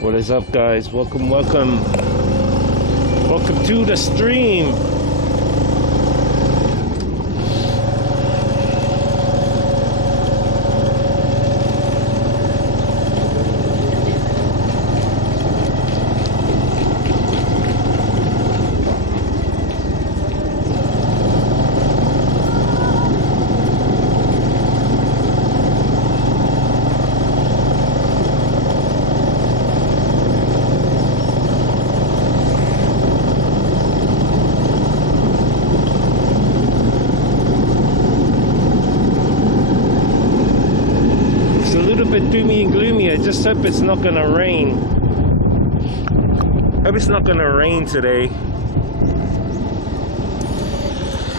What is up, guys? Welcome to the stream. Doomy and gloomy. I just hope it's not gonna rain. Hope it's not gonna rain today.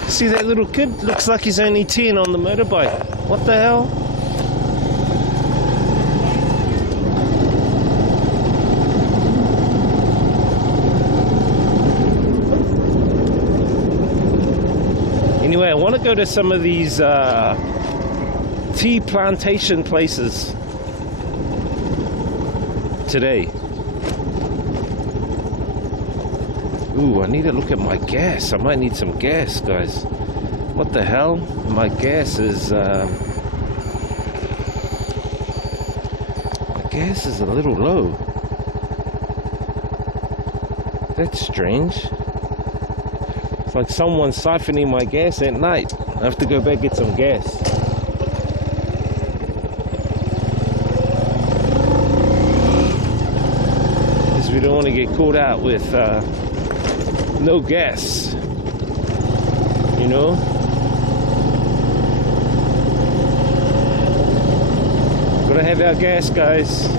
See that little kid? Looks like he's only 10 on the motorbike. What the hell? Anyway, I want to go to some of these tea plantation places today. Ooh, I need to look at my gas. I might need some gas, guys. What the hell? My gas is a little low. That's strange. It's like someone's siphoning my gas at night. I have to go back and get some gas. We don't want to get caught out with no gas, you know. Gotta have our gas, guys.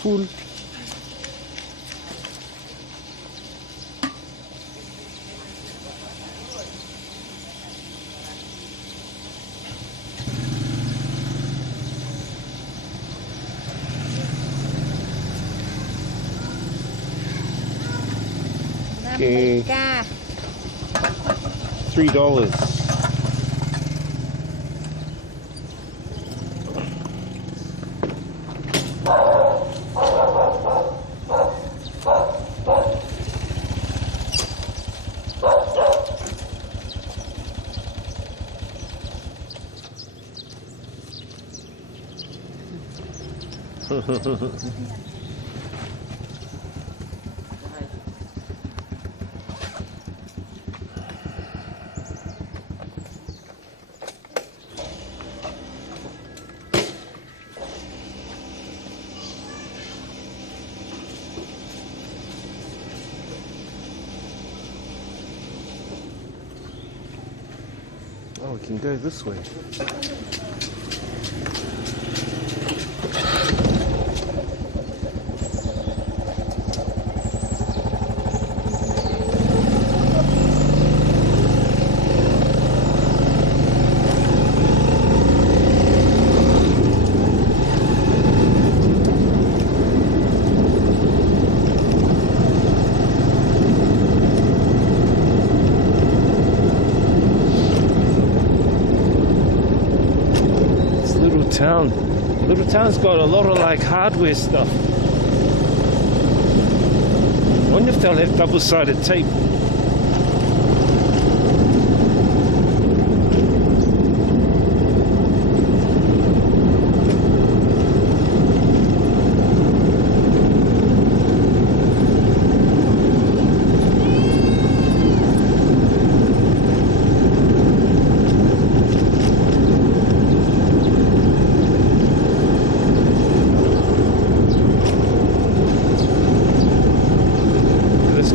Cool. Okay. $3. Oh, we can go this way. Little town's got a lot of like hardware stuff. I wonder if they'll have double-sided tape.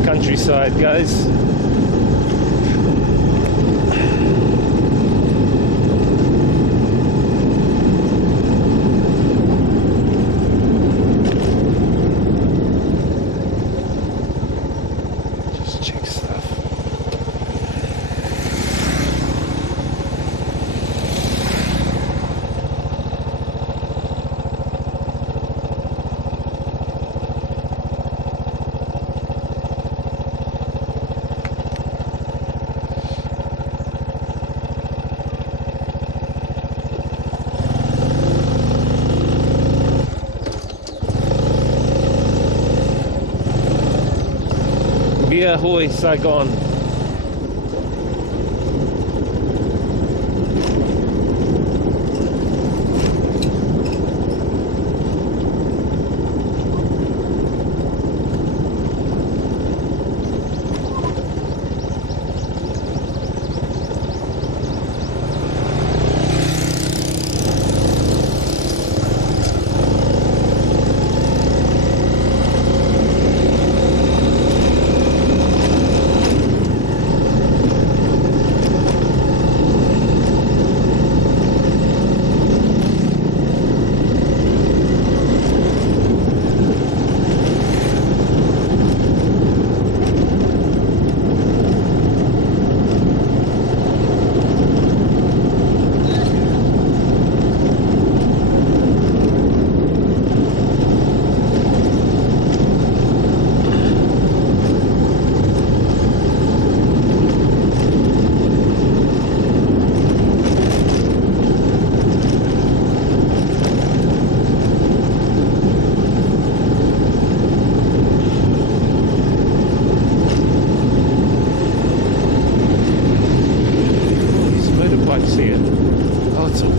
Countryside, guys. Just check stuff. Ahoy, Saigon.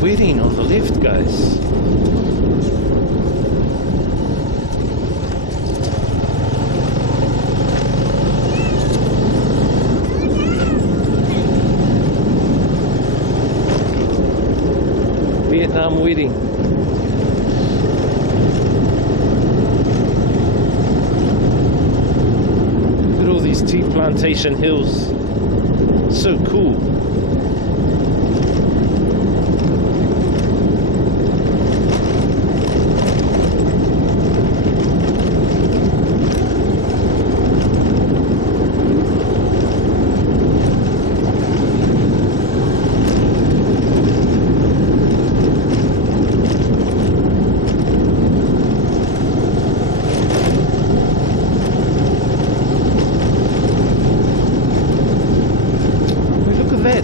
Wedding on the left, guys. Vietnam wedding. Look at all these tea plantation hills. So cool.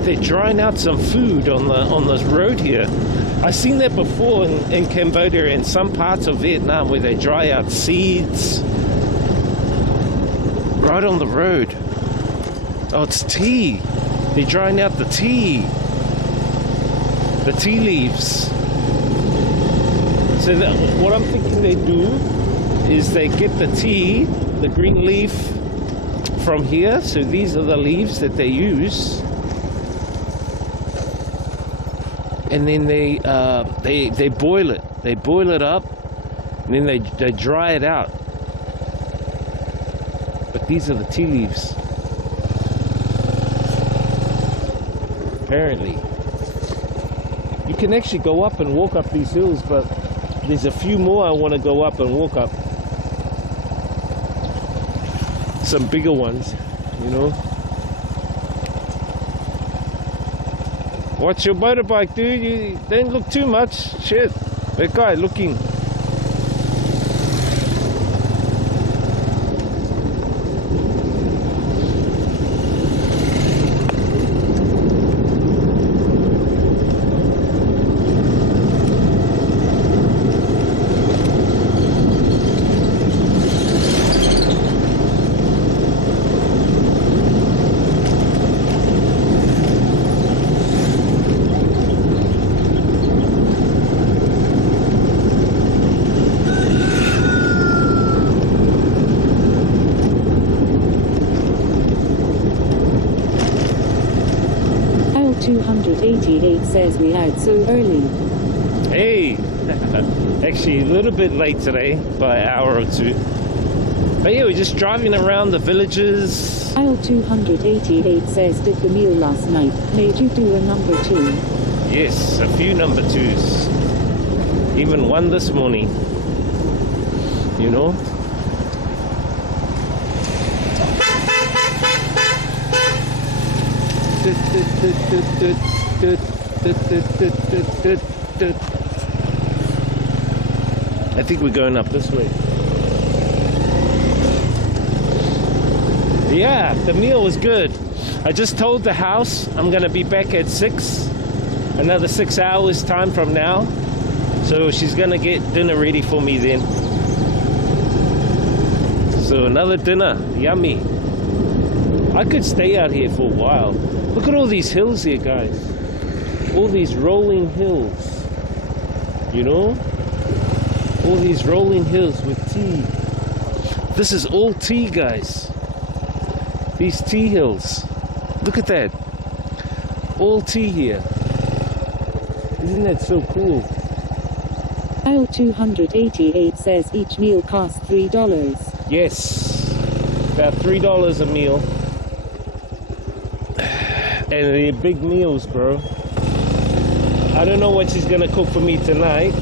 They're drying out some food on this road here. I've seen that before in Cambodia and some parts of Vietnam where they dry out seeds right on the road. Oh, it's tea. They're drying out the tea leaves. So what I'm thinking they do is they get the tea, the green leaf from here. So these are the leaves that they use. And then they boil it. They boil it up, and then they dry it out. But these are the tea leaves. apparently. You can actually go up and walk up these hills, but there's a few more I want to go up and walk up. Some bigger ones, you know. Watch your motorbike, dude. You don't look too much. Shit. That guy looking. L288 says we out so early. Hey, actually a little bit late today by an hour or two. But yeah, we're just driving around the villages. L288 says, did the meal last night made you do a number 2? Yes, a few number 2s. Even one this morning. You know? I think we're going up this way. Yeah, the meal was good. I just told the house I'm gonna be back at 6, another 6 hours time from now. So she's gonna get dinner ready for me then. So another dinner, yummy. I could stay out here for a while. Look at all these hills here, guys. All these rolling hills. You know? All these rolling hills with tea. This is all tea, guys. These tea hills. Look at that. All tea here. Isn't that so cool? L288 says each meal costs $3. Yes. About $3 a meal. And they're big meals, bro. I don't know what she's gonna cook for me tonight.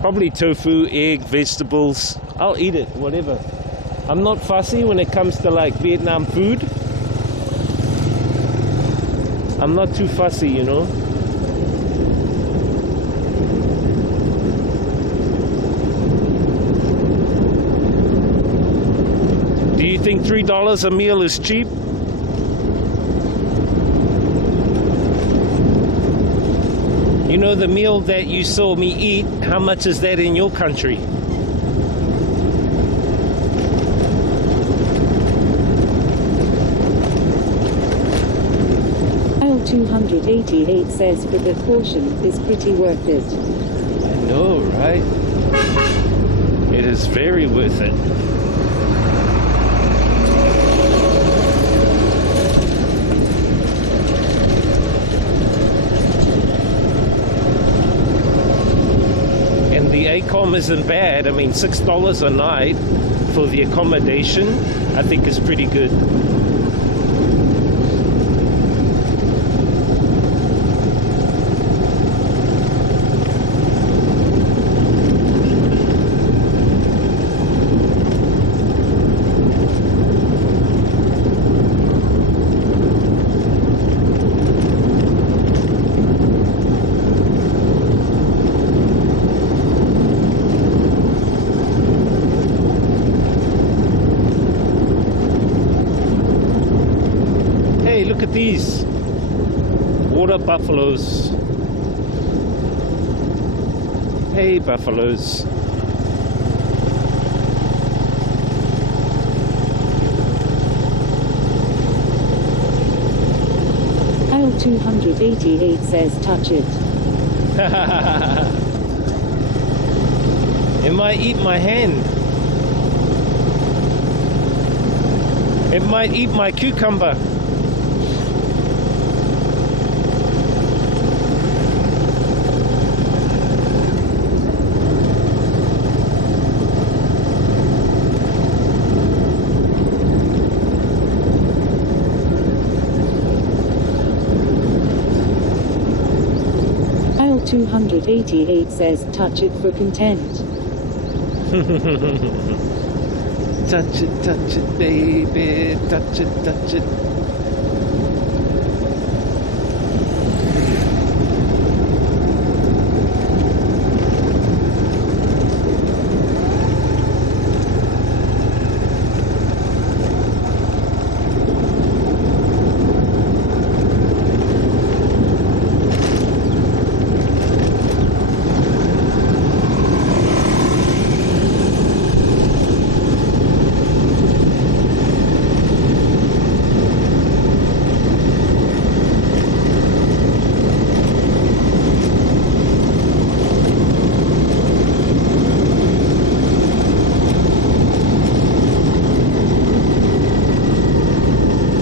Probably tofu, egg, vegetables. I'll eat it, whatever. I'm not fussy when it comes to like Vietnam food. I'm not too fussy, you know. Do you think $3 a meal is cheap? You know, the meal that you saw me eat, how much is that in your country? L288 says for the portion is pretty worth it. I know, right? It is very worth it. The ACOM isn't bad. I mean, $6 a night for the accommodation, I think is pretty good. Look at these water buffaloes. Hey, buffaloes. L288 says touch it. It might eat my hand. It might eat my cucumber. IL288 says, touch it for content. Touch it, baby. Touch it, touch it.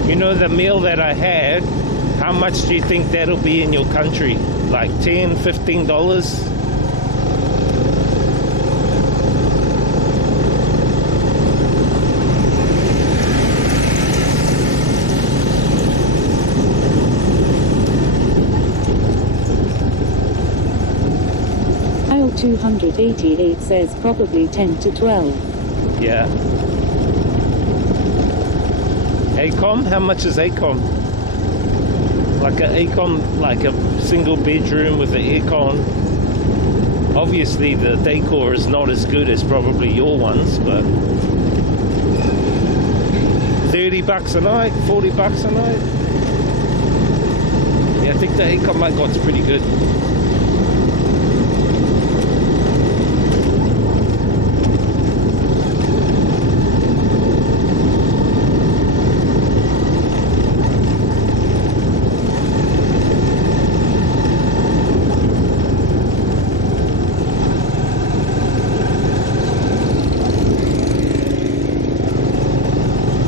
You know, the meal that I had, how much do you think that'll be in your country? Like $10, $15? IL288 says probably 10 to 12. Yeah. ACOM? How much is ACOM? Like a ACOM, like a single bedroom with an aircon. Obviously the decor is not as good as probably your ones, but $30 a night, $40 a night. Yeah, I think the ACOM I got's pretty good.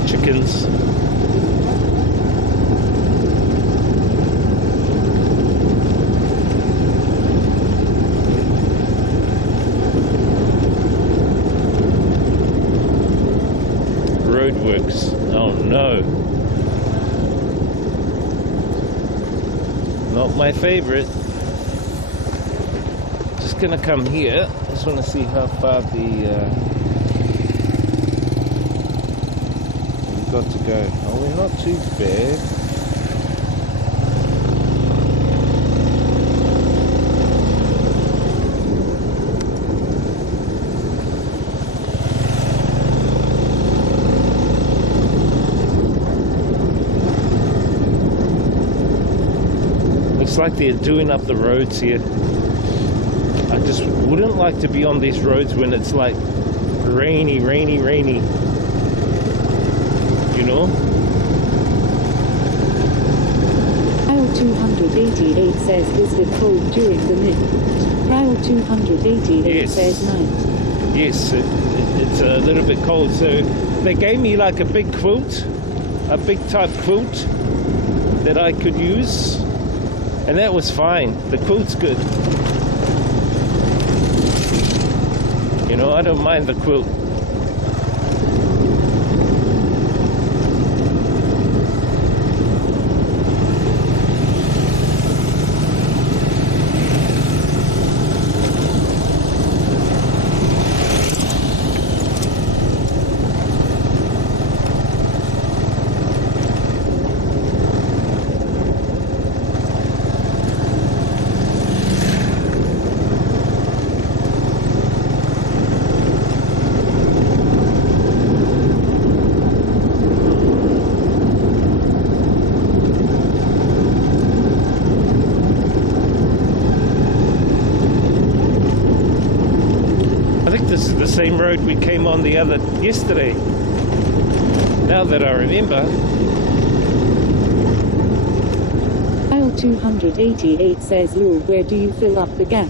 Chickens. Roadworks. Oh no. Not my favorite. Just gonna come here. Just want to see how far the got to go. Oh, we're not too bad. Looks like they're doing up the roads here. I just wouldn't like to be on these roads when it's like rainy. You know? IL288 says, is it cold during the night? IL288 Yes. says night. Yes, it's a little bit cold. So they gave me like a big quilt, a big type quilt that I could use, and that was fine. The quilt's good. You know, I don't mind the quilt. This is the same road we came on yesterday. Now that I remember. IL288 says, Lou, where do you fill up the gas?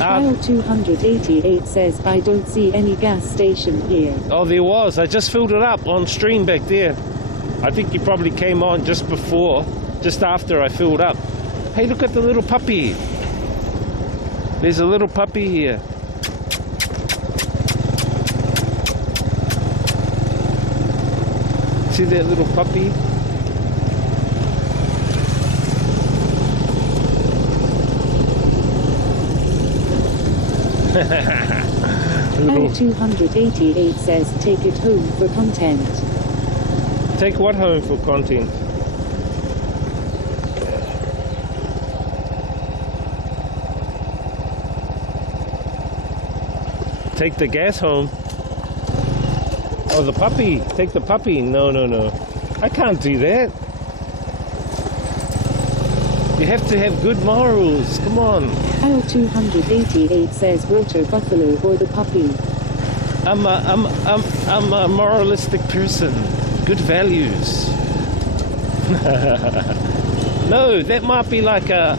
IL288 says, I don't see any gas station here. Oh, there was. I just filled it up on stream back there. I think you probably came on just after I filled up. Hey, look at the little puppy. There's a little puppy here. See that little puppy? Little, 288 says take it home for content. take what home for content? Take the gas home. Oh, the puppy. Take the puppy. No, no, no. I can't do that. You have to have good morals. Come on. L288 says water buffalo or the puppy. I'm a moralistic person. Good values. No, that might be like a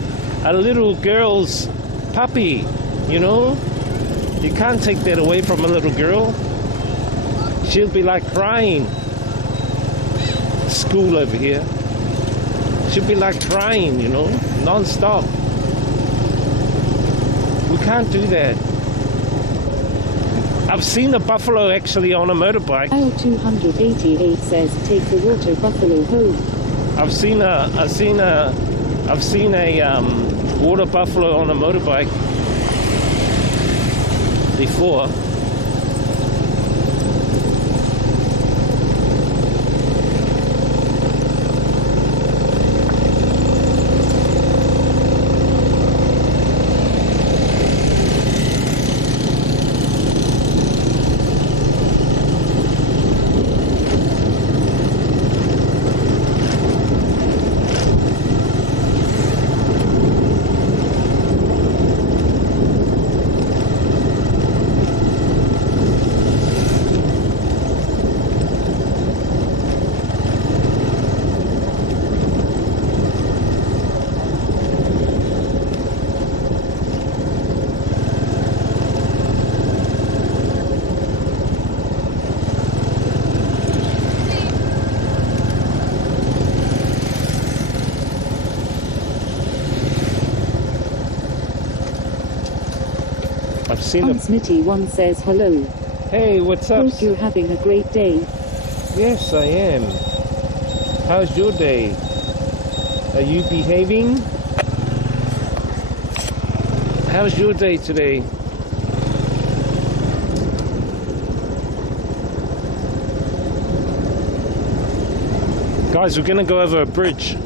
little girl's puppy, you know? You can't take that away from a little girl. She'll be like crying. School over here. She'll be like crying, you know, non-stop. We can't do that. I've seen a buffalo actually on a motorbike. L288 says take the water buffalo home. I've seen a water buffalo on a motorbike before. I've seen a... Smitty1 says hello. Hey, what's up? Hope you're having a great day. Yes, I am. How's your day? Are you behaving? How's your day today? Guys, we're gonna go over a bridge.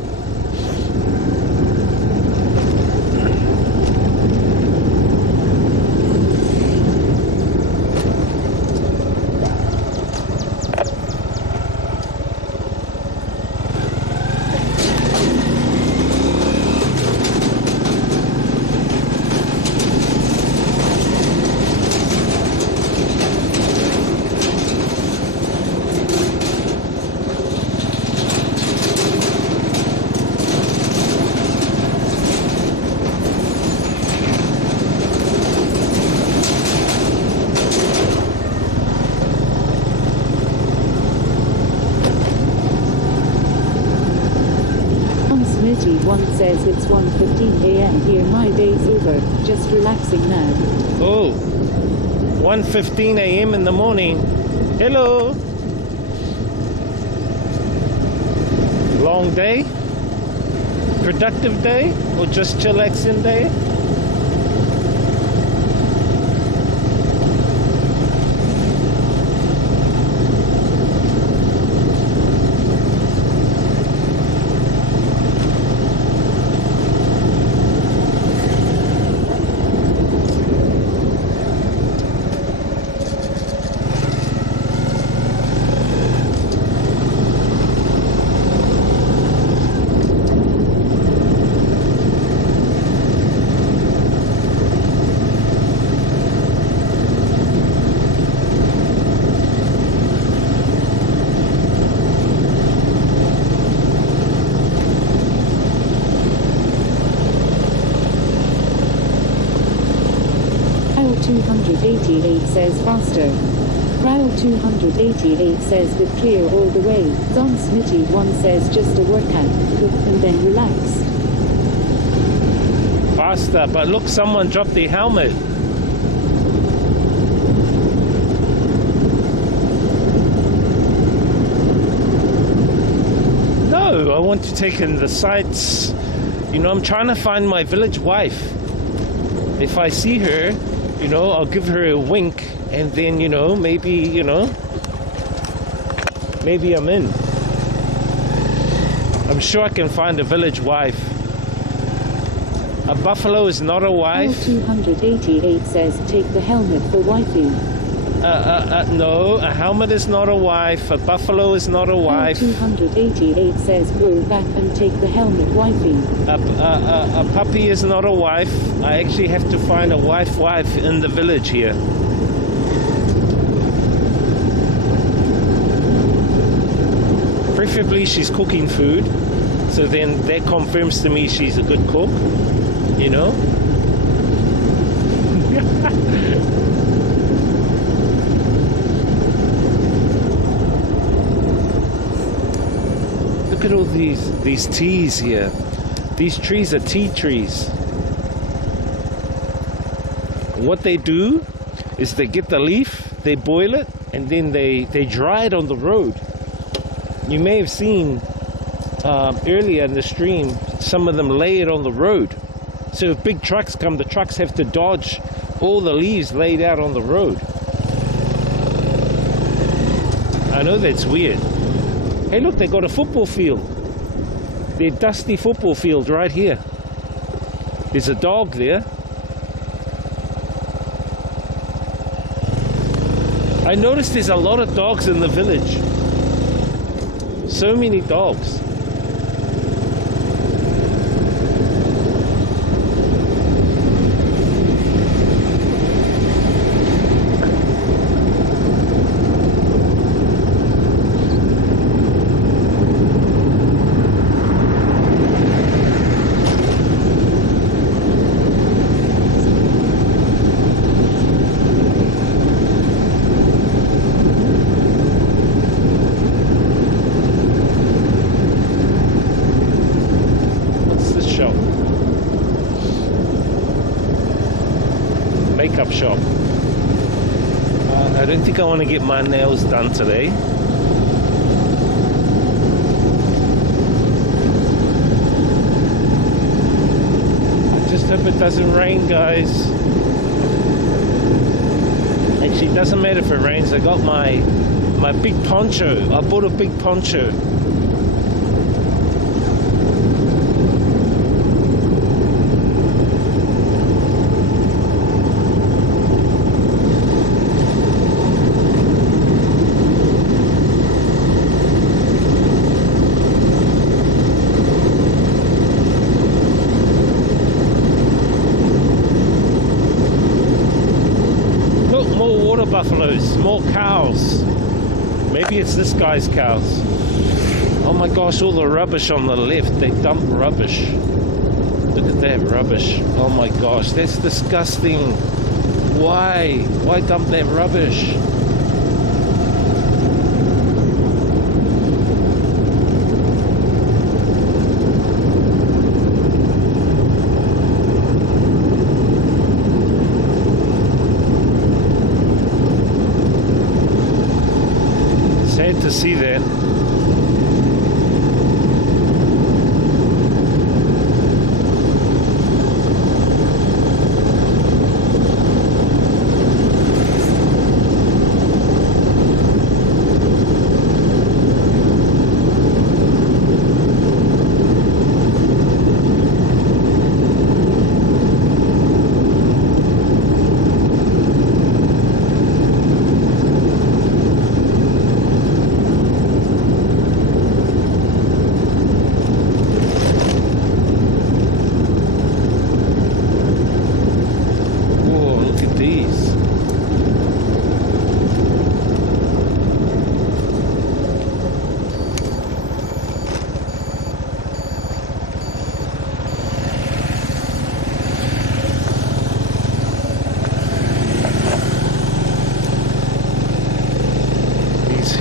Smitty1 says it's 1:15 a.m. here. My day's over. Just relaxing now. Oh, 1:15 a.m. in the morning. Hello. Long day? Productive day? Or just chillaxing day? L288 says faster. Rail 288 says with clear all the way. Don Smitty1 says just a workout, cook and then relax. Faster, but look, someone dropped their helmet. No, I want to take in the sights. You know, I'm trying to find my village wife. If I see her, You know, I'll give her a wink, and then, you know, maybe I'm in. I'm sure I can find a village wife. A buffalo is not a wife. 288 says, take the helmet for wifey. No, a helmet is not a wife. A buffalo is not a wife. 288 says, go back and take the helmet, wifey. A puppy is not a wife. I actually have to find a wife in the village here. Preferably she's cooking food, so then that confirms to me she's a good cook, you know. Look at all these teas here. These trees are tea trees. What they do is they get the leaf, they boil it, and then they dry it on the road. You may have seen earlier in the stream, some of them lay it on the road. So if big trucks come, the trucks have to dodge all the leaves laid out on the road. I know that's weird. Hey look, they got a football field. Their dusty football field right here. There's a dog there. I noticed there's a lot of dogs in the village. So many dogs. Makeup shop. I don't think I want to get my nails done today. I just hope it doesn't rain, guys. Actually, it doesn't matter if it rains. I got my big poncho. I bought a big poncho. Buffaloes, more cows. Maybe it's this guy's cows. Oh my gosh, all the rubbish on the left. They dump rubbish. Look at that rubbish. Oh my gosh, that's disgusting. Why? Why dump that rubbish? To see that.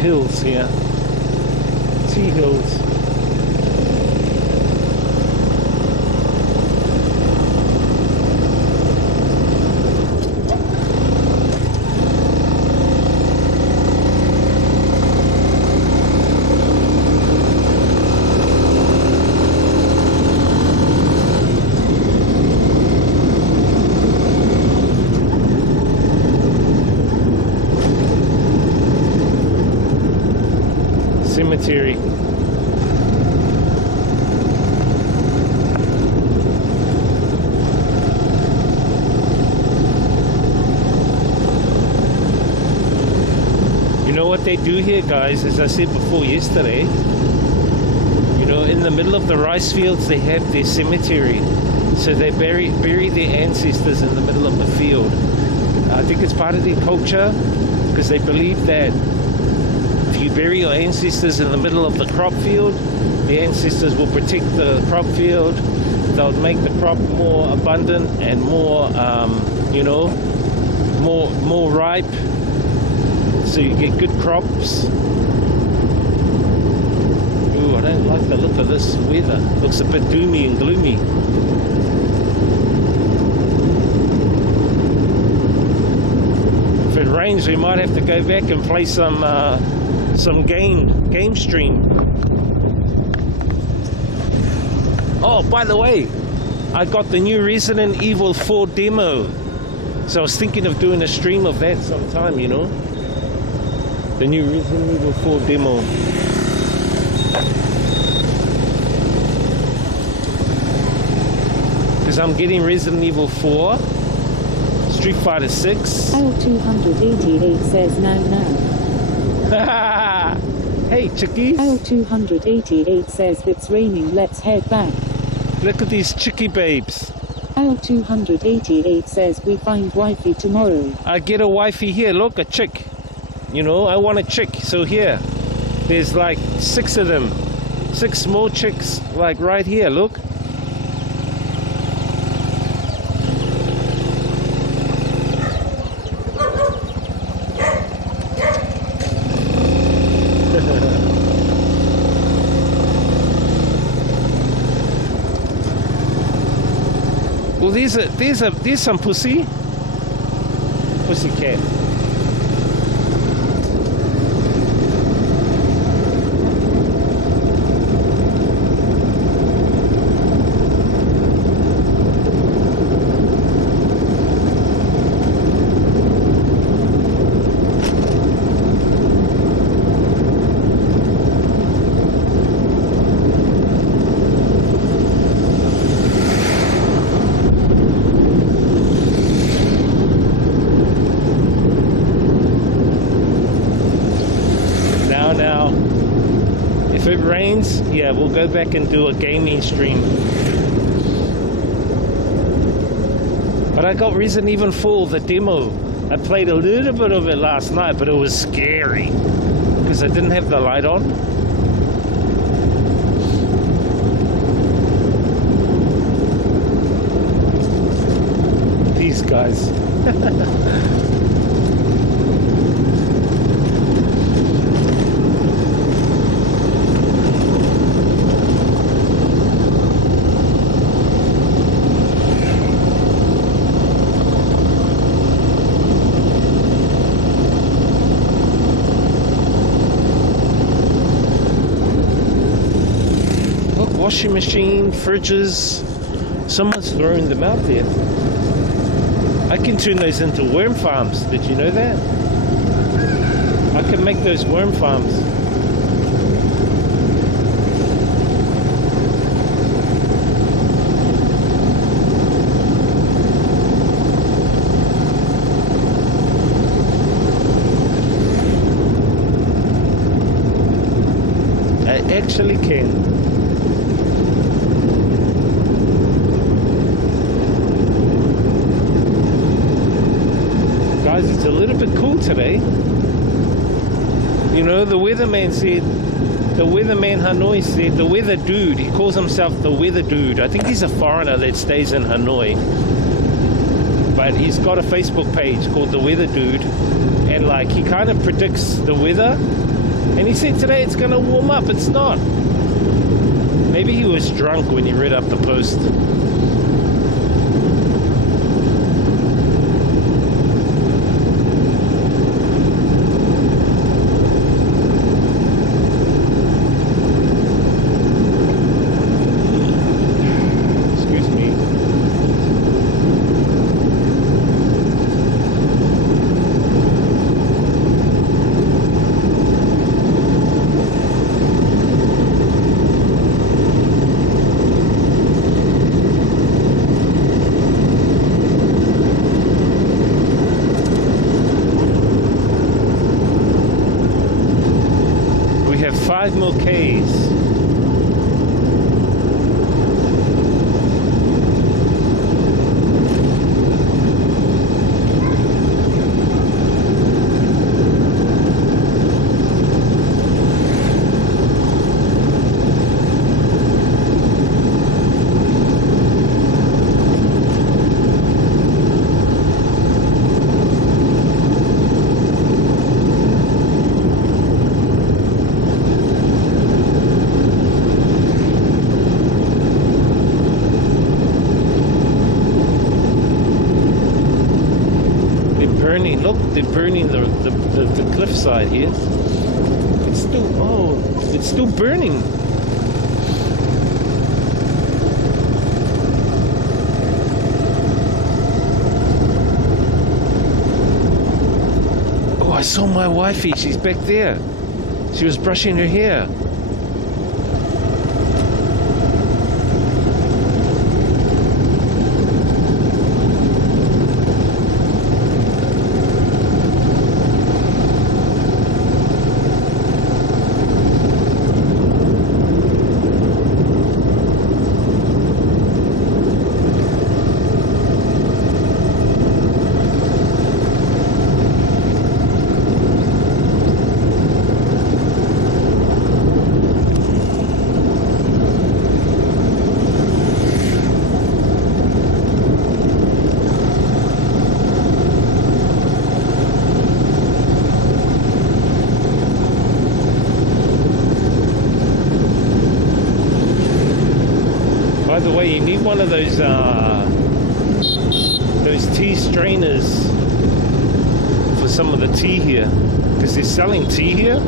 Hills here, tea hills. cemetery. You know what they do here, guys, as I said before yesterday, you know, in the middle of the rice fields they have their cemetery. So they bury their ancestors in the middle of the field. I think it's part of their culture, because they believe that if you bury your ancestors in the middle of the crop field, the ancestors will protect the crop field. They'll make the crop more abundant and more, you know, more ripe, so you get good crops. Ooh, I don't like the look of this weather. Looks a bit doomy and gloomy. If it rains, we might have to go back and play some game stream. Oh, by the way, I got the new Resident Evil 4 demo, so I was thinking of doing a stream of that sometime, you know, the new Resident Evil 4 demo. Because I'm getting Resident Evil 4, Street Fighter 6. L288 says now. Hey, chickies. L288 says it's raining, let's head back. Look at these chickie babes. L288 says we find wifey tomorrow. I get a wifey here. Look, a chick. You know, I want a chick. So here, there's like 6 of them. 6 small chicks, like right here. Look. Well, there's some pussy. Pussycat. If it rains, yeah, we'll go back and do a gaming stream. But I got Resident Evil 4, the demo. I played a little bit of it last night, but it was scary because I didn't have the light on. These guys. Washing machine, fridges, someone's throwing them out there. I can turn those into worm farms. Did you know that? I can make those worm farms. I actually can. Guys, it's a little bit cool today. You know, the weatherman said, the weatherman Hanoi said, the weather dude, he calls himself the weather dude. I think he's a foreigner that stays in Hanoi. But he's got a Facebook page called the weather dude. And like, he kind of predicts the weather. And he said today it's going to warm up. It's not. Maybe he was drunk when he read up the post. have 5 more Ks. Look, they're burning the cliffside here. It's still burning. Oh, I saw my wifey. She's back there. She was brushing her hair. By the way, you need one of those tea strainers for some of the tea here, because they're selling tea here.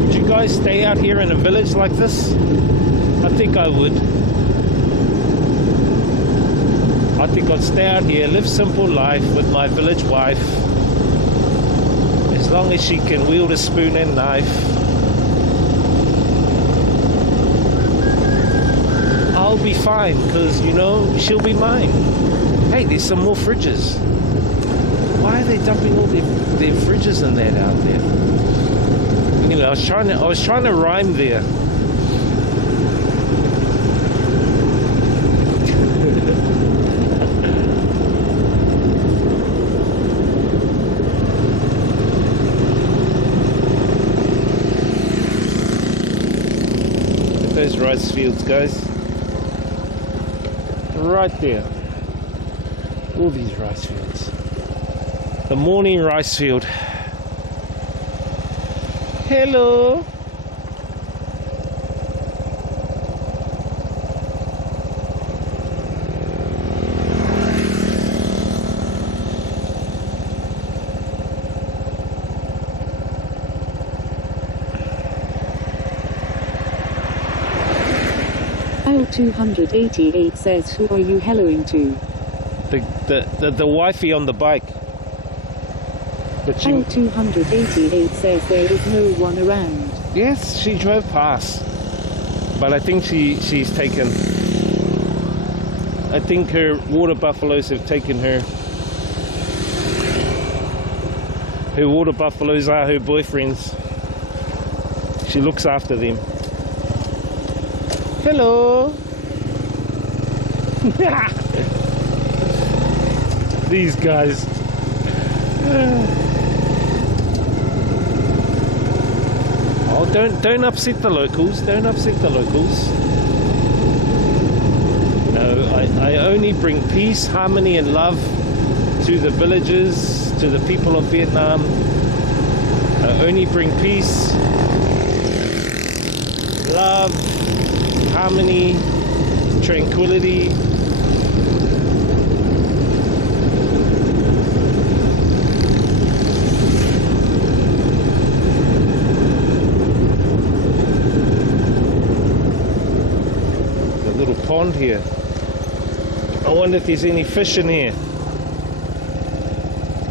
Would you guys stay out here in a village like this? I think I would. I think I'd stay out here, live simple life with my village wife. As long as she can wield a spoon and knife, I'll be fine, because, you know, she'll be mine. Hey, there's some more fridges. Why are they dumping all their fridges and that out there? You know, I was trying to rhyme there. Those rice fields, guys, right there, all these rice fields, the morning rice field. Hello. Aisle 288 says, who are you helloing to? The wifey on the bike. But she, Aisle 288 says there is no one around. yes, she drove past, but I think she's taken. I think her water buffaloes have taken her. Her water buffaloes are her boyfriends. She looks after them. Hello. These guys. Oh, don't upset the locals. Don't upset the locals. No, I only bring peace, harmony, and love to the villages, to the people of Vietnam. I only bring peace, love, harmony, tranquility. The little pond here. I wonder if there's any fish in here.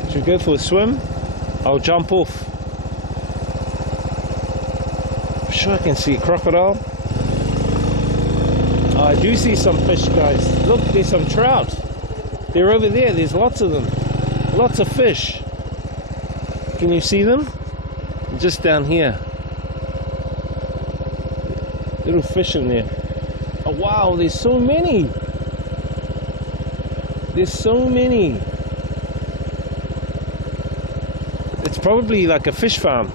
Should we go for a swim? I'll jump off. I'm sure I can see a crocodile. I do see some fish, guys. Look, there's some trout. They're over there. There's lots of them. Lots of fish. Can you see them? Just down here. Little fish in there. Oh wow, there's so many. There's so many. It's probably like a fish farm.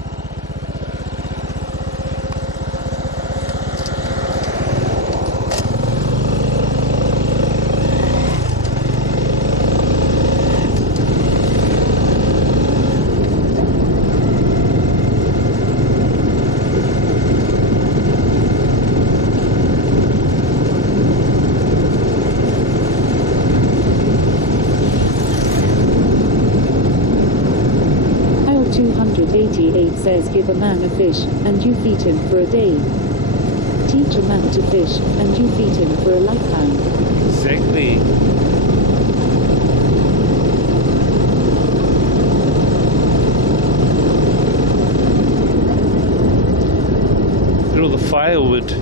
Says give a man a fish, and you feed him for a day. Teach a man to fish, and you feed him for a lifetime. Exactly. Look at all the firewood.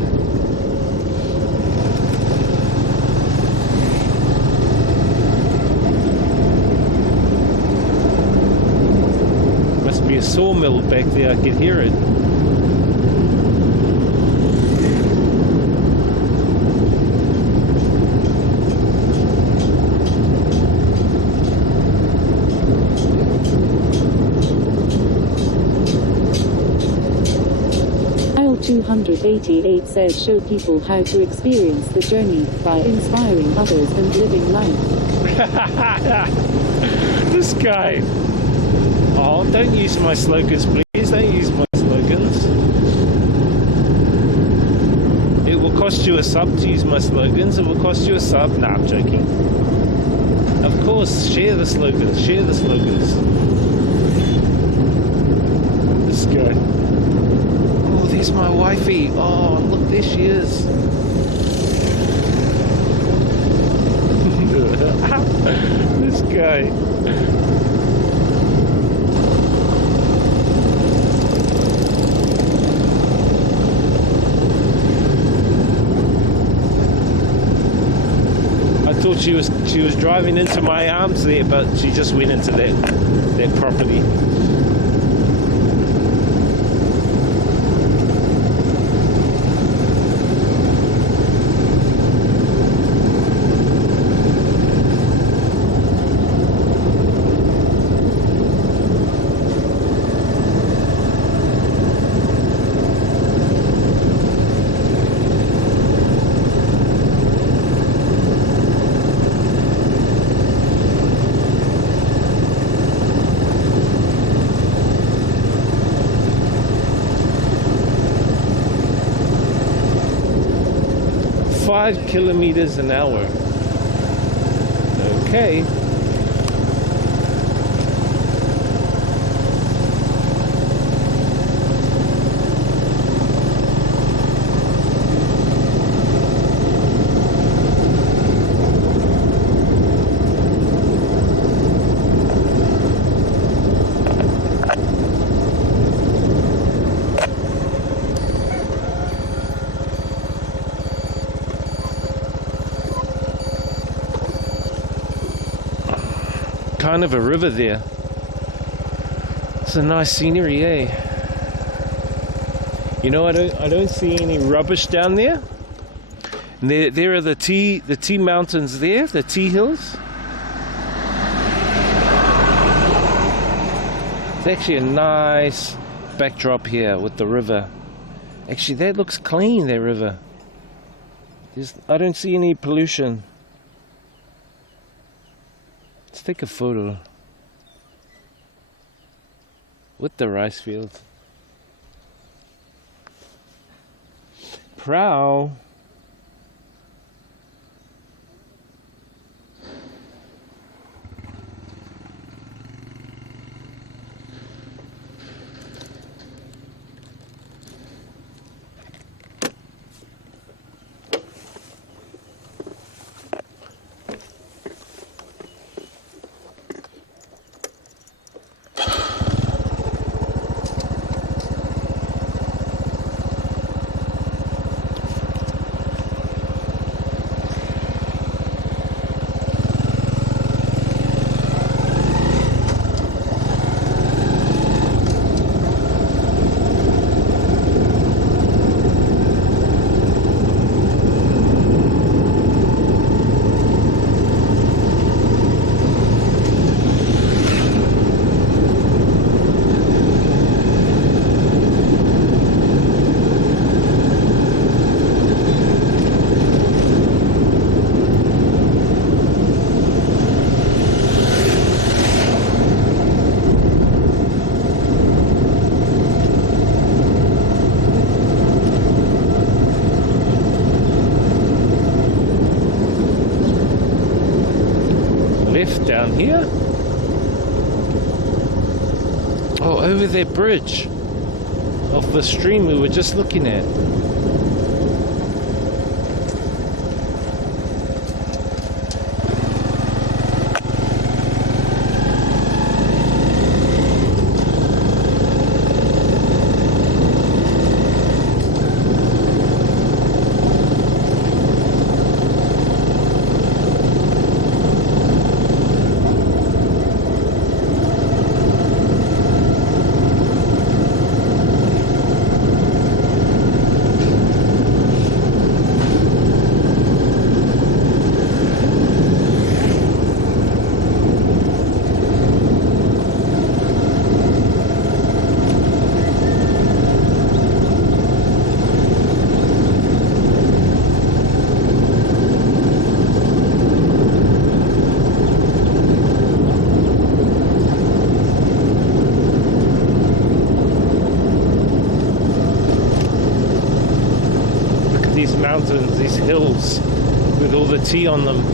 Must be a sawmill back there, I can hear it. Aisle 288 says show people how to experience the journey by inspiring others and living life. This guy. Oh, don't use my slogans, please. Don't use my slogans. It will cost you a sub to use my slogans. It will cost you a sub. Nah, I'm joking. Of course, share the slogans. Share the slogans. This guy. Oh, there's my wifey. Oh, look, there she is. This guy. I thought she was driving into my arms there, but she just went into that property. .5 kilometers an hour. Okay. Kind of a river there. It's a nice scenery, eh? You know, I don't see any rubbish down there. And there are the tea mountains there, the tea hills. It's actually a nice backdrop here with the river. Actually, that looks clean, that river. I don't see any pollution. Let's take a photo with the rice fields. Prow. down here. Oh, over that bridge of the stream we were just looking at. These mountains, these hills with all the tea on them.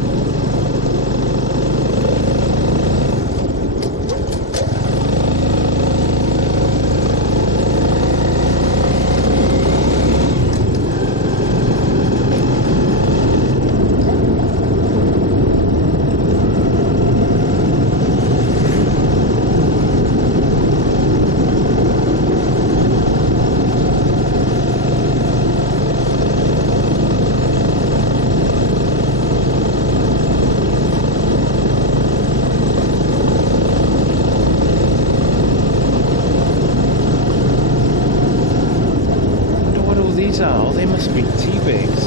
Oh, they must be tea bags.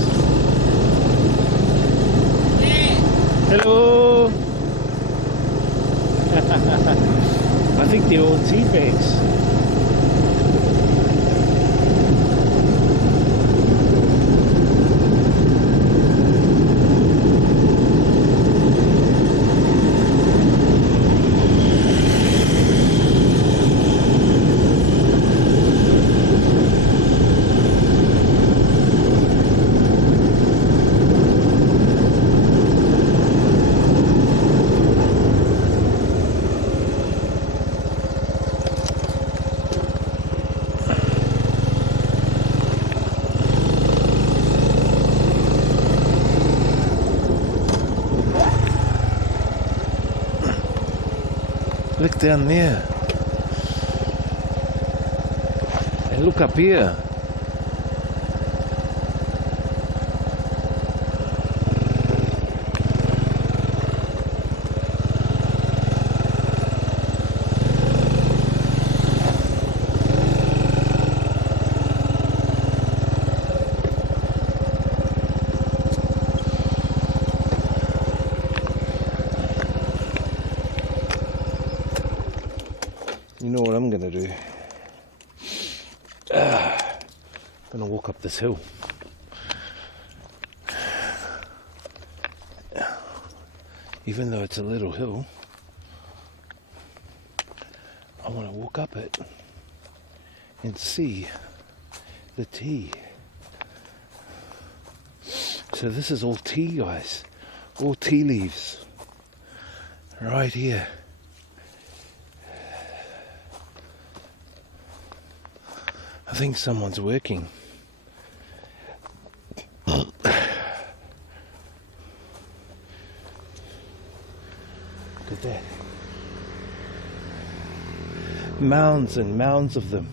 Hello. I think they're all tea bags. Look down there. And look up here. You know what I'm gonna do? I'm gonna walk up this hill. Even though it's a little hill, I want to walk up it and see the tea. So this is all tea, guys. All tea leaves. Right here. I think someone's working. Look at that. Mounds and mounds of them.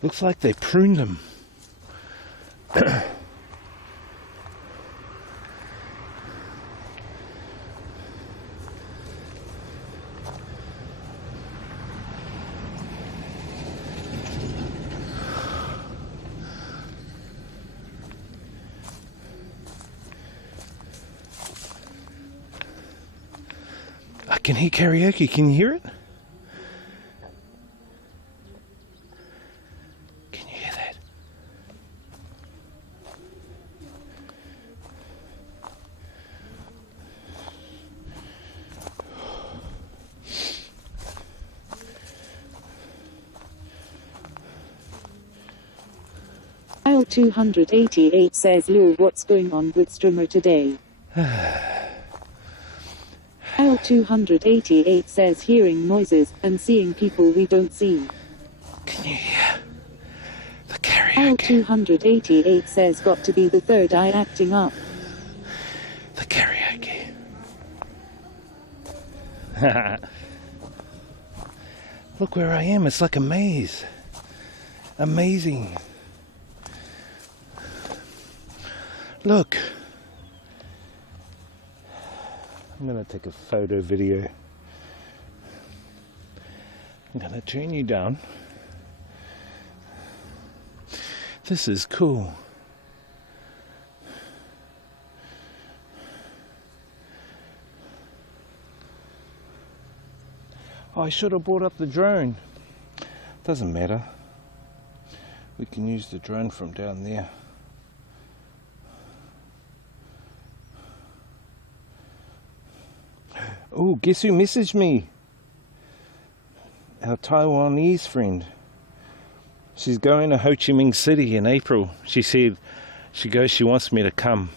Looks like they pruned them. I can hear karaoke. Can you hear it? Can you hear that? L288 says, Lou, what's going on with streamer today? L288 says, hearing noises and seeing people we don't see. Can you hear the karaoke? L288 says, got to be the third eye acting up. The karaoke. Look where I am. It's like a maze. Amazing. Look. I'm going to take a photo video. I'm going to turn you down. This is cool. Oh, I should have brought up the drone. Doesn't matter. We can use the drone from down there. Oh, guess who messaged me? Our Taiwanese friend. She's going to Ho Chi Minh City in April. She said, she wants me to come.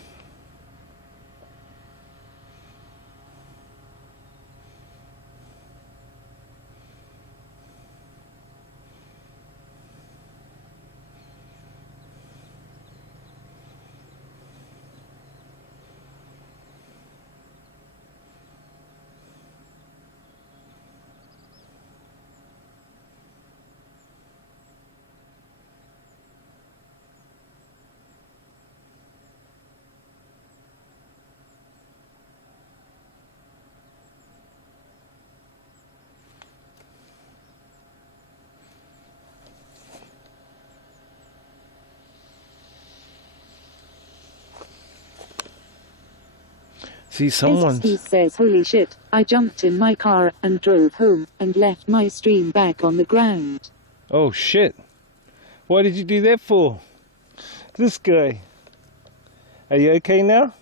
See, He says, holy shit, I jumped in my car and drove home and left my stream back on the ground. Oh shit. Why did you do that for? This guy. Are you okay now?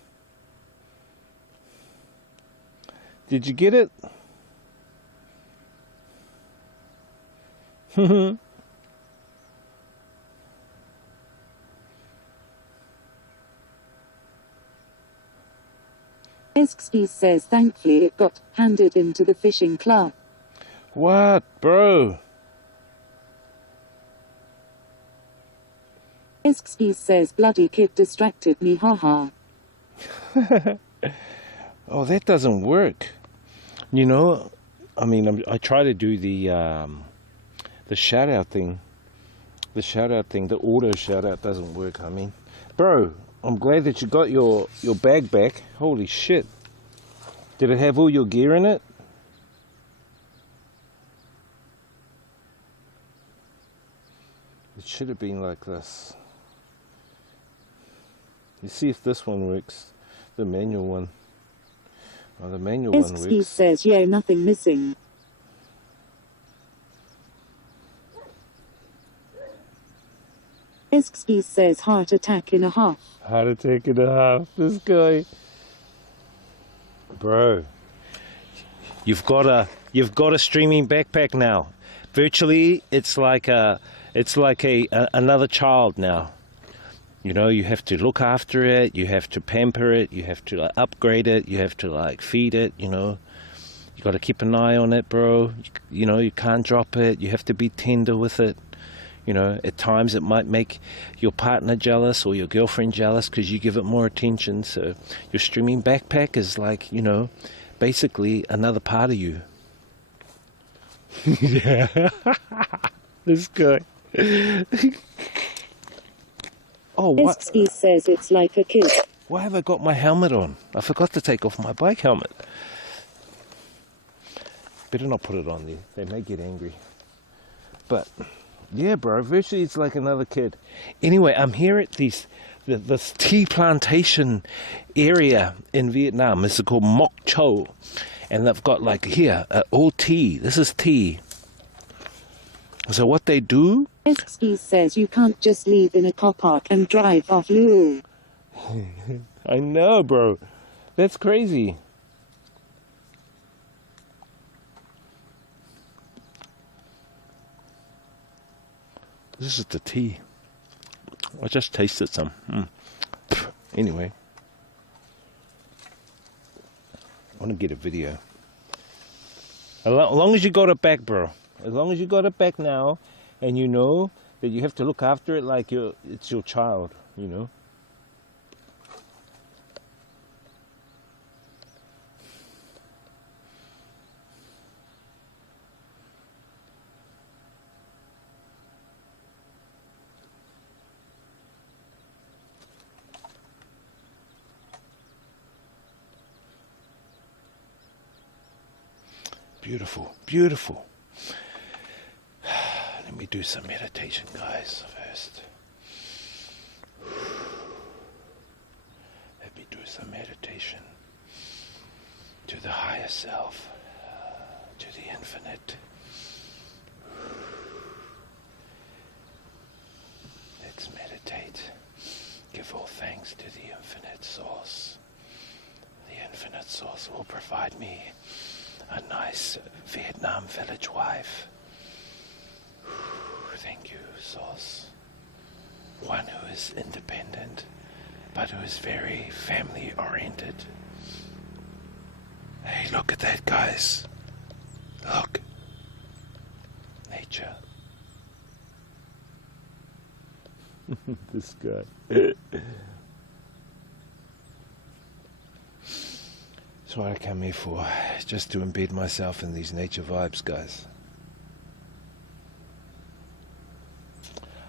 Did you get it? Esksky says, thankfully it got handed into the fishing club. What, bro? Esksky says, bloody kid distracted me, haha. Oh, that doesn't work. You know, I mean, I try to do the shout out thing. The shout out thing, the auto shout out doesn't work. I mean, bro, I'm glad that you got your bag back. Holy shit. Did it have all your gear in it? It should have been like this. You see if this one works. The manual one. Oh, the manual one works. Esksky says, yeah, nothing missing. Esksky says, heart attack in a half. Heart attack in a half. This guy. Bro. You've got a streaming backpack now. Virtually it's like another child now. You know, you have to look after it, you have to pamper it, you have to upgrade it, you have to feed it, you know. You got to keep an eye on it, bro. You know, you can't drop it. You have to be tender with it. You know, at times it might make your partner jealous or your girlfriend jealous because you give it more attention. So your streaming backpack is you know, basically another part of you. Yeah. This guy. Oh, what? Esksky says it's like a kid. Why have I got my helmet on? I forgot to take off my bike helmet. Better not put it on there. They may get angry. But yeah, bro, virtually it's like another kid. Anyway, I'm here at this tea plantation area in Vietnam. It's called Moc Cho. And they've got here, all tea. This is tea. So what they do... Esksky says you can't just leave in a car park and drive off, Lou. I know, bro. That's crazy. This is the tea. I just tasted some. Anyway, I want to get a video. As long as you got it back, bro. As long as you got it back now, and you know that you have to look after it like it's your child, you know. Beautiful, beautiful. Let me do some meditation, guys, first. Let me do some meditation to the higher self, to the infinite. Let's meditate. Give all thanks to the infinite source. The infinite source will provide me a nice Vietnam village wife. Thank you, Source. One who is independent, but who is very family oriented. Hey, look at that, guys. Look. Nature. This guy. That's what I come here for, just to embed myself in these nature vibes, guys.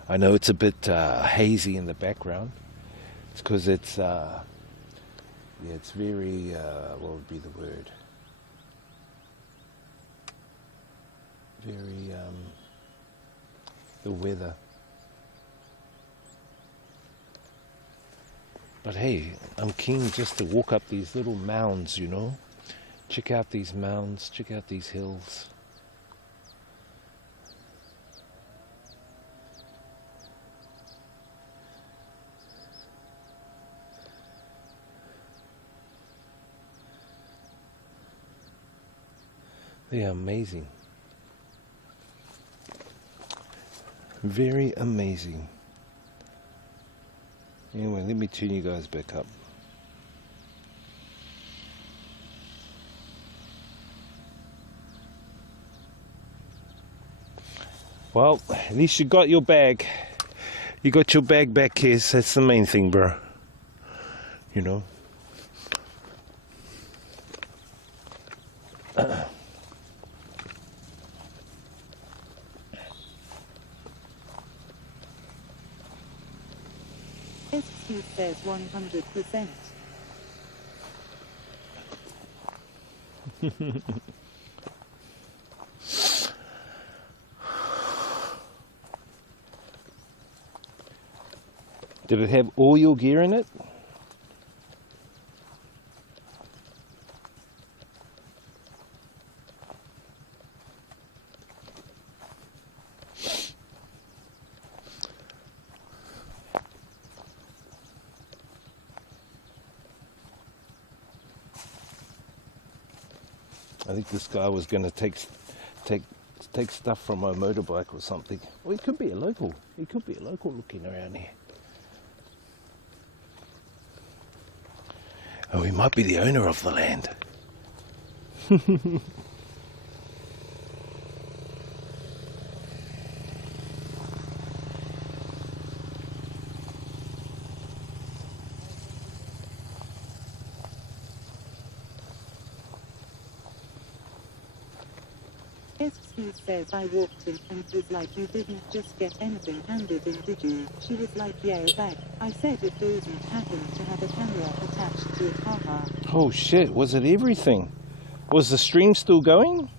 I know it's a bit hazy in the background. It's because it's, it's very, what would be the word? Very, the weather. But hey, I'm keen just to walk up these little mounds, you know. Check out these mounds, check out these hills. They are amazing. Very amazing. Anyway, let me turn you guys back up. Well, at least you got your bag. You got your bag back, Kes. That's the main thing, bro. You know? SQ says 100%. Did it have all your gear in it? I think this guy was going to take stuff from my motorbike or something. Well, he could be a local. He could be a local looking around here. Oh, he might be the owner of the land. SQ says I walked in and was like, you didn't just get anything handed in, did you? She was like, yeah, back. I said if those would happen to have a camera attached to it, haha. Oh shit, was it everything? Was the stream still going?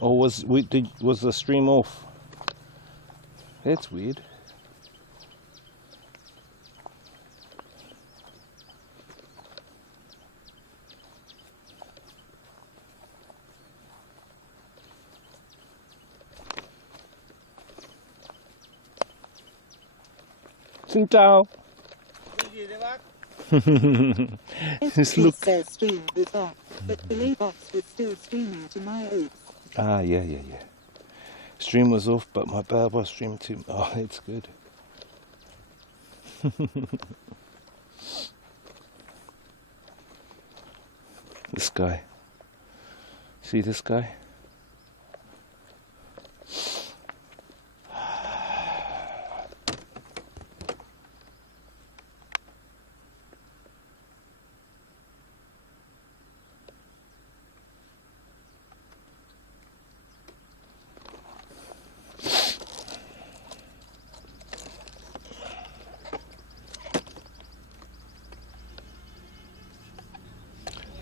Or was the stream off? That's weird. Xin chào. Just look. Says stream was off, but the box was still streaming to my oats. Ah, yeah. Stream was off, but my bar was streamed too. Oh, that's good. This guy. See this guy?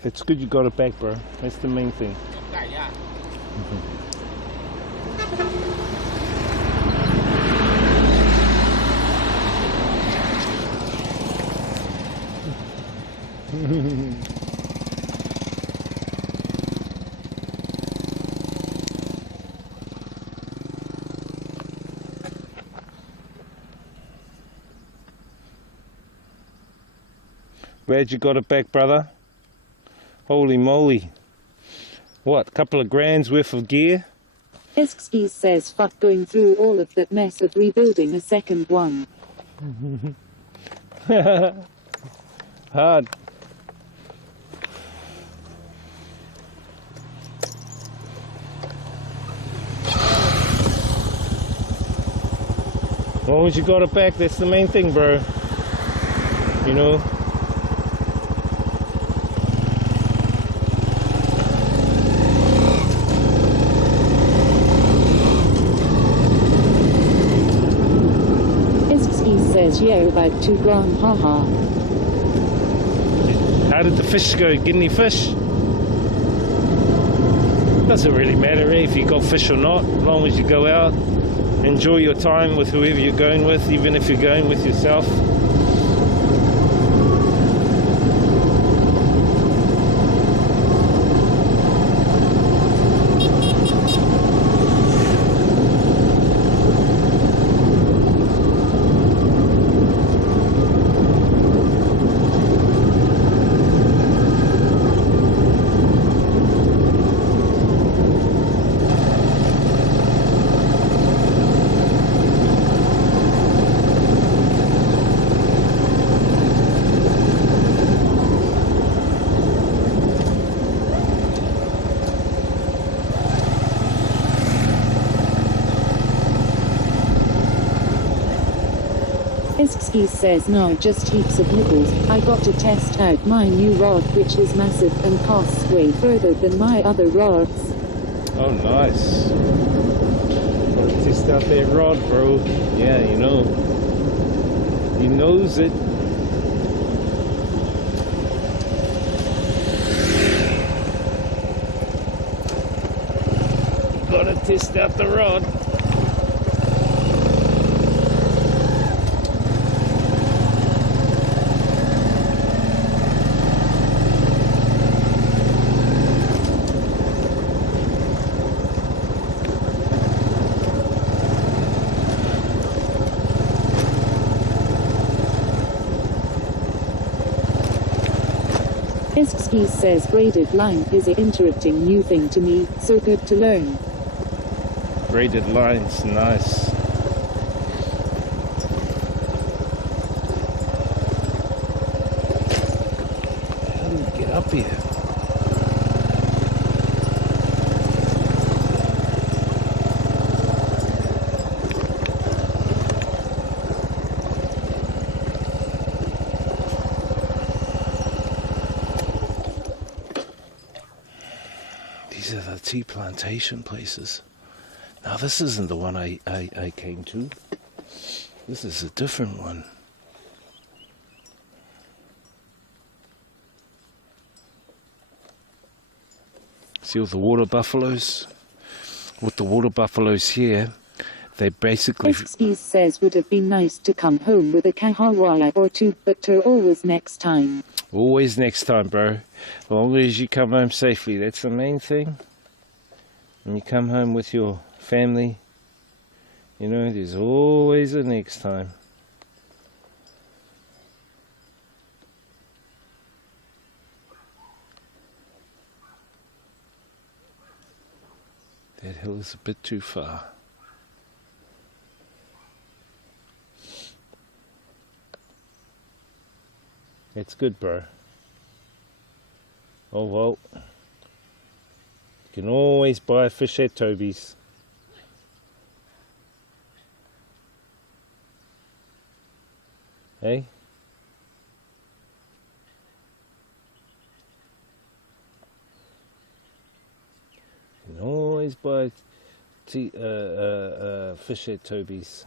It's good you got it back, bro. That's the main thing. Glad you got it back, brother. Holy moly. What, a couple of grand's worth of gear? Iskski says fuck going through all of that mess of rebuilding a second one. Hard. As long as you got it back, that's the main thing, bro. You know? Yeah, about 2 gram, haha. How did the fish go? Get any fish? Doesn't really matter if you got fish or not, as long as you go out, enjoy your time with whoever you're going with, even if you're going with yourself. Iskski says no, just heaps of nipples. I got to test out my new rod, which is massive and costs way further than my other rods. Oh, nice. Test out that rod, bro. Yeah, you know. He knows it. Gotta test out the rod. Iskski says braided line is an interesting new thing to me, so good to learn. Braided lines, nice. How do we get up here? These are the tea plantation places. Now this isn't the one I came to. This is a different one. See all the water buffaloes? With the water buffaloes here, they basically... Iskski says would have been nice to come home with a kahawala or two, but to always next time. Always next time, bro. As long as you come home safely, that's the main thing. When you come home with your family, you know, there's always a next time. That hill is a bit too far. It's good, bro. Oh well. You can always buy fish at Toby's. Hey? You can always buy fish at Toby's.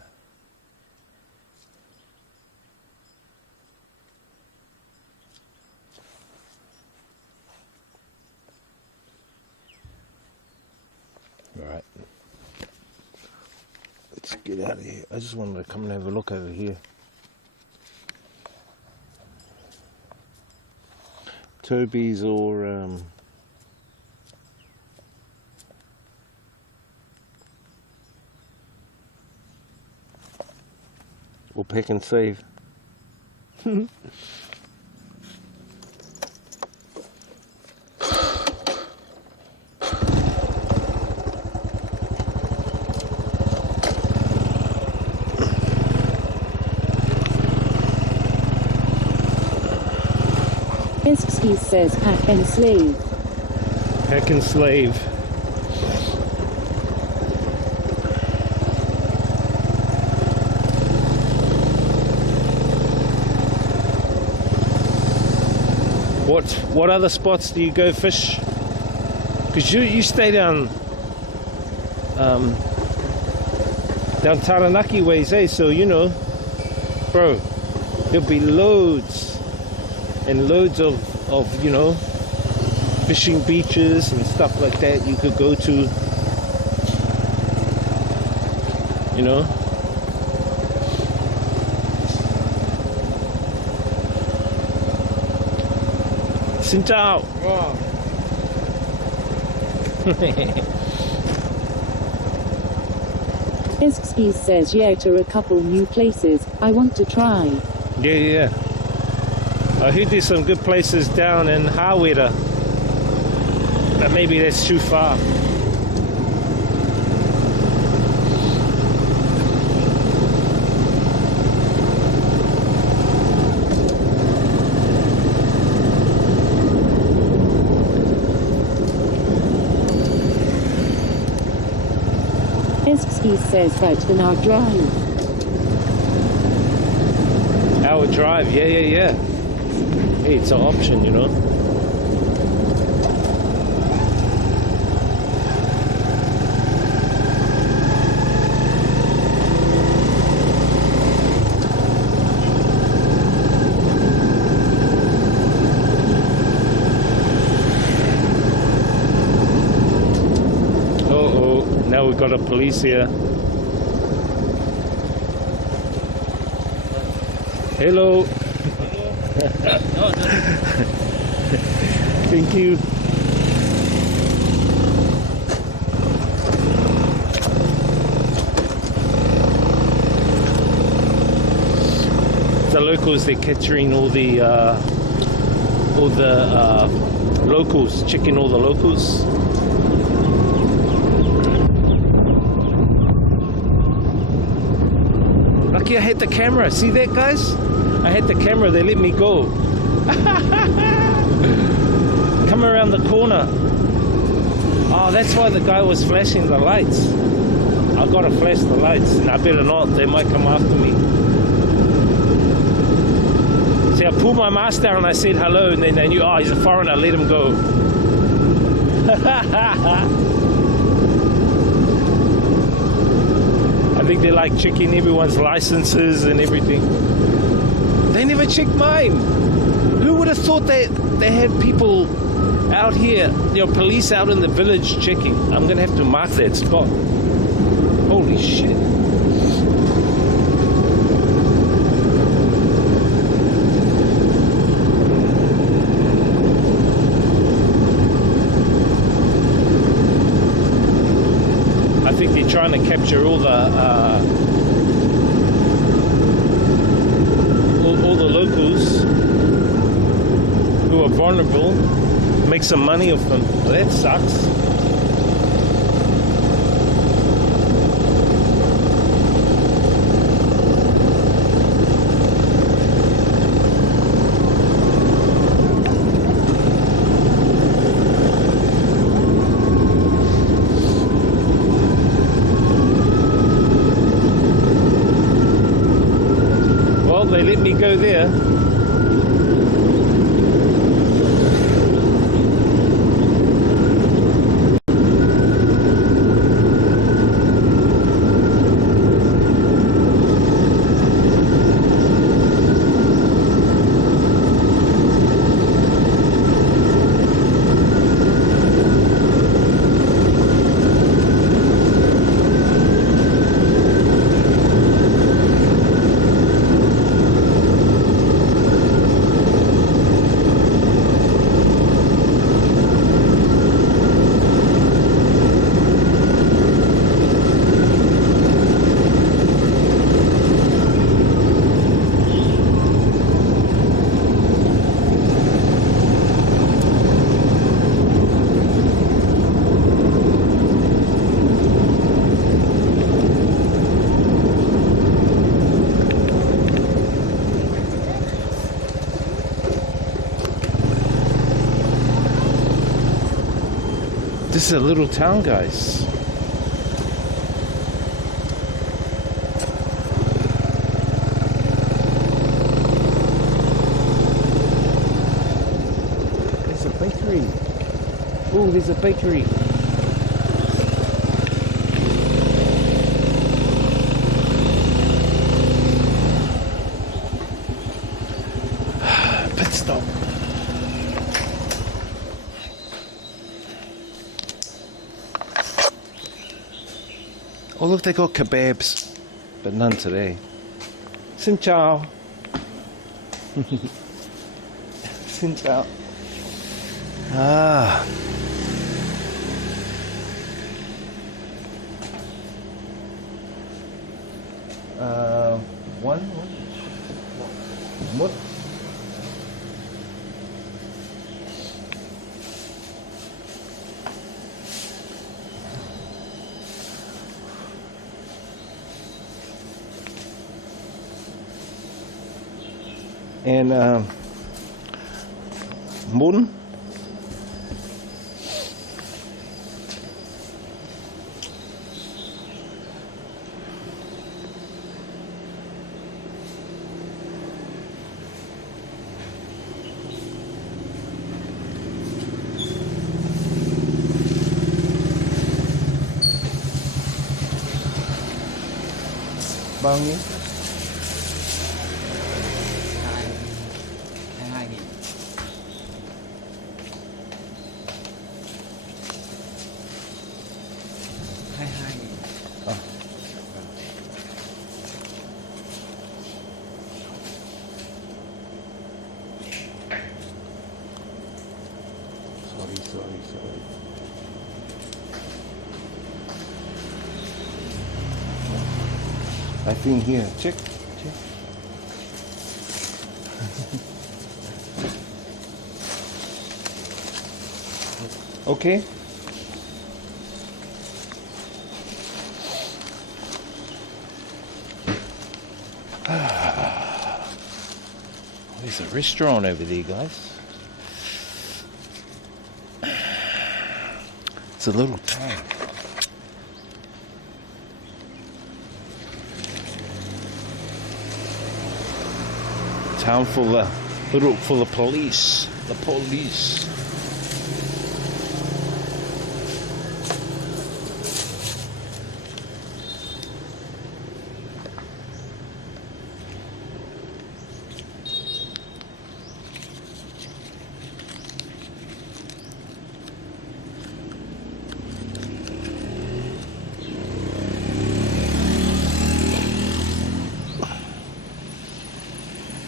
Alright. Let's get out of here. I just wanted to come and have a look over here. Toby's or Pack and Save. He says pack and slave. Pack and Slave. What other spots do you go fish? Because you stay down Taranaki ways, eh? So you know, bro, there'll be loads and loads of you know, fishing beaches and stuff like that you could go to, you know. Xin chào. Wow. Iskski says yeah to a couple new places I want to try. Yeah. I heard there's some good places down in Hawera, but maybe that's too far. Iskski says about an hour drive. Hour drive, yeah. Hey, it's an option, you know. Now we've got a police here. Hello. Thank you. The locals, they're capturing all the locals, checking all the locals. Lucky I had the camera. See that, guys? I had the camera. They let me go. Come around the corner. Oh, that's why the guy was flashing the lights. I gotta flash the lights. I better not. They might come after me. See, I pulled my mask down and I said hello, and then they knew, oh, he's a foreigner. Let him go. I think they like checking everyone's licenses and everything. They never checked mine. Who would have thought that they had people out here, you know, police out in the village checking? I'm gonna have to mark that spot. Holy shit. I think they're trying to capture all the locals who are vulnerable, make some money off them. Well, that sucks. they let me go there. This is a little town, guys. There's a bakery. Oh, there's a bakery. Pit stop. Oh look, they got kebabs, but none today. Xin chào. Xin chào. Ah. What? And Moon. Bao nhiêu? 22.000. À. Sorry. I think here. Check. Okay. There's a restaurant over there, guys. It's a little town. Town full of police. The police.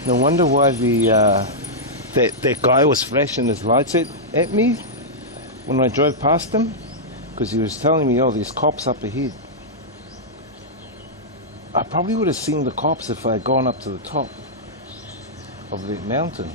No wonder why that guy was flashing his lights at me when I drove past him, because he was telling me, oh, there's cops up ahead. I probably would have seen the cops if I had gone up to the top of the mountain.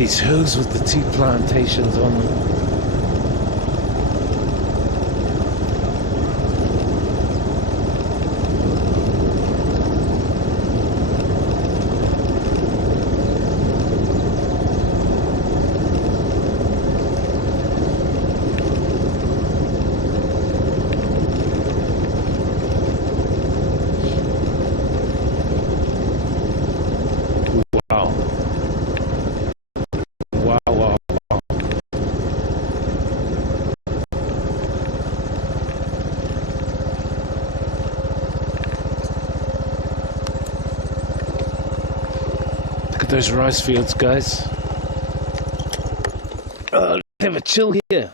these hills with the tea plantations on them. Wow. Wow, wow. Look at those rice fields, guys. Let's have a chill here.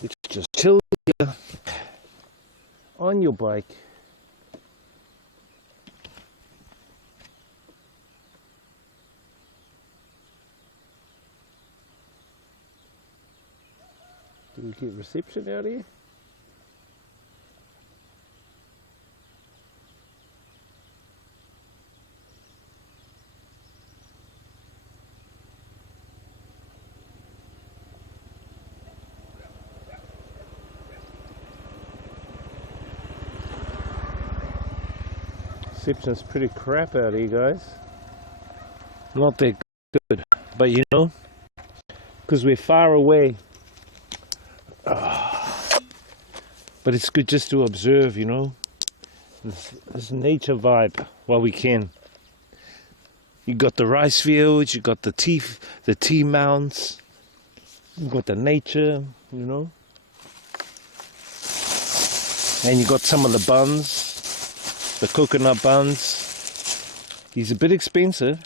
Let's just chill here on your bike. Do we get reception out here? Reception's pretty crap out here, guys. Not that good, but you know, because we're far away. But it's good just to observe, you know, this nature vibe while we can. You got the rice fields, you got the tea mounds, you got the nature, you know, and you got some of the buns, the coconut buns. These are a bit expensive.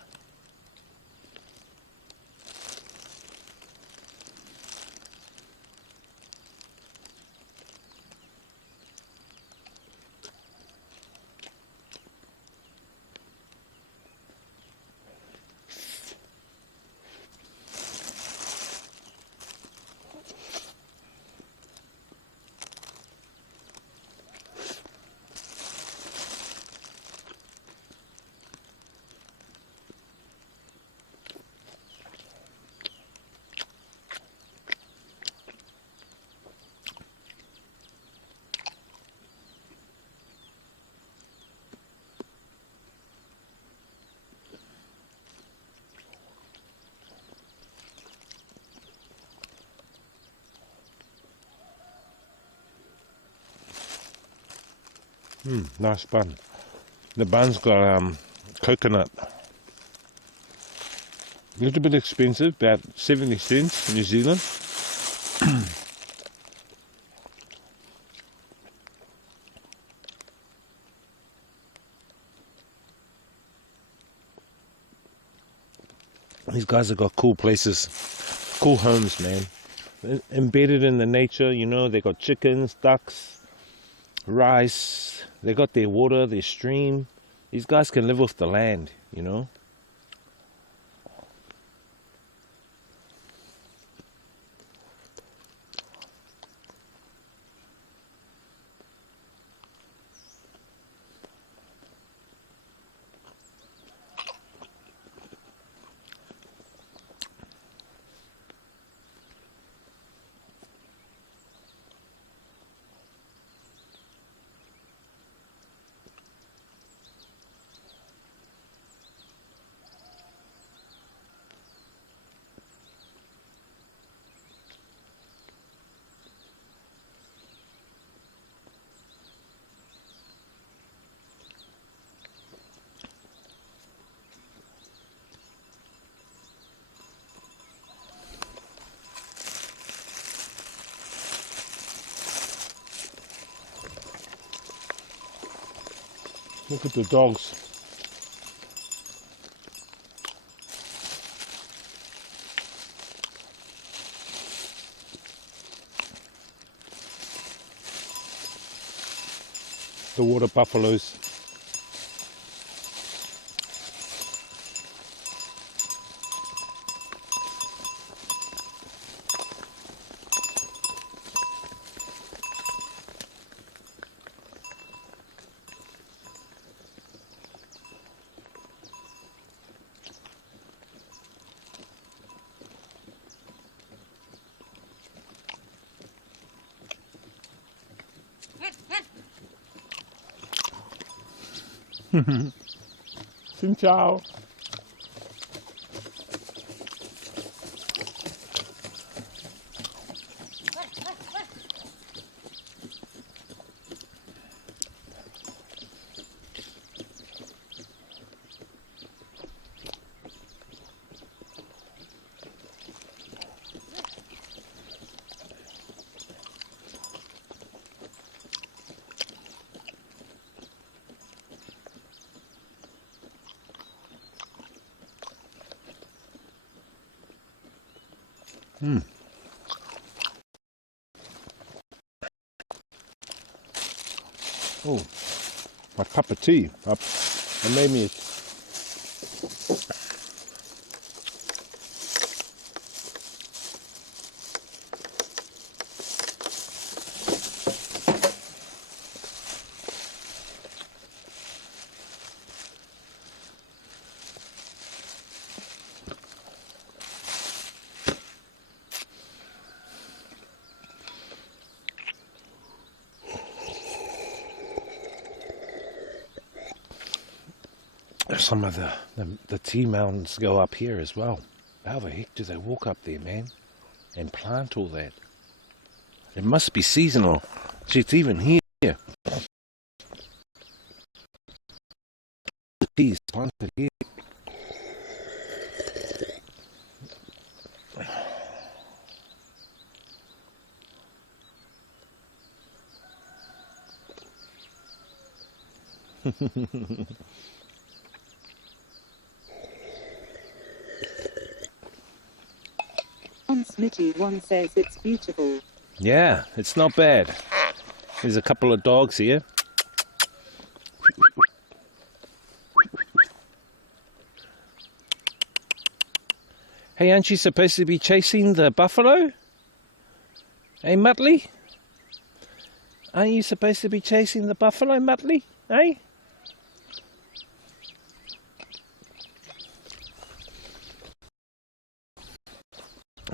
Nice bun. The bun's got coconut. A little bit expensive, about 70 cents New Zealand. These guys have got cool places, cool homes, man. Embedded in the nature, you know, they got chickens, ducks, rice. They got their water, their stream. These guys can live off the land, you know. Look at the dogs. The water buffaloes. Xin chào. Oh, my cup of tea. It made me. Some of the tea mountains go up here as well. How the heck do they walk up there, man, and plant all that? It must be seasonal. See, it's even here. The tea's planted here. Smitty1 says it's beautiful. Yeah, it's not bad. There's a couple of dogs here. Hey, aren't you supposed to be chasing the buffalo? Hey, Muttley? Aren't you supposed to be chasing the buffalo, Muttley? Hey?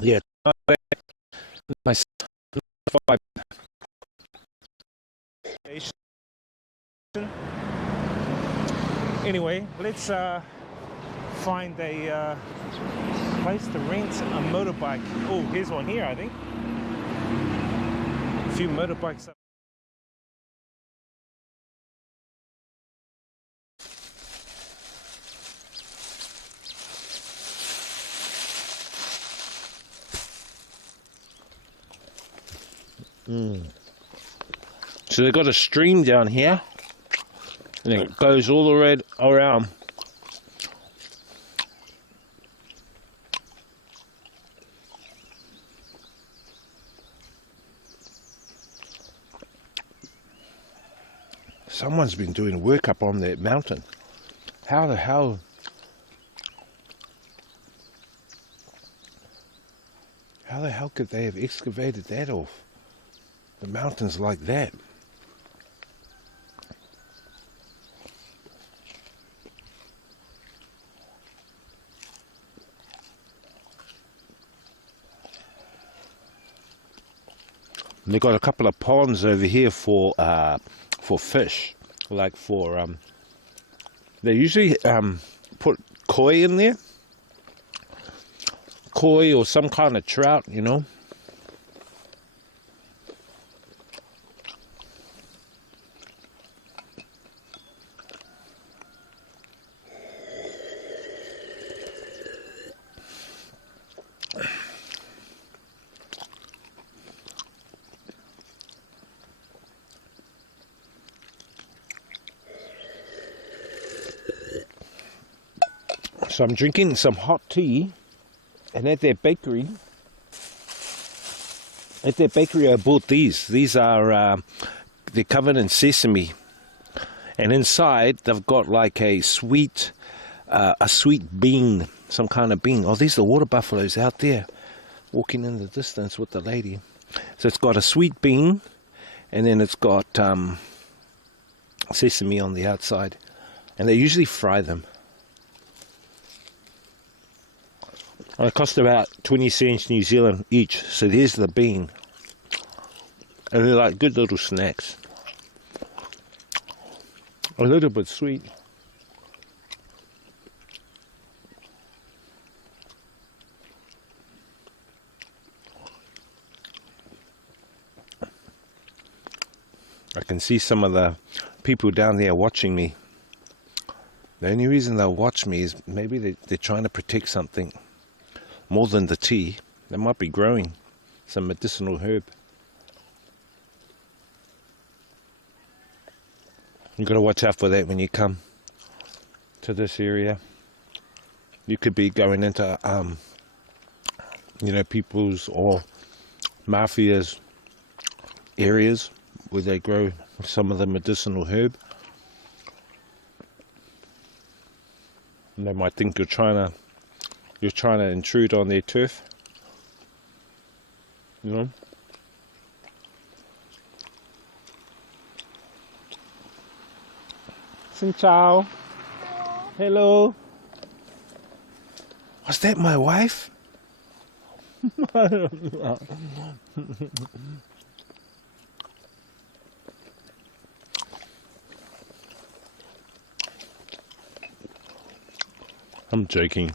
Yeah. My anyway, let's find a place to rent a motorbike. Oh, here's one here, I think. A few motorbikes up. So they've got a stream down here, and it goes all the way around. Someone's been doing work up on that mountain. How the hell? How the hell could they have excavated that off? The mountain's like that. And they've got a couple of ponds over here for fish, like for they usually put koi in there, koi or some kind of trout, you know. So I'm drinking some hot tea, and at their bakery I bought these. These are they're covered in sesame, and inside they've got like a sweet bean, some kind of bean. Oh, these are the water buffaloes out there walking in the distance with the lady. So it's got a sweet bean, and then it's got sesame on the outside, and they usually fry them. And it cost about 20 cents New Zealand each. So there's the bean. And they're like good little snacks. A little bit sweet. can see some of the people down there watching me. The only reason they'll watch me is maybe they're trying to protect something more than the tea. They might be growing some medicinal herb. You've got to watch out for that when you come to this area. You could be going into, people's or mafia's areas where they grow some of the medicinal herb. And they might think you're trying to intrude on their turf. You know? Xin chào. Hello. Was that my wife? I don't know. I'm joking.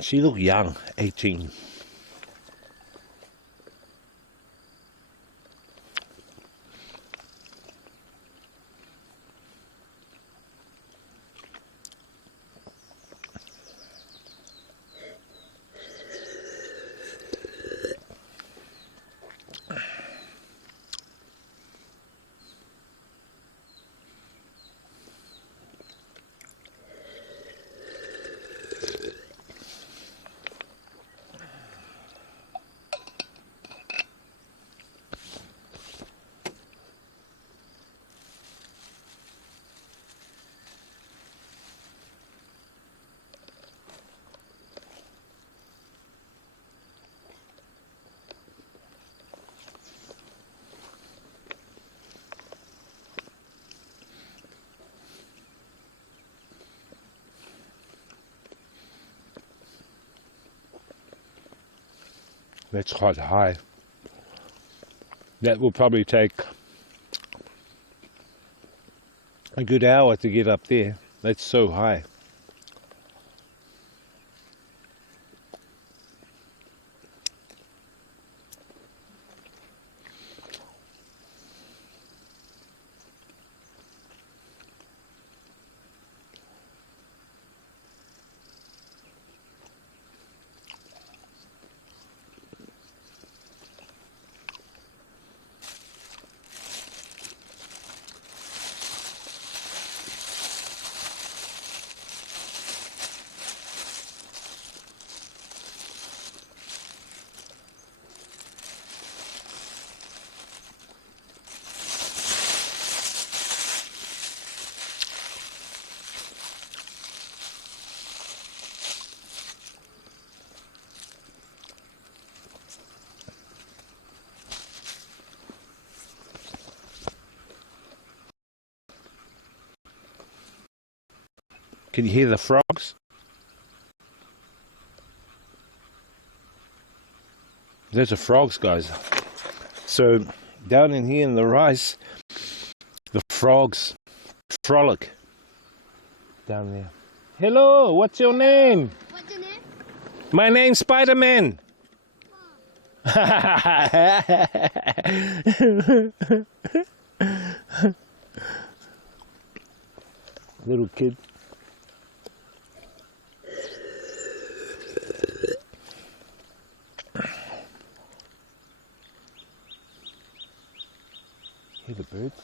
She looked young, 18. That's quite high. That will probably take a good hour to get up there. That's so high. Can you hear the frogs? There's the frogs, guys. So down in here in the rice, the frogs frolic down there. Hello, what's your name? What's your name? My name's Spider-Man. Little kid. Hear the birds?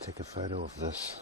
Take a photo of this.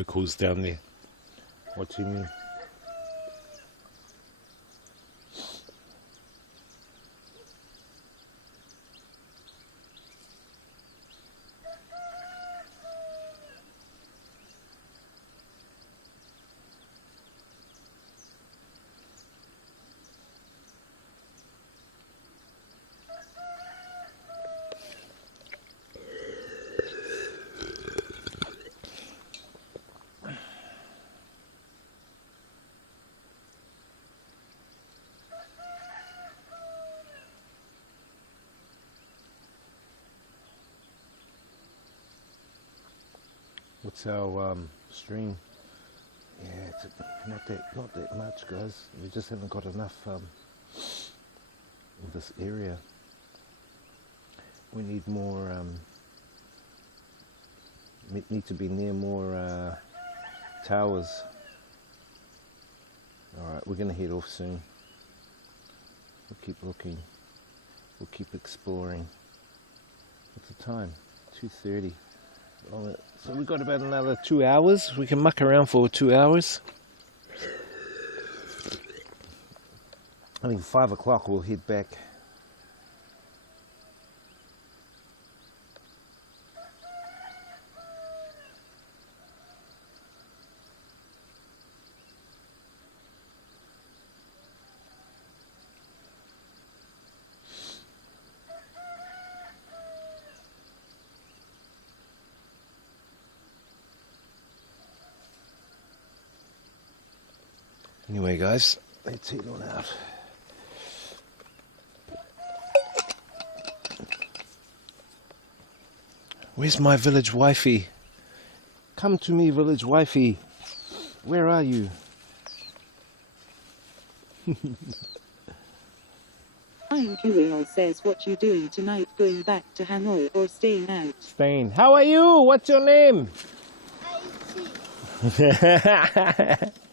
locals down there. What do you mean? What's our stream? Yeah, it's not that much, guys. We just haven't got enough in this area. We need more. We need to be near more towers. All right, we're gonna head off soon. We'll keep looking. We'll keep exploring. What's the time? 2:30. So we've got about another 2 hours. We can muck around for 2 hours. I think 5 o'clock we'll head back. Anyway, guys, let's head on out. Where's my village wifey? Come to me, village wifey. Where are you? IRL says, what you doing tonight, going back to Hanoi or staying out? Staying. How are you? What's your name?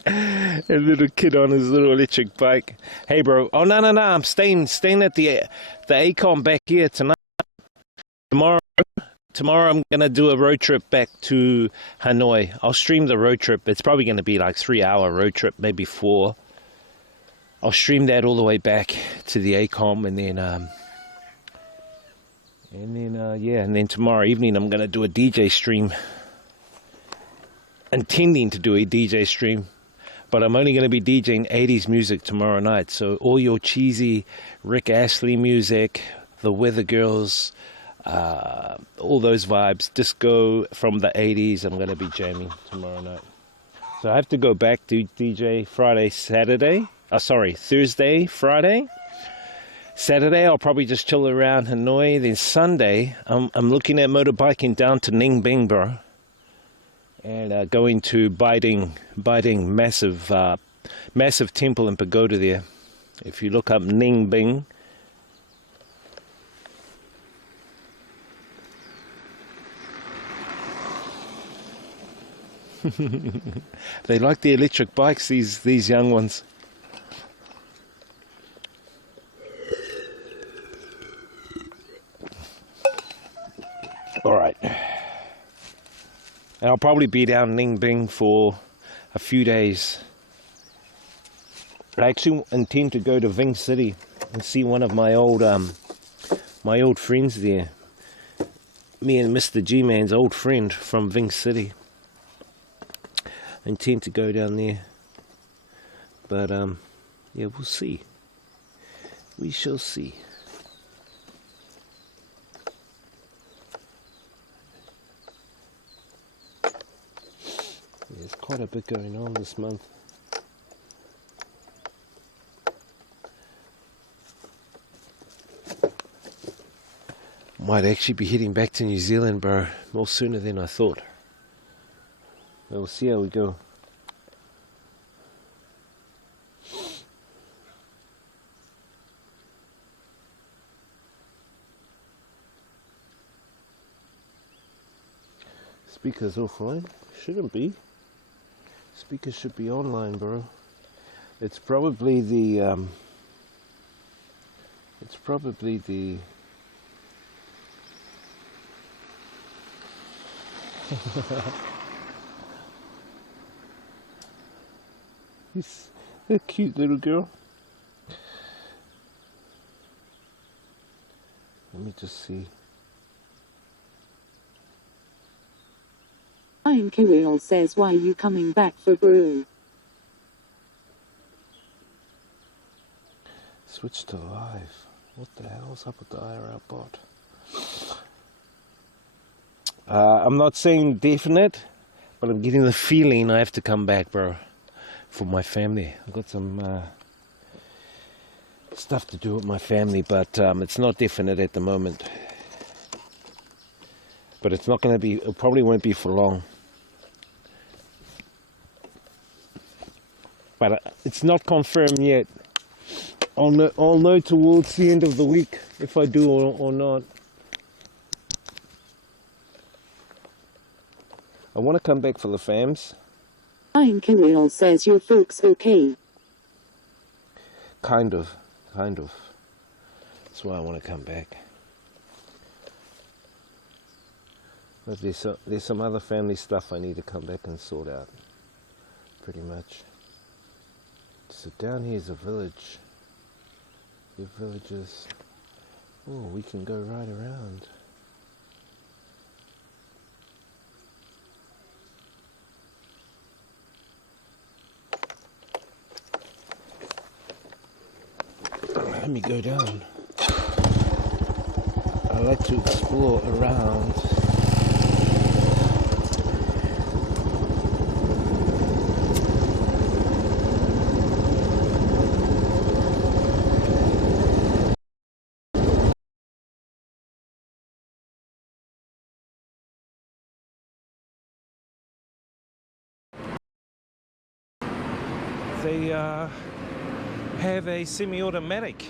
A little kid on his little electric bike. Hey, bro. Oh, no. I'm staying at the ACOM back here tonight. Tomorrow I'm going to do a road trip back to Hanoi. I'll stream the road trip. It's probably going to be like 3-hour road trip, maybe 4. I'll stream that all the way back to the ACOM, and then tomorrow evening I'm going to do a DJ stream. Intending to do a DJ stream. But I'm only going to be DJing 80s music tomorrow night. So all your cheesy Rick Astley music, the Weather Girls, all those vibes, disco from the 80s, I'm going to be jamming tomorrow night. So I have to go back to DJ Thursday, Friday. Saturday, I'll probably just chill around Hanoi. Then Sunday, I'm looking at motorbiking down to Ninh Binh, bro. And going to Baiting massive temple and pagoda there. If you look up Ninh Binh, they like the electric bikes, these young ones. All right. And I'll probably be down Ninh Binh for a few days. I actually intend to go to Vinh City and see one of my old friends there. Me and Mr. G-Man's old friend from Vinh City. I intend to go down there. But yeah, we'll see. We shall see. There's quite a bit going on this month. Might actually be heading back to New Zealand, bro, more sooner than I thought. We'll see how we go. Speakers offline? Shouldn't be. Speakers should be online, bro. It's probably the He's a cute little girl. Let me just see. IRL says, why you coming back for brew? Switch to live. What the hell's up with the IRL bot? I'm not saying definite, but I'm getting the feeling I have to come back, bro, for my family. I've got some stuff to do with my family, but it's not definite at the moment. But it's not going to be, it probably won't be for long. But it's not confirmed yet. I'll know towards the end of the week if I do or not. I want to come back for the fams. IRL says your folks okay. Kind of. That's why I want to come back. But there's some other family stuff I need to come back and sort out. Pretty much. So down here is a village. Your villages. Oh, we can go right around. Let me go down. I like to explore around. They have a semi-automatic.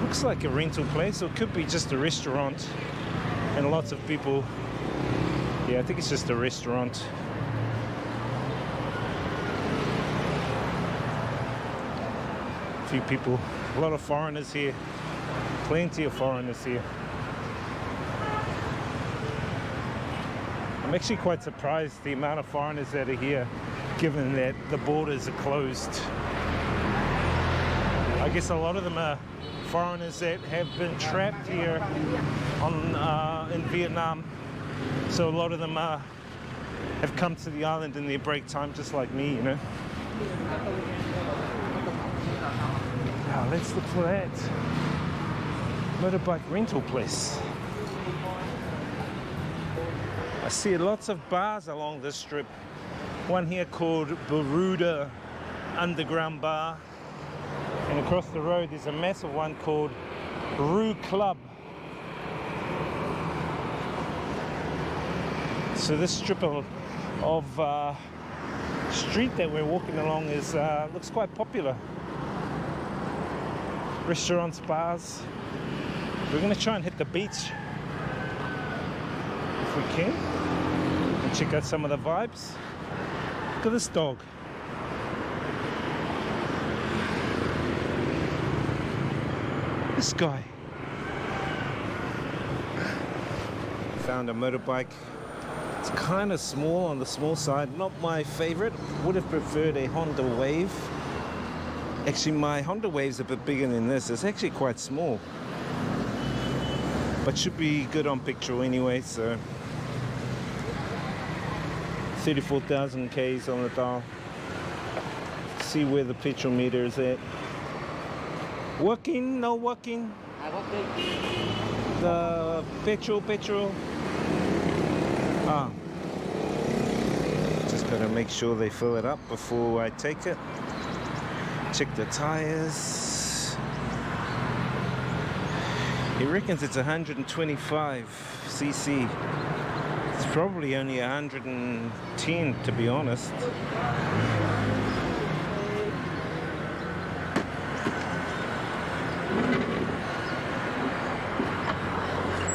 Looks like a rental place, or it could be just a restaurant. And lots of people. Yeah, I think it's just a restaurant. A few people, a lot of foreigners here. Plenty of foreigners here. I'm actually quite surprised the amount of foreigners that are here, given that the borders are closed. I guess a lot of them are foreigners that have been trapped here in Vietnam. So a lot of them have come to the island in their break time, just like me, you know. Now let's look for that motorbike rental place. I see lots of bars along this strip. One here called Baruda Underground Bar. And across the road there's a massive one called Rue Club. So this strip of street that we're walking along is looks quite popular. Restaurants, bars. We're going to try and hit the beach if we can and check out some of the vibes. Look at this dog. This guy. Found a motorbike. It's kind of small, on the small side. Not my favorite. Would have preferred a Honda Wave. Actually, my Honda Wave's a bit bigger than this. It's actually quite small. But should be good on petrol anyway, so 34,000 Ks on the dial. See where the petrol meter is at. Working, no working. The petrol. Just gotta make sure they fill it up before I take it. Check the tires. He reckons it's 125 cc. It's probably only 110 to be honest.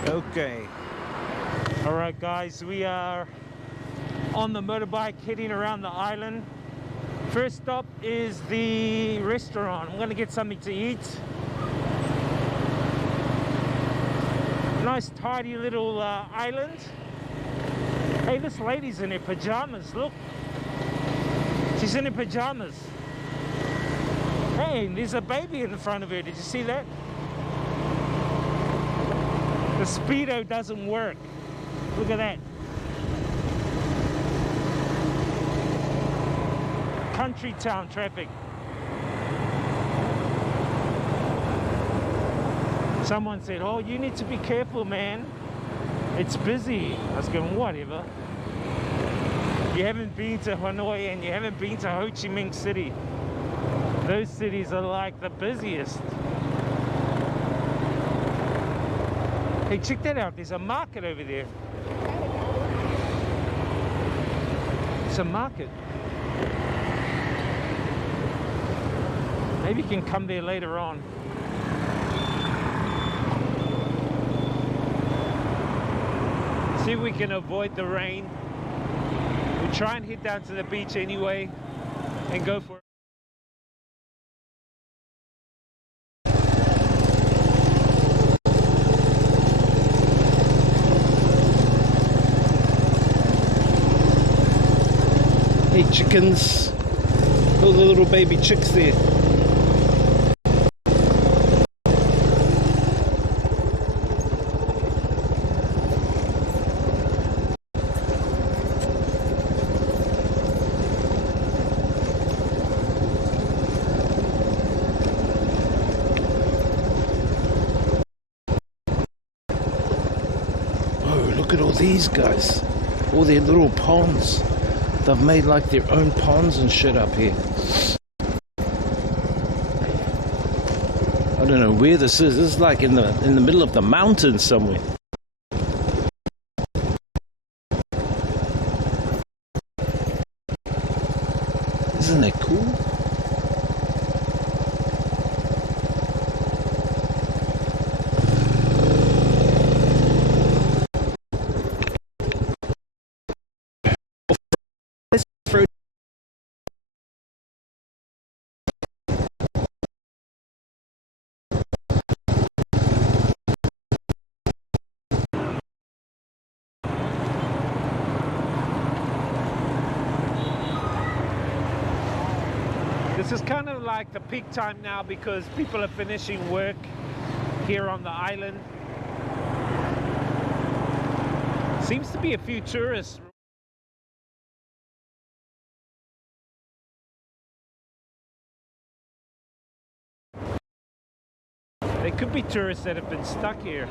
Okay. Alright guys, we are on the motorbike heading around the island. First stop is the restaurant. I'm going to get something to eat. Nice tidy little island. Hey, this lady's in her pajamas, look. She's in her pajamas. Hey, there's a baby in front of her. Did you see that? The Speedo doesn't work. Look at that. Country town traffic. Someone said, oh, you need to be careful, man. It's busy. I was going, whatever. You haven't been to Hanoi and you haven't been to Ho Chi Minh City. Those cities are like the busiest. Hey, check that out. There's a market over there. It's a market. Maybe you can come there later on. See if we can avoid the rain. We'll try and head down to the beach anyway and go for it. Hey chickens, all the little baby chicks there. Oh, look at all these guys, all their little ponds. They've made like their own ponds and shit up here. I don't know where this is. This is like in the middle of the mountains somewhere. Isn't that cool? This is kind of like the peak time now because people are finishing work here on the island. Seems to be a few tourists. There could be tourists that have been stuck here.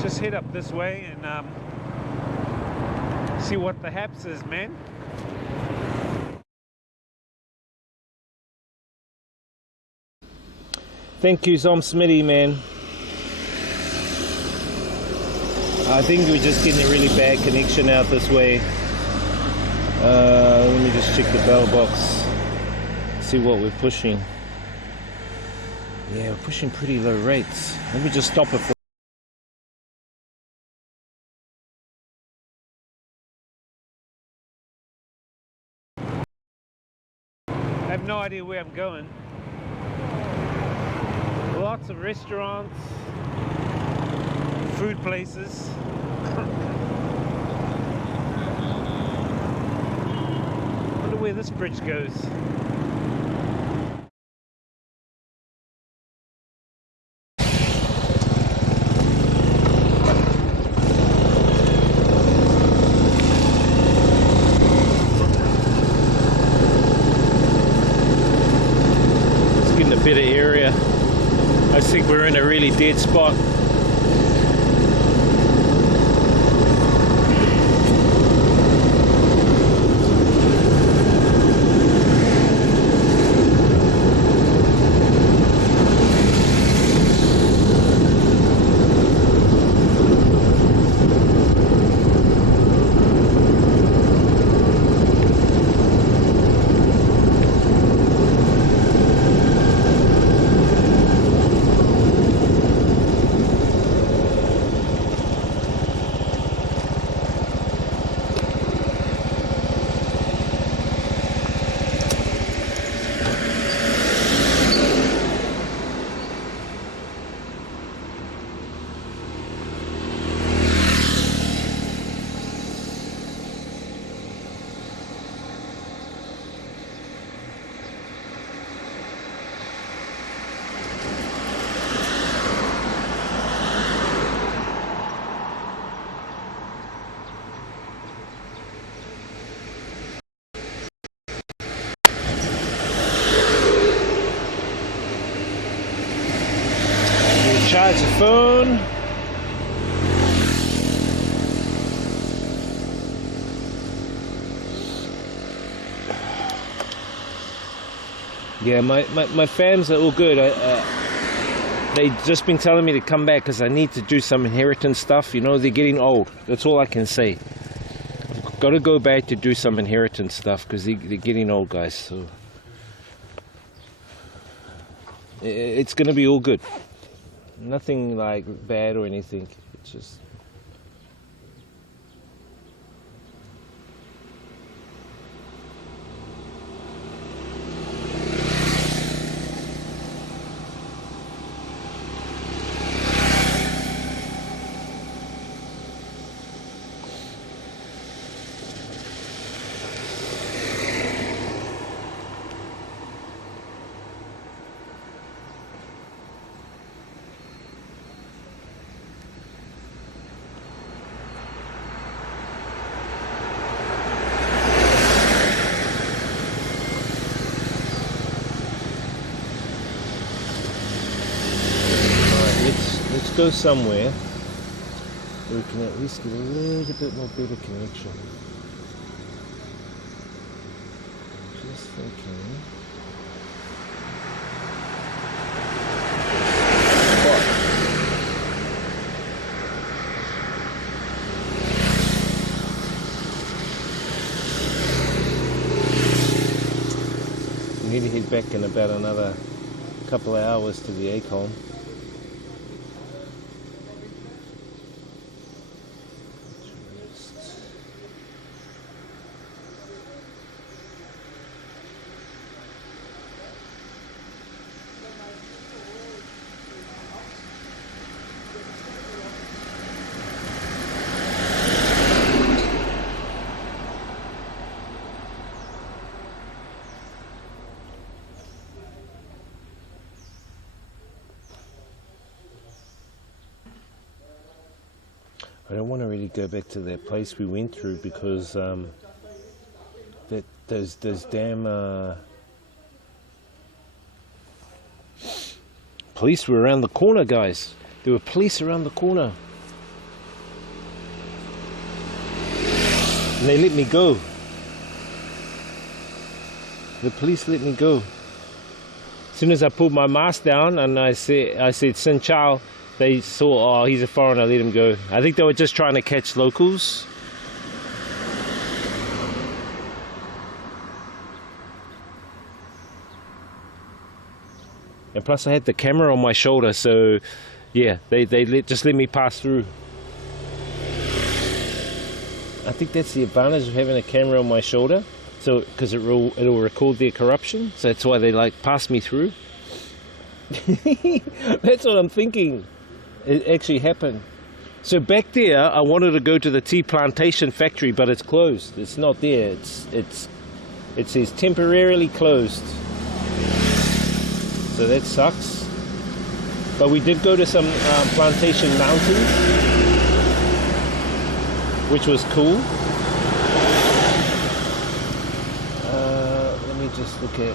Just head up this way and see what the haps is, man. Thank you, Zom Smitty, man. I think we're just getting a really bad connection out this way. Let me just check the bell box, see what we're pushing. Yeah, we're pushing pretty low rates. Let me just stop it for I have no idea where I'm going. Lots of restaurants, food places. Wonder where this bridge goes. better area. I think we're in a really dead spot. Charge the phone. Yeah, my fams are all good. They just been telling me to come back because I need to do some inheritance stuff. You know, they're getting old. That's all I can say. I've got to go back to do some inheritance stuff because they're getting old, guys. So it's gonna be all good. Nothing like bad or anything. It's just. Let's go somewhere where we can at least get a little bit more better connection. Just thinking. We need to head back in about another couple of hours to the Acon. I don't want to really go back to that place we went through because those damn police were around the corner, guys. There were police around the corner. And they let me go. The police let me go. As soon as I pulled my mask down and I said Sin Chow, they saw, oh, he's a foreigner, let him go. I think they were just trying to catch locals. And plus I had the camera on my shoulder, so yeah, they just let me pass through. I think that's the advantage of having a camera on my shoulder, so because it'll record their corruption, so that's why they like pass me through. That's what I'm thinking. It actually happened. So back there, I wanted to go to the tea plantation factory, but it's closed. It's not there. It says temporarily closed. So that sucks. But we did go to some plantation mountains, which was cool. Let me just look at.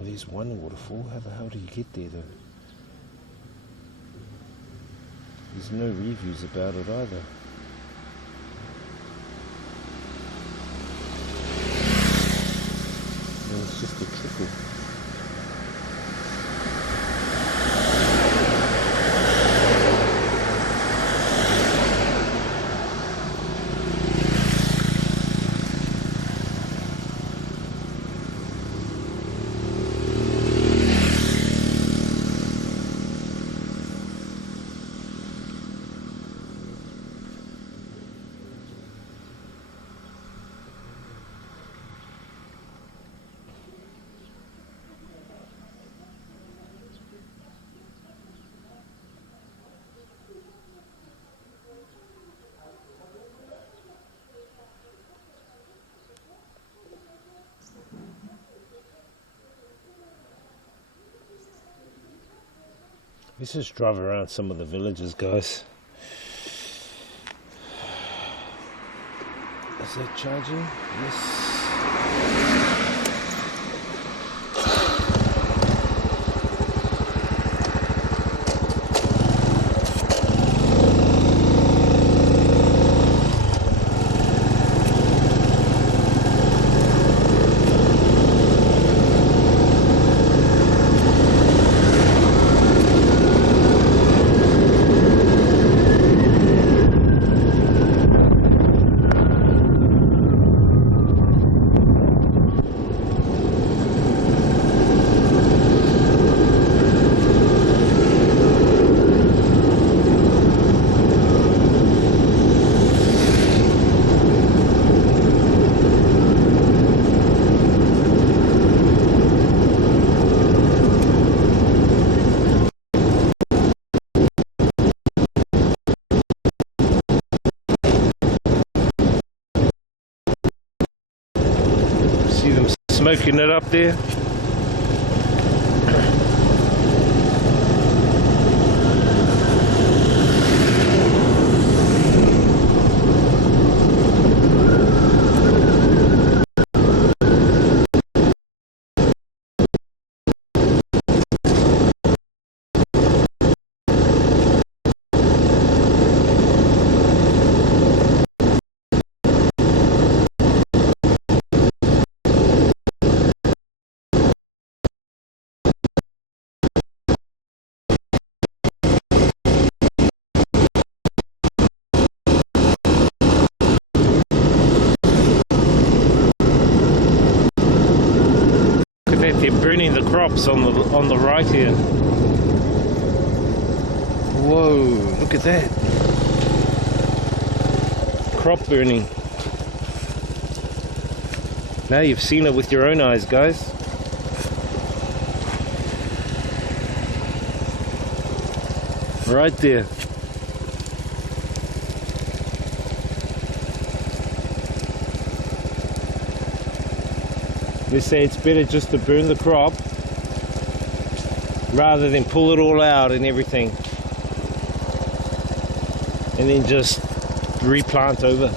There's one waterfall. How the hell do you get there though? There's no reviews about it either. And it's just a trickle. Let's just drive around some of the villages, guys. Is that charging? Yes. See them smoking it up there? They're burning the crops on the right here. Whoa, look at that. Crop burning. Now you've seen it with your own eyes, guys. Right there. They say it's better just to burn the crop rather than pull it all out and everything and then just replant over.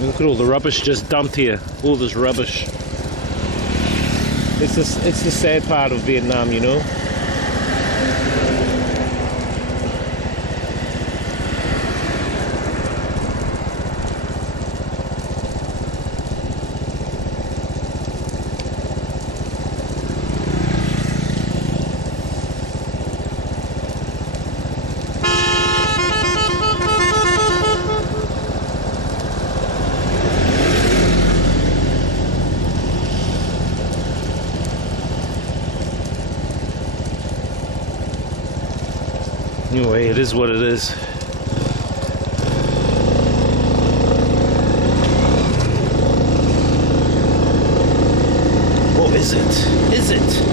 Look at all the rubbish just dumped here, all this rubbish. It's the sad part of Vietnam, you know. Anyway, it is what it is. What is it? Is it?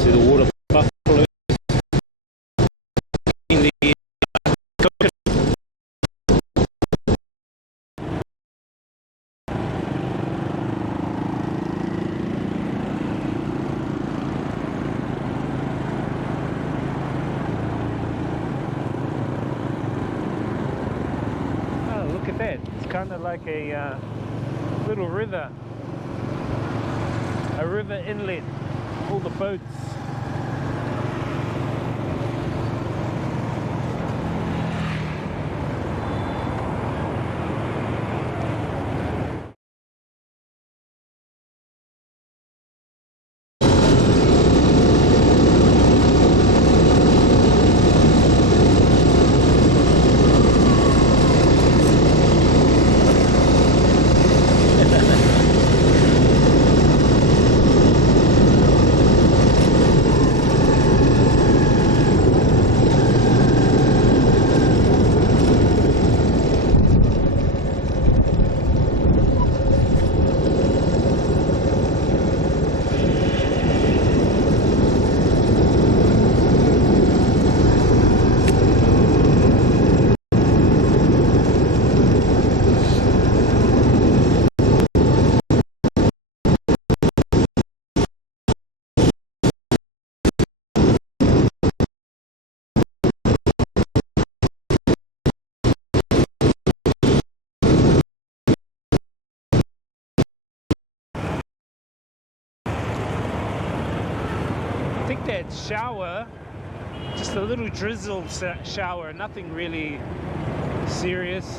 See the water buffalo in the coconut. Oh, look at that. It's kind of like a little river. A river inlet. All the boats. think that shower, just a little drizzle shower, nothing really serious.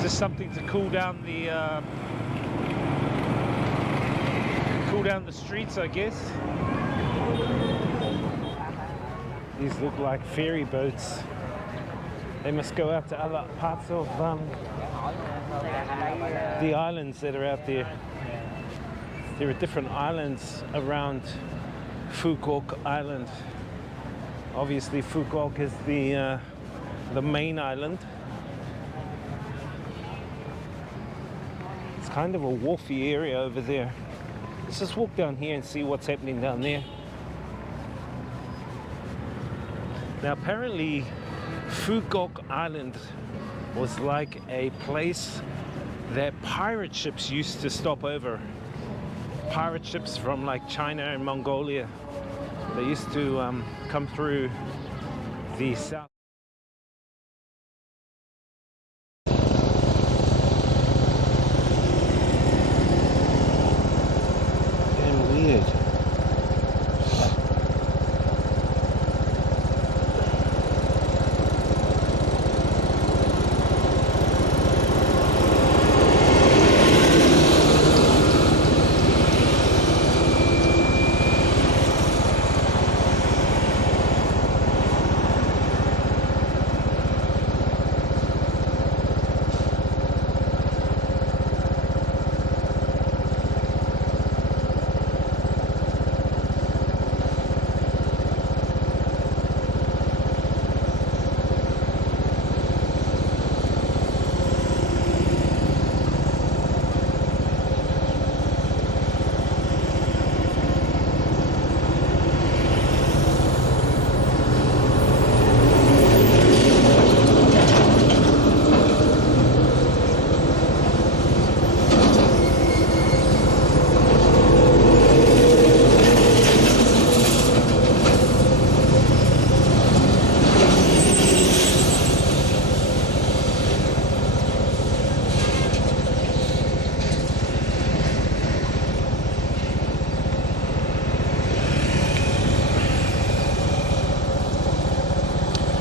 Just something to cool down the streets, I guess. These look like ferry boats. They must go out to other parts of the islands that are out there. There are different islands around Phuket Island. Obviously, Phuket is the main island. It's kind of a wharfy area over there. Let's just walk down here and see what's happening down there. Now, apparently, Phuket Island was like a place that pirate ships used to stop over. Pirate ships from like China and Mongolia. They used to come through the south. Damn weird.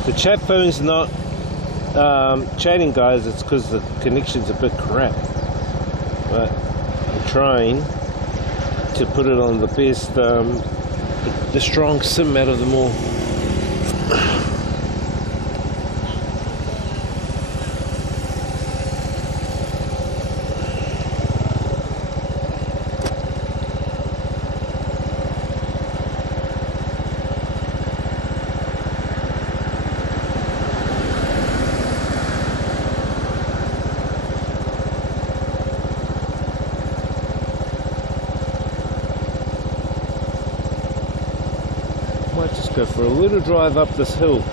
The chat phone's not chatting, guys. It's because the connection's a bit crap. But I'm trying to put it on the best, the strong SIM out of them all. Might just go for a little drive up this hill.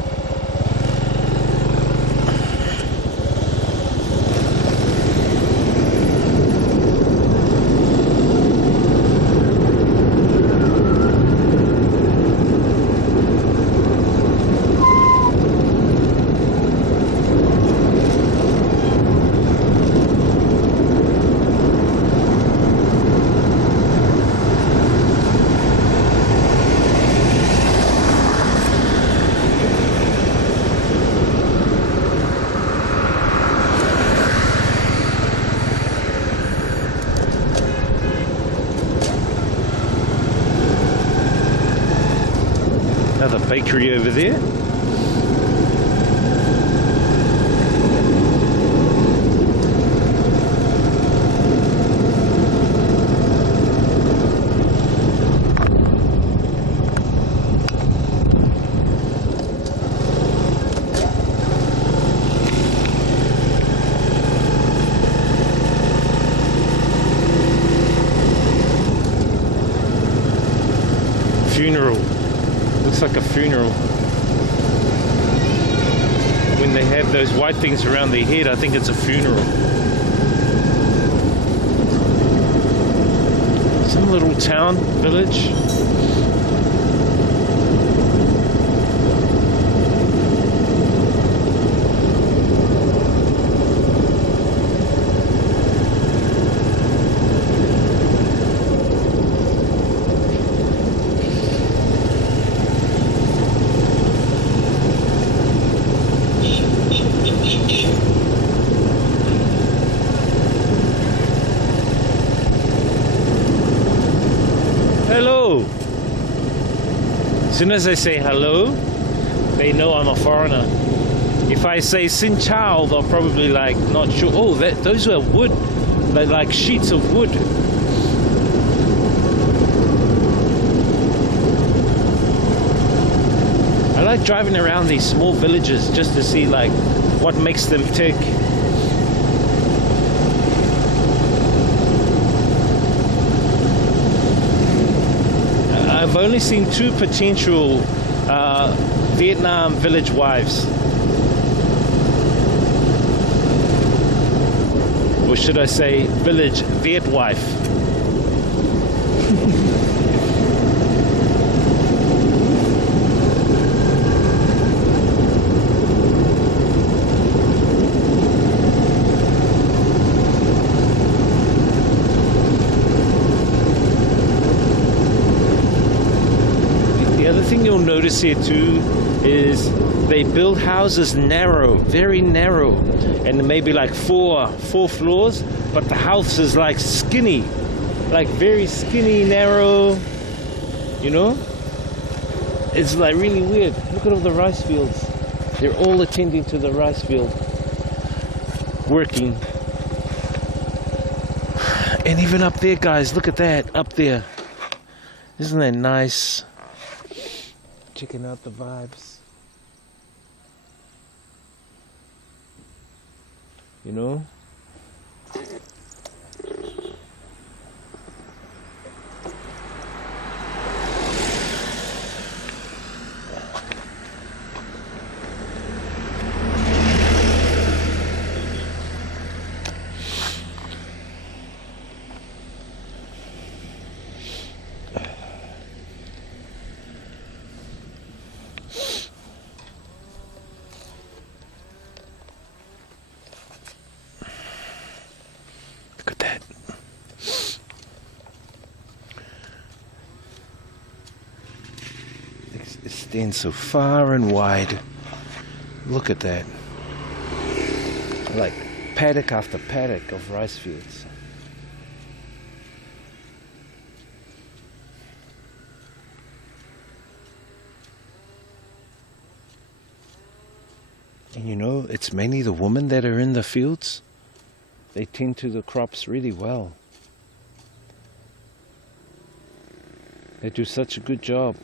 Another bakery over there. Funeral. Looks like a funeral. When they have those white things around their head, I think it's a funeral. Some little town, village. soon as I say hello, they know I'm a foreigner. If I say Xin Chao, they'll probably like not sure. Oh, those are wood. They're like sheets of wood. I like driving around these small villages just to see like what makes them tick. I've only seen 2 potential Vietnam village wives. Or should I say village Viet wife? The other thing you'll notice here too is they build houses narrow, very narrow, and maybe like four floors, but the house is like skinny, like very skinny, narrow, you know? It's like really weird. Look at all the rice fields. They're all attending to the rice field, working. And even up there, guys, look at that, up there. Isn't that nice? Checking out the vibes. You know? Look at that. It stands so far and wide. Look at that. Like paddock after paddock of rice fields. And you know, it's mainly the women that are in the fields. They tend to the crops really well. They do such a good job.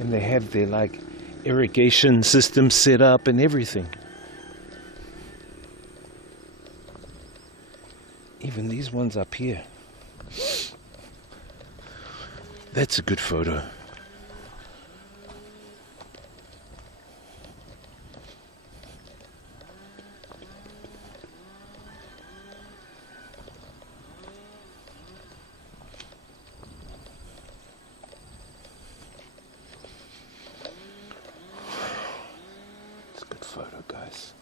And they have their like irrigation system set up and everything. Even these ones up here. That's a good photo. It's a good photo, guys.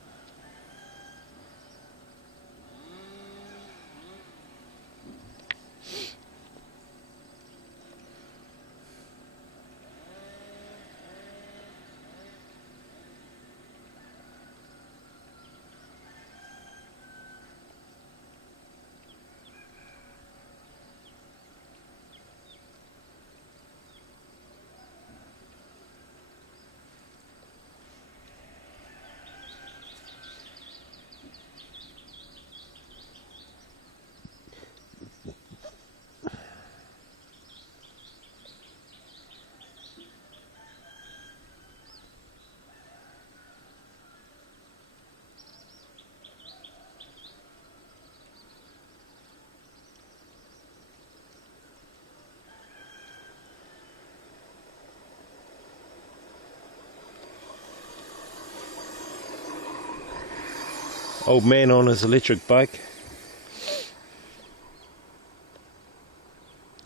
Old man on his electric bike.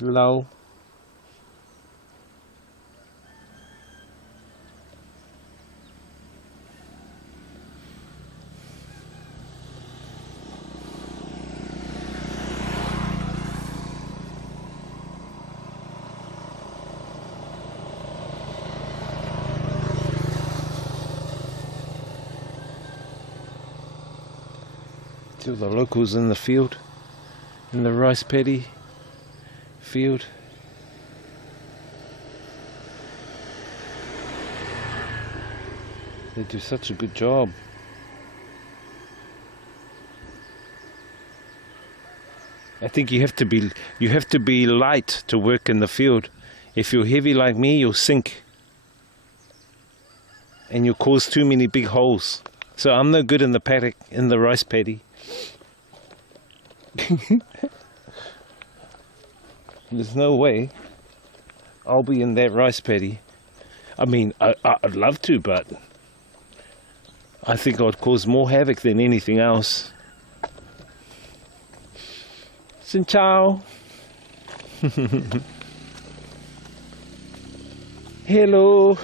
Lol. See all the locals in the field, in the rice paddy field. They do such a good job. I think you have to be light to work in the field. If you're heavy like me, you'll sink. And you'll cause too many big holes. So I'm no good in the paddock, in the rice paddy. There's no way I'll be in that rice paddy. I mean, I'd love to, but I think I'd cause more havoc than anything else. Xin chào. Hello.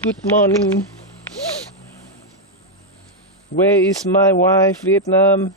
Good morning. Where is my wife, Vietnam?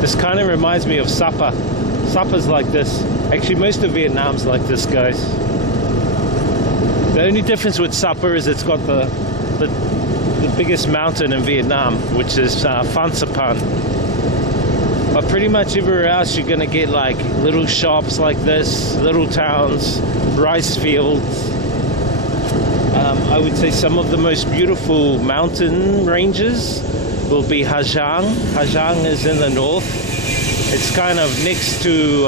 This kind of reminds me of Sapa. Sapa's like this. Actually, most of Vietnam's like this, guys. The only difference with Sapa is it's got the biggest mountain in Vietnam, which is Phan Xipang. But pretty much everywhere else, you're gonna get like little shops like this, little towns, rice fields. I would say some of the most beautiful mountain ranges will be Ha Giang. Ha Giang is in the north. It's kind of next to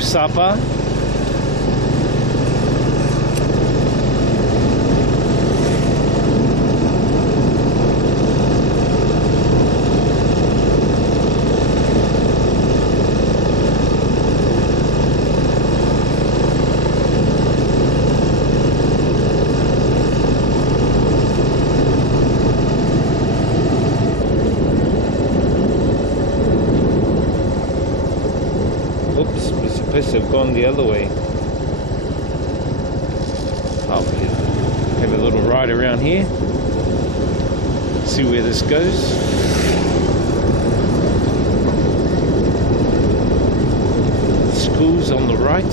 Sapa. Oops, we're supposed to have gone the other way. Oh, yeah. Have a little ride around here. See where this goes. School's on the right.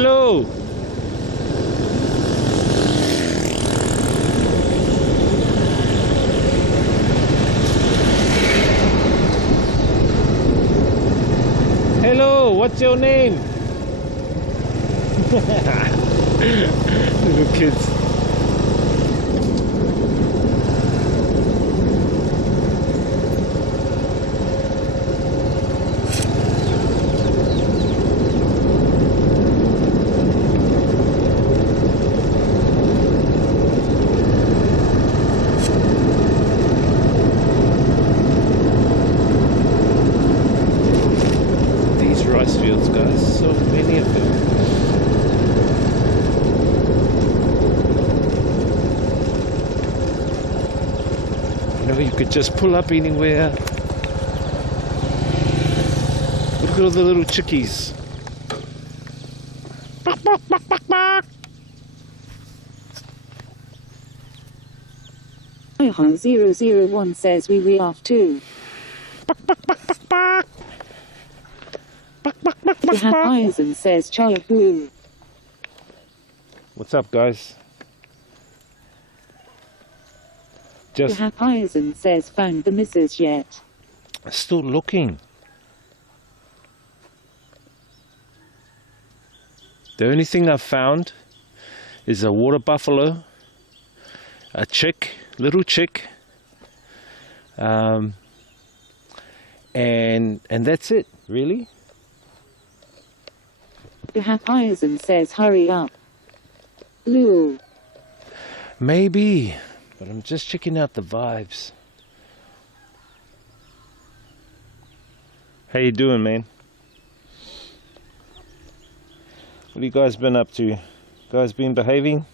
Hello. Hello, what's your name? Little kids. Rice fields, guys, so many of them. You know, you could just pull up anywhere. Look at all the little chickies. 001 says we off too. Horizon says Chaya. What's up, guys? Just Horizon says found the missus yet. still looking. The only thing I've found is a water buffalo, a chick, little chick, and that's it, really. Horizon says hurry up. Lul. Maybe, but I'm just checking out the vibes. How you doing, man? What have you guys been up to? Guys been behaving?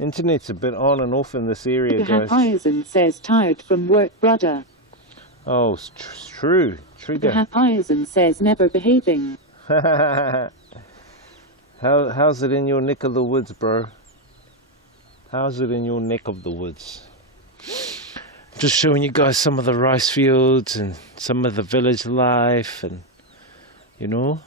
Internet's a bit on and off in this area, guys. Horizon says tired from work, brother. Oh, it's true. Trigger. Horizon says never behaving. How's it in your neck of the woods, bro? How's it in your neck of the woods? Just showing you guys some of the rice fields and some of the village life, and you know.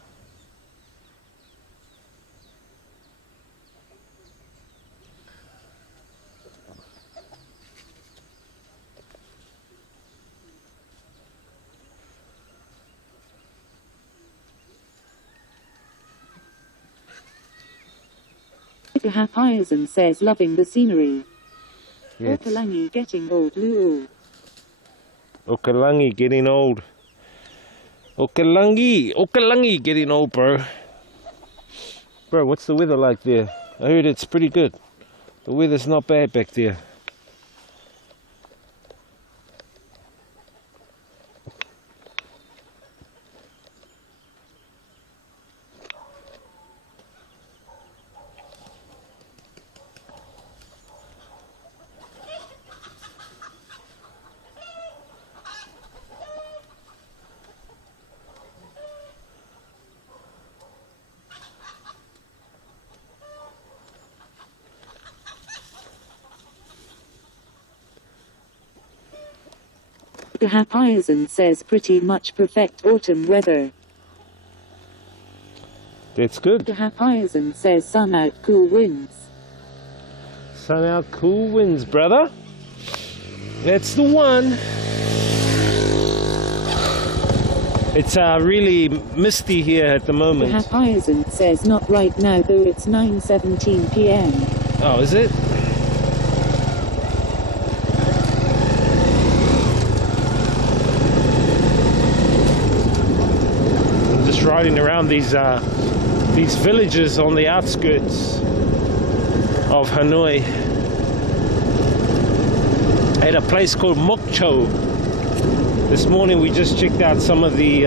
Horizon says loving the scenery. Yes. Okalangi getting old. Lul. Okalangi getting old. Okalangi getting old, bro. Bro, what's the weather like there? I heard it's pretty good. The weather's not bad back there. Horizon says pretty much perfect autumn weather. That's good. Horizon says sun out, cool winds. Sun out, cool winds, brother. That's the one. It's really misty here at the moment. Horizon says not right now, though it's 9:17 p.m. Oh, is it? I'm just riding around these villages on the outskirts of Hanoi at a place called Mokcho. This morning we just checked out some of the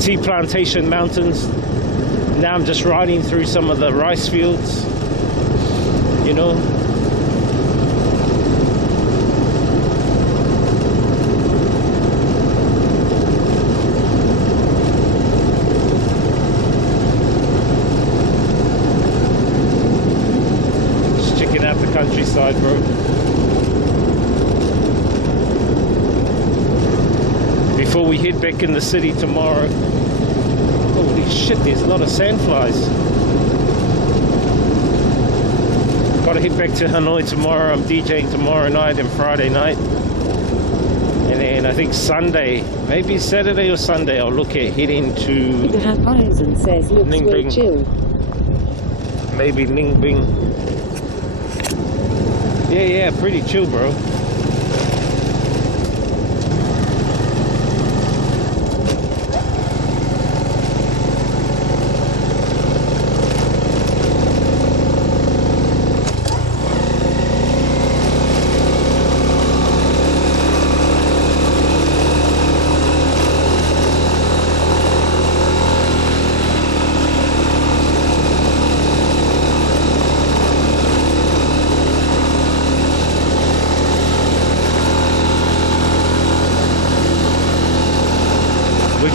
tea plantation mountains. Now I'm just riding through some of the rice fields, you know. Just checking out the countryside, bro. before we head back in the city tomorrow. Holy shit, there's a lot of sandflies. Gotta head back to Hanoi tomorrow. I'm DJing tomorrow night and Friday night. And then I think Sunday, maybe Saturday or Sunday, I'll look at heading to The Horizon says looks Ning will Bing. chill. Maybe Ning Bing. Yeah, pretty chill, bro.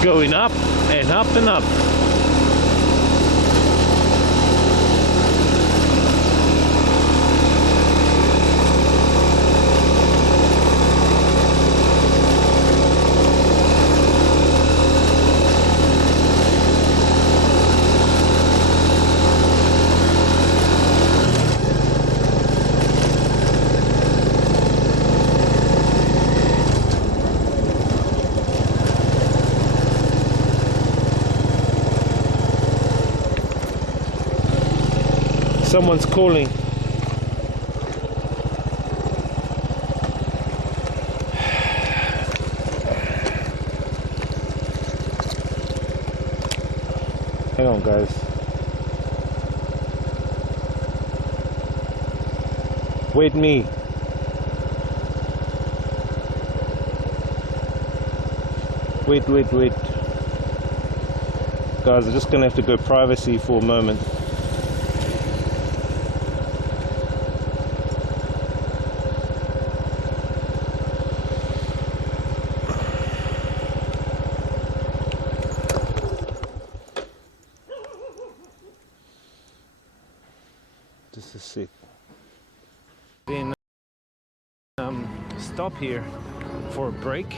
Going up and up and up. Someone's calling. Hang on, guys. Wait me. Wait. Guys, I'm just gonna have to go privacy for a moment. This is sick. Then stop here for a break,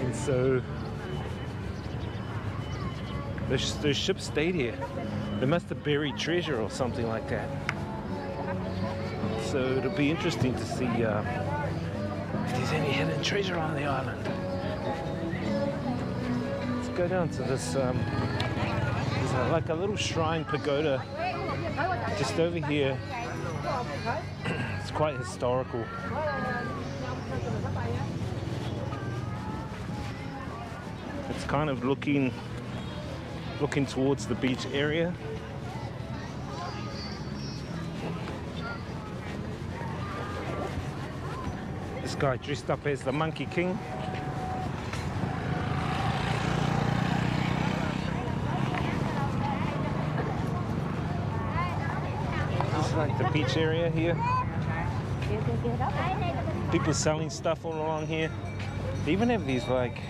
and so the ship stayed here. They must have buried treasure or something like that. So it'll be interesting to see if there's any hidden treasure on the island. Let's go down to this. There's like a little shrine pagoda just over here. It's quite historical. It's kind of looking towards the beach area. This guy dressed up as the Monkey King. Like the beach area here. People selling stuff all along here. They even have these, like,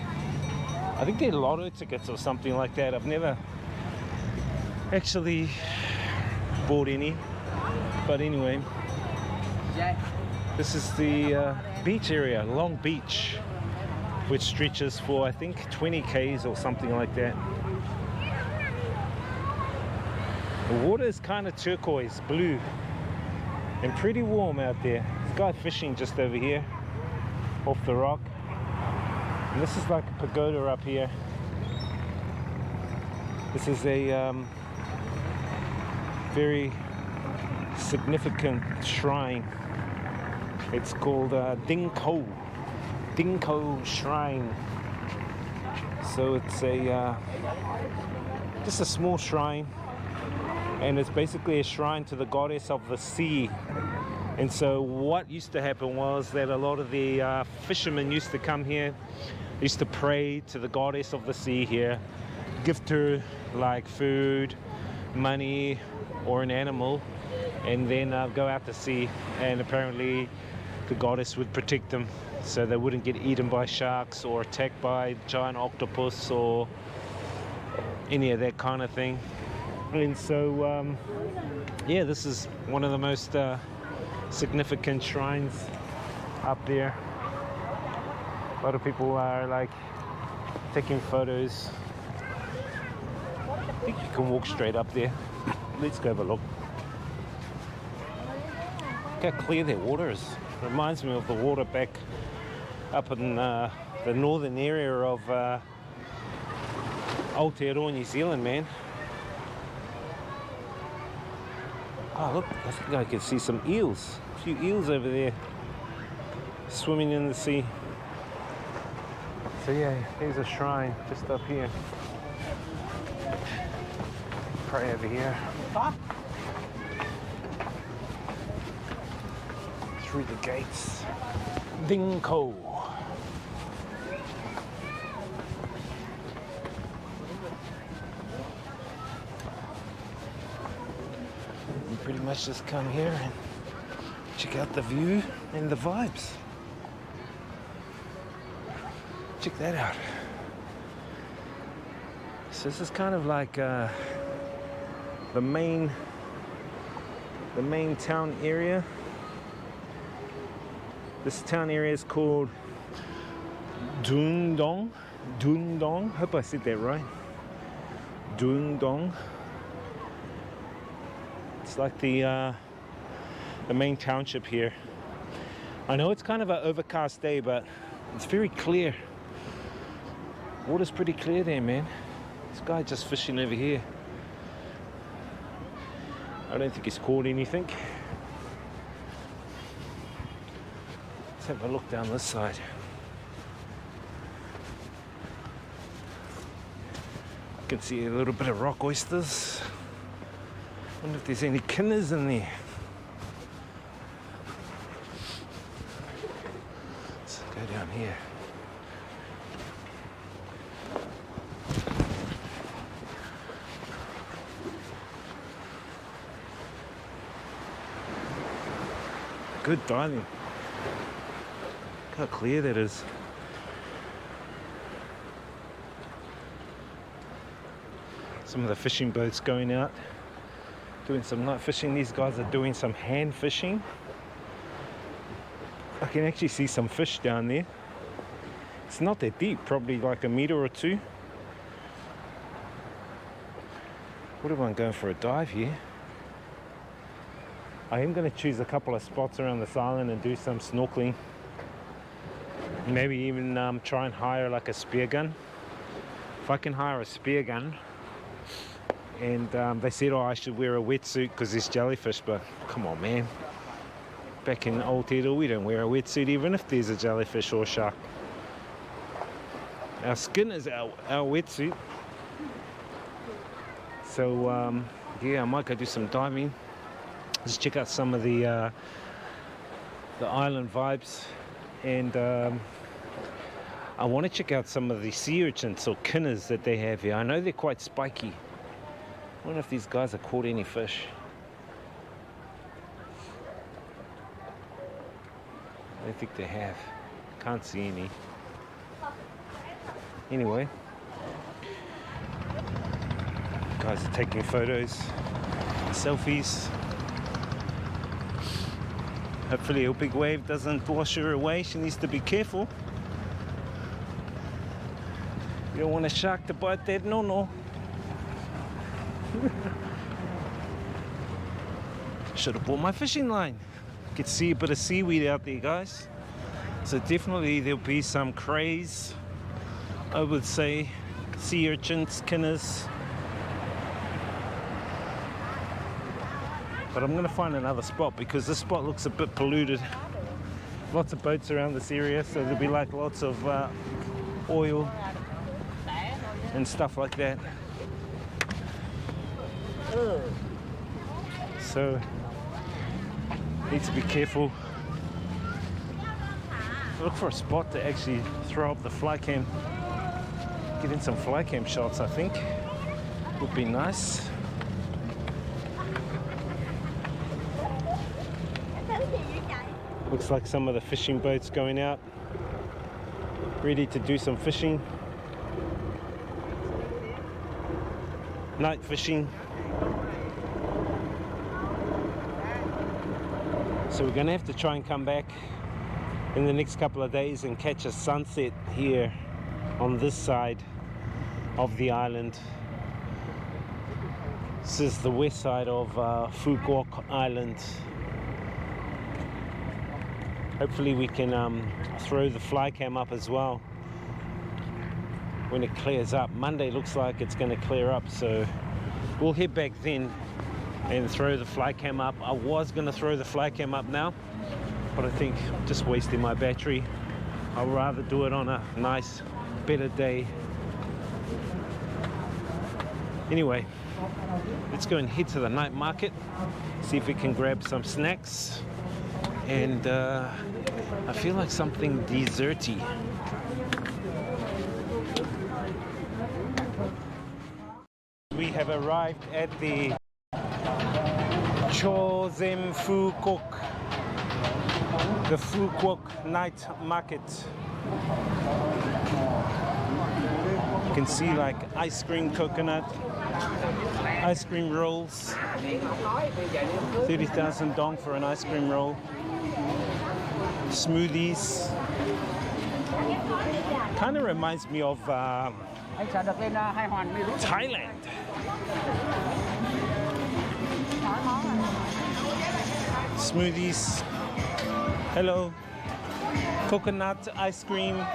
I think they're lotto tickets or something like that. I've never actually bought any, but anyway, this is the beach area, Long Beach, which stretches for I think 20 k's or something like that. The water is kind of turquoise blue and pretty warm out there. This guy fishing just over here off the rock, and this is like a pagoda up here. This is a very significant shrine. It's called Ding Ko Shrine. So it's a just a small shrine, and it's basically a shrine to the goddess of the sea. And so what used to happen was that a lot of the fishermen used to come here, used to pray to the goddess of the sea here, gift her like food, money, or an animal, and then go out to sea, and apparently the goddess would protect them so they wouldn't get eaten by sharks or attacked by giant octopus or any of that kind of thing. And so yeah, this is one of the most significant shrines up there. A lot of people are like taking photos. I think you can walk straight up there. Let's go have a look. Look how clear their water is. Reminds me of the water back up in the northern area of Aotearoa, New Zealand, man. Oh look, I think I can see some eels. A few eels over there swimming in the sea. So yeah, there's a shrine just up here. Pray over here. Through the gates. Dinko. You pretty much just come here and check out the view and the vibes. Check that out. So this is kind of like the main town area. This town area is called Dundong. Dundong. Hope I said that right. Dundong. It's like the main township here. I know it's kind of an overcast day, but it's very clear. Water's pretty clear there, man. This guy just fishing over here. I don't think he's caught anything. Let's have a look down this side. I can see a little bit of rock oysters. Wonder if there's any kinners in there. Let's go down here. Good diving. Look how clear that is. Some of the fishing boats going out, doing some night fishing. These guys are doing some hand fishing. I can actually see some fish down there. It's not that deep, probably like a meter or two. What if I'm going for a dive here? I am going to choose a couple of spots around this island and do some snorkeling. Maybe even try and hire like a spear gun. If I can hire a spear gun, and they said, oh, I should wear a wetsuit because there's jellyfish, but come on, man. Back in Aotearoa, we don't wear a wetsuit even if there's a jellyfish or shark. Our skin is our wetsuit. So yeah, I might go do some diving. Just check out some of the island vibes, and I want to check out some of the sea urchins or kinners that they have here. I know they're quite spiky. I wonder if these guys have caught any fish. I don't think they have. Can't see any. Anyway, guys are taking photos, selfies. Hopefully a big wave doesn't wash her away. She needs to be careful. You don't want a shark to bite that no. Should have bought my fishing line. Could see a bit of seaweed out there, guys. So definitely there'll be some craze. I would say sea urchins, kinners. But I'm going to find another spot because this spot looks a bit polluted. Lots of boats around this area, so there'll be like lots of oil and stuff like that. So need to be careful. Look for a spot to actually throw up the fly cam. Get in some fly cam shots, I think. Would be nice. Looks like some of the fishing boats going out, ready to do some fishing. Night fishing. So we're gonna have to try and come back in the next couple of days and catch a sunset here on this side of the island. This is the west side of Phu Quoc Island. Hopefully we can throw the fly cam up as well when it clears up. Monday looks like it's going to clear up, so we'll head back then and throw the fly cam up. I was going to throw the fly cam up now, but I think I'm just wasting my battery. I'll rather do it on a nice, better day. Anyway, let's go and head to the night market, see if we can grab some snacks, and I feel like something desserty. We have arrived at the Cho Zem Phu Quoc, the Phu Quoc night market. You can see like ice cream coconut, ice cream rolls, 30,000 dong for an ice cream roll, smoothies. Kind of reminds me of Thailand. Smoothies. Hello. Coconut ice cream.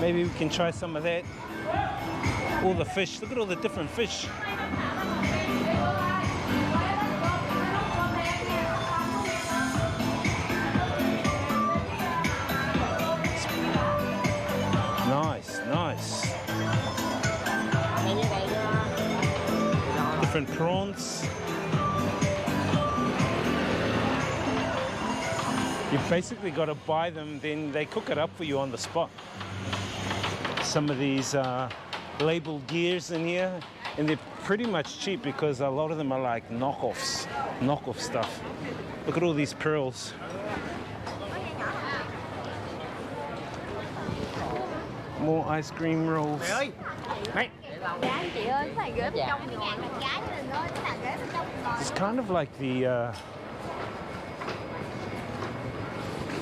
Maybe we can try some of that. All the fish. Look at all the different fish. Nice, nice. Different prawns. You've basically got to buy them, then they cook it up for you on the spot. Some of these labeled gears in here, and they're pretty much cheap because a lot of them are like knockoff stuff. Look at all these pearls. More ice cream rolls. It's kind of like the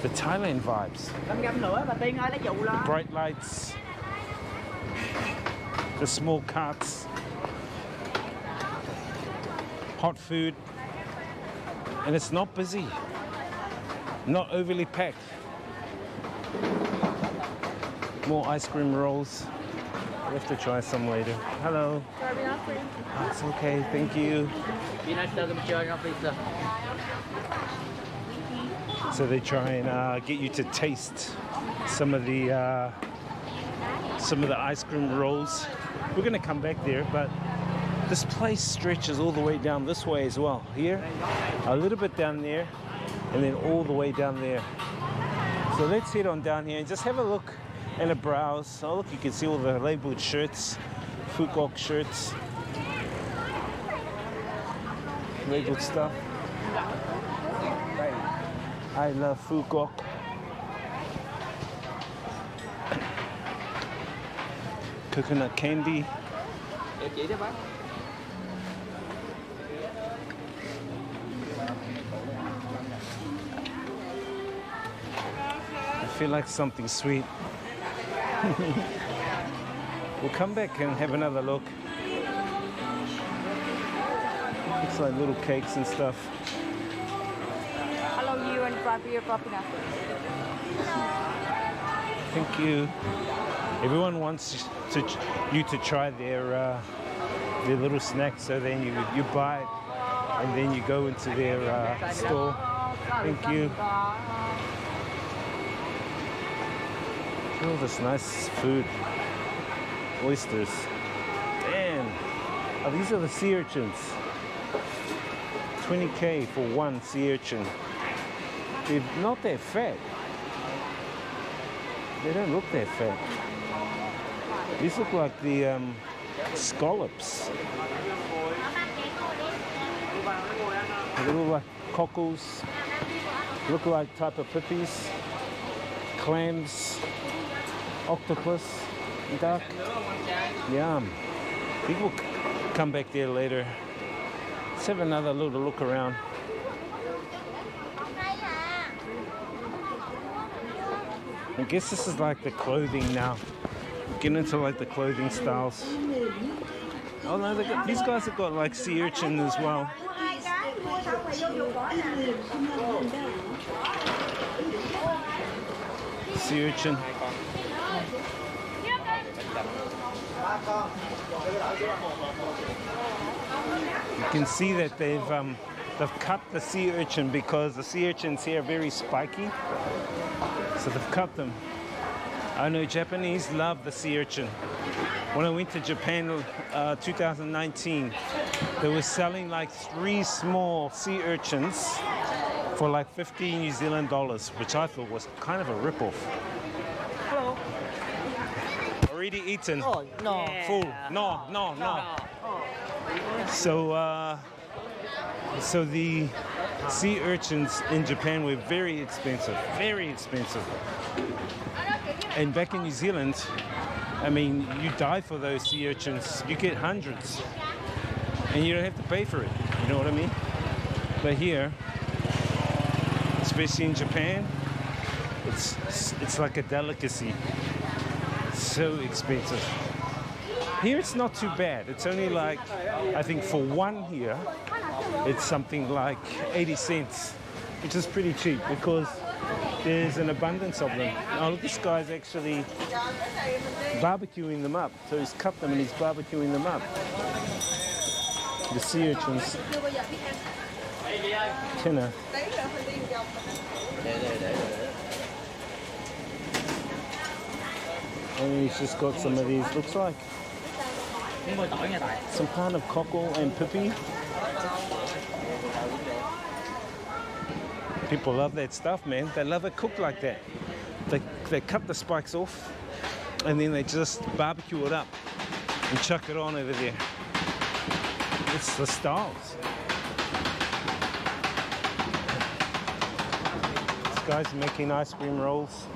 Thailand vibes. The bright lights, the small carts, hot food, and it's not busy, not overly packed. More ice cream rolls. We have to try some later. Hello. Oh, it's okay, thank you. So they try and get you to taste some of the ice cream rolls. We're gonna come back there, but this place stretches all the way down this way as well. Here, a little bit down there, and then all the way down there. So let's head on down here and just have a look and a browse. Oh look, you can see all the labeled shirts, Phu Quoc shirts, labeled stuff. I love Phu Quoc. Coconut candy. I feel like something sweet. We'll come back and have another look. Looks like little cakes and stuff. Hello, you and Fabio Popina. Thank you. Everyone wants you to try their little snacks, so then you buy it and then you go into their store. Thank you. All this nice food. Oysters. Damn. Oh, these are the sea urchins. 20K for one sea urchin. They're not that fat. They don't look that fat. These look like the scallops. They look like cockles. Look like type of pippies. Clams. Octopus. Duck. Yum. I think we'll come back there later. Let's have another little look around. I guess this is like the clothing now. Get into like the clothing styles. Oh no, these guys have got like sea urchin as well. Sea urchin. You can see that they've cut the sea urchin because the sea urchins here are very spiky. So they've cut them. I know Japanese love the sea urchin. When I went to Japan 2019, they were selling like 3 small sea urchins for like 15 New Zealand dollars, which I thought was kind of a rip-off. Hello. Already eaten? Oh, no. Full? No. So the sea urchins in Japan were very expensive. And back in New Zealand, I mean, you die for those sea urchins. You get hundreds, and you don't have to pay for it. You know what I mean? But here, especially in Japan, it's like a delicacy. It's so expensive. Here it's not too bad. It's only like, I think for one here, it's something like 80 cents, which is pretty cheap because there's an abundance of them. Oh, look, this guy's actually barbecuing them up. So he's cut them and he's barbecuing them up. The sea urchins. Tenner. And he's just got some of these, looks like some kind of cockle and pippy. People love that stuff, man. They love it cooked like that. They cut the spikes off and then they just barbecue it up and chuck it on over there. It's the styles. This guy's making ice cream rolls.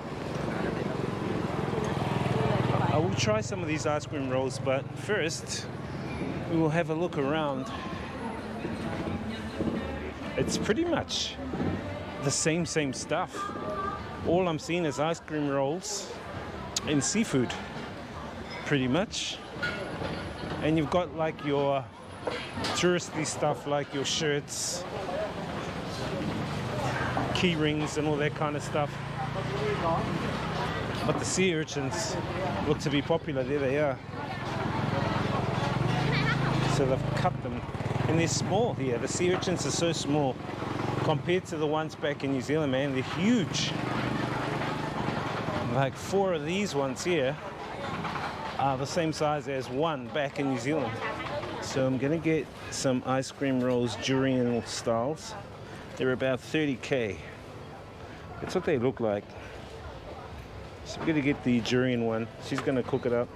I will try some of these ice cream rolls, but first we will have a look around. It's pretty much the same stuff. All I'm seeing is ice cream rolls and seafood, pretty much. And you've got like your touristy stuff like your shirts, key rings and all that kind of stuff. But the sea urchins look to be popular. There they are. So they've cut them. And they're small here. The sea urchins are so small compared to the ones back in New Zealand, man. They're huge. Like 4 of these ones here are the same size as one back in New Zealand. So I'm gonna get some ice cream rolls, durian styles. They're about 30k. That's what they look like. So I'm gonna get the durian one. She's gonna cook it up.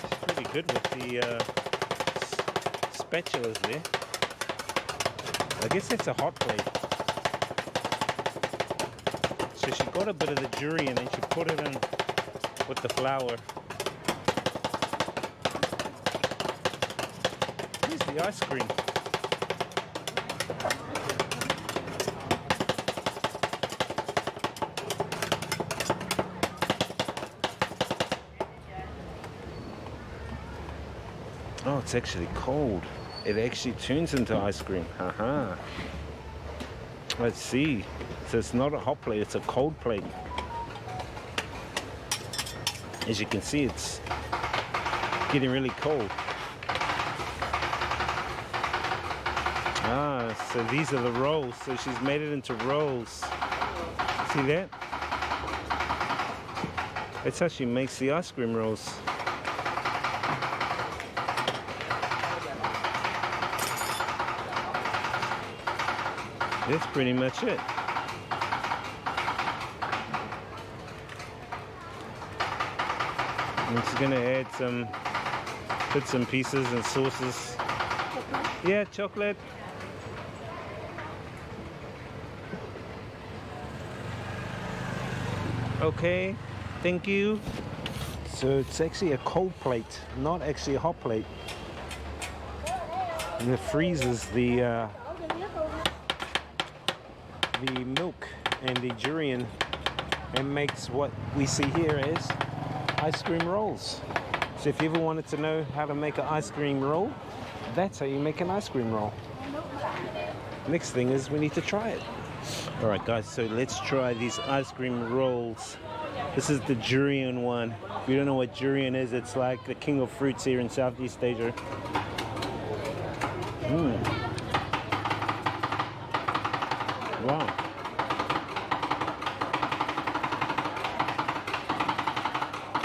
She's pretty good with the spatulas there. I guess that's a hot plate. So she got a bit of the durian and she put it in with the flour. Here's the ice cream. Oh, it's actually cold. It actually turns into ice cream. Haha. Let's see. So it's not a hot plate, it's a cold plate. As you can see, it's getting really cold. Ah, so these are the rolls. So she's made it into rolls. See that? That's how she makes the ice cream rolls. That's pretty much it. I'm just gonna add some bits and pieces and sauces. Yeah, chocolate. Okay, thank you. So it's actually a cold plate, not actually a hot plate. and it freezes the milk and the durian and makes what we see here as ice cream rolls. So if you ever wanted to know how to make an ice cream roll, that's how you make an ice cream roll. Next thing is we need to try it. All right guys, so let's try these ice cream rolls. This is the durian one. If you don't know what durian is, it's like the king of fruits here in Southeast Asia. Wow.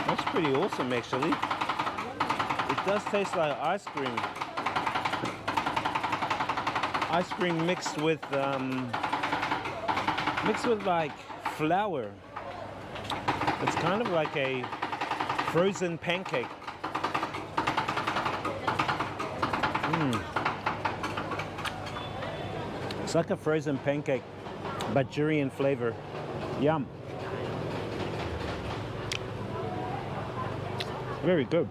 That's pretty awesome actually. It does taste like ice cream. Ice cream mixed with like flour. It's kind of like a frozen pancake. It's like a frozen pancake, but durian flavor. Yum. Very good.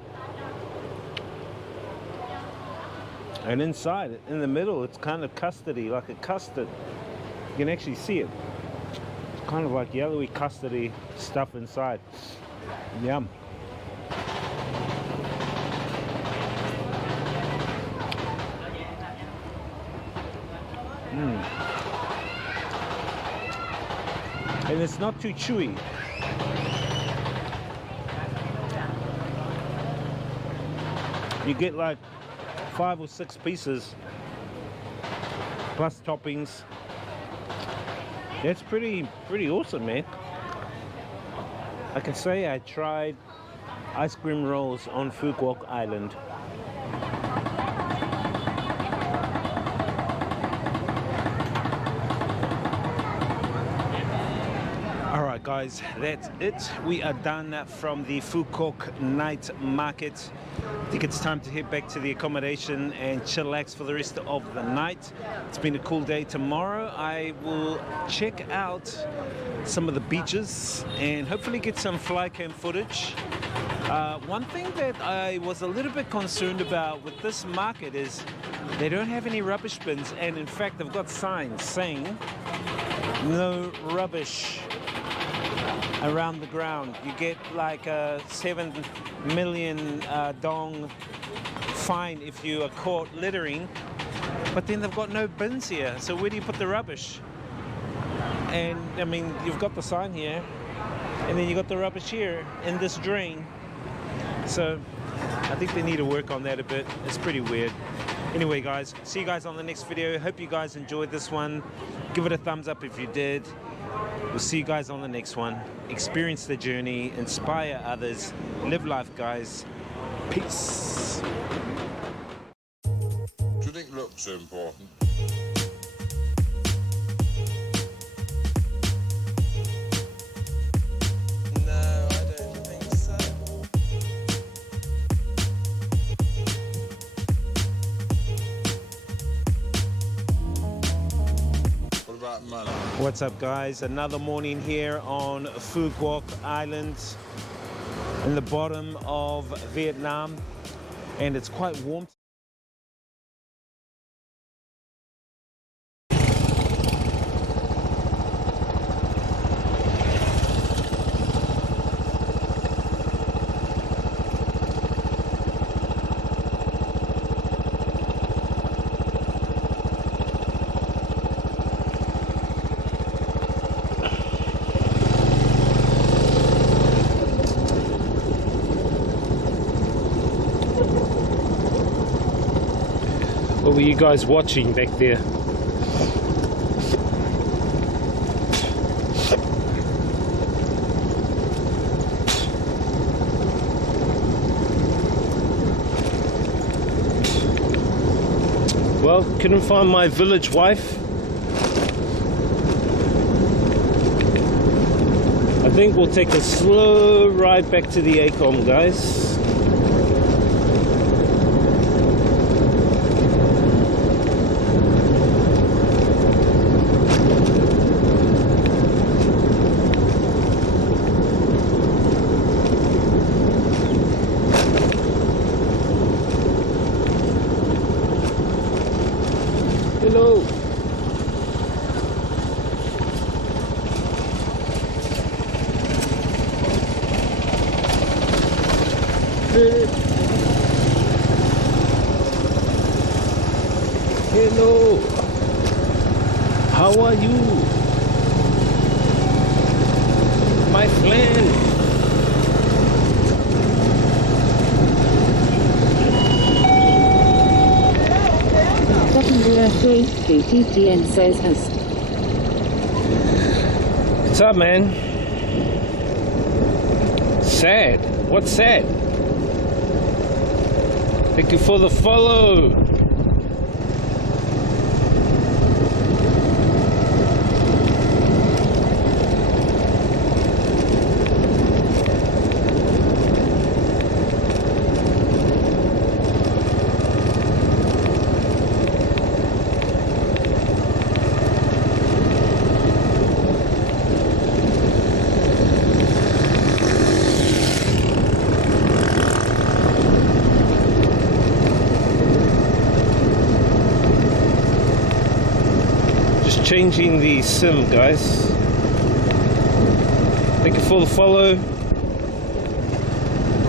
And inside, in the middle, it's kind of custardy, like a custard. You can actually see it. It's kind of like yellowy custardy stuff inside. Yum. And it's not too chewy. You get like 5 or 6 pieces plus toppings. That's pretty awesome, man. I can say I tried ice cream rolls on Phuket Island. Alright guys, that's it. We are done from the Phuket night market. I think it's time to head back to the accommodation and chillax for the rest of the night. It's been a cool day. Tomorrow I will check out some of the beaches and hopefully get some fly cam footage. One thing that I was a little bit concerned about with this market is they don't have any rubbish bins, and in fact they've got signs saying no rubbish around the ground. You get like a 7 million dong fine if you are caught littering, but then they've got no bins here, so where do you put the rubbish? And I mean, you've got the sign here and then you got the rubbish here in this drain, so I think they need to work on that a bit. It's pretty weird. Anyway guys, see you guys on the next video. Hope you guys enjoyed this one. Give it a thumbs up if you did. We'll see you guys on the next one. Experience the journey, inspire others, live life, guys. Peace. Do you think looks are important? No, I don't think so. What about money? What's up guys, another morning here on Phuket Island in the bottom of Vietnam, and it's quite warm. What were you guys watching back there? Well, couldn't find my village wife. I think we'll take a slow ride back to the ACOM, guys. Hello. How are you? My friend. WFAKTTN says host. What's up, man? Sad. What's sad? Thank you for the follow. Changing the sim, guys. Thank you for the follow.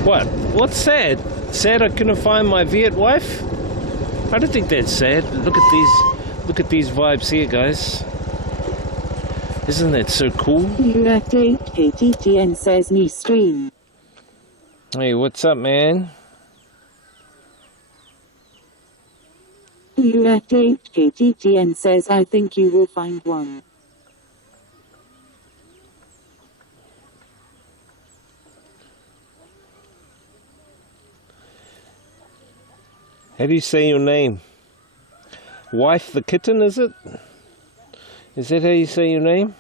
What? What's sad? Sad I couldn't find my Viet wife? I don't think that's sad. Look at these vibes here, guys. Isn't that so cool? KTTN says new stream. Hey, what's up, man? KTTN says I think you will find one. How do you say your name? Wife the kitten, is it? Is that how you say your name?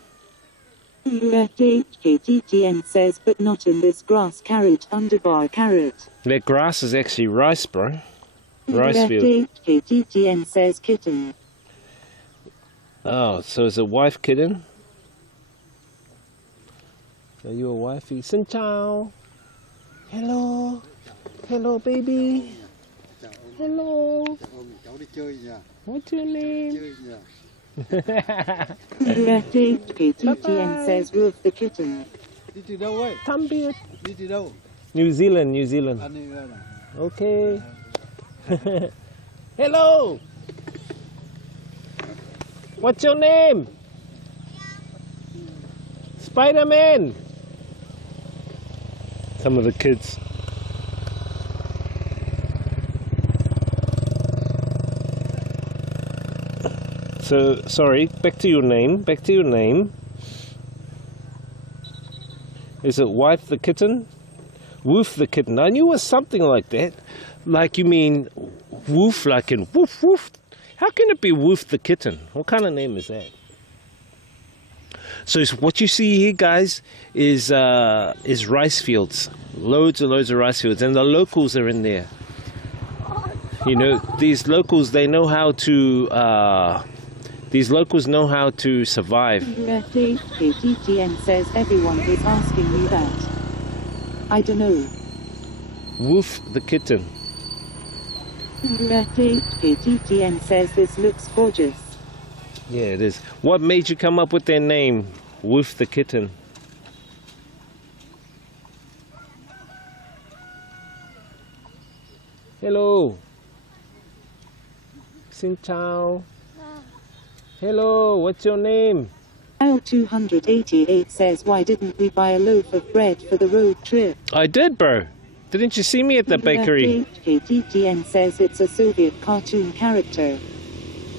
KTTN says but not in this grass carrot underbar carrot. That grass is actually rice, bro. Rice field. KTTN says kitten. Oh, so is it wife kitten? Are you a wifey? Xin chào. Hello. Hello, baby. Hello. What's your name? KTTN says Wolf the kitten. Đi từ đâu ấy? Thăm biệt. Đi từ đâu? New Zealand, New Zealand. New Zealand. Okay. Hello. What's your name? Spider-Man. Some of the kids. So, sorry, back to your name. Back to your name. Is it Wife the kitten? Woof the kitten. I knew it was something like that. Like you mean woof, like in woof woof. How can it be Woof the kitten? What kind of name is that? So what you see here, guys, is rice fields. Loads and loads of rice fields, and the locals are in there. You know, these locals, they know how to. These locals know how to survive. KTTN says everyone is asking me that. I don't know. Woof the kitten. KTTN says this looks gorgeous. Yeah, it is. What made you come up with that name, Woof the kitten? Hello. Xin chào. Hello, what's your name? L288 says why didn't we buy a loaf of bread for the road trip? I did, bro. Didn't you see me at the bakery? KTTN says it's a Soviet cartoon character.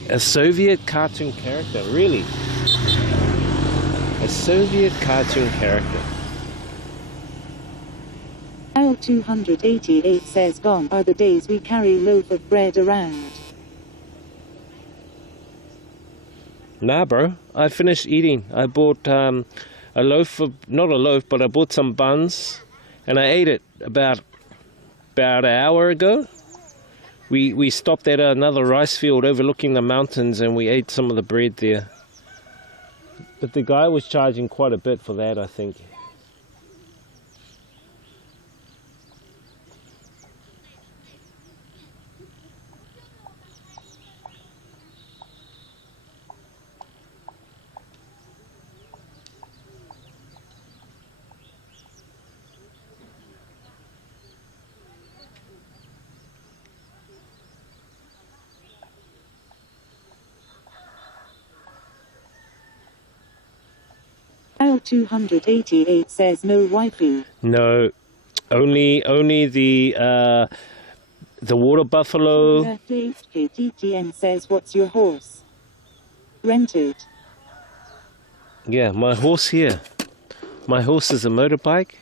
A Soviet cartoon character, really? A Soviet cartoon character. L288 says gone are the days we carry loaf of bread around. Nah, bro. I finished eating. I bought a loaf of, not a loaf, but I bought some buns, and I ate it about an hour ago. We stopped at another rice field overlooking the mountains, and we ate some of the bread there. But the guy was charging quite a bit for that, I think. Viet288 says no wifey. No, only the water buffalo. KTTN says what's your horse? Rented. Yeah, my horse here. My horse is a motorbike.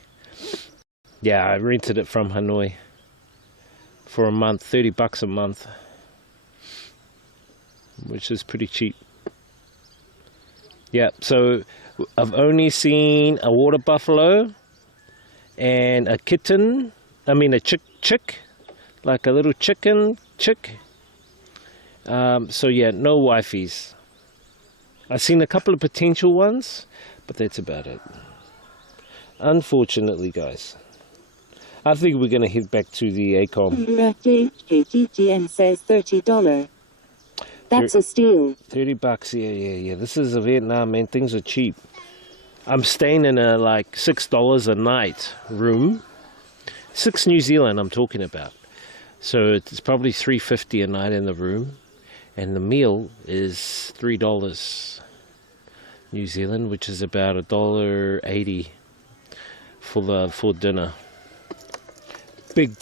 Yeah, I rented it from Hanoi for a month, $30 a month, which is pretty cheap. Yeah, so I've only seen a water buffalo and a kitten. I mean a chick, like a little chick. So yeah, no wifeys. I've seen a couple of potential ones, but that's about it. Unfortunately, guys. I think we're going to head back to the ACOM. KTTN says $30. That's a steal. $30, yeah. This is a Vietnam, man. Things are cheap. I'm staying in a like $6 a night room. 6 New Zealand I'm talking about. So it's probably $3.50 a night in the room. And the meal is $3 New Zealand, which is about $1.80 for dinner. Big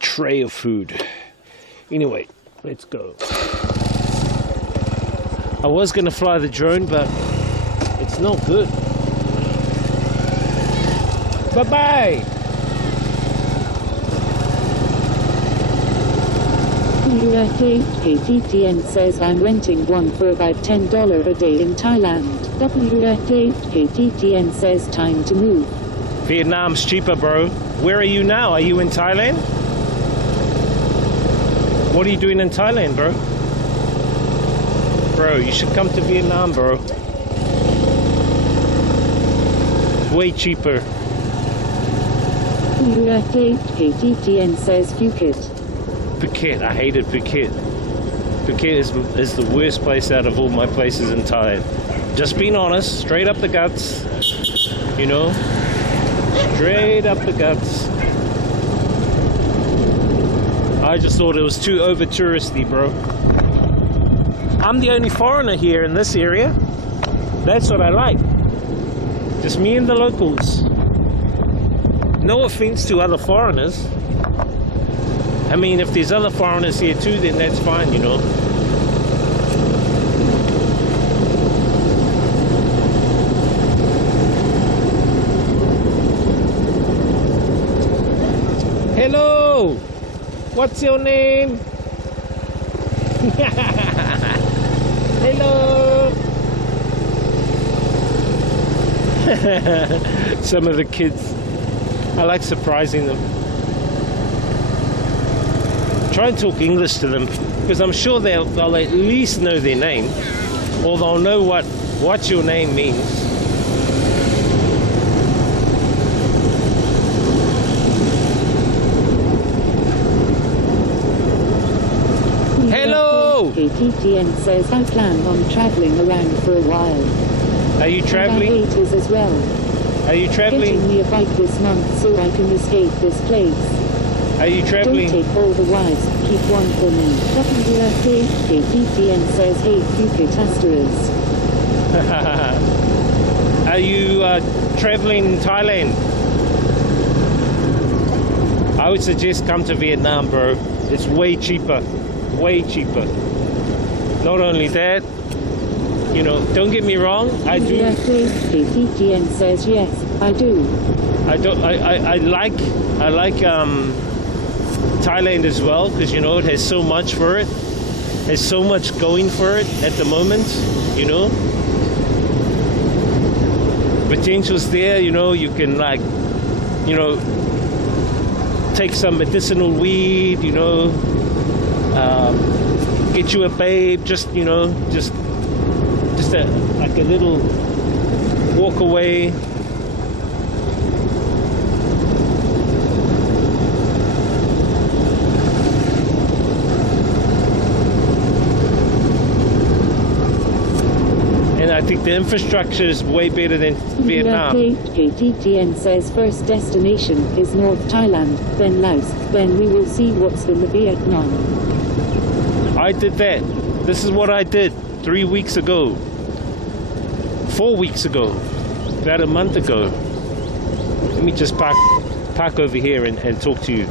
tray of food. Anyway, let's go. I was going to fly the drone, but it's not good. Bye-bye! KTTN says I'm renting one for about $10 a day in Thailand. KTTN says time to move. Vietnam's cheaper, bro. Where are you now? Are you in Thailand? What are you doing in Thailand, bro? Bro, you should come to Vietnam, bro. Way cheaper. KTTN says Phuket. Phuket, I hated Phuket. Phuket is the worst place out of all my places in Thailand. Just being honest, straight up the guts, you know? Straight up the guts. I just thought it was too over touristy, bro. I'm the only foreigner here in this area. That's what I like. Just me and the locals. No offense to other foreigners. I mean, if there's other foreigners here too, then that's fine, you know. Hello! What's your name? Hello! Some of the kids, I like surprising them. Try and talk English to them, because I'm sure they'll at least know their name, or they'll know what your name means. Hello! KTTN says I plan on traveling around for a while. Are you traveling? And I hate it as well. Are you traveling? Getting me a bike this month so I can escape this place. Are you traveling? Don't take all the wives, keep one for me. KTTN says hey Phuket asterisk. Are you traveling in Thailand? I would suggest come to Vietnam, bro. It's way cheaper. Way cheaper. Not only that, you know, don't get me wrong, I do. KTTN says yes, I do. I like Thailand as well, because you know it has so much for it. Has so much going for it at the moment, you know. Potential's there, you know. You can like, you know, take some medicinal weed, you know. Get you a babe, just you know, just like a little walk away. And I think the infrastructure is way better than Vietnam. KTTN says first destination is North Thailand, then Laos, then we will see what's in the Vietnam. I did that. This is what I did 3 weeks ago. 4 weeks ago. about a month ago. Let me just park over here and talk to you.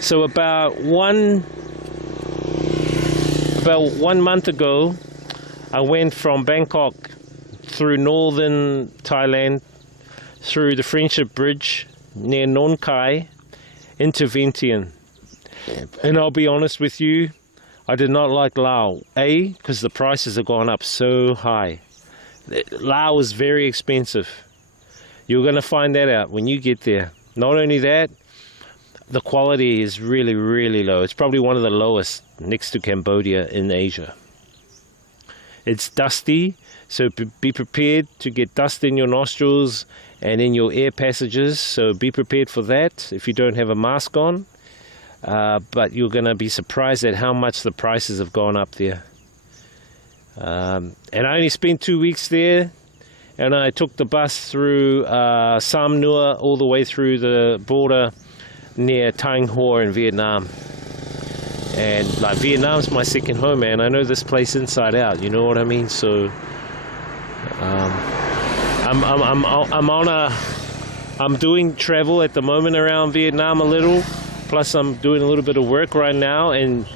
So about one month ago, I went from Bangkok through northern Thailand, through the Friendship Bridge near Nong Khai into Vientiane. And I'll be honest with you, I did not like Laos. A, because the prices have gone up so high. Laos is very expensive. You're going to find that out when you get there. Not only that, the quality is really, really low. It's probably one of the lowest next to Cambodia in Asia. It's dusty, so be prepared to get dust in your nostrils and in your air passages. So be prepared for that if you don't have a mask on. But you're going to be surprised at how much the prices have gone up there. And I only spent 2 weeks there, and I took the bus through Sam Nua all the way through the border near Thanh Hoa in Vietnam. And like Vietnam's my second home, man. I know this place inside out, you know what I mean? So I'm doing travel at the moment around Vietnam a little, plus I'm doing a little bit of work right now and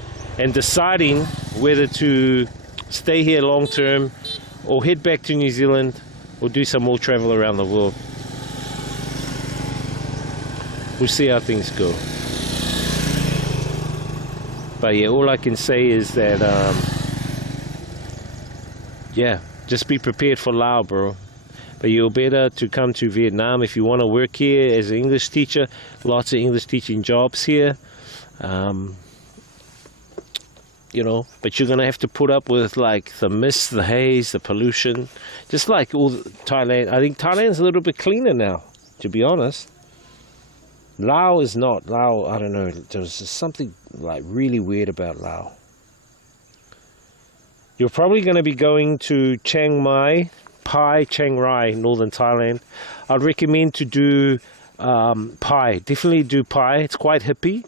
deciding whether to stay here long term or head back to New Zealand or do some more travel around the world. We'll see how things go. But yeah, all I can say is that yeah, just be prepared for Laos, bro. But you're better to come to Vietnam if you want to work here as an English teacher. Lots of English teaching jobs here. You know, but you're gonna have to put up with like the mist, the haze, the pollution, just like all Thailand. I think Thailand's a little bit cleaner now, to be honest. Laos is not. Laos, I don't know, there's just something like really weird about Laos. You're probably going to be going to Chiang Mai, Chiang Rai, northern Thailand. I'd recommend to do Pai. Definitely do Pai. It's quite hippie.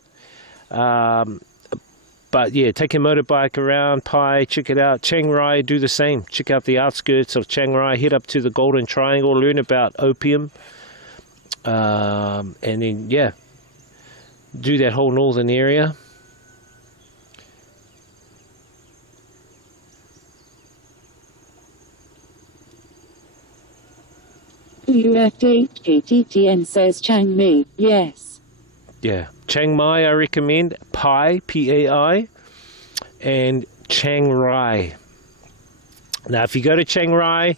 But yeah, take a motorbike around Pai, check it out. Chiang Rai, do the same. Check out the outskirts of Chiang Rai, head up to the Golden Triangle, learn about opium. And then, yeah, do that whole northern area. UFHKTTN says Chiang Mai, yes. Yeah, Chiang Mai I recommend, Pai, P-A-I, and Chiang Rai. Now, if you go to Chiang Rai,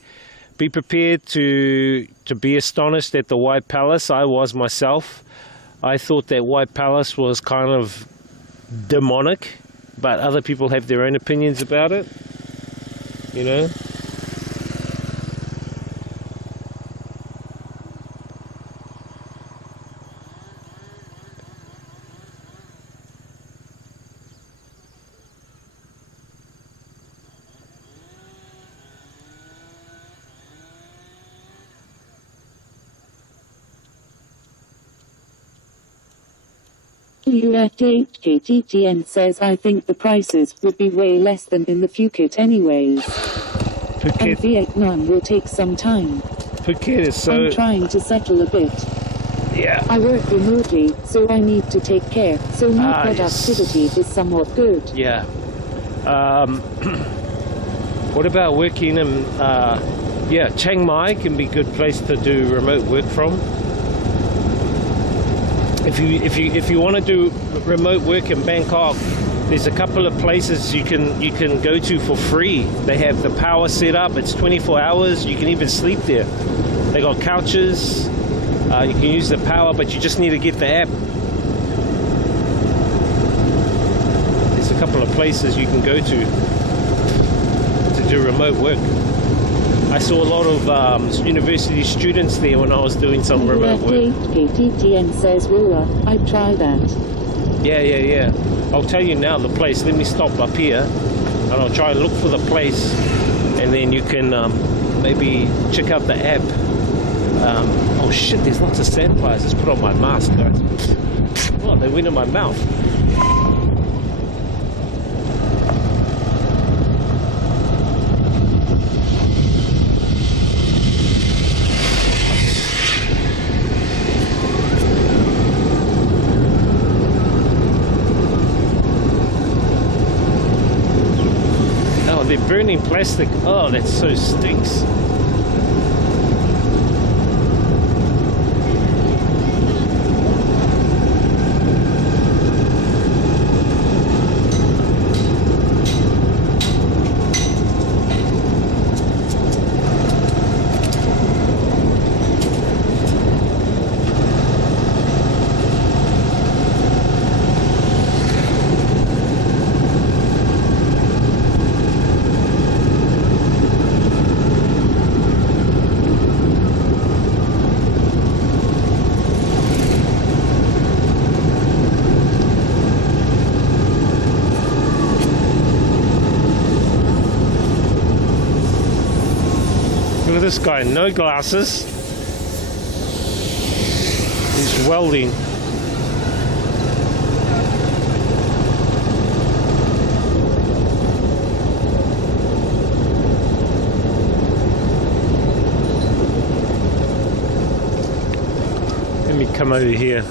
be prepared to be astonished at the White Palace. I was myself. I thought that White Palace was kind of demonic, but other people have their own opinions about it, you know. UFHKTTN says I think the prices would be way less than in the Phuket anyways. And Vietnam will take some time. Phuket is so... I'm trying to settle a bit. Yeah. I work remotely, so I need to take care. So my productivity is somewhat good. Yeah. What about working in... yeah, Chiang Mai can be a good place to do remote work from. If you want to do remote work in Bangkok, there's a couple of places you can go to for free. They have the power set up. It's 24 hours. You can even sleep there. They got couches. You can use the power, but you just need to get the app. There's a couple of places you can go to do remote work. I saw a lot of university students there when I was doing some remote work. KTTN says, Rua, I'd try that. Yeah. I'll tell you now the place. Let me stop up here and I'll try and look for the place, and then you can maybe check out the app. Oh shit, there's lots of sandflies. Let's put on my mask, guys. Oh, they went in my mouth. burning plastic. Oh, that so stinks. Look at this guy, no glasses. He's welding. Let me come over here.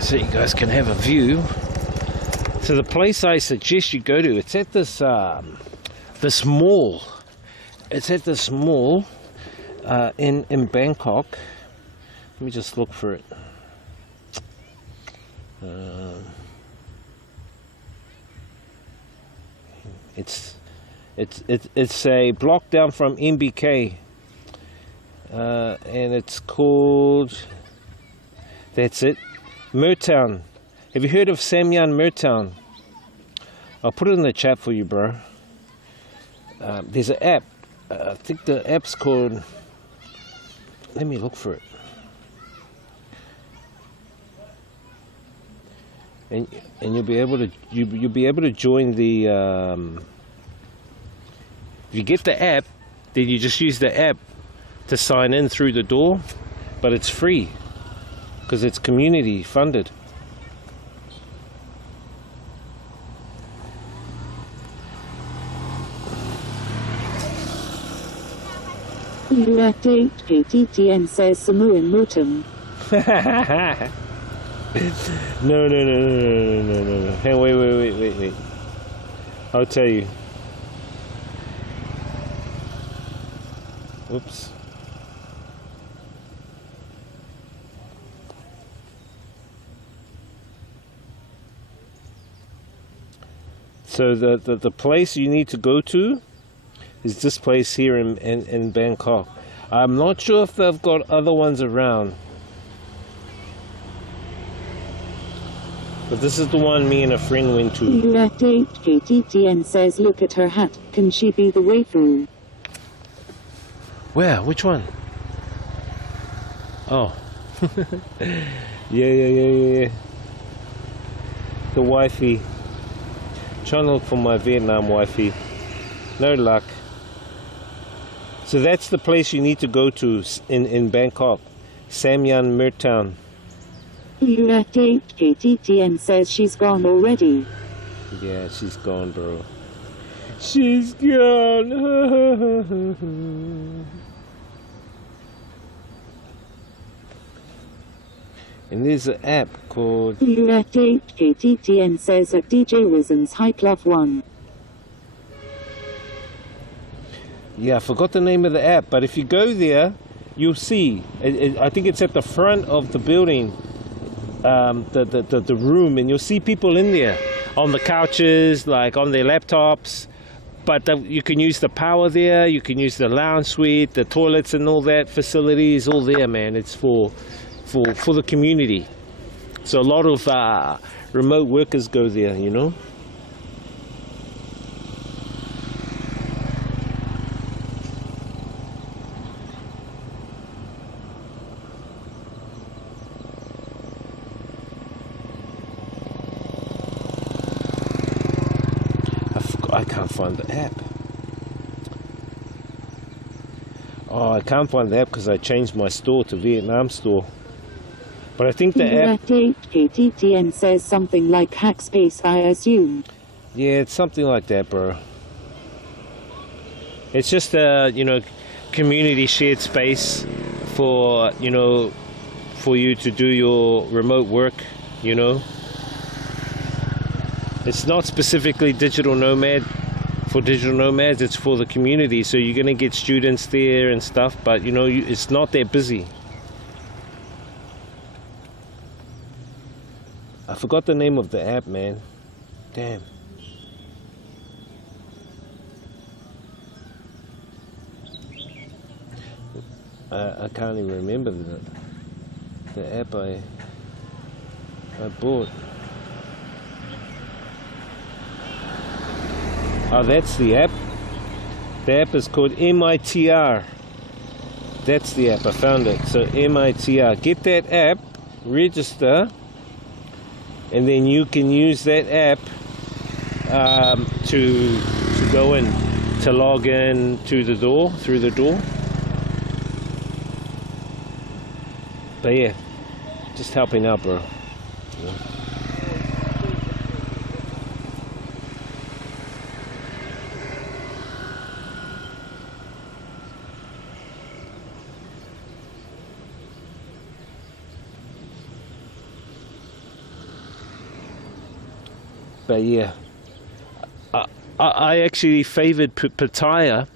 So you guys can have a view. So the place I suggest you go to, it's at this this mall. It's at this mall in Bangkok. Let me just look for it. It's a block down from MBK, and it's called. That's it, Mertown. Have you heard of Samyan Mertown? I'll put it in the chat for you, bro. There's an app. I think the app's called. Let me look for it. And you'll be able to you'll be able to join the. If you get the app, then you just use the app to sign in through the door, but it's free because it's community funded. KTTN says Samoan Motum. No. Hey, wait. I'll tell you. Oops. So the place you need to go to is this place here in Bangkok. I'm not sure if they've got other ones around, but this is the one me and a friend went to. KTTN says, look at her hat. Can she be the waifu? Where? Which one? Oh. Yeah. The wifey. Trying to look for my Vietnam wifey. No luck. So that's the place you need to go to in Bangkok. Samyan Mertown. KTTN says she's gone already. Yeah, she's gone, bro. She's gone. And there's an app called. KTTN says at DJ Wizen's High Club 1. Yeah, I forgot the name of the app, but if you go there, you'll see. I think it's at the front of the building, the room, and you'll see people in there on the couches, like on their laptops. But you can use the power there. You can use the lounge suite, the toilets, and all that facilities, all there, man. It's for the community. So a lot of remote workers go there, you know. I can't find the app. Oh, I can't find the app because I changed my store to Vietnam store. But I think the app. KTTN says something like Hackspace, I assume. Yeah, it's something like that, bro. It's just a, community shared space for, for you to do your remote work you know. It's not specifically digital nomad for digital nomads, it's for the community, so you're gonna get students there and stuff, but you know, it's not that busy. I forgot the name of the app, man. Damn. I can't even remember the app I bought. Oh, that's the app. The app is called MITR. That's the app. I found it. So MITR. Get that app, register, and then you can use that app to go in, to log in to the door, through the door. But yeah, just helping out, bro. Yeah. But yeah, I actually favored Pattaya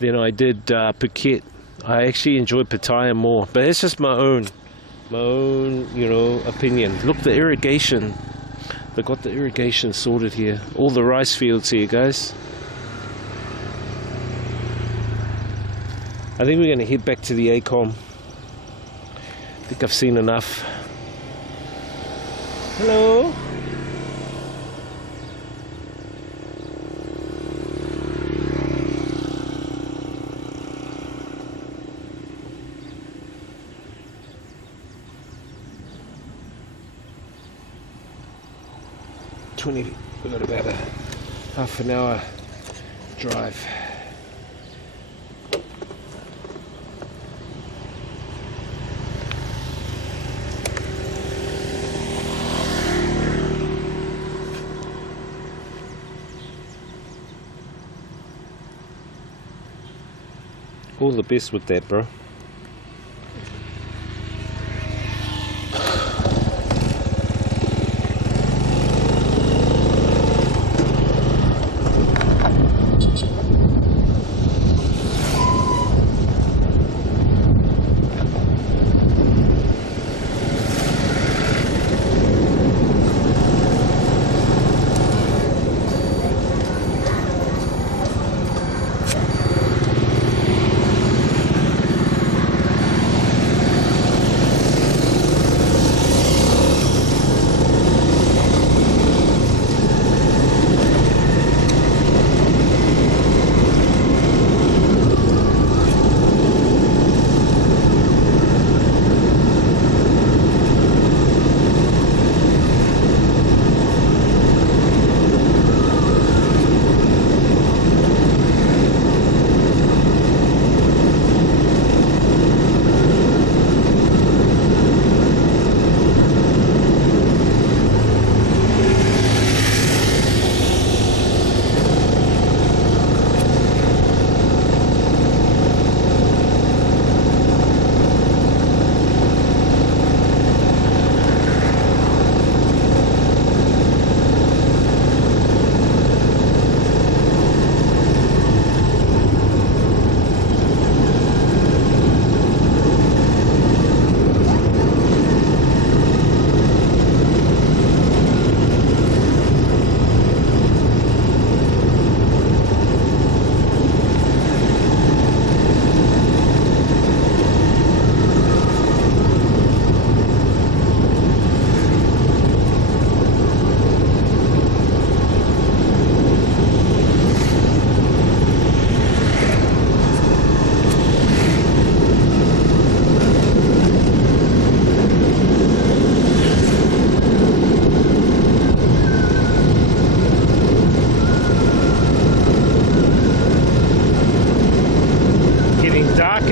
than I did Phuket. I actually enjoyed Pattaya more, but it's just my own, you know, opinion. Look, the irrigation. They got the irrigation sorted here. All the rice fields here, guys. I think we're going to head back to the ACOM. I think I've seen enough. Hello. We've got about a half an hour drive. All the best with that, bro.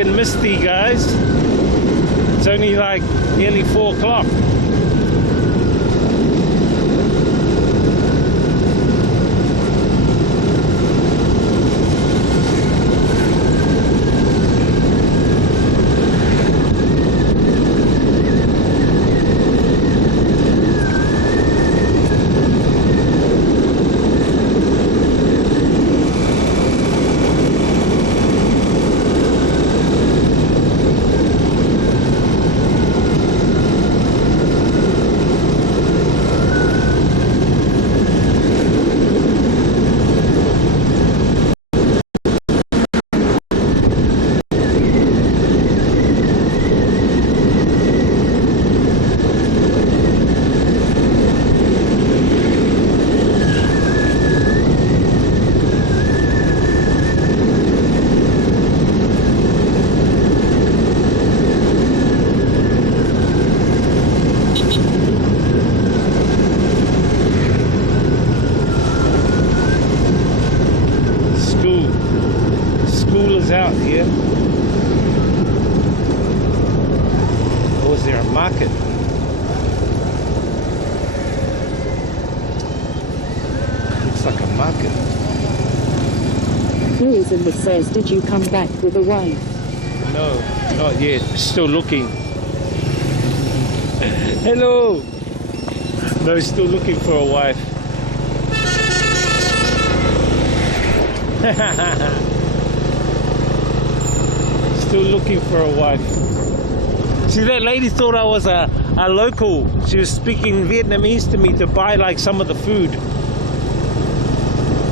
And misty, guys. It's only like nearly 4 o'clock. school is out here. Or is there a market? Looks like a market. Elizabeth says, did you come back with a wife? No, not yet. Still looking. Hello. No, still looking for a wife. Still looking for a wife. See, that lady thought I was a local. She was speaking Vietnamese to me to buy like some of the food.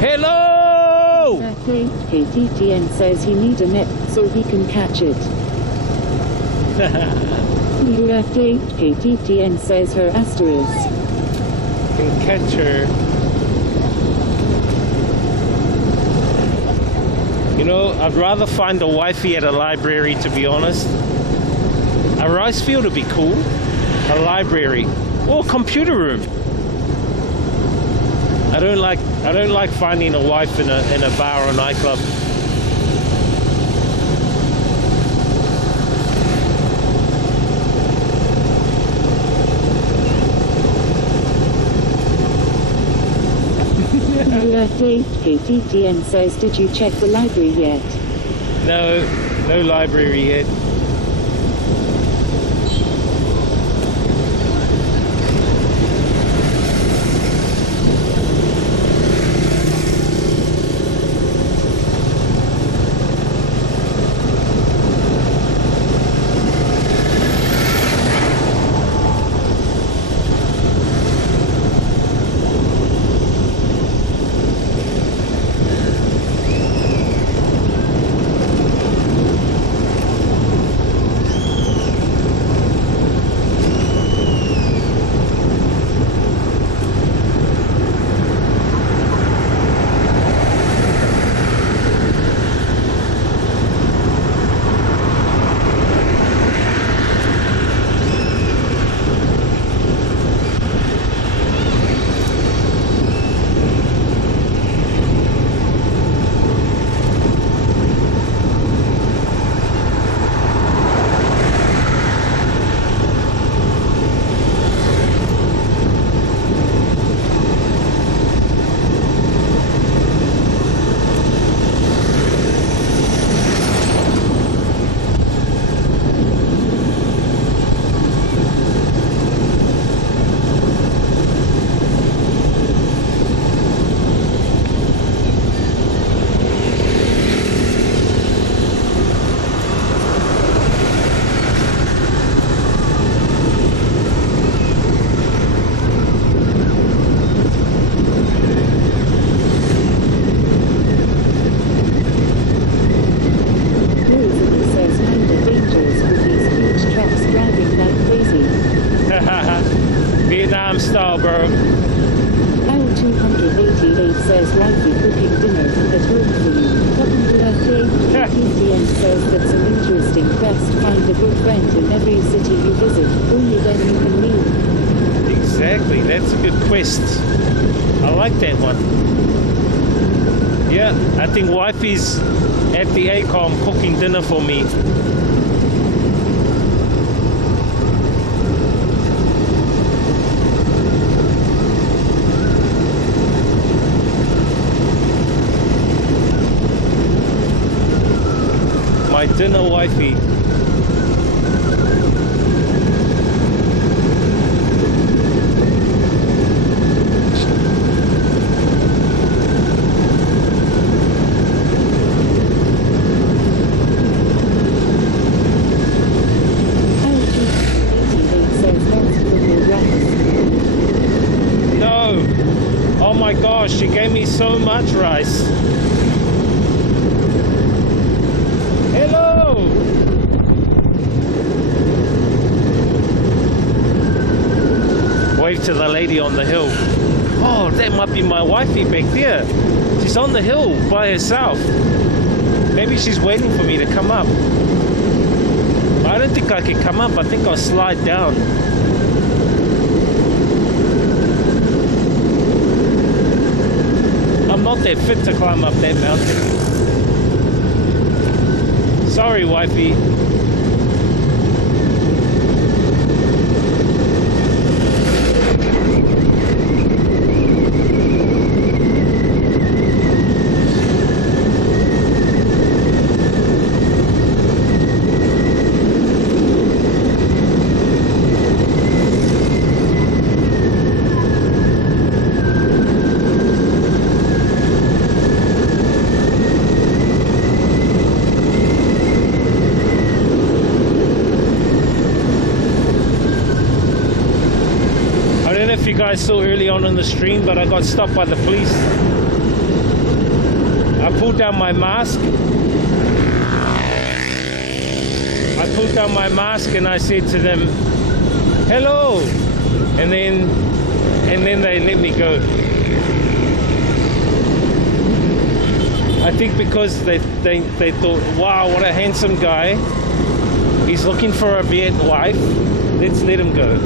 Hello! KTTN says he needs a net so he can catch it. KTTN says her asterisk. Can catch her. You know, I'd rather find a wifey at a library, to be honest. A rice field would be cool. A library or a computer room. I don't like finding a wife in a bar or nightclub. KTTN says, did you check the library yet? No library yet. Vietnam style, bro. Al 288 says Wifey cooking dinner at home for you. Welcome birthday. TTN says that's an interesting quest. Find a good friend in every city you visit. Only then you can leave. Exactly, that's a good quest. I like that one. Yeah, I think Wifey's at the ACOM cooking dinner for me. My dinner wifey. No. Oh my gosh, she gave me so much rice. Hello! Wave to the lady on the hill. Oh, that might be my wifey back there. She's on the hill by herself. Maybe she's waiting for me to come up. I don't think I can come up. I think I'll slide down. I'm not that fit to climb up that mountain. Sorry, wifey. If you guys saw early on in the stream, but I got stopped by the police. I pulled down my mask. And I said to them, hello, and then they let me go. I think because they thought, wow, what a handsome guy, he's looking for a Viet wife, let's let him go.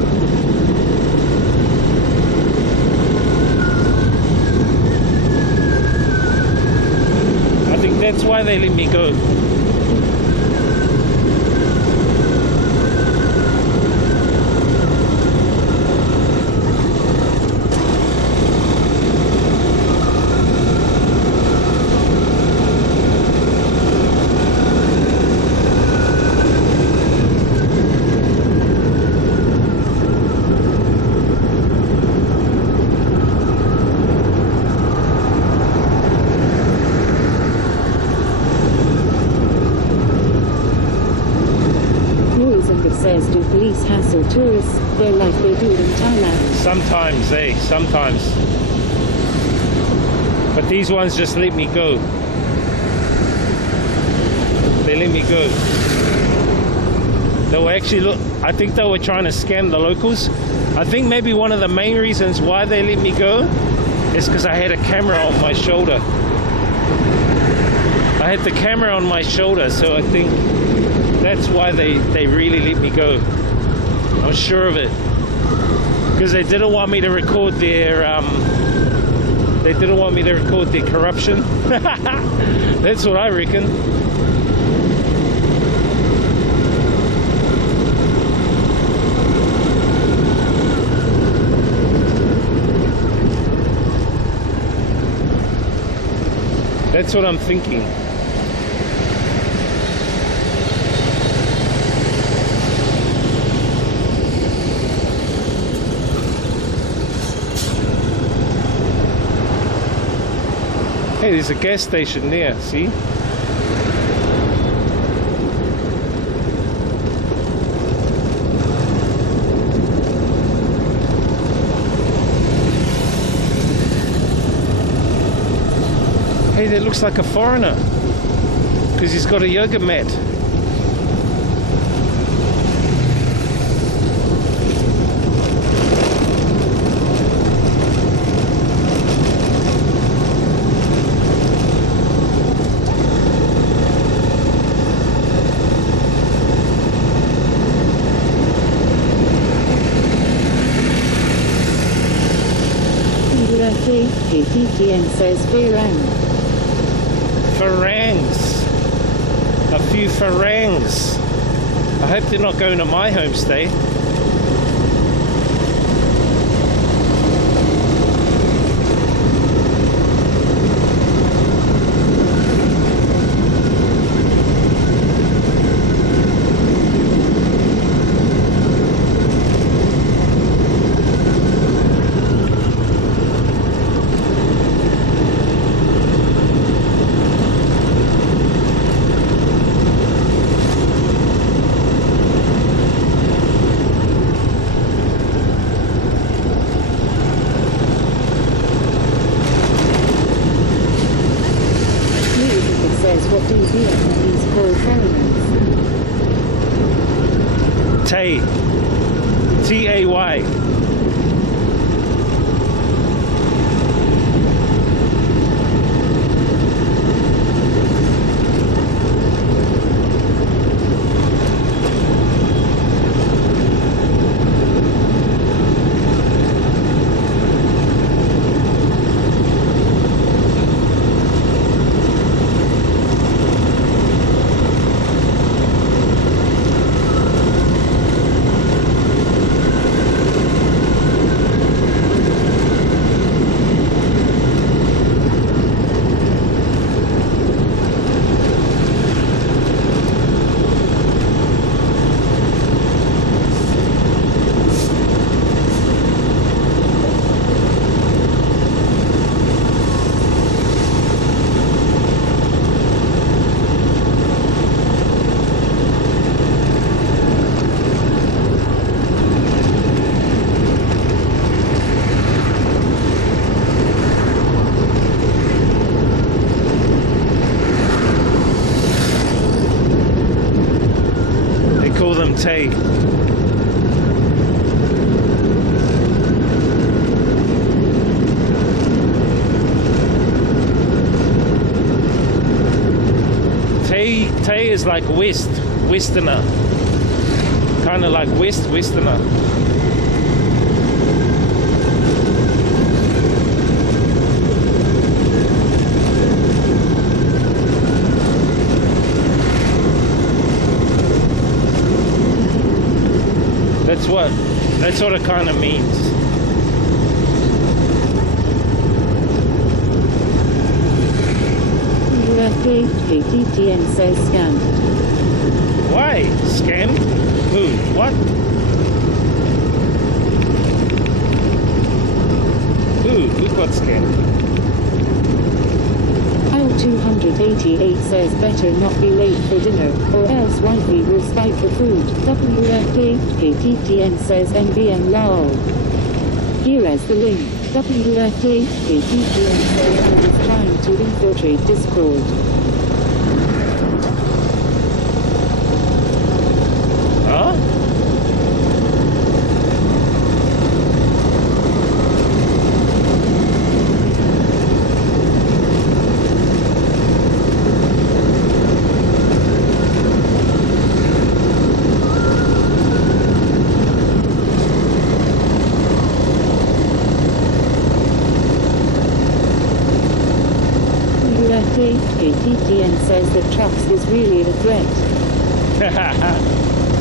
That's why they let me go. Says, do police hassle tourists? They're like they do in Thailand. Sometimes. But these ones just let me go. They let me go. They were actually, I think they were trying to scam the locals. I think maybe one of the main reasons why they let me go is because I had a camera on my shoulder. I had the camera on my shoulder, so I think that's why they really let me go. I'm sure of it. Because they didn't want me to record their corruption. That's what I reckon. That's what I'm thinking. Hey, there's a gas station there, see? Hey, that looks like a foreigner because he's got a yoga mat. KTTN says Farangs. A few farangs. I hope they're not going to my homestay. what do Vietnamese call foreigners? Tay. T-A-Y. Tay. Tay is like Westerner. Kind of like Westerner. That's what it kind of means. UFA KTTN says scam. Why? Scam? Who? What? Who got scammed? Aisle 288 says better not be late for dinner, or else wifey will spike the food. WFA KTTN says NBN lol. Here is the link. WFA KTTN says I was trying to infiltrate Discord. Huh? KTTN says that trucks is really a threat.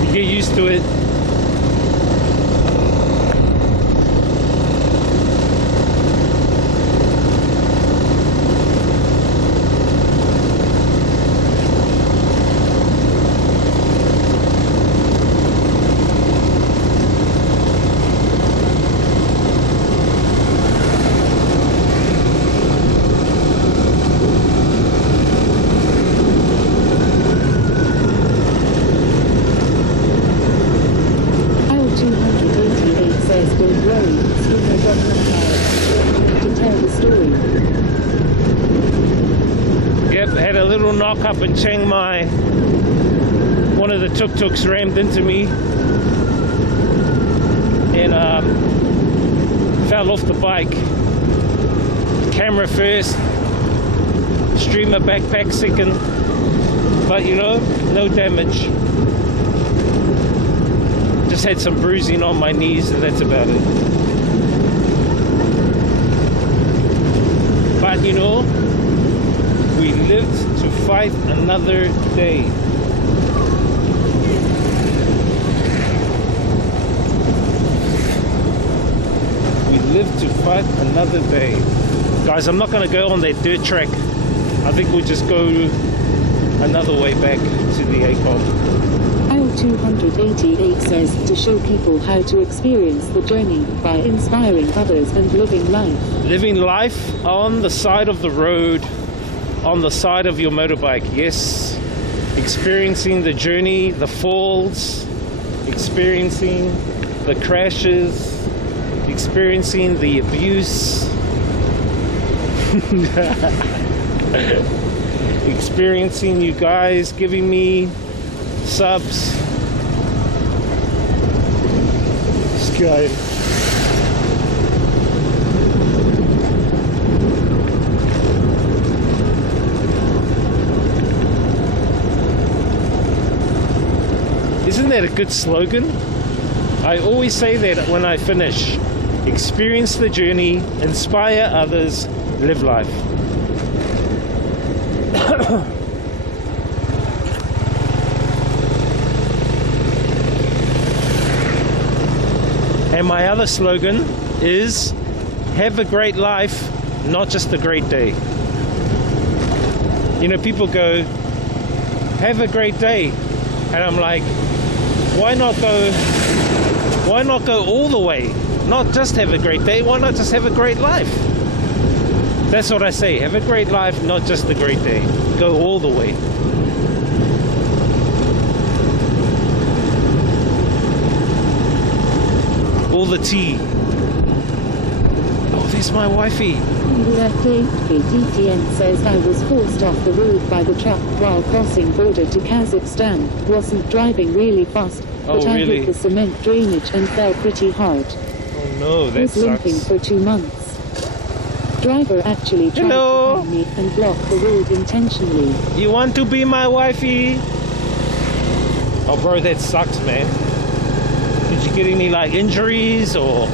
You get used to it. Had a little knock up in Chiang Mai. One of the tuk-tuks rammed into me and fell off the bike. Camera first, streamer backpack second, but you know, no damage. Just had some bruising on my knees and that's about it. But you know, we lived to fight another day. We lived to fight another day. Guys, I'm not going to go on that dirt track. I think we'll just go another way back to the ACOM. Aisle 288 says to show people how to experience the journey by inspiring others and living life. Living life on the side of the road, on the side of your motorbike, yes. Experiencing the journey, the falls, experiencing the crashes, experiencing the abuse, experiencing you guys giving me subs. This guy. Isn't that a good slogan? I always say that when I finish. Experience the journey, inspire others, live life. And my other slogan is, have a great life, not just a great day. You know, people go, have a great day. And I'm like, why not go all the way? Not just have a great day, why not just have a great life? That's what I say, have a great life, not just a great day. Go all the way. All the tea. Oh, there's my wifey. KTTN says I was forced off the road by the truck while crossing border to Kazakhstan. Wasn't driving really fast, but I really? hit the cement drainage and fell pretty hard. Oh no, that Was limping sucks. for 2 months. Driver actually tried Hello? to harm me and block the road intentionally. You want to be my wifey? Oh bro, that sucks, man. Did you get any like injuries or?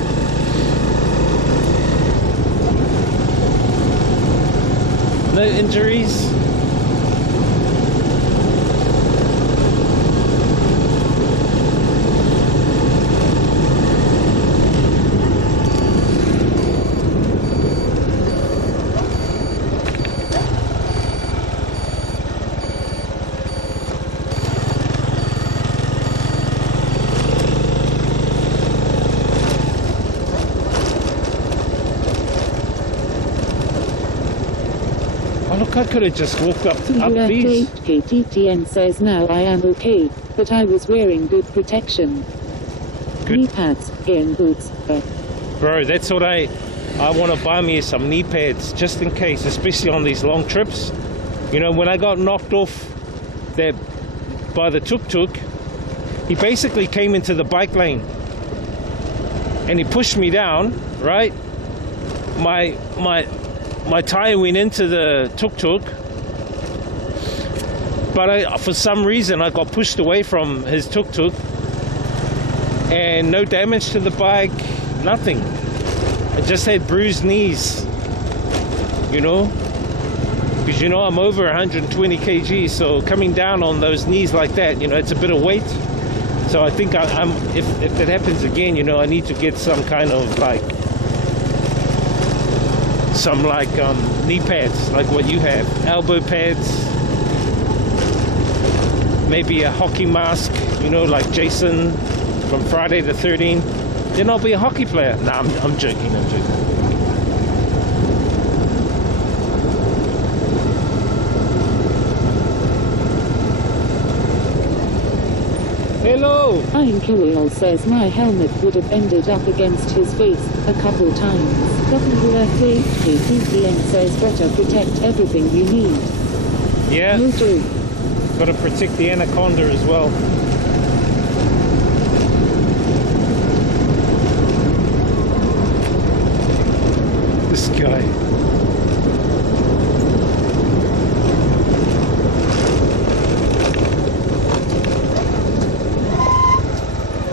No injuries? Oh look, I could have just walked up these. KTTN says now I am okay, but I was wearing good protection. Good. Knee pads, in boots, Bro, that's what I want to buy me some knee pads just in case, especially on these long trips. You know, when I got knocked off there by the tuk-tuk, he basically came into the bike lane and he pushed me down, right? My tire went into the tuk-tuk, but for some reason I got pushed away from his tuk-tuk and no damage to the bike, nothing. I just had bruised knees, you know, because you know I'm over 120 kg, so coming down on those knees like that, you know, it's a bit of weight. So I think if that happens again, you know, I need to get some kind of like knee pads, like what you have, elbow pads, maybe a hockey mask, you know, like Jason from Friday the 13th. Then I'll be a hockey player. Nah, I'm joking. Hello! Ian Kirill says my helmet would have ended up against his face a couple times. WFA KTTN says better protect everything you need. Yeah, No joke. got to protect the anaconda as well. This guy.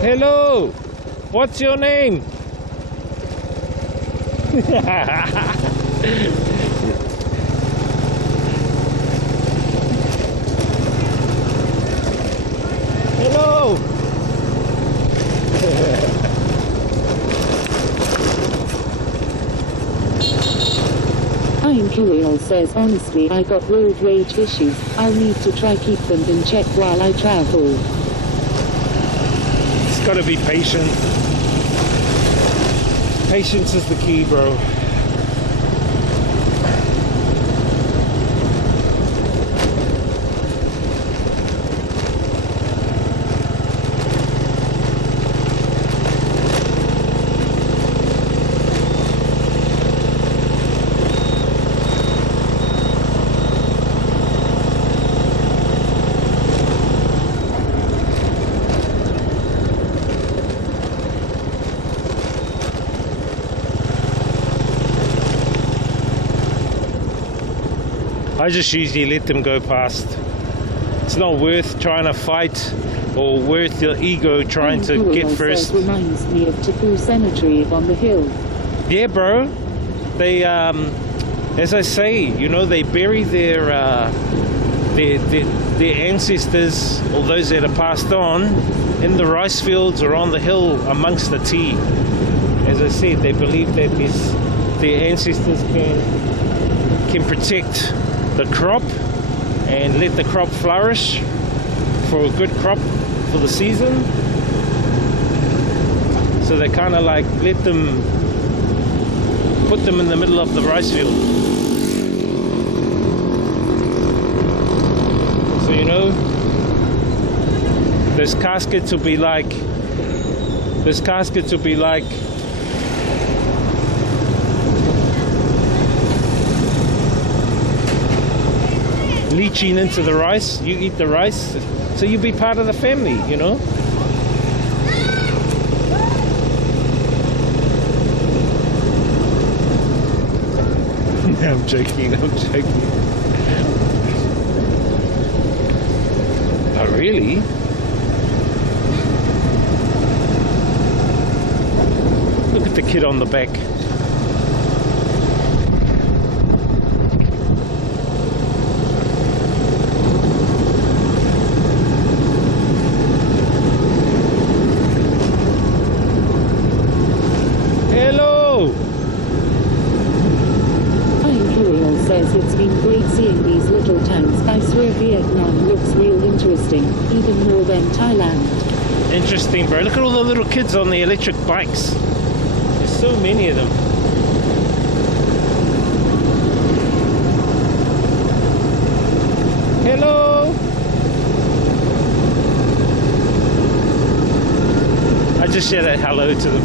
Hello, what's your name? Hello. Ian Kirill says honestly I got road rage issues. I'll need to try keep them in check while I travel. Got to be patient. Patience is the key, bro. I just usually let them go past. It's not worth trying to fight or worth your ego trying to get first. Reminds me of Tapu Cemetery on the hill. Yeah, bro. They, as I say, you know, they bury their ancestors or those that are passed on in the rice fields or on the hill amongst the tea. As I said, they believe that their ancestors can protect the crop and let the crop flourish for a good crop for the season. So they kind of like put them in the middle of the rice field. So you know, this caskets will be like leeching into the rice. You eat the rice, so you be part of the family, you know. I'm joking. Oh, really? Look at the kid on the back. Hello! Says it's been great seeing these little towns. I swear Vietnam looks real interesting, even more than Thailand. Interesting, bro. Look at all the little kids on the electric bikes. There's so many of them. Hello! I just said a hello to them.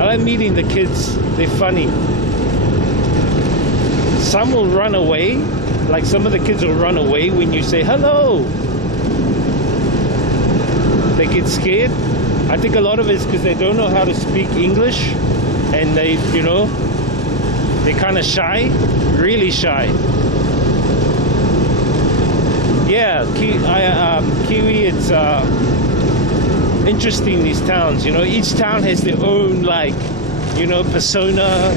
I like meeting the kids. They're funny. Some will run away. Like some of the kids will run away when you say hello. They get scared. I think a lot of it is because they don't know how to speak English, and they, you know, they're kind of shy, really shy. Yeah, Kiwi, it's interesting, these towns, you know. Each town has their own, like, you know, persona.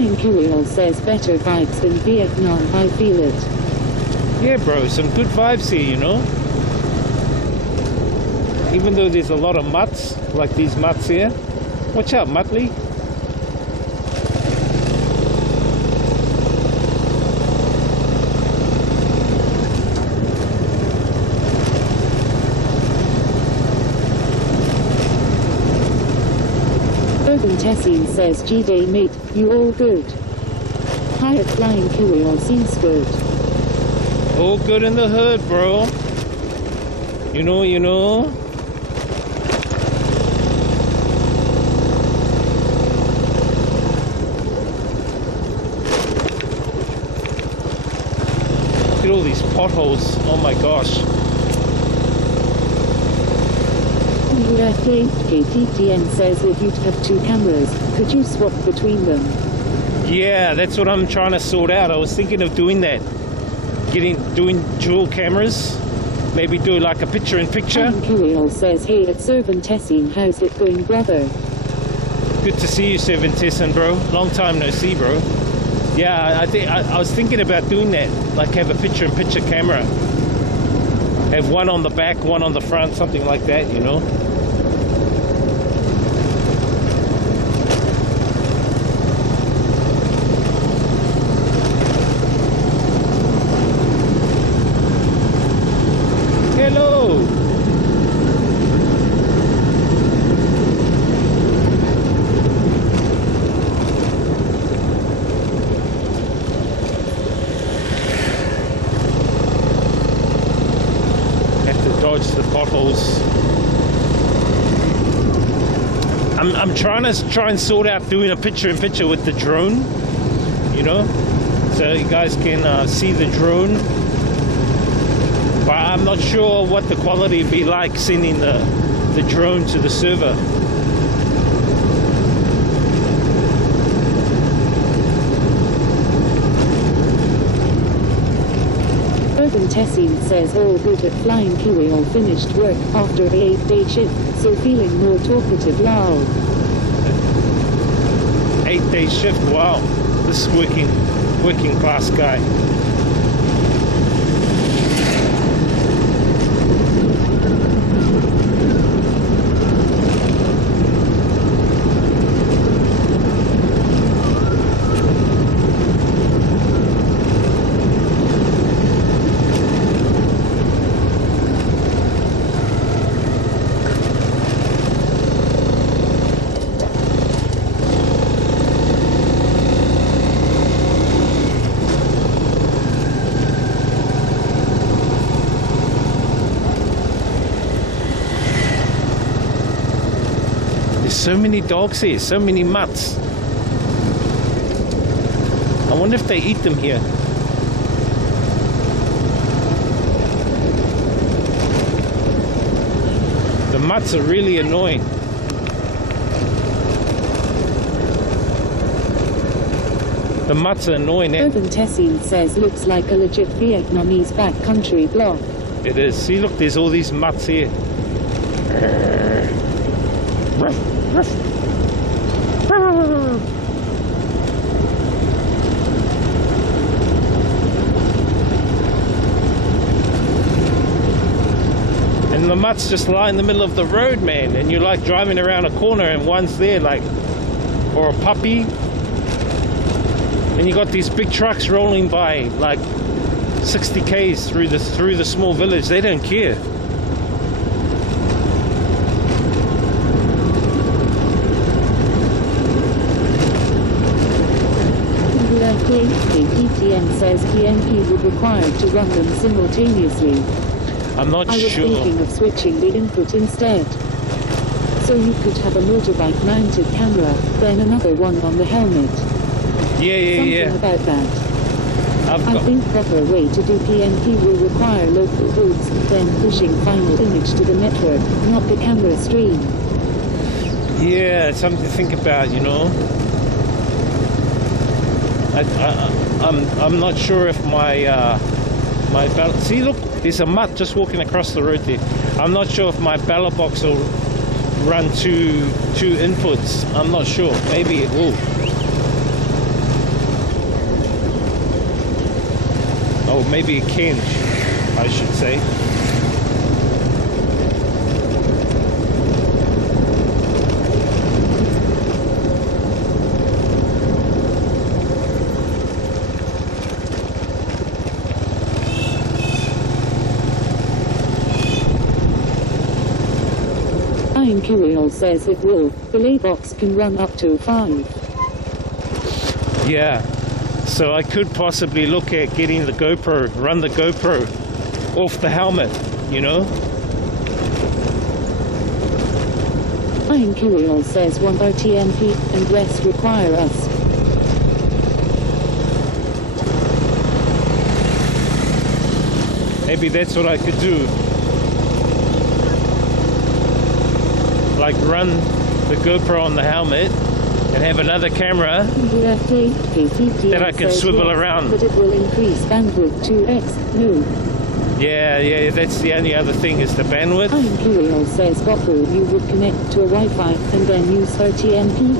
Imperial says better vibes than Vietnam, I feel it. Yeah, bro, some good vibes here, you know. Even though there's a lot of mutts, like these mutts here. Watch out, Muttley. Urban Tessie says G-Day mate, you all good? Hi at Flying Kiwi, all seems good. All good in the hood, bro. You know, you know. Look at all these potholes. Oh my gosh. KTTN says if you'd have two cameras, could you swap between them? Yeah, that's what I'm trying to sort out. I was thinking of doing that. Doing dual cameras. Maybe do like a picture-in-picture. Kirill says, hey, it's Servant Tessin, how's it going, brother? Good to see you, Servant Tessin, bro. Long time no see, bro. Yeah, I was thinking about doing that. Like have a picture-in-picture camera. Have one on the back, one on the front, something like that, you know? Hello! Have to dodge the potholes. I'm trying and sort out doing a picture-in-picture with the drone, you know, so you guys can see the drone. But I'm not sure what the quality would be like sending the drone to the server. Urban Tessin says all good at Flying Kiwi, all finished work after a 8-day shift, so feeling more talkative, lol. 8-day shift, wow. This is working class guy. There's so many dogs here, so many mutts. I wonder if they eat them here. The mutts are really annoying. The mutts are annoying. Urban Tessin says looks like a legit Vietnamese backcountry block. It is. See, look, there's all these mutts here. And the mutts just lie in the middle of the road, man. And you're like driving around a corner and one's there, like, or a puppy. And you got these big trucks rolling by, like 60 k's through the small village. They don't care. PTN says PNP would require to run them simultaneously. I'm not I was sure. thinking of switching the input instead. So you could have a motorbike mounted camera, then another one on the helmet. Yeah. Something about that. I've I got, think proper way to do PNP will require local routes, then pushing final image to the network, not the camera stream. yeah, it's something to think about, you know. I'm not sure if my see, look, there's a mutt just walking across the road there. I'm not sure if my ballot box will run two inputs. I'm not sure. Maybe it will. Oh, maybe it can, I should say. Ian Kirill says it will. The lay box can run up to 5. Yeah. So I could possibly look at getting the GoPro, run the GoPro off the helmet, you know? Ian Kirill says 1 RTMP and rest require us. Maybe that's what I could do. Like run the GoPro on the helmet and have another camera that I can swivel around. But it will increase bandwidth 2x. No. Yeah, that's the only other thing is the bandwidth. Ian Kirill says Gopro you would connect to a Wi-Fi and then use 30MP.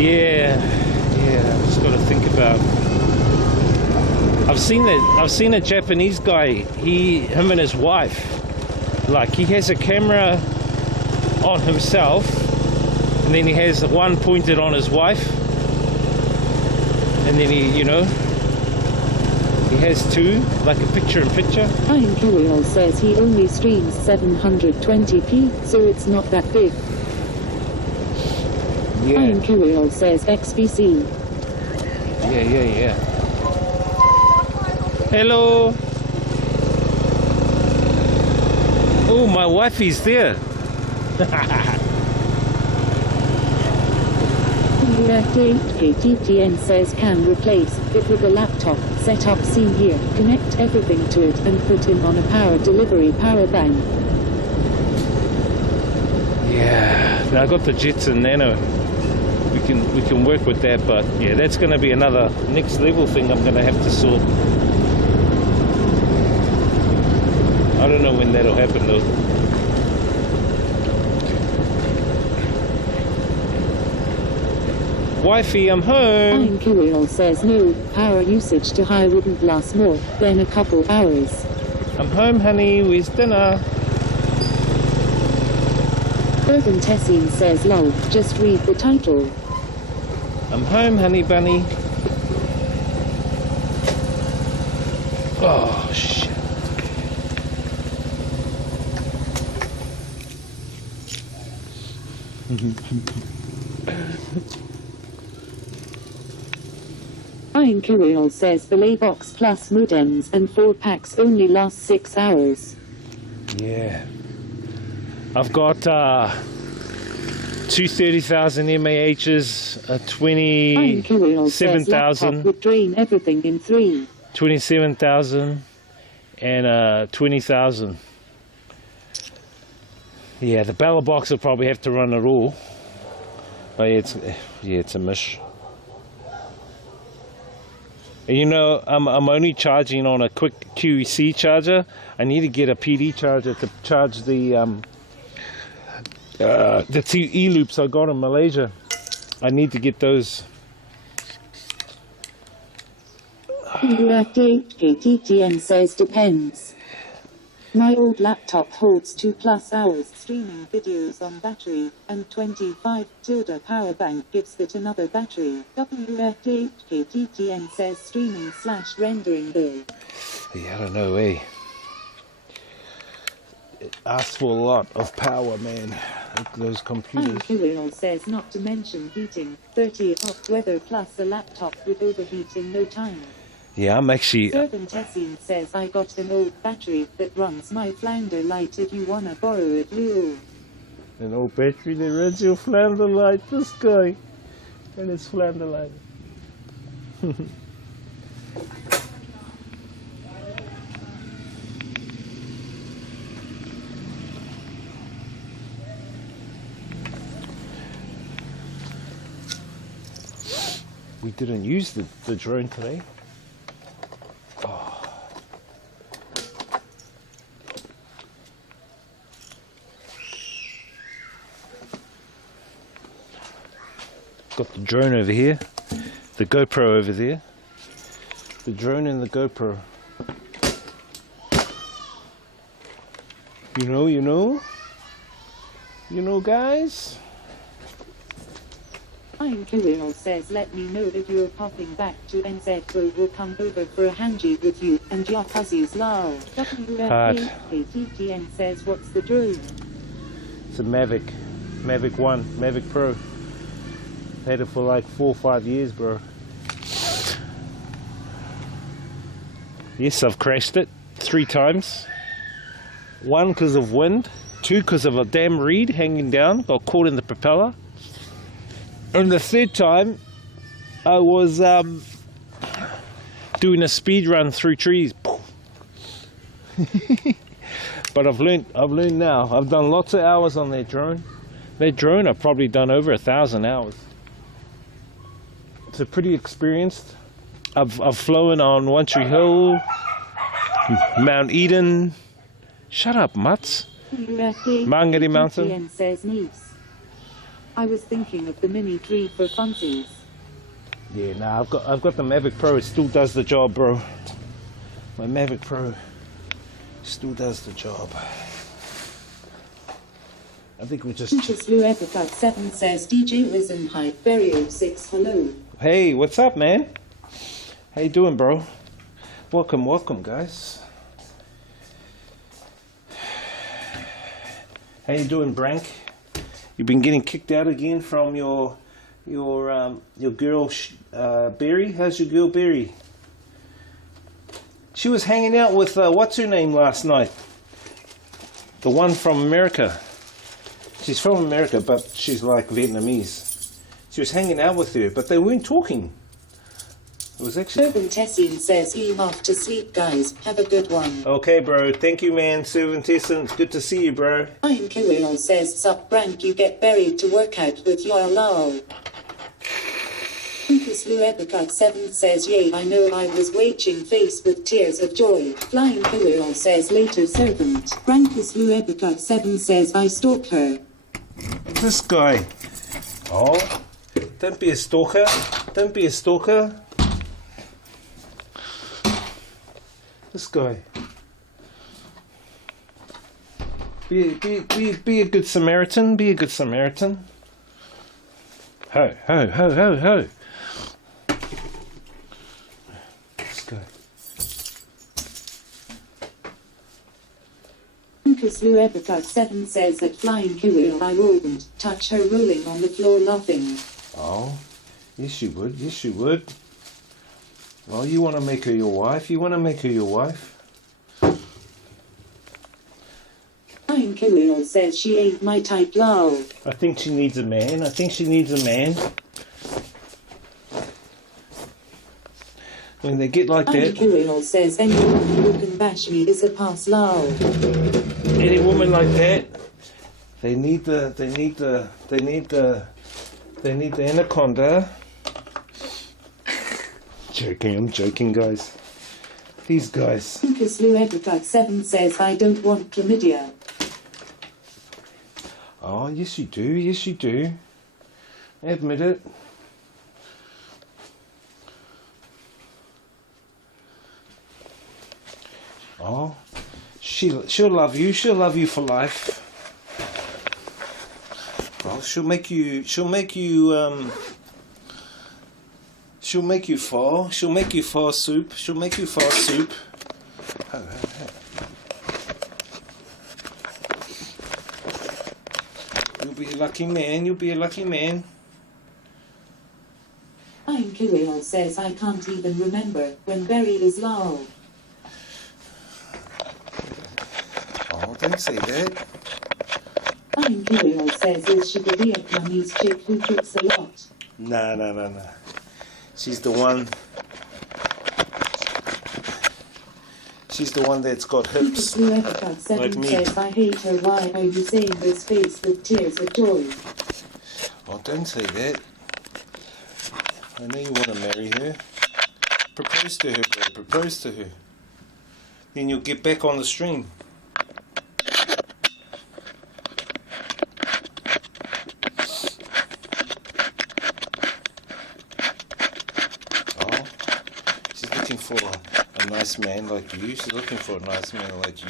Yeah, I've just got to think about. I've seen a Japanese guy, him and his wife, like he has a camera on himself and then he has one pointed on his wife and then he has two, like a picture-in-picture. Ian Kirill says he only streams 720p, so it's not that big. Yeah. Ian Kirill says XBC. Yeah. Hello. Oh, my wifey's there. KTTN says can replace it with a laptop, set up seen here, connect everything to it and put in on a power delivery power bank. Yeah, now I got the Jetson Nano. We can work with that, but yeah, that's going to be another next level thing I'm going to have to sort. I don't know when that'll happen though. Wifey, I'm home. Ian Kirill says no, power usage to high wouldn't last more than a couple hours. I'm home, honey. Where's dinner? Urban Tessin says lol, just read the title. I'm home, honey bunny. Oh, shit. Ian Kirill says the Laybox Plus modems and 4 packs only last 6 hours. Yeah. I've got Two 30,000 MAHs, a Fine Kirill says laptop 27,000, would drain everything in 3. 27,000, and 20,000. Yeah, the ballot box will probably have to run it all. But it's a mish. And you know, I'm only charging on a quick QEC charger. I need to get a PD charger to charge the two E-loops I got in Malaysia. I need to get those. KTTN says depends. My old laptop holds 2+ hours streaming videos on battery, and 25 tilde power bank gives it another battery. KTTN says streaming/rendering though. Yeah, I don't know, eh? It asks for a lot of power, man. Like those computers. Kirill says not to mention heating, 30 hot weather plus a laptop would overheat in no time. Yeah, I'm actually. Servant Essien says I got an old battery that runs my Flander light if you wanna borrow it, Leo. An old battery that runs your Flander light. This guy. And it's Flander light. We didn't use the drone today. Got the drone over here, the GoPro over there, the drone and the GoPro. You know, guys. I'm Kirill says let me know if you're popping back to NZ, we'll come over for a handy with you and your cousins lol. KTTN says what's the drone? It's a Mavic 1, Mavic Pro. Had it for like 4 or 5 years, bro. Yes, I've crashed it 3 times. 1 because of wind, 2 because of a damn reed hanging down, got caught in the propeller. And the 3rd time, I was doing a speed run through trees. But I've learned now. I've done lots of hours on that drone. That drone I've probably done over 1,000 hours. It's a pretty experienced. I've flown on One Tree Hill, Mount Eden. Shut up, Mutts. Mangere Mountain. Says niece. I was thinking of the Mini 3 for funsies. Yeah, nah, I've got the Mavic Pro. It still does the job, bro. My Mavic Pro still does the job. I think we just. Blue Epicard 7 says DJ Risen High Ferio 6 hello. Hey, what's up, man? How you doing, bro? Welcome, guys. How you doing, Brank? You've been getting kicked out again from your girl Berry. How's your girl Berry? She was hanging out with what's her name last night? The one from America. She's from America, but she's like Vietnamese. She was hanging out with her, but they weren't talking. It was actually. Servant Essien says I'm off to sleep, guys. Have a good one. Okay, bro. Thank you, man. Servant Essien. It's good to see you, bro. I'm Kirill says sup Brank, you get buried to work out with your lol. Lucas Blue Epicard 7 says yay, I know I was watching face with tears of joy. Flying Kirill says later servant. Brankus Blue Epicard 7 says I stalked her. This guy. Oh, don't be a stalker. Don't be a stalker. This guy. Be a good Samaritan. Be a good Samaritan. Ho, ho, ho, ho, ho. This guy. Lucas Blue Epicard 7 says that Flying Kirill I wouldn't touch her rolling on the floor laughing. Oh, yes you would. Yes you would. Well, you want to make her your wife. You want to make her your wife. Flying Kirill says she ain't my type, lol. I think she needs a man. I think she needs a man. When they get like Flying that, Kirill says anyone who can bash me is a pass, lol. any woman like that, they need the anaconda. Joking, I'm joking, guys. These guys. Lucas Luebrica 7 says I don't want chlamydia. Oh, yes you do, yes you do. Admit it. Oh, she'll love you for life. Well, she'll make you fall soup. She'll make you fall soup. You'll be a lucky man, you'll be a lucky man. Flying Kirill says I can't even remember when buried is lol. Oh, don't say that. Flying Kirill says is she the Vietnamese chick who cooks a lot. Nah. She's the one. She's the one that's got hips. Luebrica 7 Like me. says I hate her. Why are you saying this face with tears of joy? Oh, don't say that. I know you want to marry her. Propose to her, bro. Propose to her. Then you'll get back on the stream. Oh, she's looking for a nice man like you. She's looking for a nice man like you.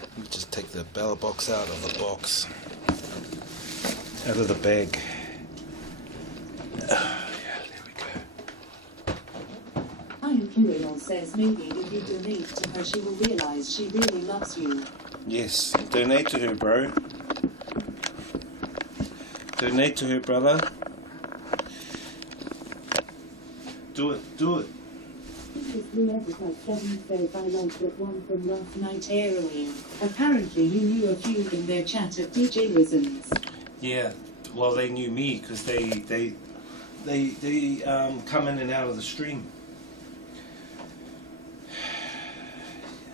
Let me just take the bell box out of the box. Out of the bag. Yeah, there we go. Flying Kirill says maybe if you donate to her she will realize she really loves you. Yes, donate to her, bro. Donate to her, brother. Do it, do it. Lucas Luebrica 7 says I like that one from last night heroin. Apparently you knew a few in their chat at DJ Wisms. Yeah, well, they knew me because they come in and out of the stream.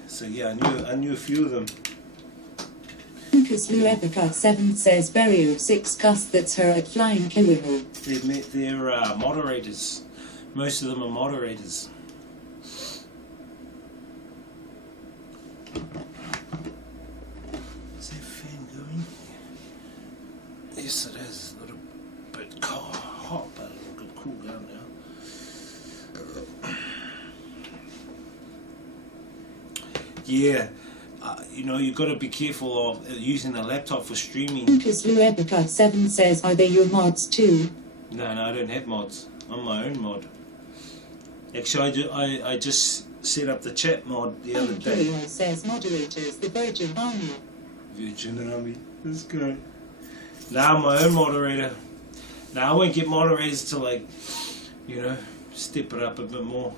So yeah, I knew a few of them. Lucas Luebrica 7 says Barrier 6 cuss that's her at Flying Kirill. They're moderators. Most of them are moderators. Is that fan going? Yes, it is. A little bit hot, but it'll cool down now. Yeah, you've got to be careful of using a laptop for streaming. Lucas Luebrica 7 says are they your mods too? No, I don't have mods. I'm my own mod. Actually, I just set up the chat mod the other day. Kirill says moderators the Virgin Army. Virgin Army. Let's go. Now I'm my own moderator. Now I won't get moderators to step it up a bit more.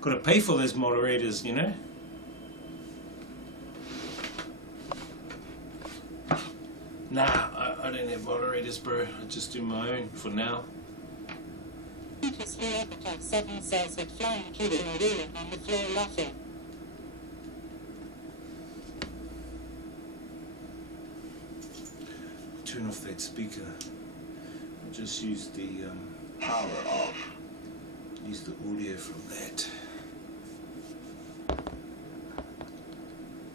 Got to pay for those moderators, Nah, I don't have moderators, bro. I just do my own for now. Lucas Luebrica 7 says that Flying Kirill are rolling on the floor laughing. Turn off that speaker. I'll just use the Power off. use the audio from that.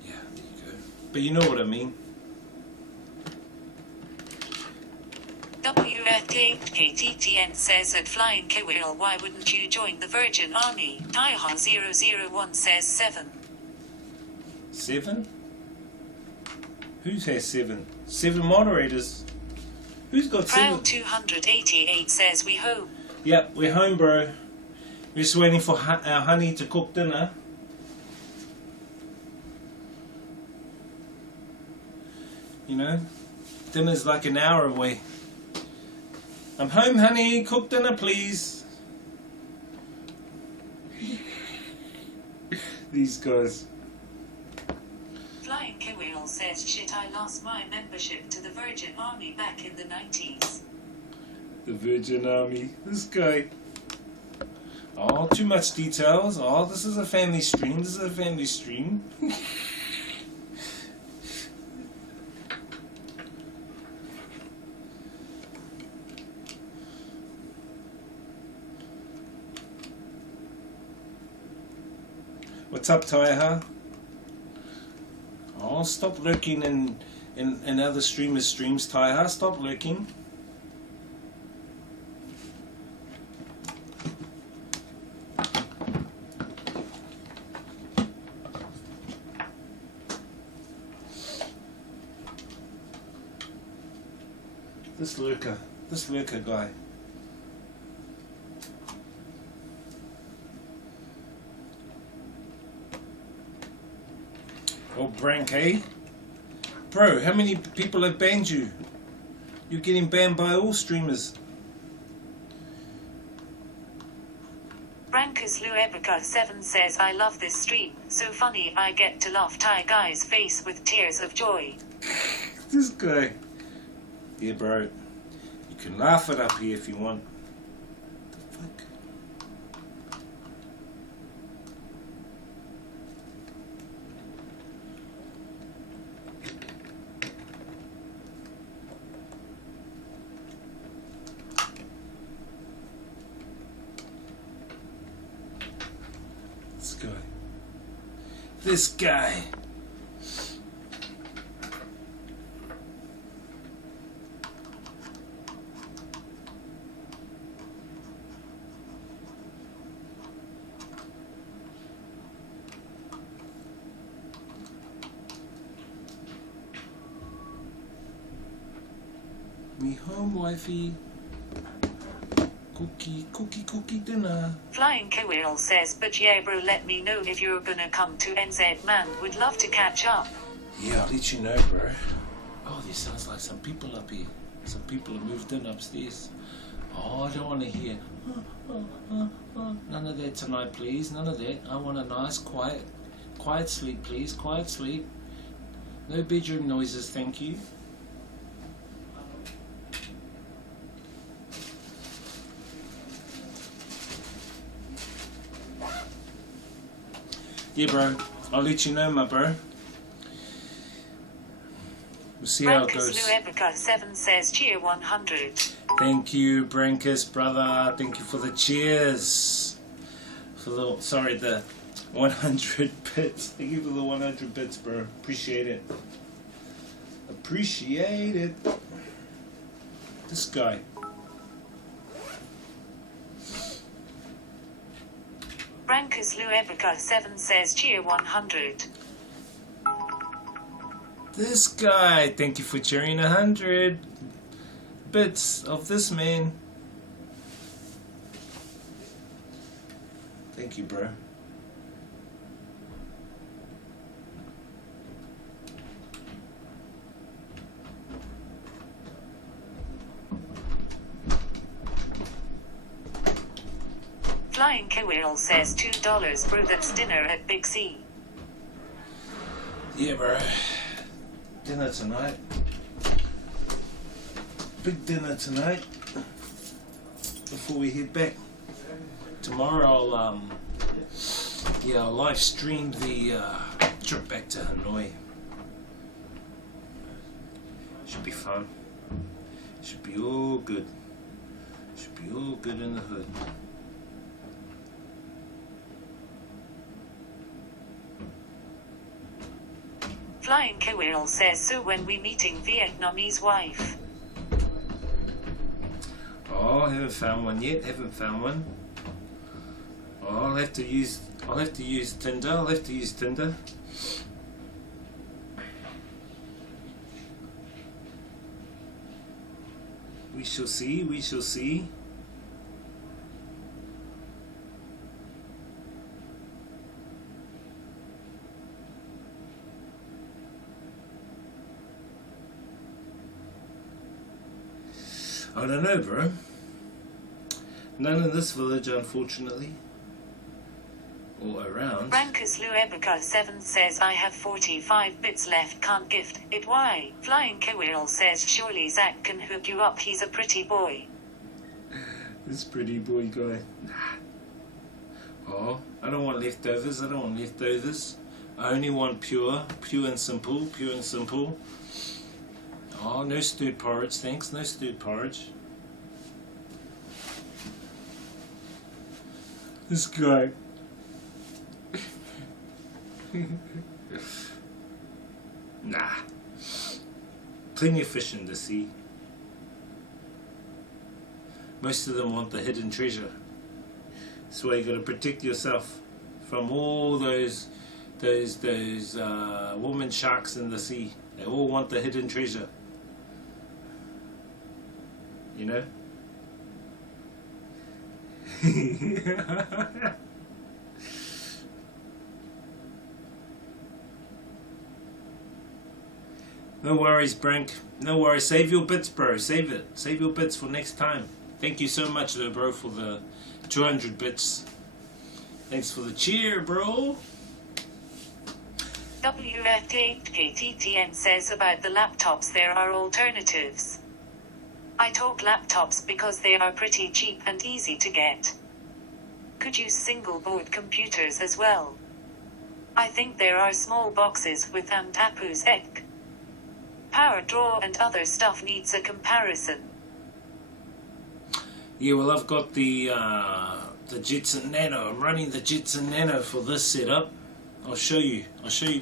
Yeah, there you go. But you know what I mean. WFKTTN says at Flying Kirill why wouldn't you join the Virgin Army? Taiha001 says 7. 7? Who has 7? 7 moderators. Who's got 7? Proud 288 says we home. Yep, we're home, bro. We're just waiting for our honey to cook dinner. Dinner's like an hour away. I'm home, honey. Cook dinner, please. These guys. Flying Kewheel says, shit, I lost my membership to the Virgin Army back in the 90s. The Virgin Army. This guy. Oh, too much details. Oh, this is a family stream. This is a family stream. What's up, Taiha? Oh, stop lurking in other streamers' streams, Taiha. Stop lurking. This lurker guy. Oh, Brank, eh? Bro, how many people have banned you? You're getting banned by all streamers. Brankus Luebica 7 says, I love this stream. So funny, I get to laugh Thai guy's face with tears of joy. This guy. Yeah, bro. You can laugh it up here if you want. The fuck? This guy. This guy. Me home, wifey. Cookie dinner. Flying Kewheel says, but yeah bro, let me know if you're gonna come to NZ, man, would love to catch up. Yeah, I'll let you know, bro. Oh, there sounds like some people up here. Some people have moved in upstairs. Oh, I don't want to hear. None of that tonight, please. None of that. I want a nice, quiet sleep, please. Quiet sleep. No bedroom noises, thank you. Yeah, bro. I'll let you know, my bro. We'll see how it goes. Luebica 7 says, cheer 100. Thank you, Brankus, brother. Thank you for the cheers. For the 100 bits. Thank you for the 100 bits, bro. Appreciate it. Appreciate it. This guy. Brankus Luebica 7 says, cheer 100. This guy. Thank you for cheering 100 bits of this man. Thank you, bro. Flying Kewheel says $2, bro, that's dinner at Big C. Yeah, bro. Dinner tonight. Big dinner tonight. Before we head back. Tomorrow I'll live stream the trip back to Hanoi. Should be fun. Should be all good. Should be all good in the hood. Flying Kewheel says, so when we meeting Vietnamese wife? Oh, haven't found one yet. Haven't found one. Oh, I'll have to use Tinder. I'll have to use Tinder. We shall see. We shall see. I don't know, bro. None in this village, unfortunately. or around. Brankus Luebica 7 says I have 45 bits left, can't gift it. Why? Flying Kewirl says surely Zach can hook you up, he's a pretty boy. This pretty boy guy. Nah. Oh, I don't want leftovers, I don't want leftovers. I only want pure and simple, pure and simple. Oh, no stewed porridge, thanks, no stewed porridge. This guy. Nah. Plenty of fish in the sea. Most of them want the hidden treasure. That's why you got to protect yourself from all those woman sharks in the sea. They all want the hidden treasure. You know? No worries, Brink. No worries. Save your bits, bro. Save it. Save your bits for next time. Thank you so much, though, bro, for the 200 bits. Thanks for the cheer, bro. WF8KTTN says about the laptops there are alternatives. I talk laptops because they are pretty cheap and easy to get. Could use single board computers as well. I think there are small boxes with Apus Ek. Power draw and other stuff needs a comparison. Yeah, well, I've got the Jetson Nano. I'm running the Jetson Nano for this setup. I'll show you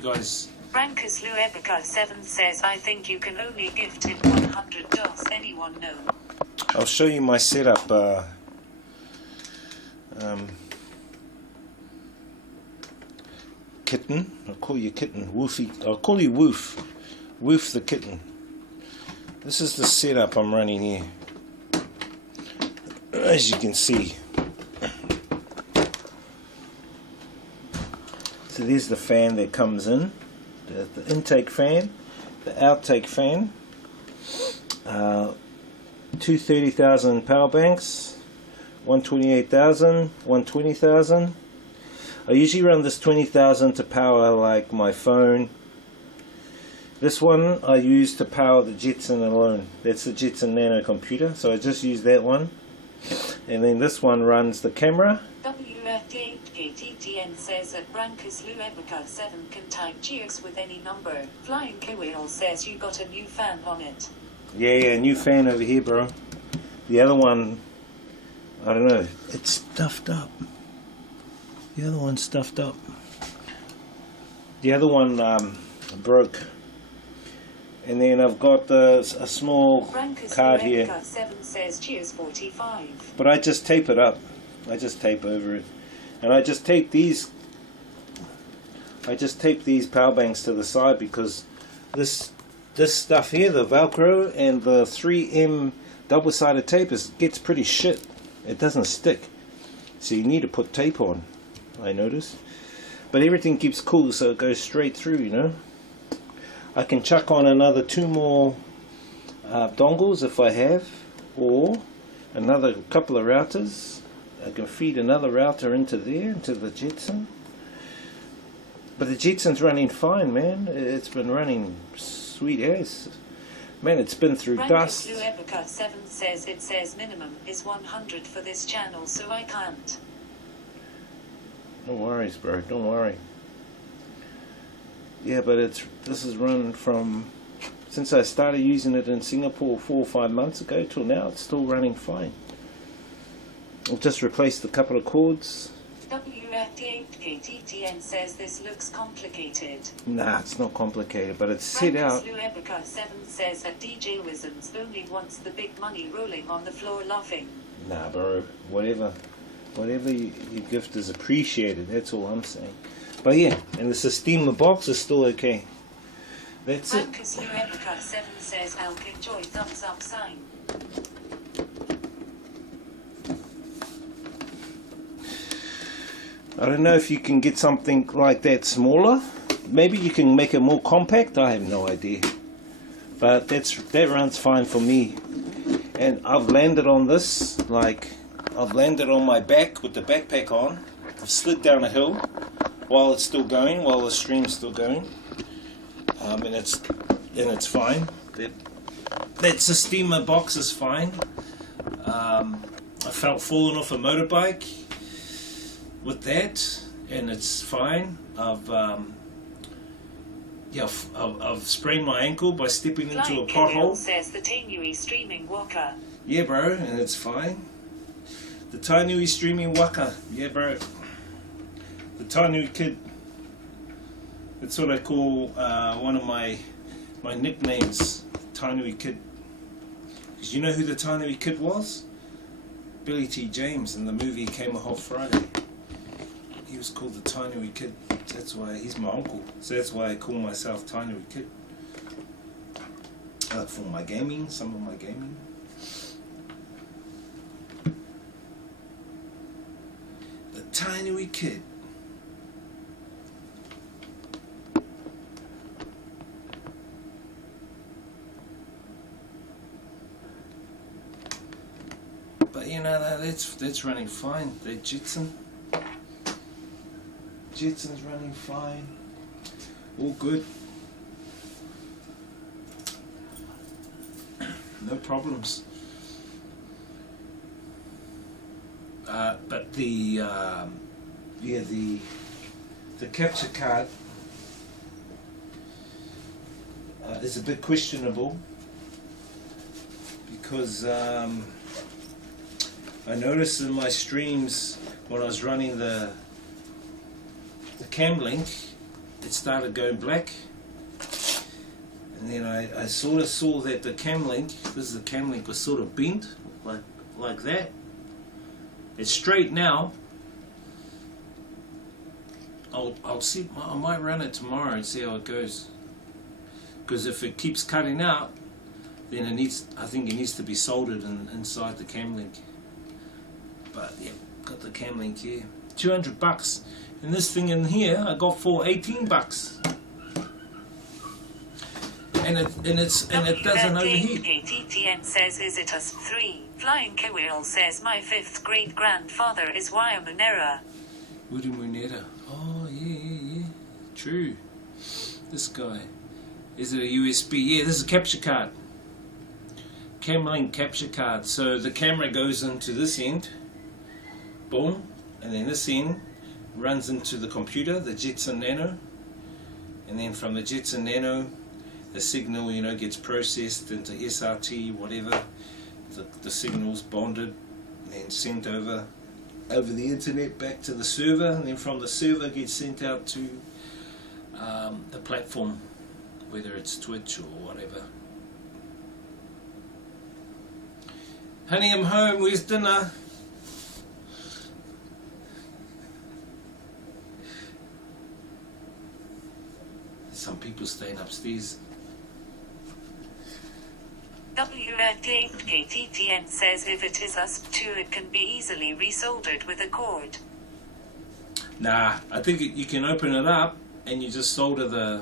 guys. Brankus Luebica 7 says I think you can only gift in 100. Does anyone know? I'll show you my setup. Kitten. I'll call you Kitten. Woofy. I'll call you Woof. Woof the kitten. This is the setup I'm running here. As you can see. So there's the fan that comes in. The intake fan. The outtake fan. Two 30,000 power banks. 128,000. 120,000. I usually run this 20,000 to power like my phone. This one I use to power the Jetson alone. That's the Jetson Nano computer, so I just use that one. And then this one runs the camera. WF8KTTN says that Brankus Luebica 7 can type cheers with any number. Flying Kewirl says you got a new fan on it. Yeah, new fan over here, bro. The other one, I don't know, it's stuffed up. The other one's stuffed up. The other one broke. And then I've got a small Brankus card here. Luebica 7 says cheers 45. But I just tape it up. I just tape over it. And I just tape these power banks to the side because this stuff here, the Velcro and the 3M double-sided tape gets pretty shit. It doesn't stick. So you need to put tape on, I notice. But everything keeps cool so it goes straight through, you know. I can chuck on another 2 more dongles if I have, or another couple of routers. I can feed another router into there, into the Jetson. But the Jetson's running fine, man. It's been running sweet as. Man, it's been through dust. Luebica 7 says it says minimum is 100 for this channel, so I can't. No worries, bro. Don't worry. Yeah, but this is run from since I started using it in Singapore 4 or 5 months ago till now. It's still running fine. I've just replaced a couple of cords. WF8KTTN says this looks complicated. Nah, it's not complicated, but it's set out. Luebica 7 says that DJ Wisms only wants the big money rolling on the floor laughing. Nah, bro. Whatever you gift is appreciated. That's all I'm saying. But yeah, and the Sistema box is still okay. That's it. Brankus Luebica 7 says I'll enjoy thumbs up sign. I don't know if you can get something like that smaller. Maybe you can make it more compact. I have no idea. But that runs fine for me. And I've landed on this, like I've landed on my back with the backpack on. I've slid down a hill while it's still going, while the stream's still going, and it's fine. That steamer box is fine. I felt falling off a motorbike with that, and it's fine. I've sprained my ankle by stepping into a pothole. Says the Tainui streaming walker. Yeah, bro, and it's fine. The Tainui streaming waka. Yeah, bro. The Tainui kid. That's what I call one of my nicknames. Tainui kid. Because you know who the Tainui kid was? Billy T. James in the movie Came a Hot Friday. He was called the Tainui kid. That's why he's my uncle. So that's why I call myself Tainui kid. For my gaming, some of my gaming. The Tainui kid. But you know, that's running fine. The Jetson's running fine. All good. No problems. But the capture card is a bit questionable because I noticed in my streams when I was running the cam link, it started going black, and then I sort of saw that the cam link, this is the cam link, was sort of bent like that. It's straight now. I'll see. I might run it tomorrow and see how it goes. Because if it keeps cutting out, then I think it needs to be soldered inside the cam link. But yeah, got the cam link here. $200. And this thing in here I got for $18. And it doesn't overheat. KTTN says, is it us 3? Flying Kewil says, my 5th great grandfather is Waiamunera. Waiamunera. Oh yeah. True. This guy. Is it a USB? Yeah, this is a capture card. Camlink capture card. So the camera goes into this end. Boom. And then this end runs into the computer, the Jetson Nano. And then from the Jetson Nano, the signal, gets processed into SRT, whatever. The signal's bonded and then sent over the internet back to the server, and then from the server gets sent out to the platform, whether it's Twitch or whatever. Honey, I'm home, where's dinner? Some people staying upstairs. KTTN says, if it is us 2, it can be easily resoldered with a cord. Nah, I think you can open it up and you just solder the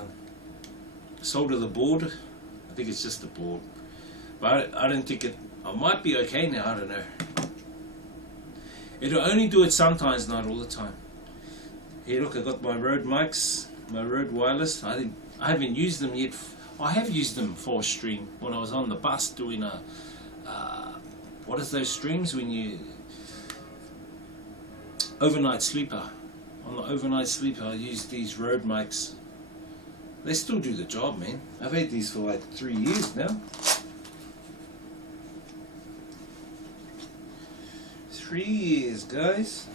board. I think it's just the board, but I don't think it might be okay now. I don't know. It'll only do it sometimes, not all the time. Here, look, I got my Rode mics, my Rode wireless. I haven't used them yet. I have used them for a stream when I was on the bus doing a what is those streams when you overnight sleeper. On the overnight sleeper, I used these Rode mics. They still do the job, man. I've had these for like 3 years now. 3 years, guys.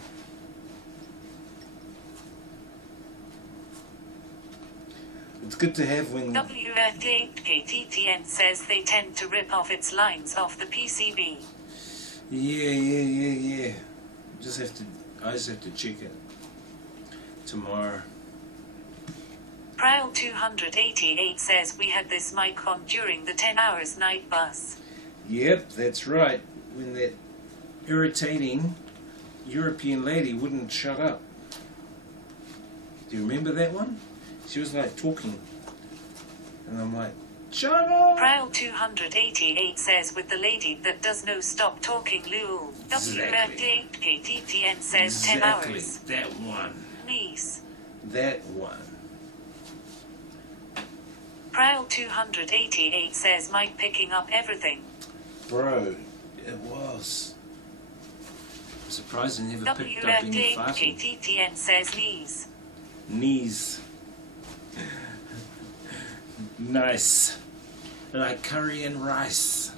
It's good to have when... KTTN says they tend to rip off its lines off the PCB. Yeah. I just have to check it tomorrow. Prowl 288 says, we had this mic on during the 10 hours night bus. Yep, that's right. When that irritating European lady wouldn't shut up. Do you remember that one? She was like talking, and I'm like, Shut up! Prowl 288 says with the lady that does no stop talking lul. Exactly. WFDKTTN says 10 Exactly. hours. That one. Knees. That one. Prowl 288 says Mike picking up everything. Bro, it was. I'm surprised I never picked up any farting. WFDKTTN says knees. Knees. Nice. Like curry and rice.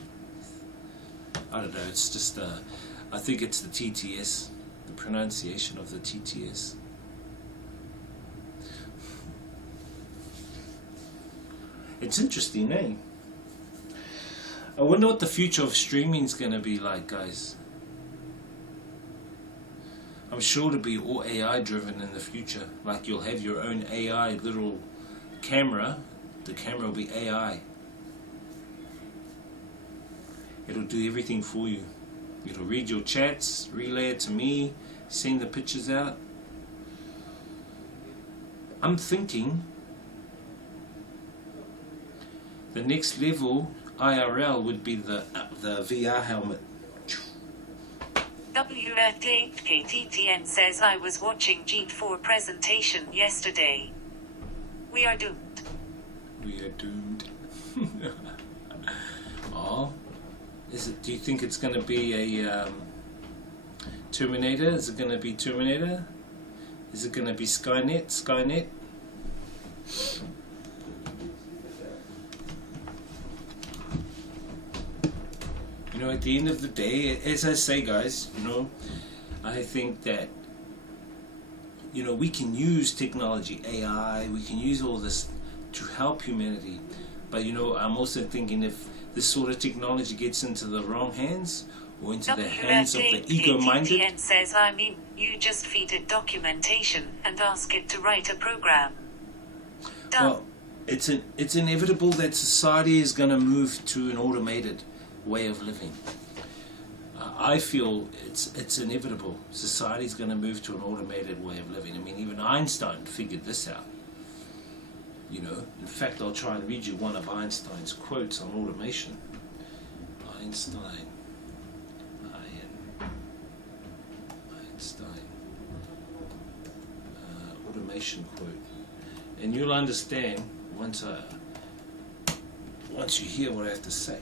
I don't know, it's just, I think it's the TTS, the pronunciation of the TTS. It's interesting, eh? I wonder what the future of streaming is going to be like, guys. I'm sure it'll be all AI driven in the future. Like you'll have your own AI little camera. The camera will be AI. It'll do everything for you. It'll read your chats, relay it to me, send the pictures out. I'm thinking the next level IRL would be the VR helmet. WFDKTTN says I was watching gift4u presentation yesterday. We are doomed. We are doomed. Oh, is it? Do you think it's going to be a Terminator? Is it going to be Terminator? Is it going to be Skynet? Skynet? You know, at the end of the day, as I say, guys, you know, I think that, you know, we can use technology, AI, we can use all this to help humanity. But, you know, I'm also thinking if this sort of technology gets into the wrong hands or into the hands of the ego-minded. WFDKTTN says I mean, you just feed it documentation and ask it to write a program. Done. Well, it's inevitable that society is going to move to an automated way of living. I feel it's inevitable. Society's going to move to an automated way of living. I mean, even Einstein figured this out. You know, in fact, I'll try and read you one of Einstein's quotes on automation. Einstein. Automation quote. And you'll understand once you hear what I have to say.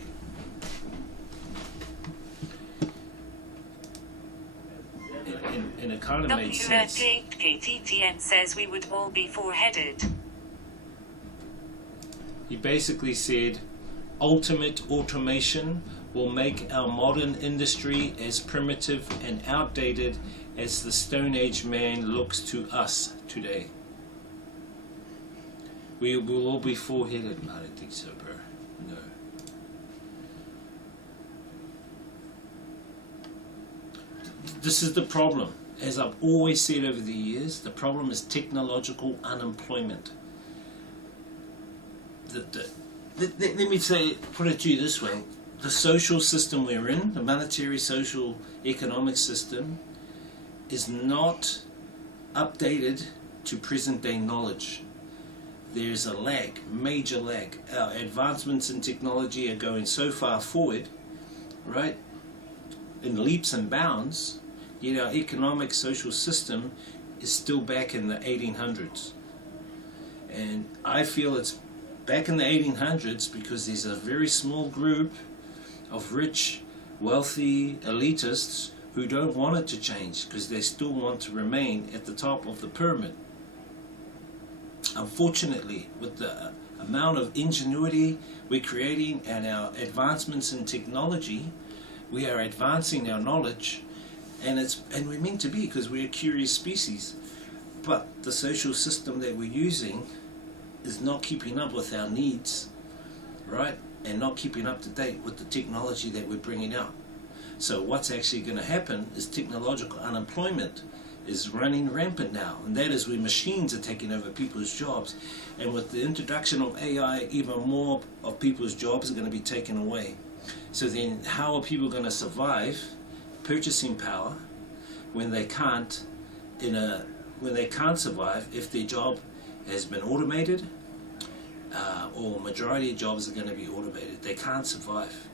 And it kind of made sense. WFDKTTN says we would all be four-headed. He basically said, ultimate automation will make our modern industry as primitive and outdated as the Stone Age man looks to us today. We will all be four-headed. I don't think so, bro. No. This is the problem. As I've always said over the years, the problem is technological unemployment. Let me put it to you this way. The social system we're in, the monetary, social, economic system, is not updated to present day knowledge. There's a lag, major lag. Our advancements in technology are going so far forward, right, in leaps and bounds, yet our economic social system is still back in the 1800s. And I feel it's back in the 1800s because there's a very small group of rich, wealthy elitists who don't want it to change because they still want to remain at the top of the pyramid. Unfortunately, with the amount of ingenuity we're creating and our advancements in technology, we are advancing our knowledge, and we're meant to be because we're a curious species. But the social system that we're using is not keeping up with our needs, right? And not keeping up to date with the technology that we're bringing out. So what's actually going to happen is technological unemployment is running rampant now, and that is where machines are taking over people's jobs. And with the introduction of AI, even more of people's jobs are going to be taken away. So then how are people going to survive purchasing power when they can't survive if their job has been automated, or majority of jobs are going to be automated. They can't survive.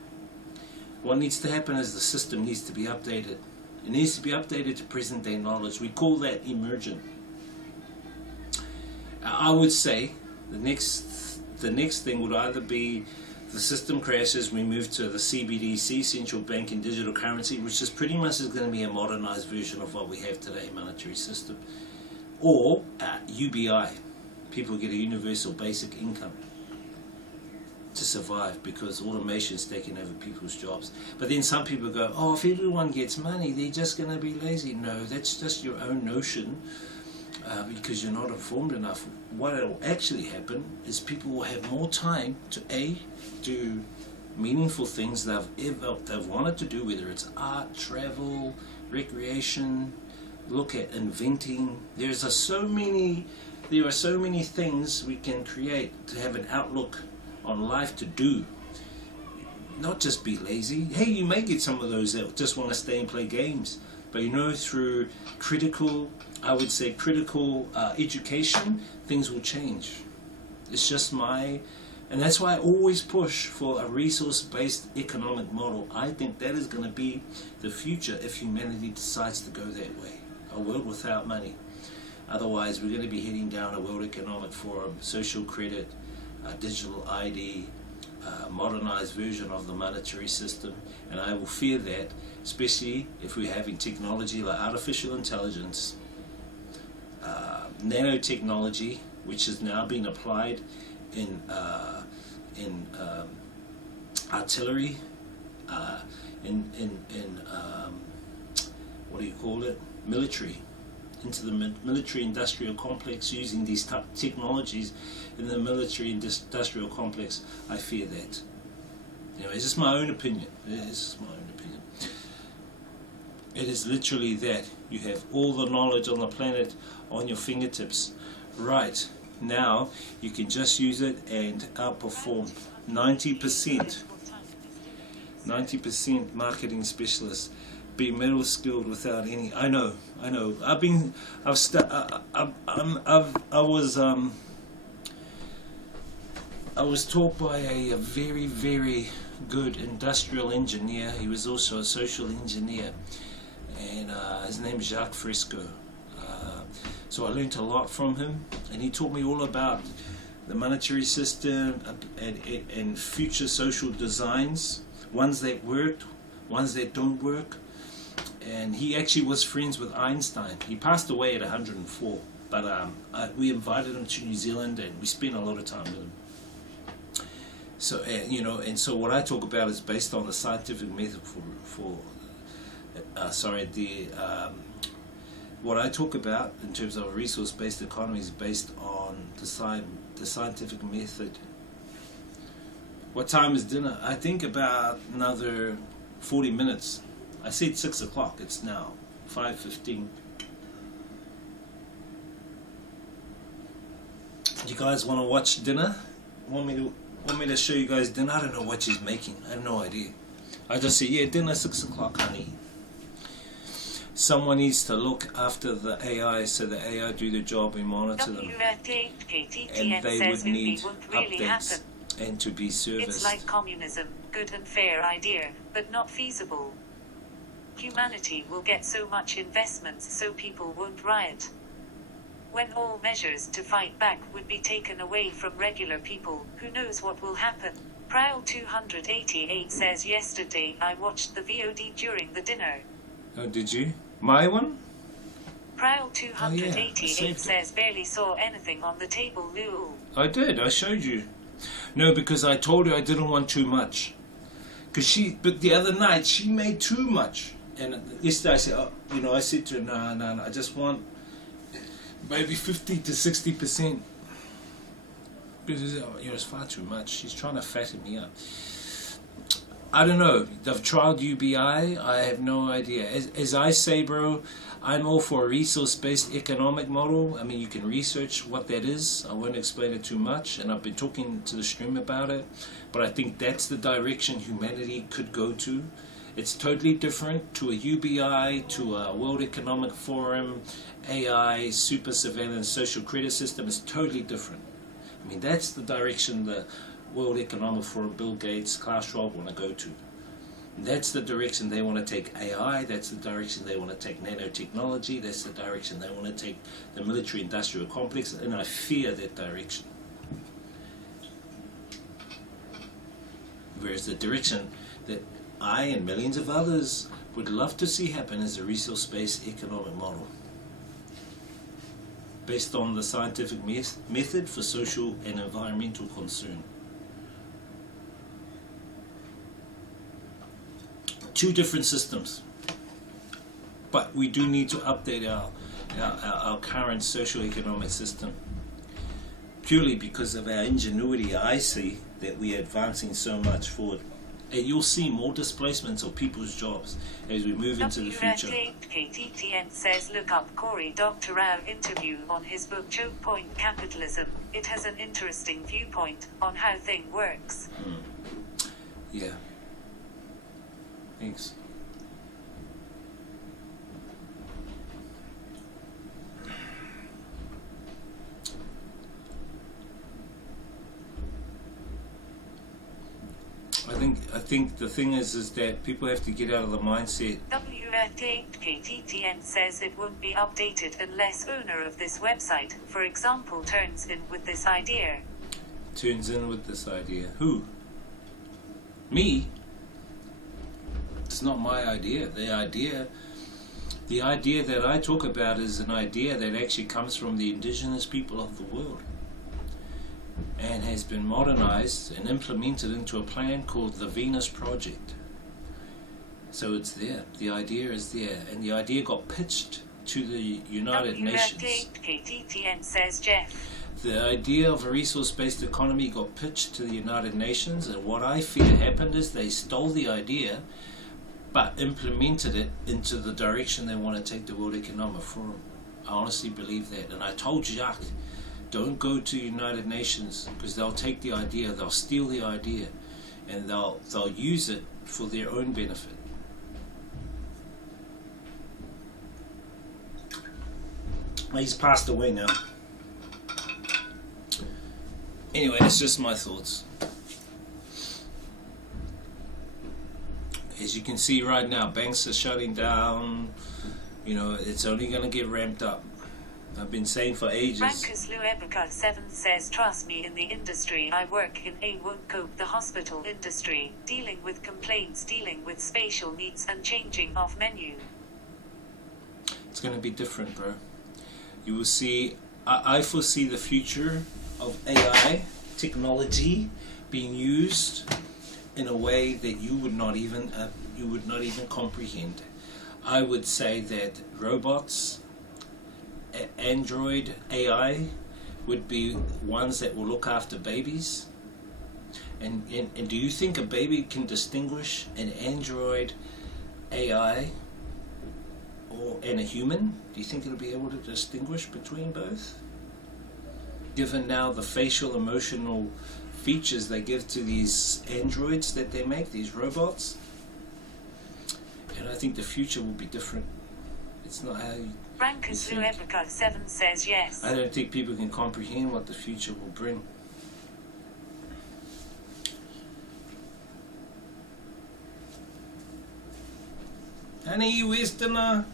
What needs to happen is the system needs to be updated. It needs to be updated to present day knowledge. We call that emergent. I would say the next thing would either be the system crashes, we move to the CBDC, central bank and digital currency, which is pretty much going to be a modernized version of what we have today, monetary system, or UBI. People get a universal basic income to survive because automation is taking over people's jobs. But then some people go, oh, if everyone gets money, they're just going to be lazy. No, that's just your own notion. Because you're not informed enough. What will actually happen is people will have more time to do meaningful things they've wanted to do, whether it's art, travel, recreation, look at inventing. There are so many things we can create to have an outlook on life to do. Not just be lazy. Hey, you may get some of those that just want to stay and play games. But through critical education, things will change. It's just and that's why I always push for a resource-based economic model. I think that is going to be the future if humanity decides to go that way. A world without money. Otherwise, we're going to be heading down a World Economic Forum, social credit, digital ID, modernized version of the monetary system, and I will fear that, especially if we're having technology like artificial intelligence, nanotechnology, which is now being applied in artillery, what do you call it? Military. Into the military industrial complex, using these technologies in the military industrial complex. I fear that. Anyway, it's just my own opinion. It is literally that you have all the knowledge on the planet on your fingertips. Right now, you can just use it and outperform 90% marketing specialists. Be metal skilled without any. I know. I was taught by a very, very good industrial engineer. He was also a social engineer, and his name is Jacques Fresco. So I learned a lot from him, and he taught me all about the monetary system and future social designs, ones that worked, ones that don't work. And he actually was friends with Einstein. He passed away at 104, but we invited him to New Zealand, and we spent a lot of time with him. So and so what I talk about is based on the scientific method what I talk about in terms of a resource-based economy is based on the scientific method. What time is dinner? I think about another 40 minutes. I said 6 o'clock. It's now 5:15. You guys want to watch dinner? Want me to show you guys dinner? I don't know what she's making. I have no idea. I just say, yeah, dinner 6 o'clock, honey. Someone needs to look after the AI, so the AI do their job and monitor them. And they would need updates and to be serviced. It's like communism, good and fair idea, but not feasible. Humanity will get so much investment so people won't riot. When all measures to fight back would be taken away from regular people, who knows what will happen? Prowl 288 says, yesterday I watched the VOD during the dinner. Oh, did you? My one? Prowl 288 says, barely saw anything on the table, lol. I did, I showed you. No, because I told her I didn't want too much. But the other night she made too much. And yesterday I said, I said to her, no, I just want maybe 50 to 60%. Because it's far too much. She's trying to fatten me up. I don't know. I've tried UBI. I have no idea. As I say, bro, I'm all for a resource-based economic model. I mean, you can research what that is. I won't explain it too much. And I've been talking to the stream about it. But I think that's the direction humanity could go to. It's totally different to a UBI, to a World Economic Forum, AI, super surveillance, social credit system. It's totally different. mean, that's the direction the World Economic Forum, Bill Gates, Klaus Schwab want to go to. That's the direction they want to take AI, that's the direction they want to take nanotechnology, that's the direction they want to take the military-industrial complex, and I fear that direction. Whereas the direction that I and millions of others would love to see happen is a resource-based economic model based on the scientific method for social and environmental concern. Two different systems, but we do need to update our current socio-economic system purely because of our ingenuity. I see that we are advancing so much forward. And you'll see more displacements of people's jobs as we move into the future. KTTN says look up Cory Doctorow interview on his book Choke Point Capitalism. It has an interesting viewpoint on how thing works. Yeah. Thanks. I think the thing is that people have to get out of the mindset. KTTN says it won't be updated unless owner of this website, for example, turns in with this idea. Turns in with this idea. Who? Me? It's not my idea. The idea that I talk about is an idea that actually comes from the indigenous people of the world and has been modernized and implemented into a plan called the Venus Project. So it's there. The idea is there, and the idea got pitched to the United Nations. KTTN says Jeff. The idea of a resource-based economy got pitched to the United Nations, and what I fear happened is they stole the idea but implemented it into the direction they want to take the World Economic Forum. I honestly believe that, and I told Jacques, don't go to United Nations because they'll take the idea, they'll steal the idea, and they'll use it for their own benefit. He's passed away now. Anyway, it's just my thoughts. As you can see right now, banks are shutting down. You know, it's only going to get ramped up. I've been saying for ages. Rankus Luebica 7 says, trust me, in the industry I work in, won't cope the hospital industry, dealing with complaints, dealing with spatial needs and changing of menu. It's going to be different, bro. You will see, I foresee the future of AI technology being used in a way that you would not even comprehend. I would say that robots, Android AI would be ones that will look after babies. And do you think a baby can distinguish an Android AI and a human? Do you think it'll be able to distinguish between both? Given now the facial emotional features they give to these androids that they make, these robots. And I think the future will be different. It's not how you Rankus Luebica 7 says yes. I don't think people can comprehend what the future will bring. Honey, you Westerner.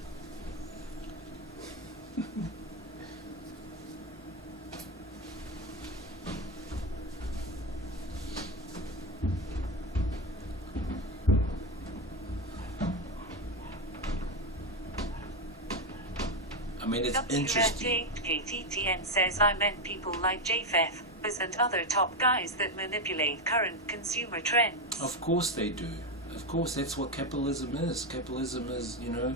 I mean, it's interesting. KTTN says I meant people like JFF and other top guys that manipulate current consumer trends. Of course they do. Of course, that's what capitalism is. Capitalism is, you know,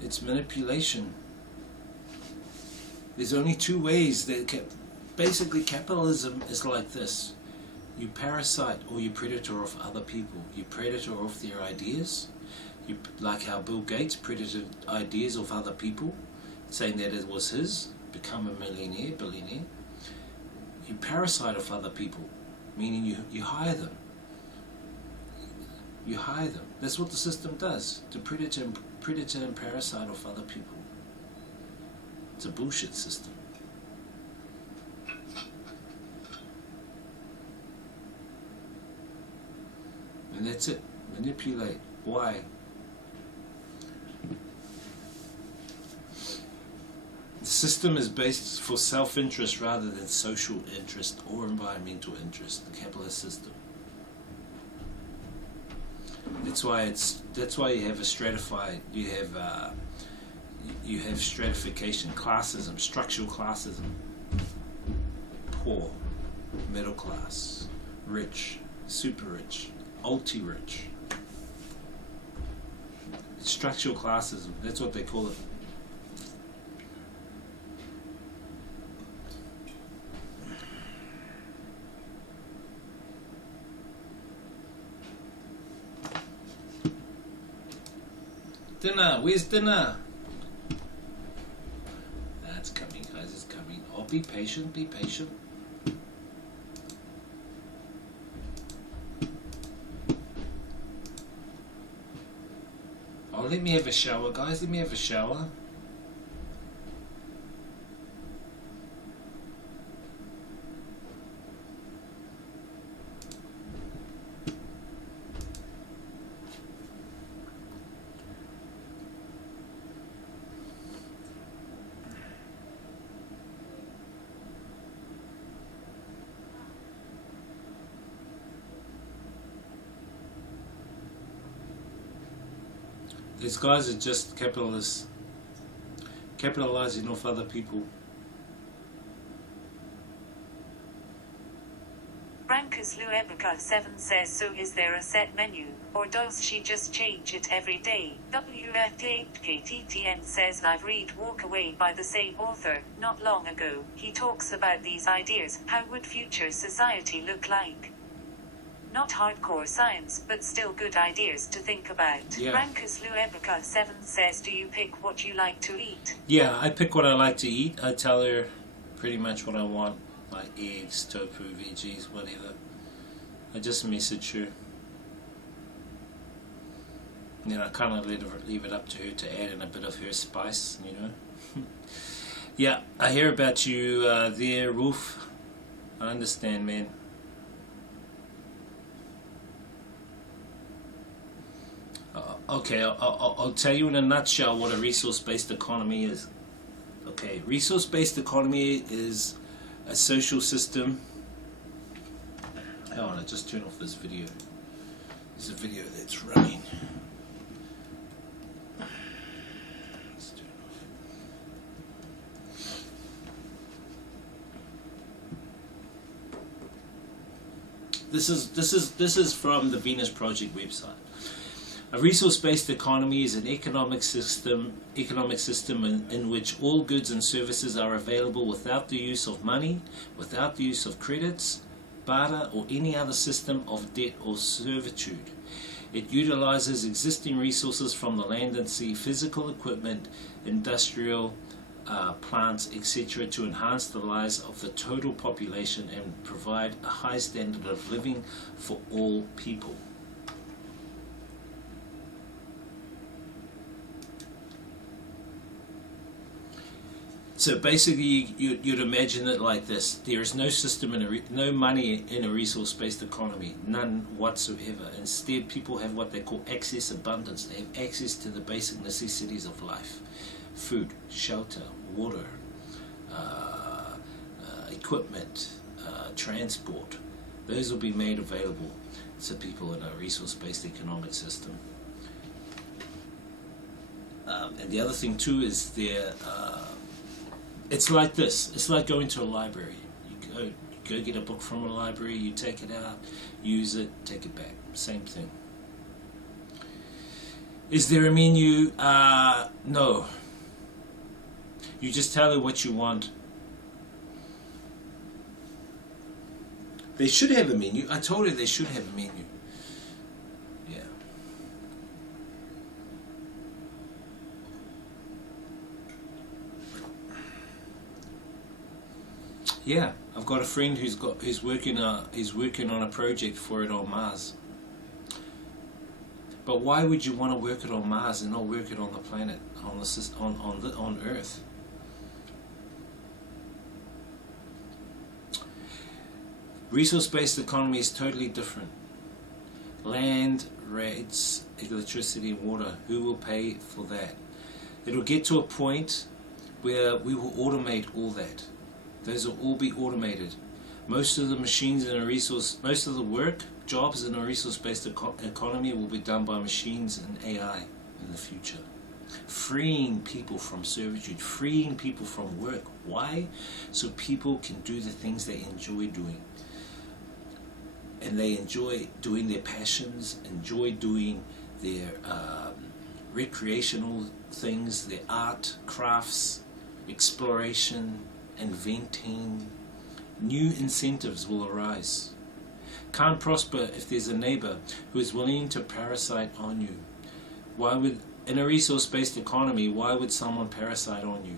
it's manipulation. There's only two ways that basically capitalism is like this. You parasite or you predator of other people. You predator of their ideas. You, like how Bill Gates predated ideas of other people, saying that it was his, become a millionaire, billionaire. You parasite of other people, meaning you hire them. You hire them. That's what the system does, to predator and parasite of other people. It's a bullshit system. That's it. Manipulate. Why? The system is based for self-interest rather than social interest or environmental interest. The capitalist system. That's why you have a stratified. You have stratification, classism, structural classism. Poor, middle class, rich, super rich, ultra-rich. It's structural classism, that's what they call it. Dinner, where's dinner? That's coming, guys, it's coming. Oh, be patient, be patient. Oh, let me have a shower, guys, let me have a shower. These guys are just capitalists, capitalizing off other people. Brankus Luebica 7 says, so is there a set menu, or does she just change it every day? WF8KTTN says, I've read Walk Away by the same author, not long ago. He talks about these ideas. How would future society look like? Not hardcore science, but still good ideas to think about. Yeah. Brankus Luebica 7 says, do you pick what you like to eat? Yeah, I pick what I like to eat. I tell her pretty much what I want, like eggs, tofu, veggies, whatever. I just message her. And then I kind of leave it up to her to add in a bit of her spice, you know. Yeah, I hear about you there, Wolf. I understand, man. Okay, I'll tell you in a nutshell what a resource-based economy is. Okay, resource-based economy is a social system. Hang on, I just turned off this video. There's a video that's running. Let's turn it off. This is from the Venus Project website. A resource-based economy is an economic system in which all goods and services are available without the use of money, without the use of credits, barter, or any other system of debt or servitude. It utilizes existing resources from the land and sea, physical equipment, industrial plants, etc., to enhance the lives of the total population and provide a high standard of living for all people. So basically, you'd imagine it like this: there is no system no money in a resource-based economy, none whatsoever. Instead, people have what they call access abundance. They have access to the basic necessities of life: food, shelter, water, equipment, transport. Those will be made available to people in a resource-based economic system. And the other thing too is it's like this. It's like going to a library. You go get a book from a library, you take it out, use it, take it back. Same thing. Is there a menu? No. You just tell her what you want. They should have a menu. I told her they should have a menu. Yeah. Yeah, I've got a friend who's working on a project for it on Mars. But why would you want to work it on Mars and not work it on the planet, on Earth? Resource-based economy is totally different. land, rates, electricity, water. Who will pay for that? It'll get to a point where we will automate all that. Those will all be automated. Most of the machines in a resource, most of the work, jobs in a resource-based economy will be done by machines and AI in the future. Freeing people from servitude, freeing people from work. Why? So people can do the things they enjoy doing. And they enjoy doing their passions, enjoy doing their recreational things, their art, crafts, exploration, inventing. New incentives will arise. Can't prosper if there's a neighbor who is willing to parasite on you. Why would, in a resource-based economy, why would someone parasite on you?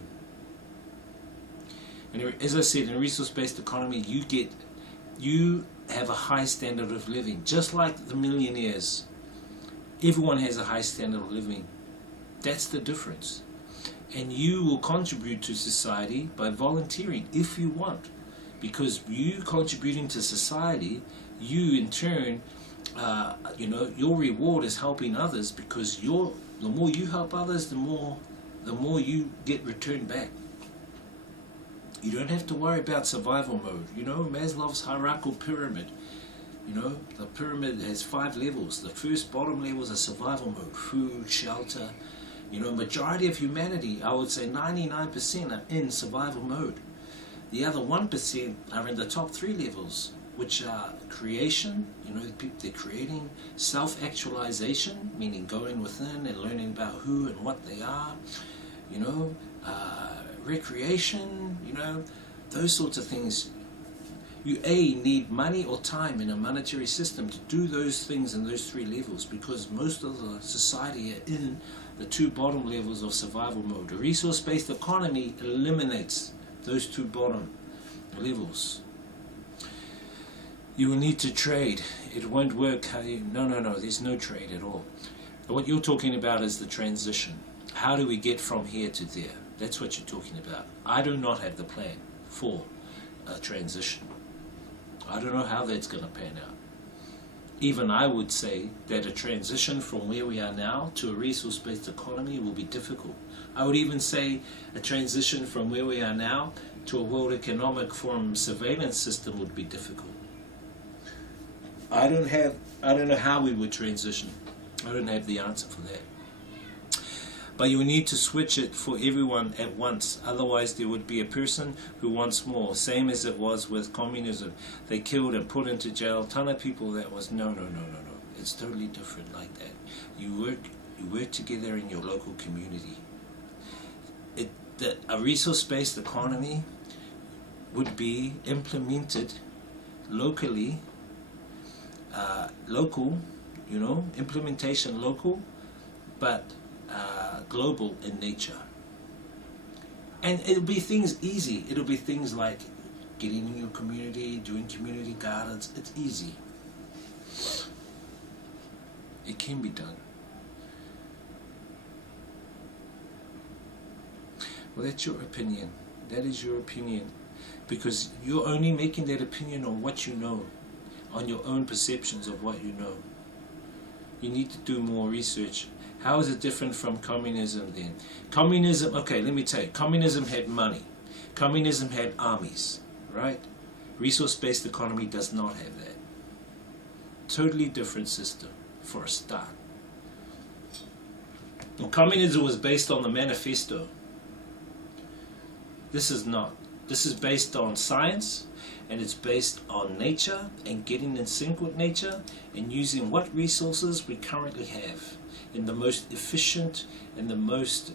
And as I said, in a resource-based economy, you have a high standard of living, just like the millionaires. Everyone has a high standard of living. That's the difference. And you will contribute to society by volunteering if you want. Because you contributing to society, you in turn, your reward is helping others, because the more you help others, the more you get returned back. You don't have to worry about survival mode. Maslow's hierarchical pyramid. The pyramid has 5 levels. The first bottom level is a survival mode: food, shelter. Majority of humanity, I would say 99%, are in survival mode. The other 1% are in the top 3 levels, which are creation. They're creating, self-actualization, meaning going within and learning about who and what they are. Recreation. Those sorts of things. You need money or time in a monetary system to do those things in those 3 levels, because most of the society are in the 2 bottom levels of survival mode. A resource-based economy eliminates those 2 bottom levels. You will need to trade. It won't work. No, there's no trade at all. What you're talking about is the transition. How do we get from here to there? That's what you're talking about. I do not have the plan for a transition. I don't know how that's going to pan out. Even I would say that a transition from where we are now to a resource-based economy will be difficult. I would even say a transition from where we are now to a World Economic Forum surveillance system would be difficult. I don't know how we would transition. I don't have the answer for that. But you need to switch it for everyone at once. Otherwise there would be a person who wants more. Same as it was with communism. They killed and put into jail a ton of people. That was no. It's totally different like that. You work together in your local community. A resource-based economy would be implemented locally, implementation local, but global in nature. And it'll be things easy. It'll be things like getting in your community, doing community gardens. It's easy. It can be done. Well, that's your opinion. That is your opinion. Because you're only making that opinion on what you know, on your own perceptions of what you know. You need to do more research. How is it different from communism then? Communism, okay, let me tell you. Communism had money. Communism had armies, right? Resource-based economy does not have that. Totally different system for a start. Well, communism was based on the manifesto. This is not. This is based on science, and it's based on nature and getting in sync with nature and using what resources we currently have in the most efficient and the most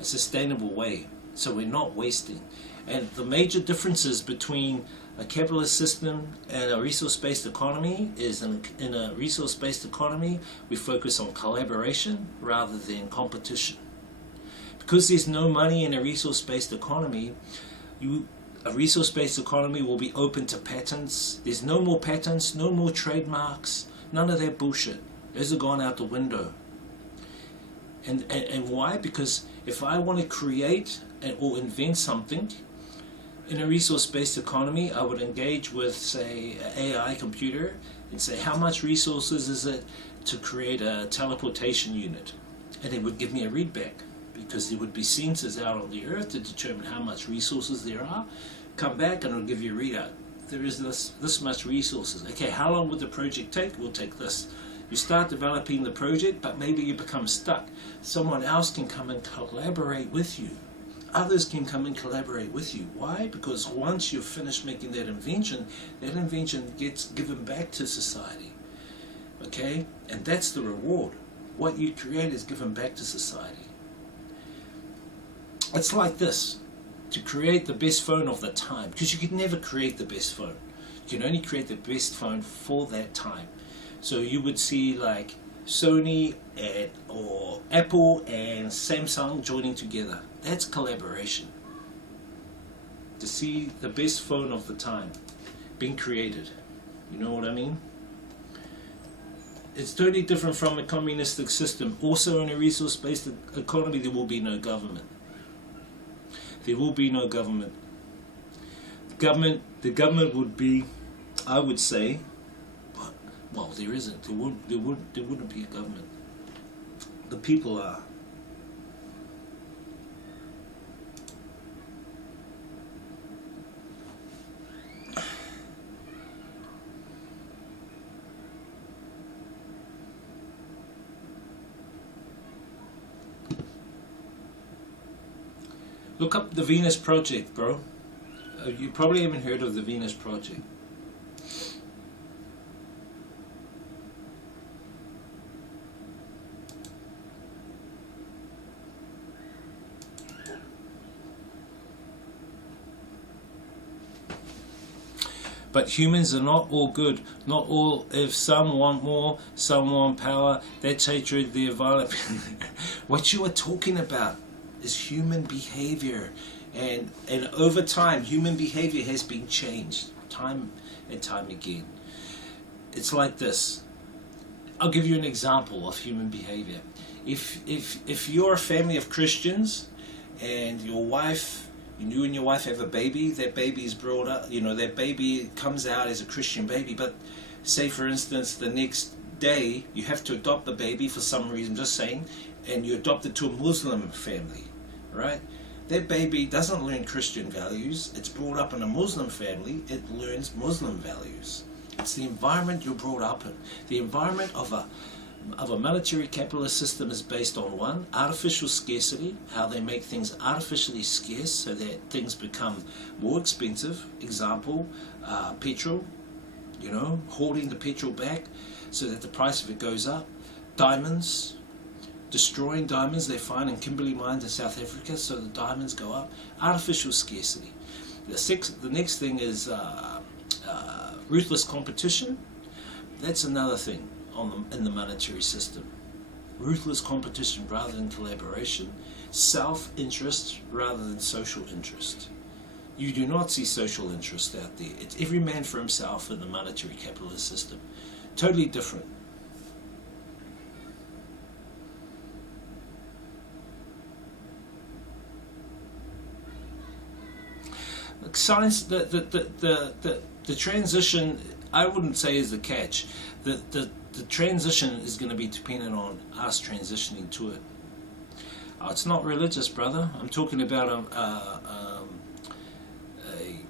sustainable way, so we're not wasting. And the major differences between a capitalist system and a resource-based economy is in a resource-based economy we focus on collaboration rather than competition. Because there's no money in a resource-based economy, a resource-based economy will be open to patents. There's no more patents, no more trademarks, none of that bullshit. Those are gone out the window. And why? Because if I want to create or invent something in a resource-based economy, I would engage with, say, an AI computer and say, how much resources is it to create a teleportation unit? And it would give me a readback, because there would be sensors out on the earth to determine how much resources there are. Come back and it'll give you a readout. There is this much resources. Okay, how long would the project take? We'll take this. You start developing the project, but maybe you become stuck. Someone else can come and collaborate with you. Others can come and collaborate with you. Why? Because once you've finished making that invention gets given back to society. Okay? And that's the reward. What you create is given back to society. It's like this. To create the best phone of the time, because you can never create the best phone. You can only create the best phone for that time. So you would see like Sony or Apple and Samsung joining together. That's collaboration. To see the best phone of the time being created. You know what I mean? It's totally different from a communistic system. Also in a resource-based economy, there will be no government. There will be no government. The government would be, I would say, well, there isn't. There wouldn't be a government. The people are. Look up the Venus Project, bro. You probably haven't heard of the Venus Project. But humans are not all good. Not all. If some want more, some want power. That's hatred, they're violent. What you are talking about is human behavior, and over time human behavior has been changed time and time again. It's like this. I'll give you an example of human behavior. If you're a family of Christians and your wife, you and your wife have a baby, that baby is brought up, that baby comes out as a Christian baby, but say for instance the next day you have to adopt the baby for some reason, just saying, and you adopt it to a Muslim family, right? That baby doesn't learn Christian values. It's brought up in a Muslim family. It learns Muslim values. It's the environment you're brought up in. The environment of a military capitalist system is based on one, artificial scarcity, how they make things artificially scarce so that things become more expensive. Example, petrol, holding the petrol back so that the price of it goes up. Diamonds, destroying diamonds they find in Kimberley mines in South Africa, so the diamonds go up. Artificial scarcity. The next thing is ruthless competition. That's another thing in the monetary system. Ruthless competition rather than collaboration. Self-interest rather than social interest. You do not see social interest out there. It's every man for himself in the monetary capitalist system. Totally different. Science, the transition, I wouldn't say is the catch. The transition is going to be dependent on us transitioning to it. It's not religious, brother. I'm talking about a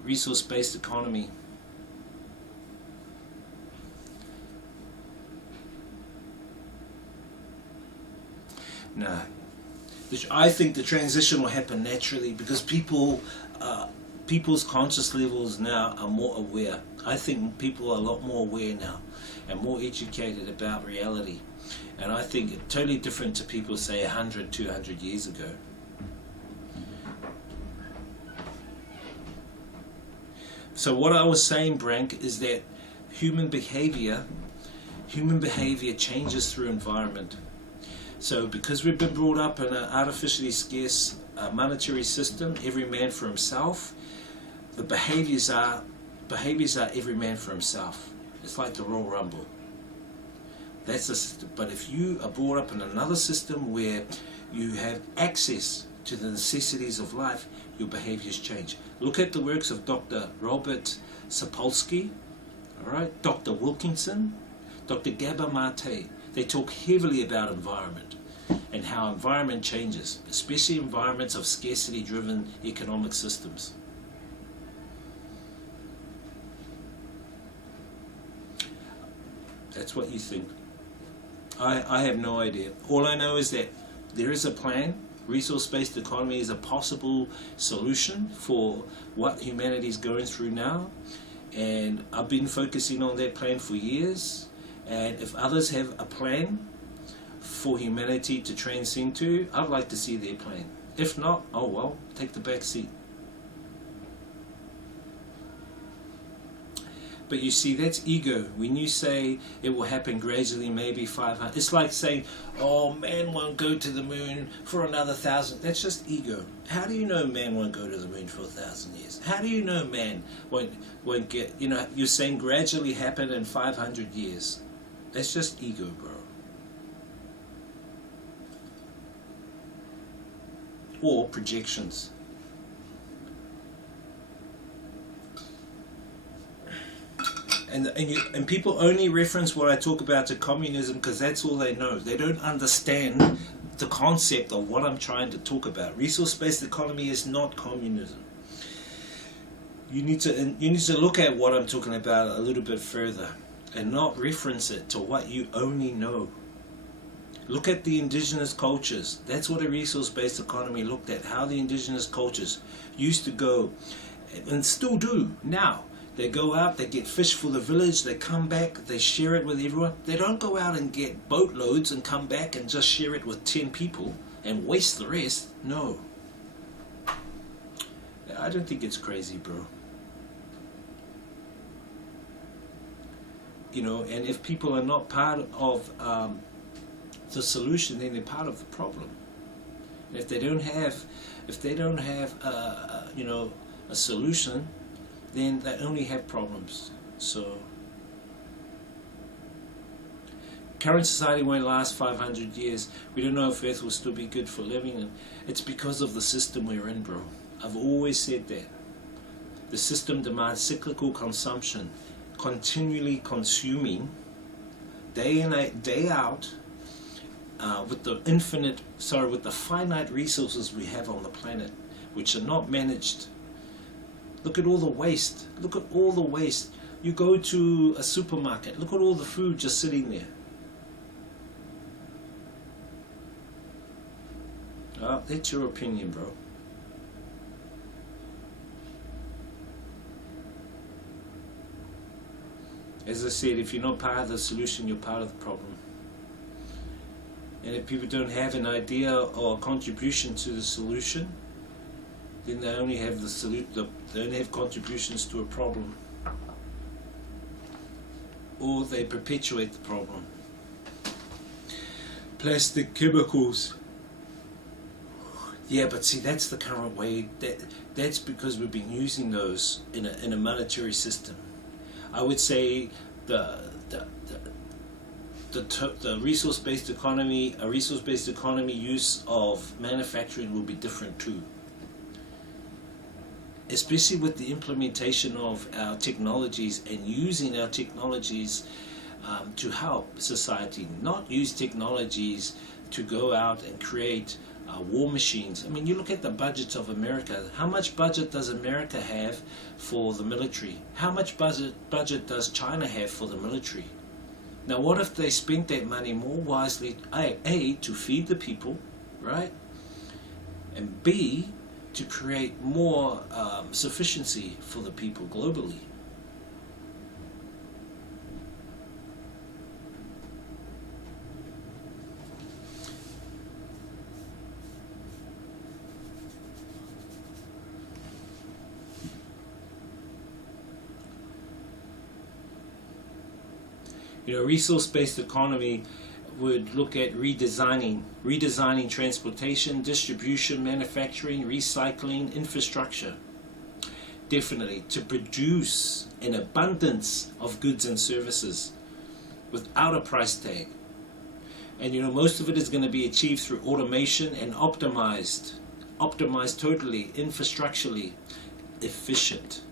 resource-based economy. No. I think the transition will happen naturally because people's conscious levels now are more aware. I think people are a lot more aware now and more educated about reality. And I think it's totally different to people, say, 100, 200 years ago. So what I was saying, Brank, is that human behavior changes through environment. So because we've been brought up in an artificially scarce monetary system, every man for himself, the behaviors are every man for himself. It's like the Royal Rumble. That's the system. But if you are brought up in another system where you have access to the necessities of life, your behaviors change. Look at the works of Dr. Robert Sapolsky. all right? Dr. Wilkinson, Dr. Gabor Mate, they talk heavily about environment and how environment changes, especially environments of scarcity-driven economic systems. That's what you think. I have no idea. All I know is that there is a plan. Resource-based economy is a possible solution for what humanity is going through now. And I've been focusing on that plan for years. And if others have a plan for humanity to transcend to, I'd like to see their plan. If not, oh well, take the back seat. But you see, that's ego. When you say it will happen gradually, maybe 500, it's like saying, oh, man won't go to the moon for another 1,000. That's just ego. How do you know man won't go to the moon for 1,000 years? How do you know man won't get, you know, you're saying gradually happen in 500 years. That's just ego, bro. Or projections. And people only reference what I talk about to communism because that's all they know. They don't understand the concept of what I'm trying to talk about. Resource-based economy is not communism. You need to look at what I'm talking about a little bit further and not reference it to what you only know. Look at the indigenous cultures. That's what a resource-based economy looked at. How the indigenous cultures used to go and still do now. They go out, they get fish for the village, they come back, they share it with everyone. They don't go out and get boatloads and come back and just share it with 10 people and waste the rest. No. I don't think it's crazy, bro. You know, and if people are not part of the solution, then they're part of the problem. And if they don't have, you know, a solution, then they only have problems. So current society won't last 500 years. We don't know if Earth will still be good for living, and it's because of the system we're in, bro. I've always said that. The system demands cyclical consumption, continually consuming, day in, day out, with the finite resources we have on the planet, which are not managed. Look at all the waste. Look at all the waste. You go to a supermarket, look at all the food just sitting there. Oh, that's your opinion, bro. As I said, if you're not part of the solution, you're part of the problem. And if people don't have an idea or a contribution to the solution, then they only have they only have contributions to a problem, or they perpetuate the problem. Plastic chemicals. Yeah, but see, that's the current way. That's because we've been using those in a monetary system. I would say the resource-based economy, a resource-based economy use of manufacturing will be different too. Especially with the implementation of our technologies and using our technologies to help society, not use technologies to go out and create war machines. I mean, you look at the budgets of America. How much budget does America have for the military? How much budget does China have for the military? Now, what if they spent that money more wisely, A, to feed the people, right? And B, to create more sufficiency for the people globally. You know, resource-based economy would look at redesigning transportation, distribution, manufacturing, recycling, infrastructure. Definitely, to produce an abundance of goods and services without a price tag. And you know, most of it is going to be achieved through automation and optimized totally, infrastructurally efficient.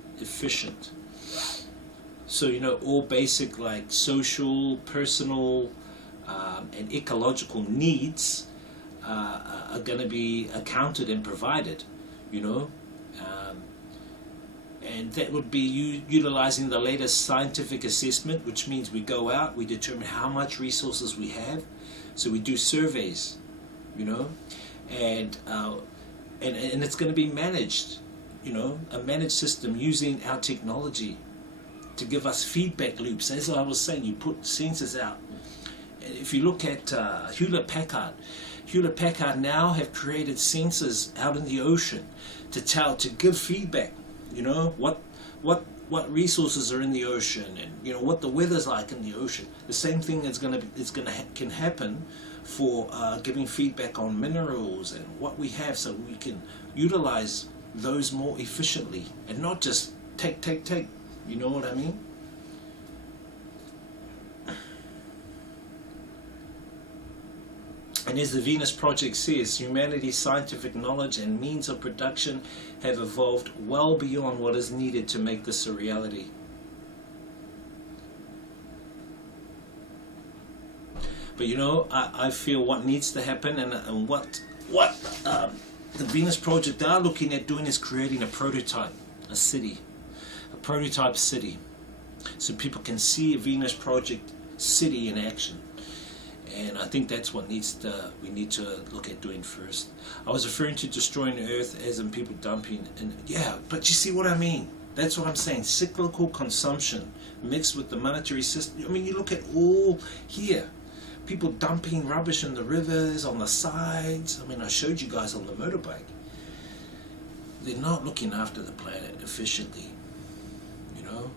So, you know, all basic like social, personal, and ecological needs are going to be accounted and provided, you know. And that would be utilizing the latest scientific assessment, which means we go out, we determine how much resources we have. So we do surveys, you know, and it's going to be managed, you know, a managed system using our technology to give us feedback loops. As I was saying, you put sensors out. If you look at Hewlett Packard now have created sensors out in the ocean to give feedback. You know what resources are in the ocean, and you know what the weather's like in the ocean. The same thing can happen for giving feedback on minerals and what we have, so we can utilize those more efficiently and not just take. You know what I mean? And as the Venus Project says, humanity's scientific knowledge and means of production have evolved well beyond what is needed to make this a reality. But you know, I feel what needs to happen, and what the Venus Project are looking at doing is creating a prototype, a prototype city, so people can see a Venus Project city in action. And I think that's what we need to look at doing first. I was referring to destroying the earth as in people dumping, and yeah, but you see what I mean? That's what I'm saying. Cyclical consumption mixed with the monetary system. I mean, you look at all here, people dumping rubbish in the rivers, on the sides. I mean, I showed you guys on the motorbike. They're not looking after the planet efficiently, you know?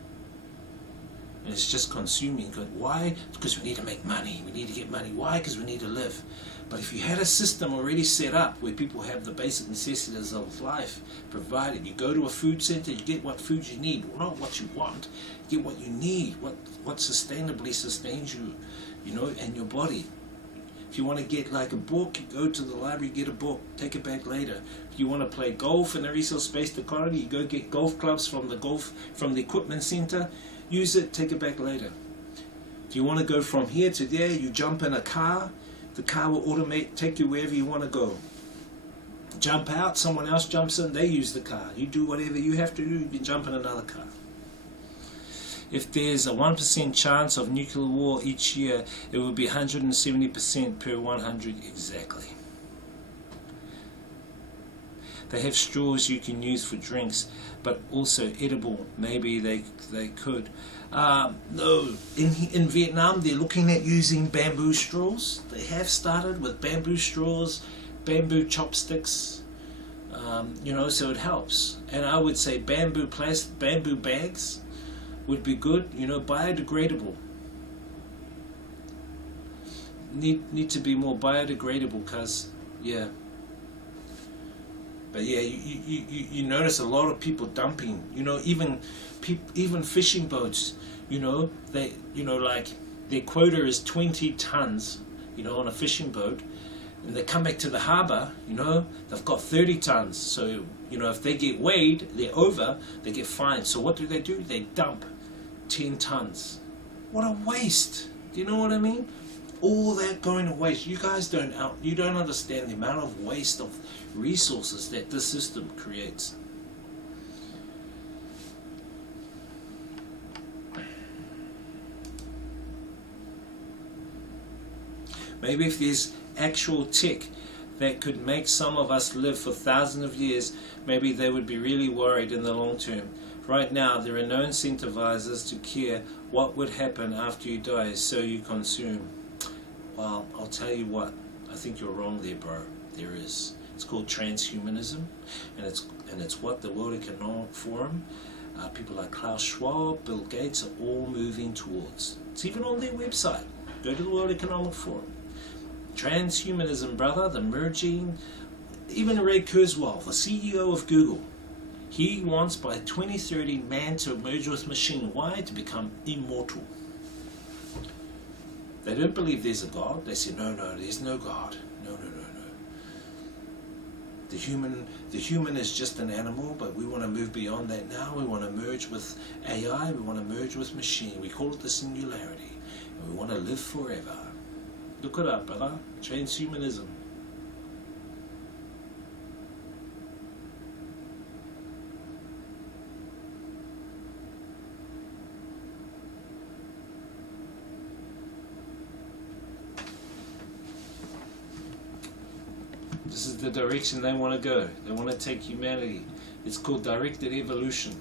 And it's just consuming. Why? Because we need to make money. We need to get money. Why? Because we need to live. But if you had a system already set up where people have the basic necessities of life provided, you go to a food center, you get what food you need, well, not what you want, you get what you need, what sustainably sustains you, you know, and your body. If you want to get like a book, you go to the library, get a book, take it back later. If you want to play golf in a resource-based economy, you go get golf clubs from the equipment center, use it, take it back later. If you want to go from here to there, you jump in a car, the car will take you wherever you want to go. Jump out, someone else jumps in, they use the car. You do whatever you have to do, you can jump in another car. If there's a 1% chance of nuclear war each year, it would be 170% per 100 exactly. They have straws you can use for drinks, but also edible. Maybe they could. No, in Vietnam they're looking at using bamboo straws. They have started with bamboo straws, bamboo chopsticks. You know, so it helps. And I would say bamboo bags would be good. You know, biodegradable. Need to be more biodegradable, cause yeah. But yeah, you notice a lot of people dumping. You know, even fishing boats. You know, like their quota is 20 tons. You know, on a fishing boat, and they come back to the harbour. You know, they've got 30 tons. So you know, if they get weighed, they're over. They get fined. So what do? They dump 10 tons. What a waste! Do you know what I mean? All that going to waste. You guys don't understand the amount of waste of resources that this system creates. Maybe if there's actual tech that could make some of us live for thousands of years, maybe they would be really worried in the long term. Right now, there are no incentivizers to care what would happen after you die, so you consume. Well, I'll tell you what, I think you're wrong there, bro. There is. It's called transhumanism, and it's what the World Economic Forum, people like Klaus Schwab, Bill Gates are all moving towards. It's even on their website. Go to the World Economic Forum. Transhumanism, brother, the merging. Even Ray Kurzweil, the CEO of Google, he wants by 2030 man to merge with machine. Why? To become immortal. They don't believe there's a God. They say, no, there's no God. No. The human is just an animal, but we want to move beyond that now. We want to merge with AI, we want to merge with machine. We call it the singularity. And we want to live forever. Look it up, brother. Transhumanism. This is the direction they want to go. They want to take humanity. It's called directed evolution.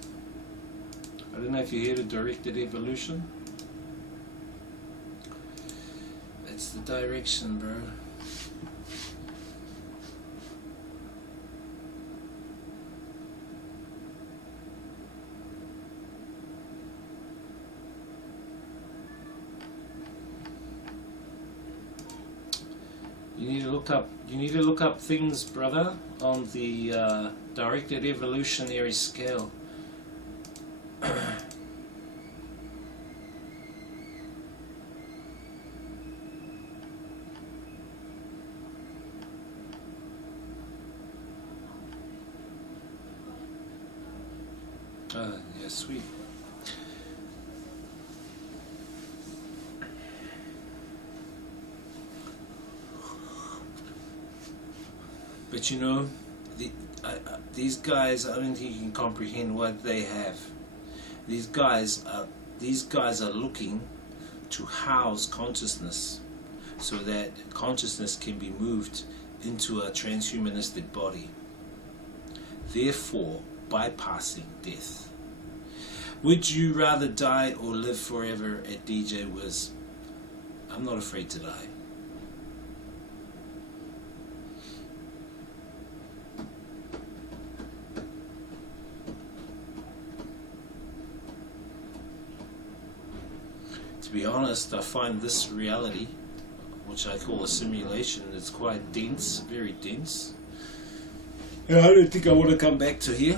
I don't know if you heard of directed evolution. That's the direction, bro. You need to look up things, brother, on the directed evolutionary scale. Yeah, sweet. But you know, these guys, I don't think you can comprehend what they have. These guys are looking to house consciousness, so that consciousness can be moved into a transhumanistic body, therefore bypassing death. Would you rather die or live forever? At DJ Wiz. I'm not afraid to die. To be honest, I find this reality, which I call a simulation, it's quite dense, very dense. And I don't think I want to come back to here.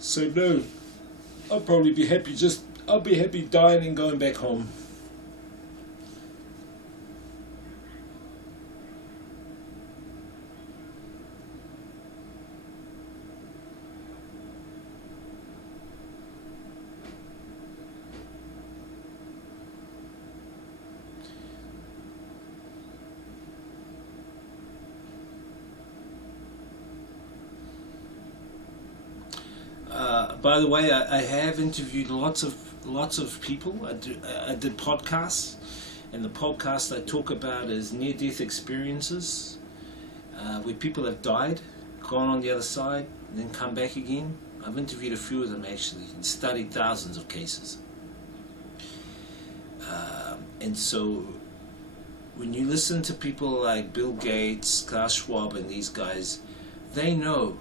So no, I'll probably be happy I'll be happy dying and going back home. By the way, I have interviewed lots of people. I did podcasts, and the podcast I talk about is near-death experiences, where people have died, gone on the other side, and then come back again. I've interviewed a few of them actually, and studied thousands of cases. And so, when you listen to people like Bill Gates, Klaus Schwab, and these guys, they know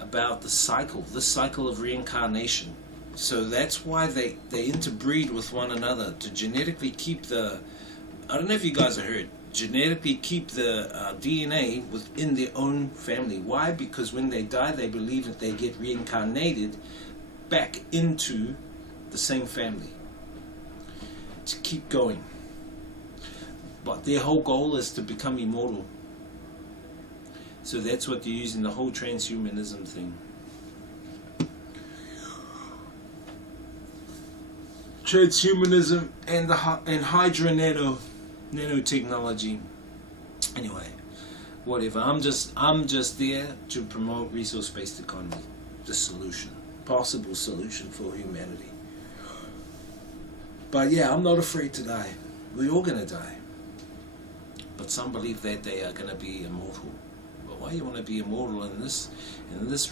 about this cycle of reincarnation. So that's why they interbreed with one another to genetically keep the, I don't know if you guys have heard, genetically keep the DNA within their own family. Why? Because when they die, they believe that they get reincarnated back into the same family to keep going. But their whole goal is to become immortal. So that's what they're using, the whole transhumanism thing. Transhumanism and Hydra nanotechnology. Anyway, whatever. I'm just there to promote resource-based economy, the solution, possible solution for humanity. But yeah, I'm not afraid to die. We're all gonna die. But some believe that they are gonna be immortal. Why you want to be immortal in this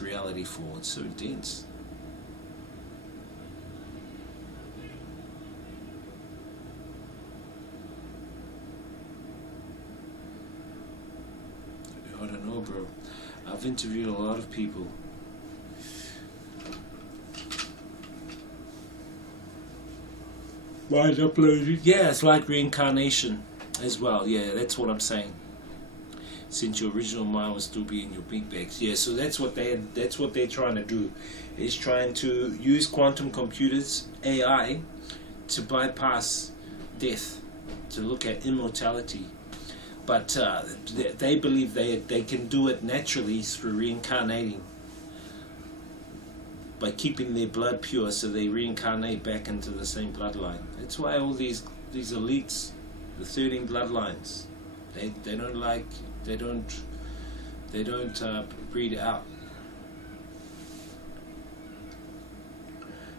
reality for? It's so dense. I don't know, bro. I've interviewed a lot of people. Why uploaded? Yeah, it's like reincarnation as well. Yeah, that's what I'm saying. Since your original mind will still be in your big bags. Yeah, so that's what they're trying to do. Is trying to use quantum computers, AI, to bypass death, to look at immortality. But they believe they can do it naturally through reincarnating, by keeping their blood pure, so they reincarnate back into the same bloodline. That's why all these elites, the 13 bloodlines, they don't breed out.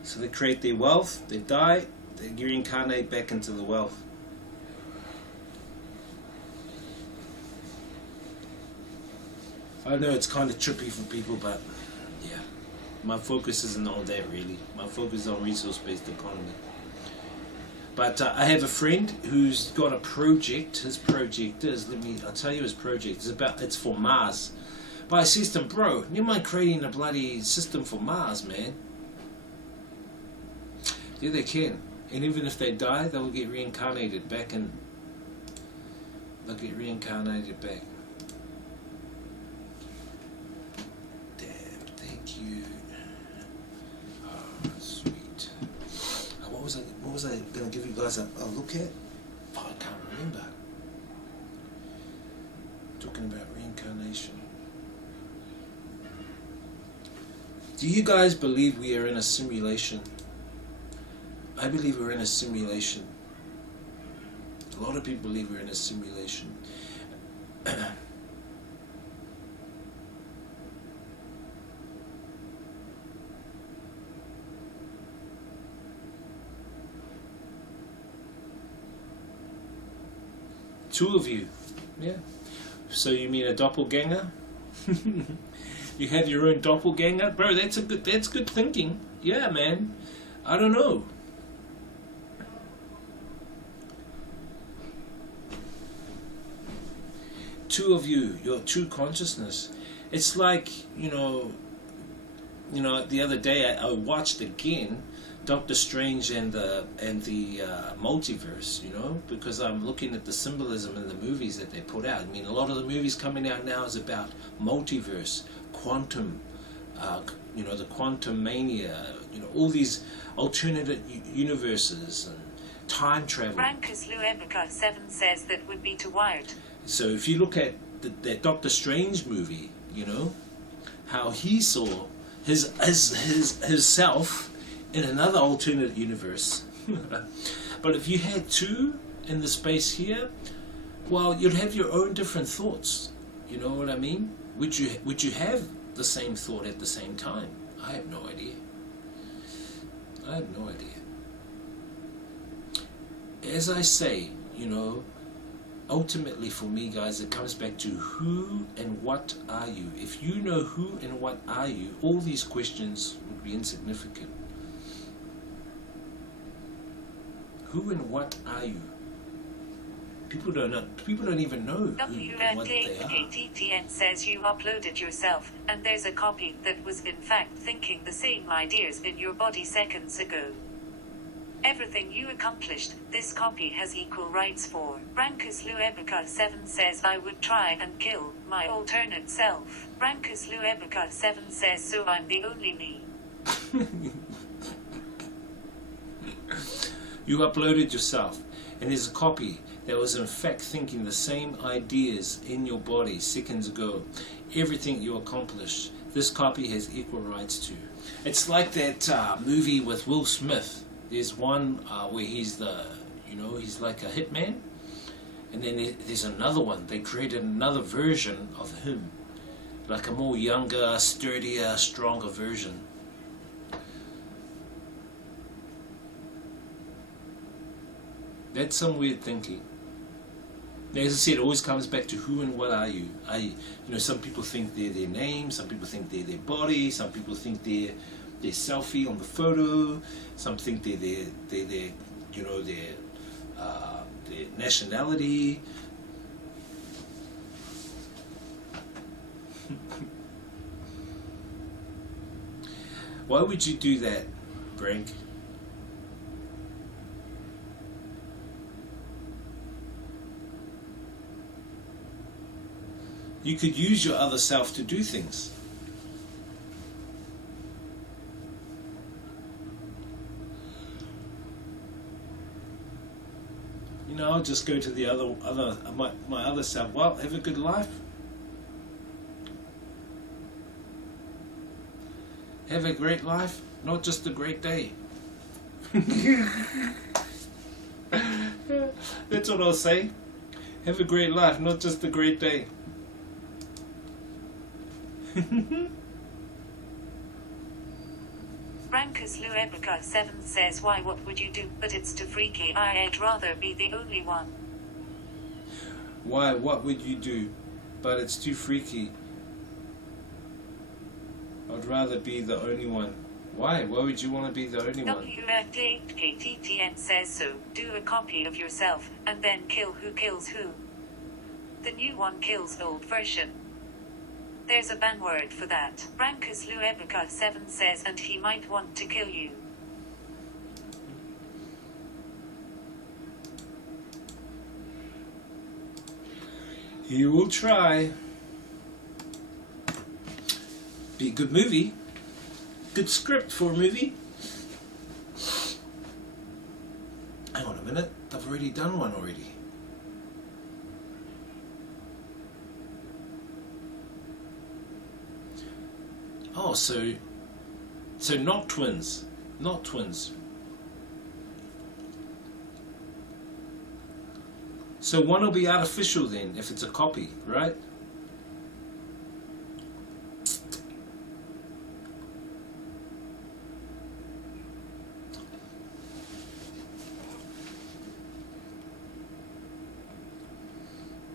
So they create their wealth, they die, they reincarnate back into the wealth. I know it's kind of trippy for people, but yeah, my focus isn't on that really. My focus is on resource-based economy. But I have a friend who's got a project. His project is, I'll tell you his project. It's for Mars. But I says to him, bro, you mind creating a bloody system for Mars, man? Yeah, they can. And even if they die, they'll get reincarnated back in. They'll get reincarnated back. What was I going to give you guys a look at? Oh, I can't remember. Talking about reincarnation. Do you guys believe we are in a simulation? I believe we're in a simulation. A lot of people believe we're in a simulation. Two of you, yeah. So you mean a doppelganger? You have your own doppelganger, bro. That's good thinking. Yeah, man. I don't know. Two of you, your true consciousness. It's like you know. The other day I watched again Doctor Strange and the multiverse, because I'm looking at the symbolism in the movies that they put out. I mean, a lot of the movies coming out now is about multiverse, quantum, the quantum mania, all these alternative universes and time travel. Brankus Luebica 7 says that would be too wired. So if you look at that Doctor Strange movie, how he saw his self in another alternate universe. But if you had two in the space here, well, you'd have your own different thoughts. You know what I mean? Would you have the same thought at the same time? I have no idea. As I say, ultimately for me, guys, it comes back to who and what are you. If you know who and what are you, all these questions would be insignificant. Who and what are you? People don't know. People don't even know who and what they are. WRKTTN says you uploaded yourself, and there's a copy that was in fact thinking the same ideas in your body seconds ago. Everything you accomplished, this copy has equal rights for. Brankus Luebica 7 says I would try and kill my alternate self. Brankus Luebica 7 says so I'm the only me. You uploaded yourself, and there's a copy that was in fact thinking the same ideas in your body seconds ago. Everything you accomplished, this copy has equal rights to. It's like that movie with Will Smith. There's one where he's he's like a hitman, and then there's another one. They created another version of him, like a more younger, sturdier, stronger version. That's some weird thinking. As I said, it always comes back to who and what are you. Some people think they're their name, some people think they're their body, some people think they're their selfie on the photo, some think they're their nationality. Why would you do that, Brink? You could use your other self to do things. I'll just go to the my other self. Well, have a good life. Have a great life, not just a great day. That's what I'll say. Have a great life, not just a great day. Brankus Luebica 7 says, why, what would you do? But it's too freaky. I'd rather be the only one. Why, what would you do? But it's too freaky. I'd rather be the only one. Why? Why would you want to be the only one? WFKTTN says so. Do a copy of yourself, and then kill who kills who. The new one kills old version. There's a ban word for that. Brankus Luebica 7 says, and he might want to kill you. He will try. Be a good movie. Good script for a movie. Hang on a minute. I've already done one already. Oh, so not twins. Not twins. So one will be artificial then, if it's a copy, right?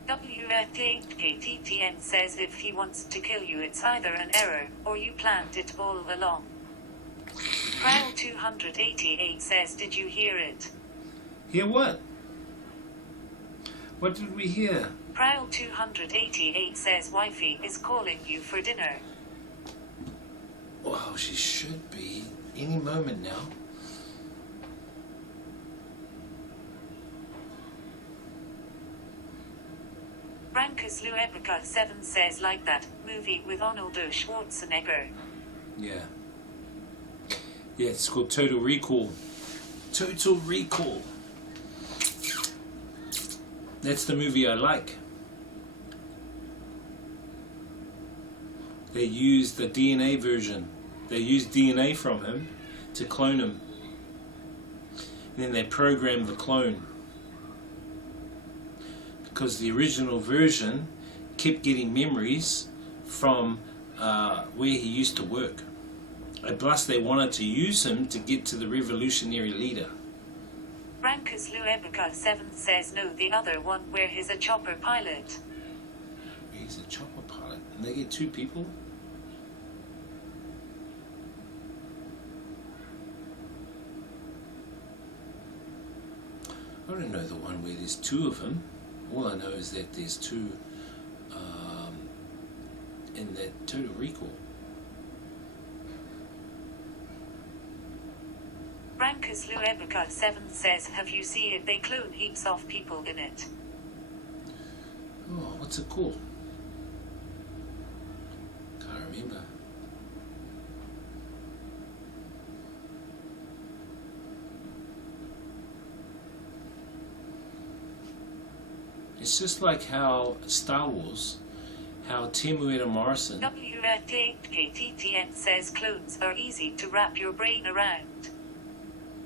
WFKTTN says if he wants to kill you, it's either an error, or you planned it all along. Prowl 288 says, did you hear it? Hear what? What did we hear? Prowl 288 says, Wifey is calling you for dinner. Well, she should be any moment now. Brankus Luebica 7 says, like that movie with Arnold Schwarzenegger. Yeah. Yeah, it's called Total Recall. Total Recall. That's the movie I like. They used the DNA version. They used DNA from him to clone him. And then they programmed the clone. Because the original version kept getting memories from where he used to work. And plus they wanted to use him to get to the revolutionary leader. Brankus Luebica 7 says no, the other one where he's a chopper pilot. He's a chopper pilot. And they get two people? I don't know the one where there's two of them. All I know is that there's two in that Total Recall. Brankus Luebica 7 says, have you seen it? They clone heaps of people in it. Oh, what's it called? Can't remember. It's just like how Star Wars, how Temuera Morrison. WFKTTN says clones are easy to wrap your brain around.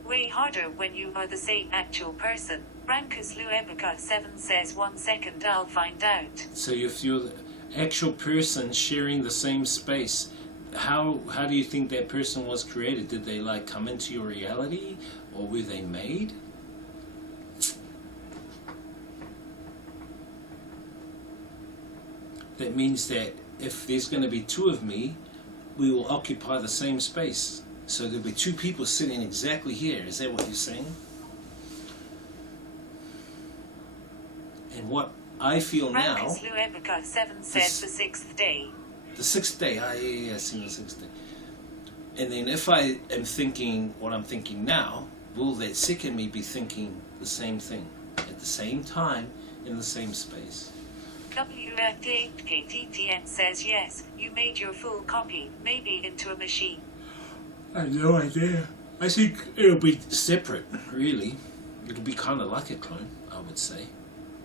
Way harder when you are the same actual person. Brankus Luebica 7 says 1 second, I'll find out. So if you're the actual person sharing the same space, how do you think that person was created? Did they like come into your reality, or were they made? That means that if there's going to be two of me, we will occupy the same space. So there'll be two people sitting exactly here. Is that what you're saying? And what I feel now... Brankus Luebica 7 says the sixth day. The sixth day. Yeah, I see the sixth day. And then if I am thinking what I'm thinking now, will that second me be thinking the same thing at the same time in the same space? WFKTTN says yes, you made your full copy, maybe into a machine. I have no idea. I think it'll be separate, really. It'll be kind of like a clone, I would say.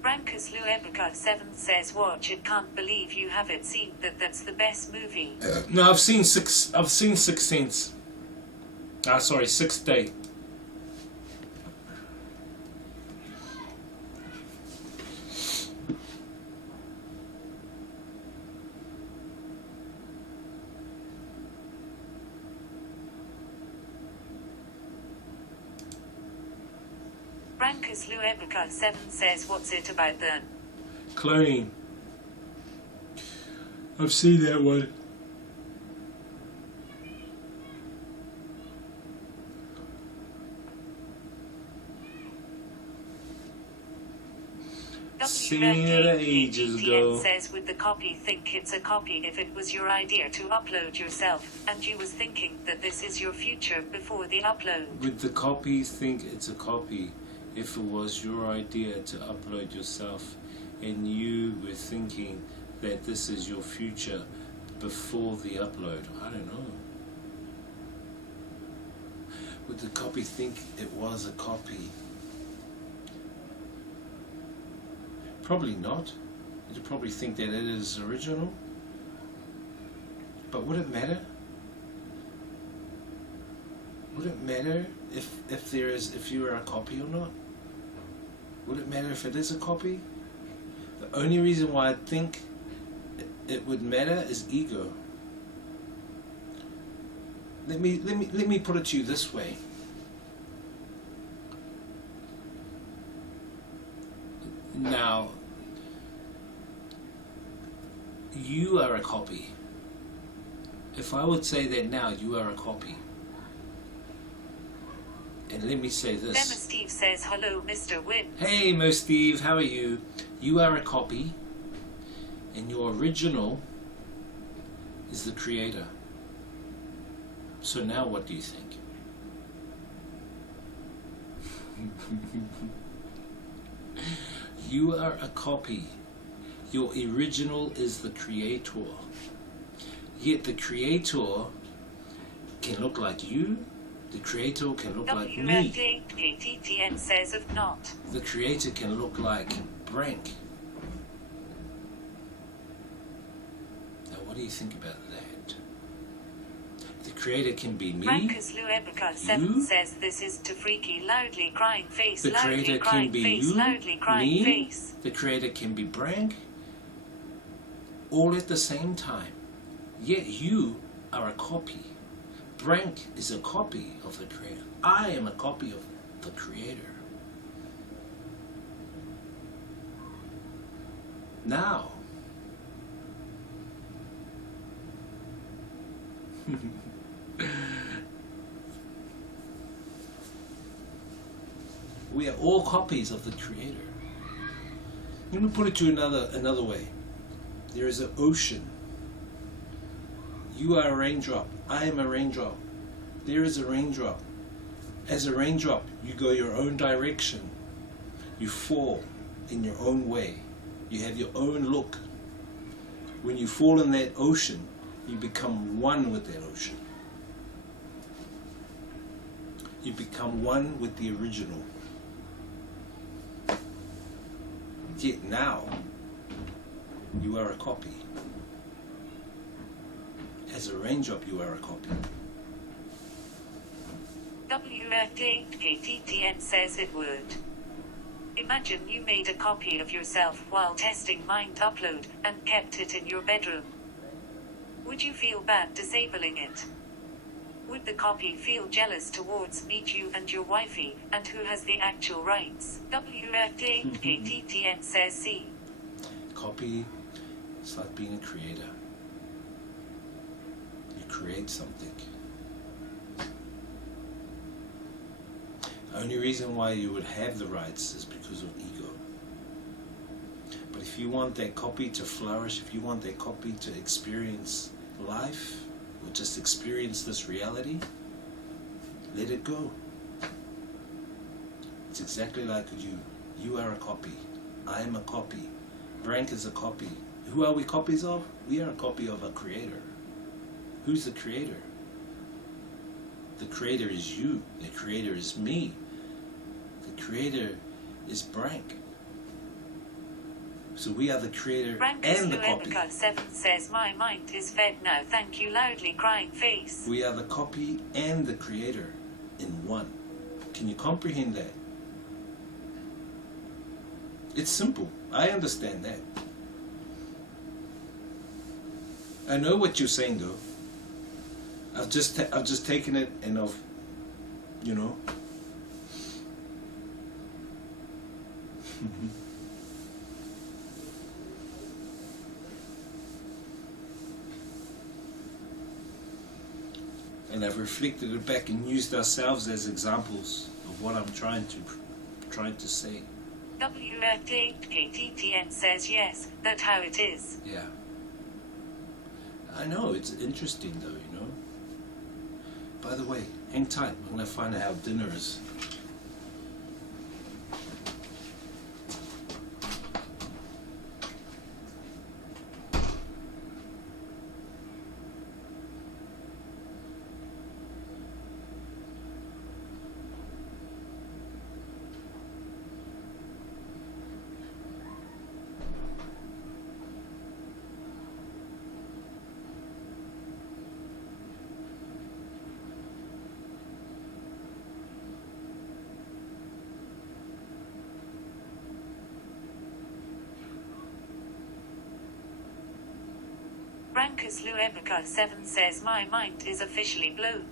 Brankus Luebica 7 says, watch it, can't believe you haven't seen that. That's the best movie. No, I've seen Sixth Sense. Sorry, Sixth Day. Brankus Luebica 7 says, what's it about then? Cloning. I've seen that one. Seen it ages ago. says, would the copy think it's a copy if it was your idea to upload yourself, and you was thinking that this is your future before the upload? Would the copy think it's a copy if it was your idea to upload yourself and you were thinking that this is your future before the upload? I don't know. Would the copy think it was a copy? Probably not. You'd probably think that it is original. But would it matter? Would it matter if you were a copy or not? Would it matter if it is a copy? The only reason why I think it would matter is ego. Let me put it to you this way. Now, you are a copy. If I would say that now, you are a copy. And let me say this. Lemma Steve says, hello, Mr. Win. Hey, Mo Steve, how are you? You are a copy, and your original is the creator. So now what do you think? You are a copy. Your original is the creator. Yet the creator can look like you. The creator can look like me. WFDKTTN says, if not. The creator can look like Brank. Now what do you think about that? The creator can be me. Brankus Luebica 7 you. says, this is to freaky loudly crying face, The loudly creator crying can be face, you, loudly crying me. face. The creator can be Brank. All at the same time. Yet you are a copy. Brank is a copy of the creator. I am a copy of the creator. Now, we are all copies of the creator. Let me put it to another way. There is an ocean. You are a raindrop. I am a raindrop. There is a raindrop. As a raindrop, you go your own direction. You fall in your own way. You have your own look. When you fall in that ocean, you become one with that ocean. You become one with the original. Yet now, you are a copy. As a raindrop, you are a copy. WFDKTTN says it would. Imagine you made a copy of yourself while testing Mind Upload and kept it in your bedroom. Would you feel bad disabling it? Would the copy feel jealous towards meet you and your wifey, and who has the actual rights? WFDKTTN says C. Copy, it's like being a creator. You create something. The only reason why you would have the rights is because of ego. But if you want that copy to flourish, if you want that copy to experience life, or just experience this reality, let it go. It's exactly like you. You are a copy. I am a copy. Brank is a copy. Who are we copies of? We are a copy of a creator. Who's the creator? The creator is you. The creator is me. The creator is Brank. So we are the creator Rankus and the copy. Luemico 7 says my mind is fed. No thank you, loudly crying face. We are the copy and the creator in one. Can you comprehend that? It's simple. I understand that. I know what you're saying though. I've just taken it and I've, you know. And I've reflected it back and used ourselves as examples of what I'm trying to say. WFTKTTN says yes, that's how it is. Yeah. I know, it's interesting though, you know. By the way, hang tight, I'm gonna find out how dinner is. Rankus Luemico 7 says my mind is officially blue.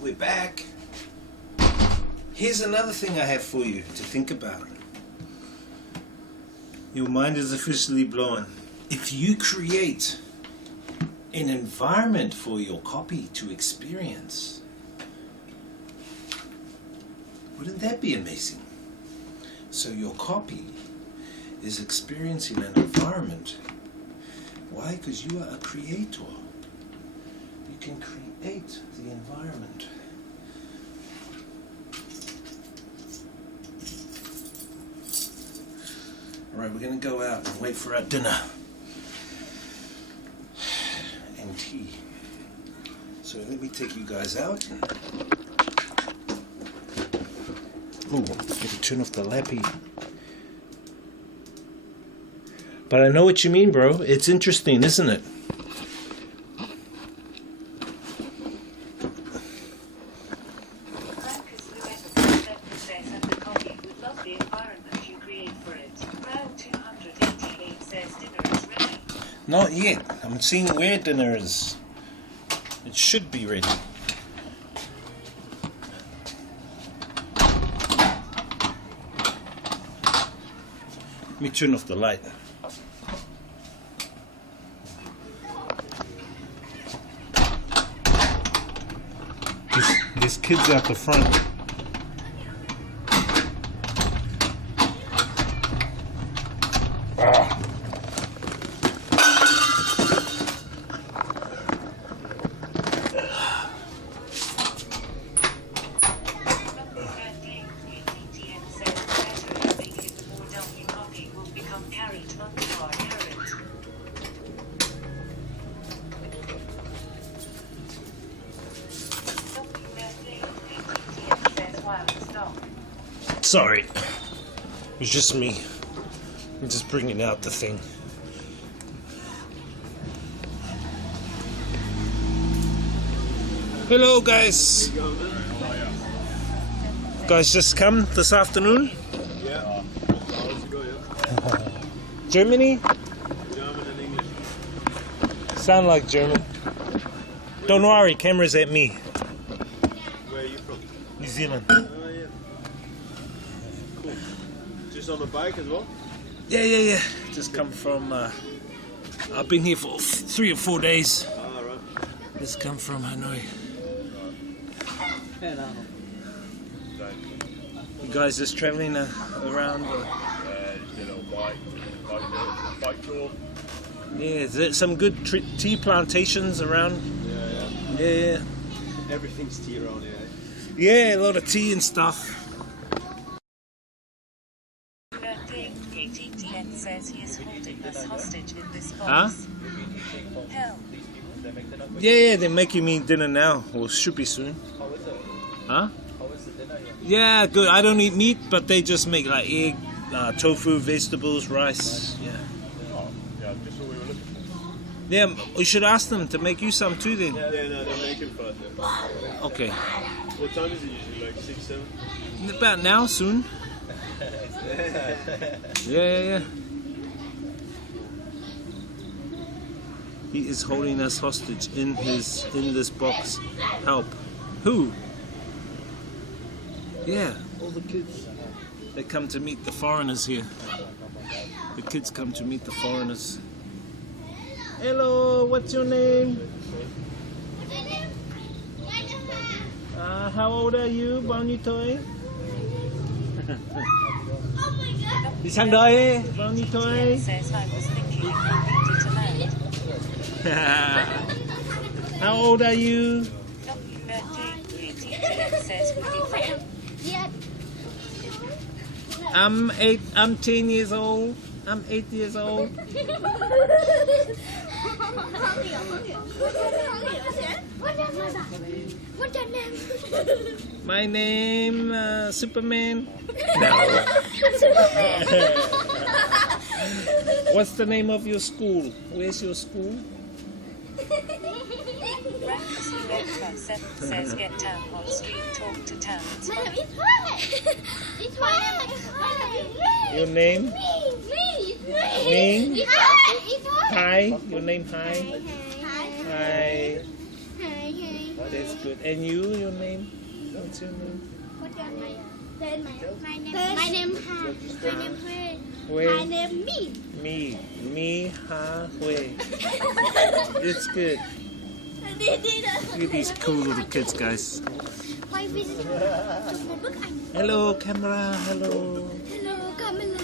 We're back. Here's another thing I have for you to think about. Your mind is officially blown. If you create an environment for your copy to experience, wouldn't that be amazing? So your copy is experiencing an environment. Why? Because you are a creator. You can create the environment. Alright, we're going to go out and wait for our dinner and tea. So let me take you guys out. Ooh, gotta turn off the lappy. But I know what you mean, bro. It's interesting, isn't it? Not yet. I'm seeing where dinner is. It should be ready. Let me turn off the light. There's kids out the front. Sorry, it was just me. I'm just bringing out the thing. Hello, guys. Guys, just come this afternoon. Yeah. Germany? German and English. Sound like German. Don't worry, camera's at me. Where are you from? New Zealand. Oh, yeah. Cool. Just on the bike as well? Yeah. Just come from I've been here for 3 or 4 days. All right. This come from Hanoi. You guys just traveling around? You know, bike tour. Yeah, is there some good tea plantations around? Yeah. Everything's tea around here. Yeah, a lot of tea and stuff. Says he is holding us hostage in this box. Huh? Hell. Yeah, they're making me dinner now, or should be soon. Huh? Yeah, good. I don't eat meat, but they just make like egg, tofu, vegetables, rice. Yeah. Yeah, just what we were looking for. Yeah, we should ask them to make you some too then. Yeah, no, they're making first. Yeah. Okay. What time is it usually? Like 6, 7? About now, soon. Yeah. He is holding us hostage in this box. Help. Who? Yeah, all the kids. They come to meet the foreigners here. The kids come to meet the foreigners. Hello, what's your name? How old are you? Bao nhiêu tuổi? Đi sang đây. Bao nhiêu tuổi? Says I was thinking you needed to land. How old are you? Says we'll be fine. I'm 10 years old. I'm 8 years old. What's your name? My name Superman. No. What's the name of your school? Where's your school? Says get down on street, talk to town. My name is Wifey. It's Wifey. Your name? Me. Me? Hi. Your name Hi. Hi. That's good. And you? Your name? What's your name? What's your name? My name Hui. My name Me. Me Ha Hui. It's good. Look at these cool little kids, guys. Wifey chụp một bức ảnh. Hello, camera. Hello. Hello, camera.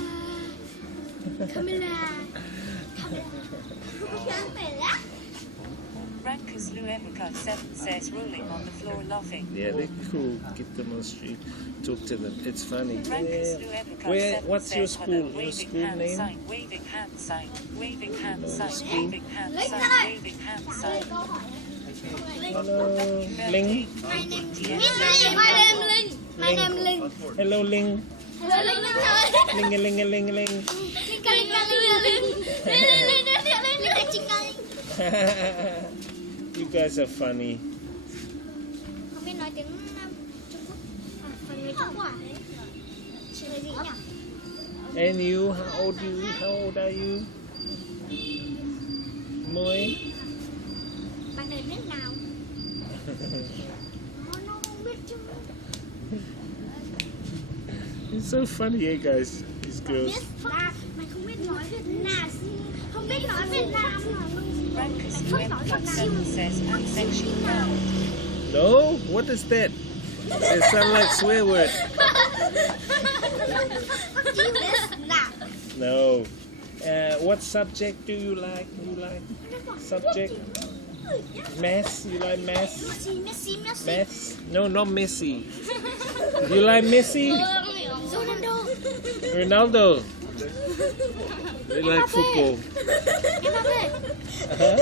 Camera. Rankus Luevica 7 says rolling on the floor laughing. Yeah, they're cool. Get them on the street. Talk to them. It's funny. Rankus Yeah. Luevica Where? 7 What's your says school? hello, Your waving school hand name? sign, waving hand sign, waving hand No, sign, school? waving hand sign, waving hand sign. Hello, Ling. My name Linh. My name Linh. Hello, Ling. Hello, Linh. Ling, ling, ling, ling. You guys are funny. Không biết nói tiếng Trung Quốc. Phần người Trung Quốc à? Chị người gì nhỉ? And you, how old you? How old are you? Mới. Bạn đời nước nào? Nó không biết chứ. It's so funny, eh, guys? These girls. Mày không biết nói Việt Nam. Không biết nói Việt Nam. Rankus Luevica 7 says unsexual now. No? What is that? It sounds like swear word. No. What subject do you like? Subject? Maths? You like maths? Messi. Maths? No, not Messi. You like Messi? Ronaldo? You like football? Huh?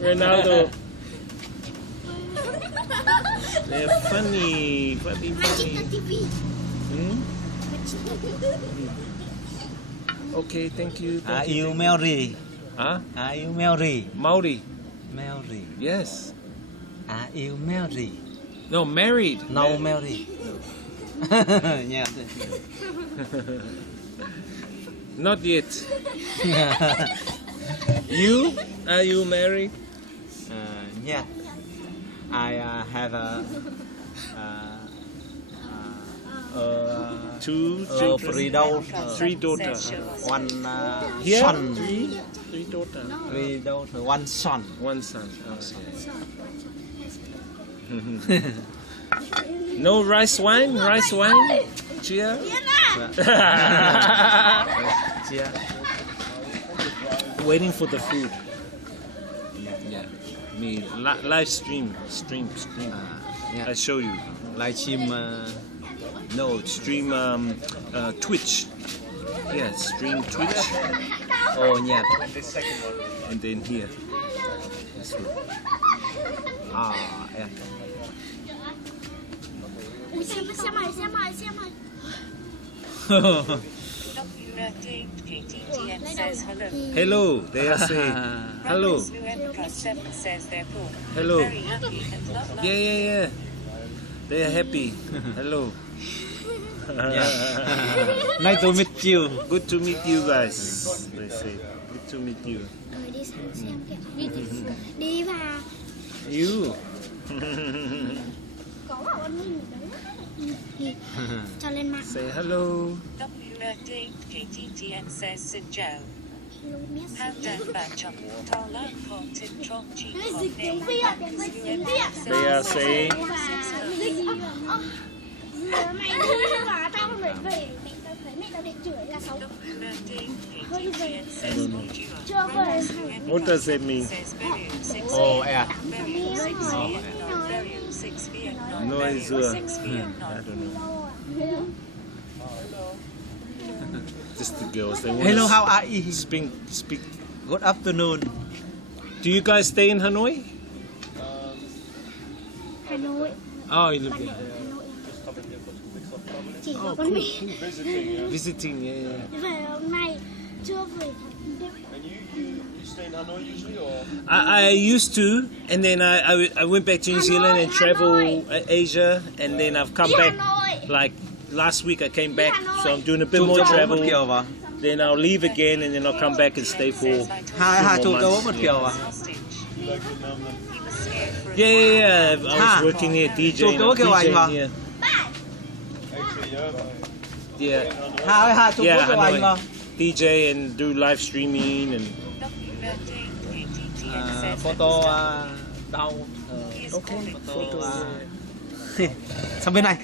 Ronaldo. They're funny. Hmm? Okay, thank you. Are Thank you. you married? Huh? Are you married? Maori? Married. Yes. Are you married? No, married. No married. Yeah. Not yet. You? Are you married? Yeah. I have a Two Three daughters. three daughters. One Here? son. Three daughters. Three daughters. One son. One son. No rice wine? Rice wine? Cheer? Yeah. Waiting for the food. Yeah. Me live stream. Yeah. I show you. Livestream. No, stream Twitch. Yeah, stream Twitch. Oh, yeah. And then here. This one. Yeah. Ui, xem ơi. Hello, they are saying. Hello. Hello. Yeah. They are happy. Hello. Nice to meet you. Good to meet you guys. They say. Good to meet you. Đi xem kìa. Đi vào. You. Có bảo con Minh đấy. Cho lên mạng. Say hello. Hello, miss. They are saying. Giờ mày đi mà tao không để về. Mẹ tao để chửi là xấu. Thôi đi về. Chưa về. What does it mean? Oh, yeah. No idea. I don't know. Just the girls. They want Hello, to how are you? speak. Good afternoon. Do you guys stay in Hanoi? Hà Nội. Oh, you live there. Chỉ có con mẹ. Visiting, yeah. Về hôm nay chưa về. And you stay in Hanoi usually, or? I used to, and then I went back to New Zealand and travel Asia, and then I've come back. Like last week, I came back, so I'm doing a bit more travel. Then I'll leave again, and then I'll come back and stay for Hai 2 chục more đâu months. mất kiểu à? Yeah. I was working here DJing. I'm DJing here. Yeah. Hai chục Yeah, của anh Hanoi. mà. DJ and do live streaming and. Photo đâu? Okay. Photo. Sang bên này.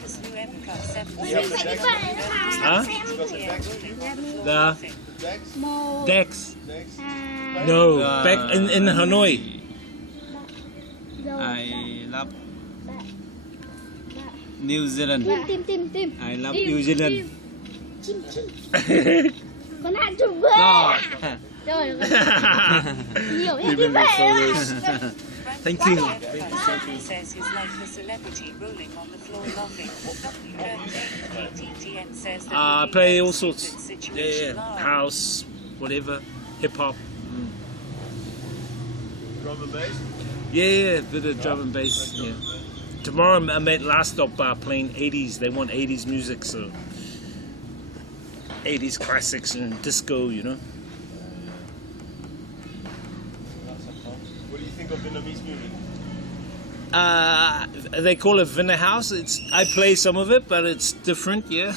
Huh? The Dex. No, back in Hanoi. I love New Zealand. Tim. I love New Zealand. Chim. Con hạn chụp về. No. Trời ơi. Nhiều hết đi Even về. the photos. Thank you. Says he's like a celebrity rolling on the floor laughing. Says I play all sorts. Yeah, house, whatever, hip hop. Drum and bass? Yeah, bit of drum and bass. Yeah. Tomorrow I'm at Last Stop Bar playing 80s. They want 80s music, so 80s classics and disco, you know. What do you think of Vietnamese music? They call it Vinna House. I play some of it, but it's different, yeah.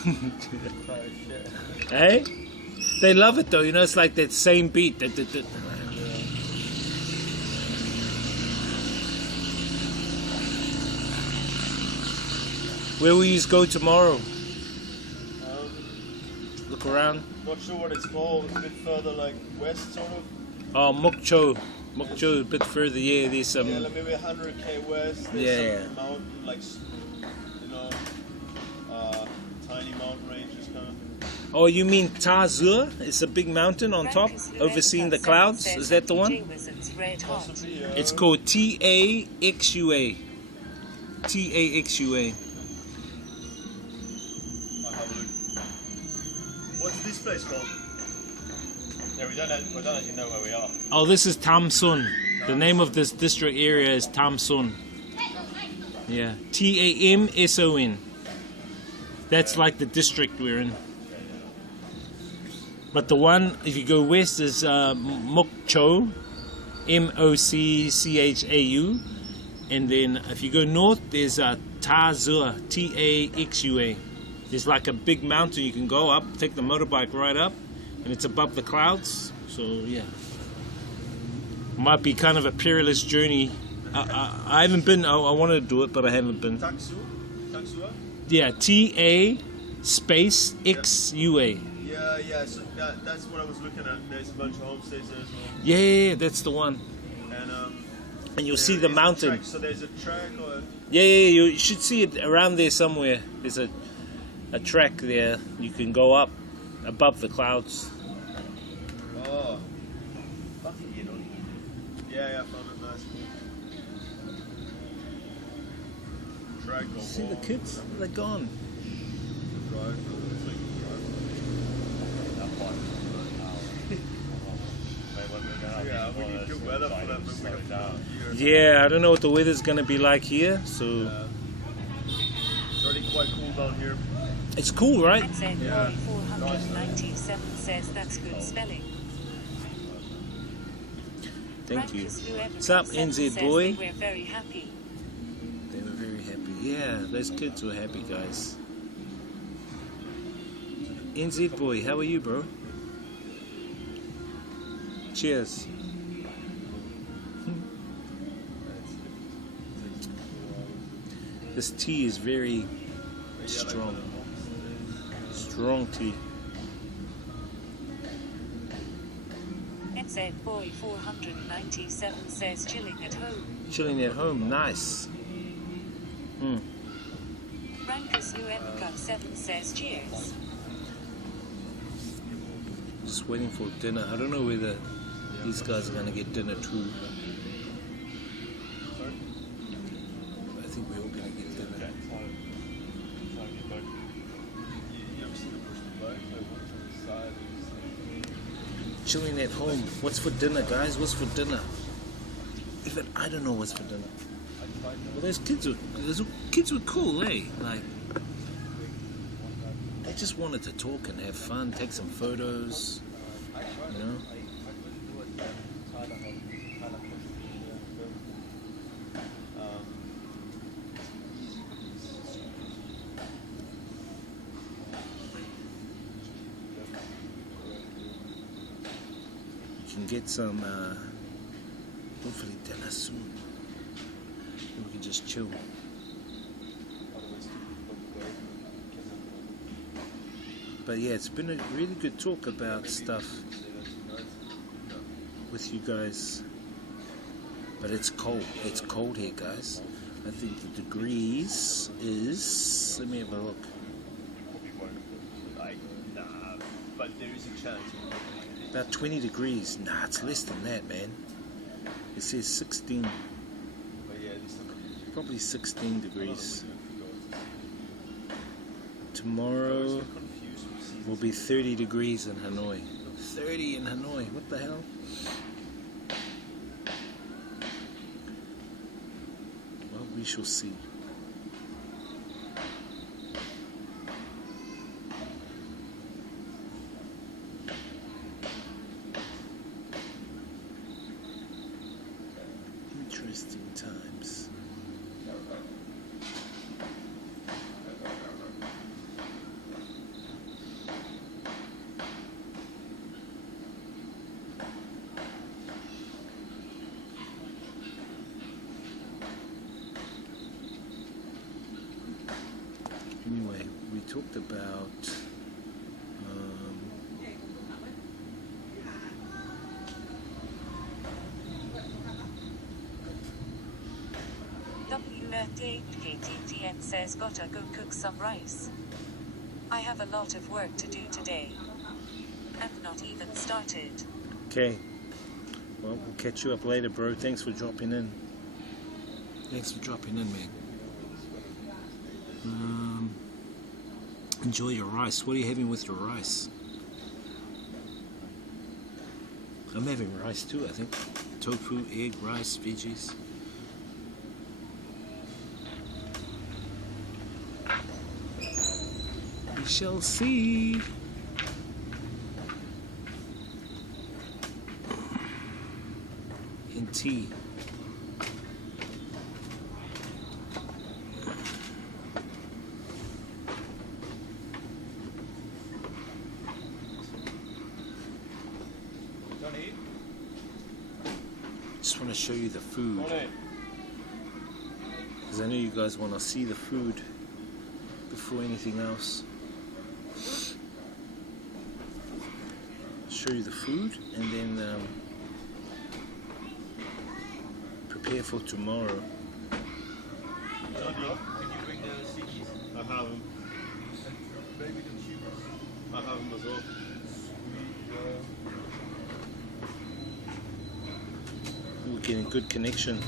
Hey, they love it though. You know, it's like that same beat. Where will you go tomorrow? Look around. Not sure what it's called. It's a bit further, like west, sort of. Oh, Mokcho, a bit further. Yeah, there's some. Yeah, like maybe 100k west. There's Yeah. some mountain, like tiny mountain ranges, kind of. Oh, you mean Ta Zur? It's a big mountain on top, overseeing the clouds. Is that the one? Possibly, yeah. It's called TAXUA. TAXUA. I'll have a look. What's this place called? Yeah, we don't actually know where we are. Oh, this is Tam Son. The name of this district area is Tam Son. Yeah, TAMSON. That's like the district we're in. But the one, if you go west, is Mokcho, MOCCHAU. And then if you go north, there's Ta Zur, TAXUA. There's like a big mountain you can go up, take the motorbike right up, and it's above the clouds. So yeah, might be kind of a perilous journey. I haven't been. I wanted to do it, but I haven't been. Taksua? Yeah, TA space XUA. Yeah. So that's what I was looking at. There's a bunch of homestays there as well. Yeah, that's the one. And you'll see the mountain. Track. So there's a track or. Yeah, you should see it around there somewhere. There's a track there. You can go up above the clouds. Oh. Yeah, I found it nice. Track or See the walk. kids? They're gone. Drive. Yeah, we need good weather for that, but we have to here. Yeah, I don't know what the weather's gonna be like here, so It's already quite cool down here. it's cool, right? NZ Yeah. 497 says that's good spelling. Thank you. Rankus Lou Evans What's up, 7 NZ says boy? We're very happy. They were very happy. Yeah, those kids were happy, guys. NZ boy, how are you, bro? Cheers. This tea is very strong. Strong tea. NZ Boy 497 says chilling at home. Chilling at home, nice. Rankus Lou Evans 7 says cheers. Just waiting for dinner. I don't know whether these guys are gonna get dinner too. I think we're all gonna get dinner. Chilling at home. What's for dinner, guys? What's for dinner? Even I don't know what's for dinner. Well, those kids were cool, eh? Like, they just wanted to talk and have fun, take some photos, you know. You can get some, hopefully dinner soon. We can just chill. But yeah, it's been a really good talk about stuff with you guys. But it's cold. It's cold here, guys. I think the degrees is... Let me have a look. But there is a chance. About 20 degrees. Nah, it's less than that, man. It says 16. Probably 16 degrees. Tomorrow will be 30 degrees in Hanoi. 30 in Hanoi. What the hell? Well, we shall see. Interesting times. Anyway, we talked about WNTKTTN says gotta go cook some rice. I have a lot of work to do today. And not even started. okay. Well, we'll catch you up later, bro. Thanks for dropping in. Thanks for dropping in, man. Enjoy your rice. What are you having with your rice? I'm having rice too, I think. Tofu, egg, rice, veggies. We shall see. And tea. to show you the food. Because I know you guys want to see the food before anything else. Show you the food and then prepare for tomorrow. Can you bring the CDs? I have them. I have them as well. We're getting good connection.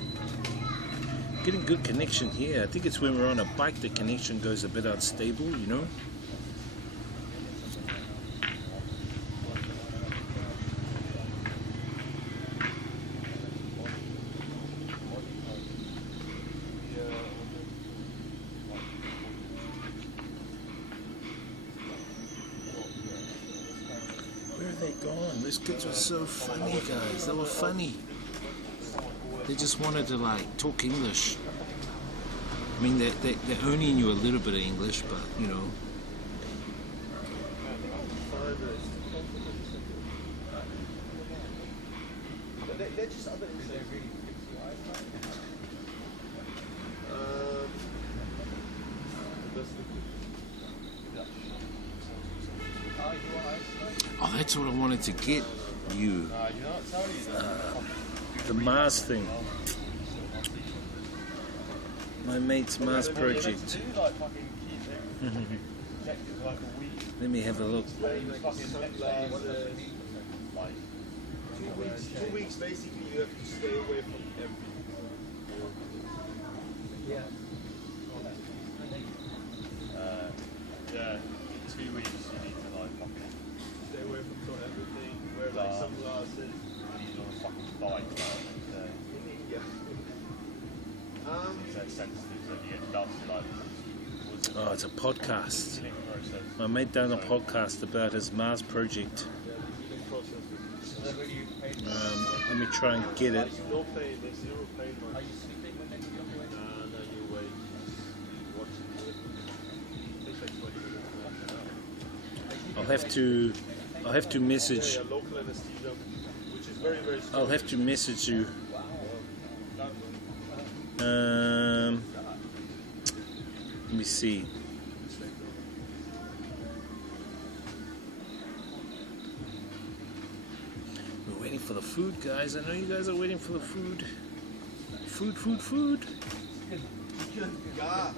Getting good connection here. I think it's when we're on a bike the connection goes a bit unstable, you know. Where are they gone? Those kids were so funny, guys. They were funny. They just wanted to like talk English. I mean, they only knew a little bit of English, but you know. Oh, that's what I wanted to get you. The Mars thing. My mate's Mars project. Let me have a look. 2 weeks basically you have to stay away from everything. Yeah, 2 weeks you need to like fucking stay away from everything, wear like sunglasses. And he's on a fucking bike in India. So it's sensitive that you get dust like. Oh, it's a podcast. My mate done a podcast about his Mars project. Let me try and get it. No pain, there's zero pain. Are you sleeping when they do your way? No, you wait. Watching it. Takes like 20 minutes. I'll have to message. Yeah, local anesthesia, which is very, very strong. I'll have to message you. Let me see. We're waiting for the food, guys. I know you guys are waiting for the food. Food. Yeah.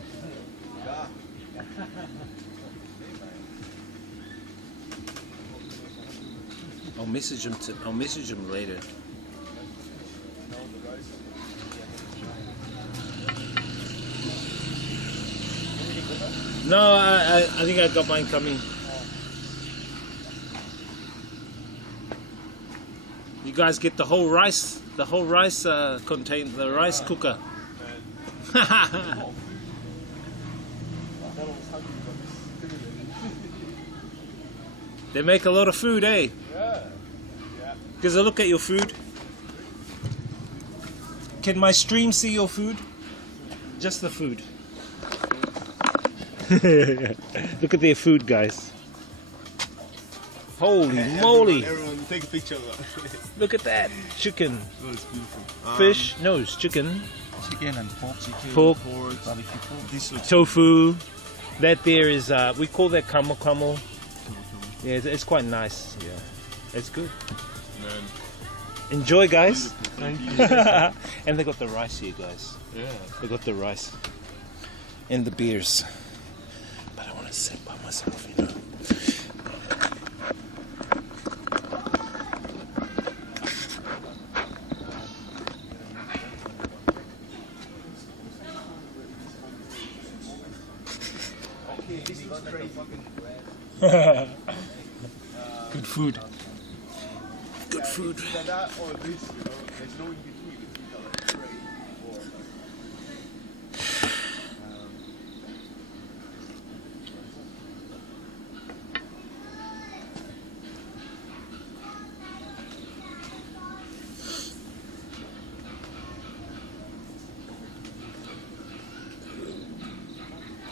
I'll message him later. No, I think I got mine coming. You guys get the whole rice container, the rice cooker. They make a lot of food, eh? Yeah. Because I look at your food. Can my stream see your food? Just the food. Look at their food, guys. Holy moly! Everyone take a picture of that. Look at that. Chicken. Oh, it's beautiful. Fish. No, it's chicken. Chicken and pork. Pork. Barbecue pork. This looks Tofu. That there is, we call that kamo. Yeah, it's quite nice. Yeah, it's good. man. Enjoy, guys. Thank you. And they got the rice here, guys. Yeah. They got the rice and the beers. But I want to sit by myself, you know. Good food. Good food. Either that or this, you know, there's no in between. It's either like straight or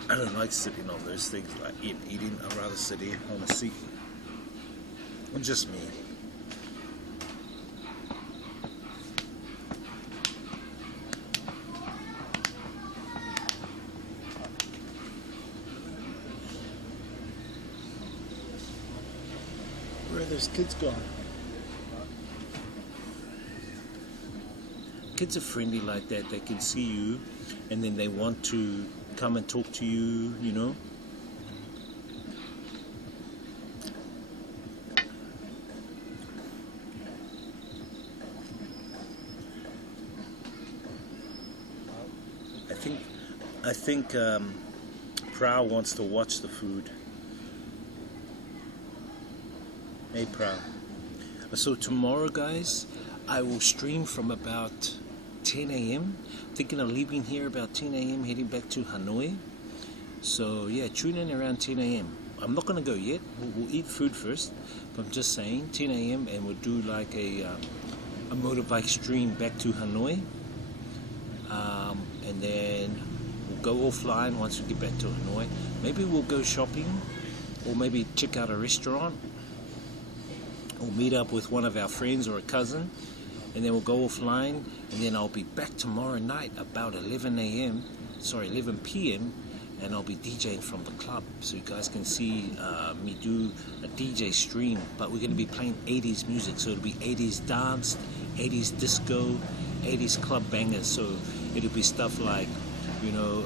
I don't like sitting on those things, like eating. I'd rather sit here on a seat. Just me. those kids gone? Kids are friendly like that. They can see you and then they want to come and talk to you, you know. I think Prow wants to watch the food. Hey Prow. So tomorrow, guys, I will stream from about 10 a.m. Thinking of leaving here about 10 a.m. heading back to Hanoi. So yeah, tune in around 10 a.m. I'm not gonna go yet. We'll eat food first, but I'm just saying 10 a.m. and we'll do like a motorbike stream back to Hanoi, and then we'll go offline once we get back to Hanoi. Maybe we'll go shopping, or maybe check out a restaurant, or meet up with one of our friends or a cousin, and then we'll go offline, and then I'll be back tomorrow night about 11 p.m. and I'll be DJing from the club, so you guys can see me do a DJ stream. But we're going to be playing 80s music, so it'll be 80s dance, 80s disco, 80s club bangers. So it'll be stuff like, you know,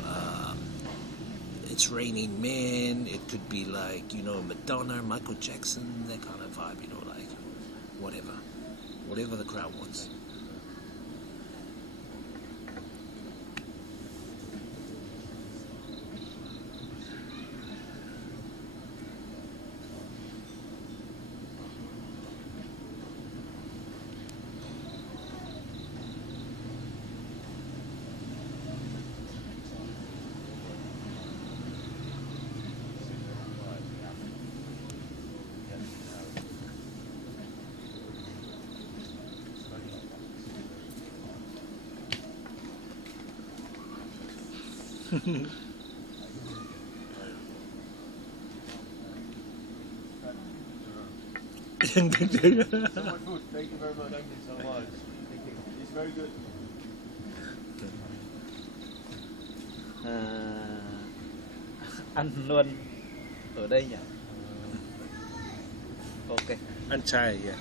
It's Raining Men. It could be like, you know, Madonna, Michael Jackson, that kind of vibe, you know, like whatever the crowd wants. So much food. Thank you very much. Thank you so much. Thank you. It's very good. Ăn luôn ở đây nhỉ? Ok. Ăn chay, yeah.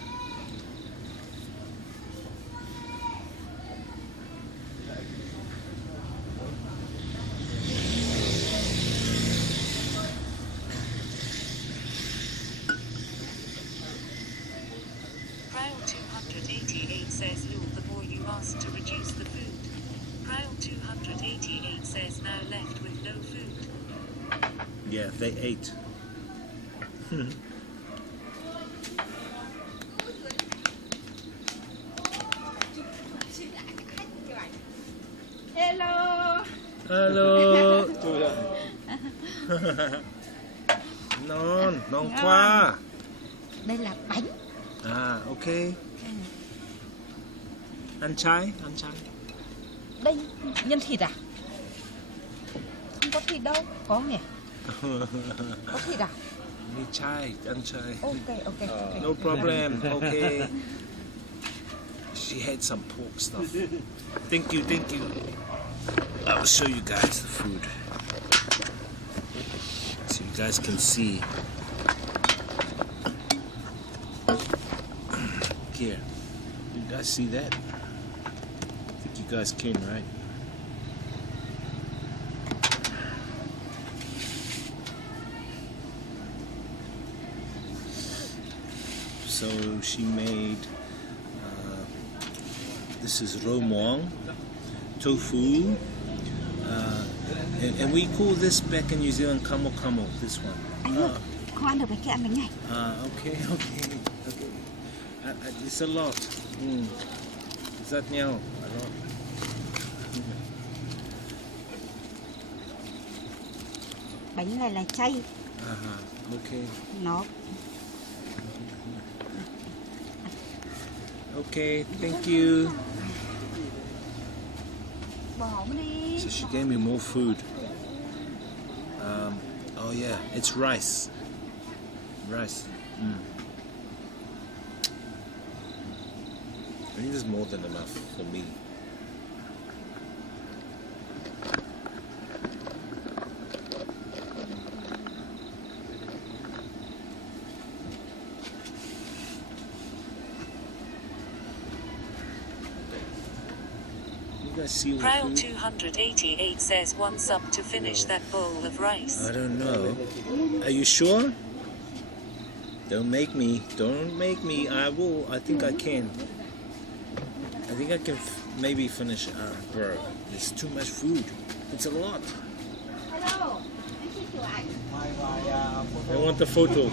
Prowl 288 says, "Lul, the more you ask to reduce the food." Prowl 288 says, "Now left with no food." Yeah, they ate. Hello. Hello. Non qua. Đây là bánh. À, ok. Ăn chay. Đây nhân thịt à? Không có thịt đâu. Có nhỉ? Có thịt à? Đi chay, ăn chay. Ok. No problem. Okay. She had some pork stuff. Thank you. I'll show you guys the food, so you guys can see. Here, you guys see that? I think you guys can, right? So she made, this is romuang, tofu, and we call this back in New Zealand kamo, this one. Anh ơi, không ăn được cái kia ăn bánh này. Okay. It's a lot. Is that nhau? A lot. Bánh này là chay. Okay. Nó Okay, thank you. bỏ đi. So she gave me more food. Oh yeah, it's rice. I think there's more than enough for me. guys see all the Prowl food? 288 says one sub to finish that bowl of rice. I don't know. Are you sure? Don't make me. Don't make me. I will. I think I can. I think I can maybe finish it. Bro, it's too much food. It's a lot. I want the photo.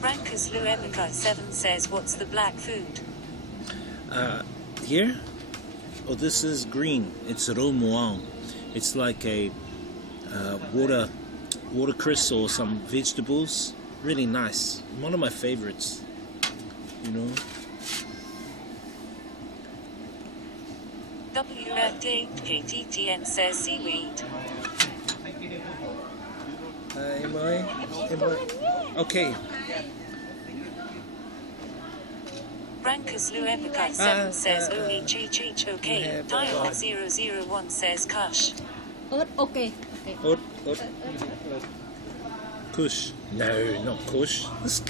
Rankus Luebica 7 says what's the black food? Here? Oh, this is green. It's romuang. It's like a watercress or some vegetables. Really nice. One of my favorites. You know. WFDKTTN says seaweed. Am I? Okay. Rankus Luebica 7 says OHHHOK. Taiwan 001 says Kush. Okay. Ot. Kush. No, not Kush. This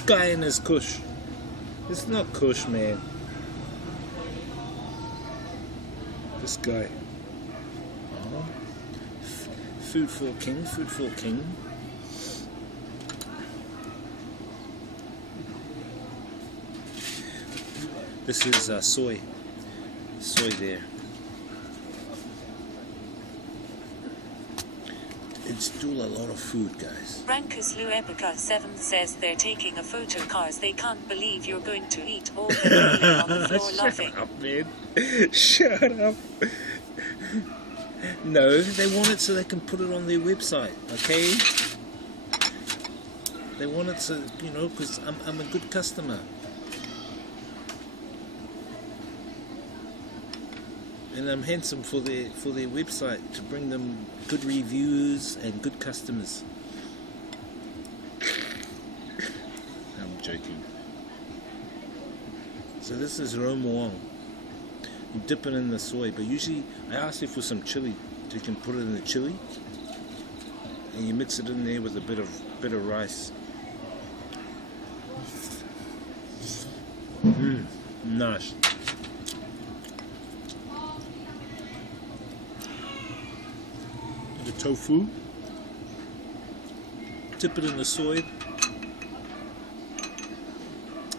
guy and his Kush. It's not Kush, man. This guy. Oh. Food for king. This is soy. Soy there. It's still a lot of food, guys. Rankus Luebica 7 says they're taking a photo cars. They can't believe you're going to eat all the meal on the floor laughing. Shut up, man. Shut up. No, they want it so they can put it on their website, okay? They want it so, you know, because I'm a good customer. And I'm handsome for their website to bring them good reviews and good customers. I'm joking. So this is romuang. You dip it in the soy, but usually I ask you for some chili. So you can put it in the chili, and you mix it in there with a bit of rice. Nice. The tofu, dip it in the soy,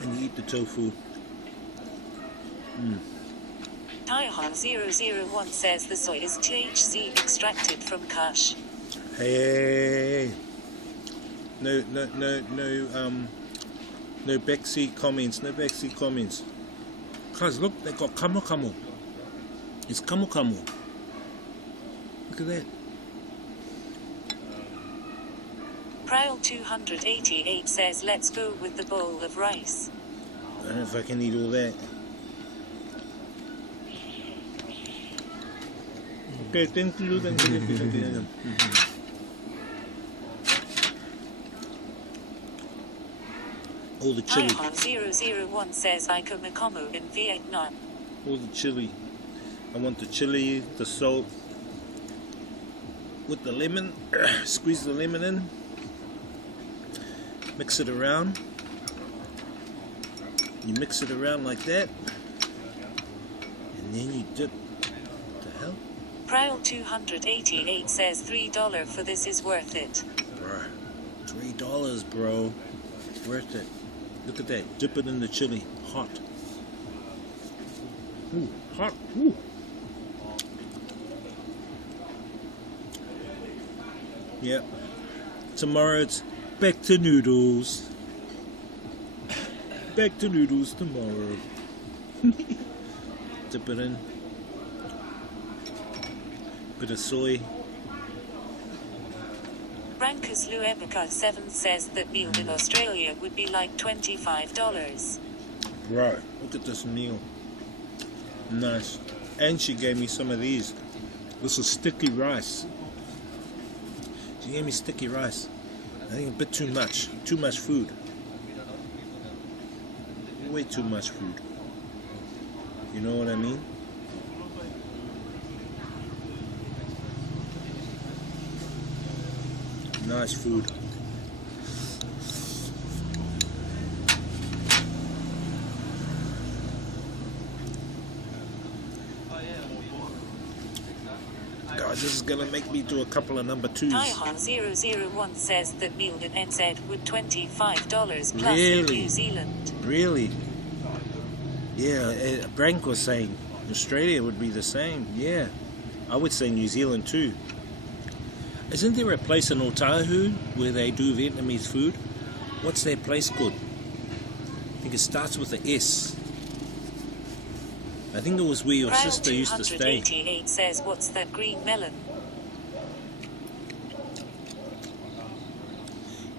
and you eat the tofu. Taihan 001 says the soy is THC extracted from Kush. Hey. No backseat comments. No backseat comments. Guys, look, they got kamu. It's kamu. Look at that. Prowl 288 says let's go with the bowl of rice. I don't know if I can eat all that. Okay, thank you. All the chili. Taihan 001 says Iko Makomo in Vietnam. All the chili. I want the chili, the salt, with the lemon. Squeeze the lemon in. Mix it around. You mix it around like that. And then you dip. What the hell? Prowl 288 says $3 for this is worth it. Bruh. $3, bro. Worth it. Look at that. Dip it in the chili. Hot. Ooh, hot. Ooh. Yep. Tomorrow it's back to noodles. Back to noodles tomorrow. Dip it in. Bit of soy. Rankus Luebica 7 says that meal in Australia would be like $25. Right. Look at this meal. Nice. And she gave me some of these. This is sticky rice. She gave me sticky rice. I think a bit too much. Too much food. Way too much food. You know what I mean? Nice food. this is gonna make me do a couple of number 2s. Taihan001 says that meal in NZ would $25 plus Really? in New Zealand. Really? Yeah, Brank was saying Australia would be the same. Yeah, I would say New Zealand too. Isn't there a place in Otahu where they do Vietnamese food? What's their place called? I think it starts with an S. I think it was where your Ryle sister used to stay. 288 says, what's that green melon?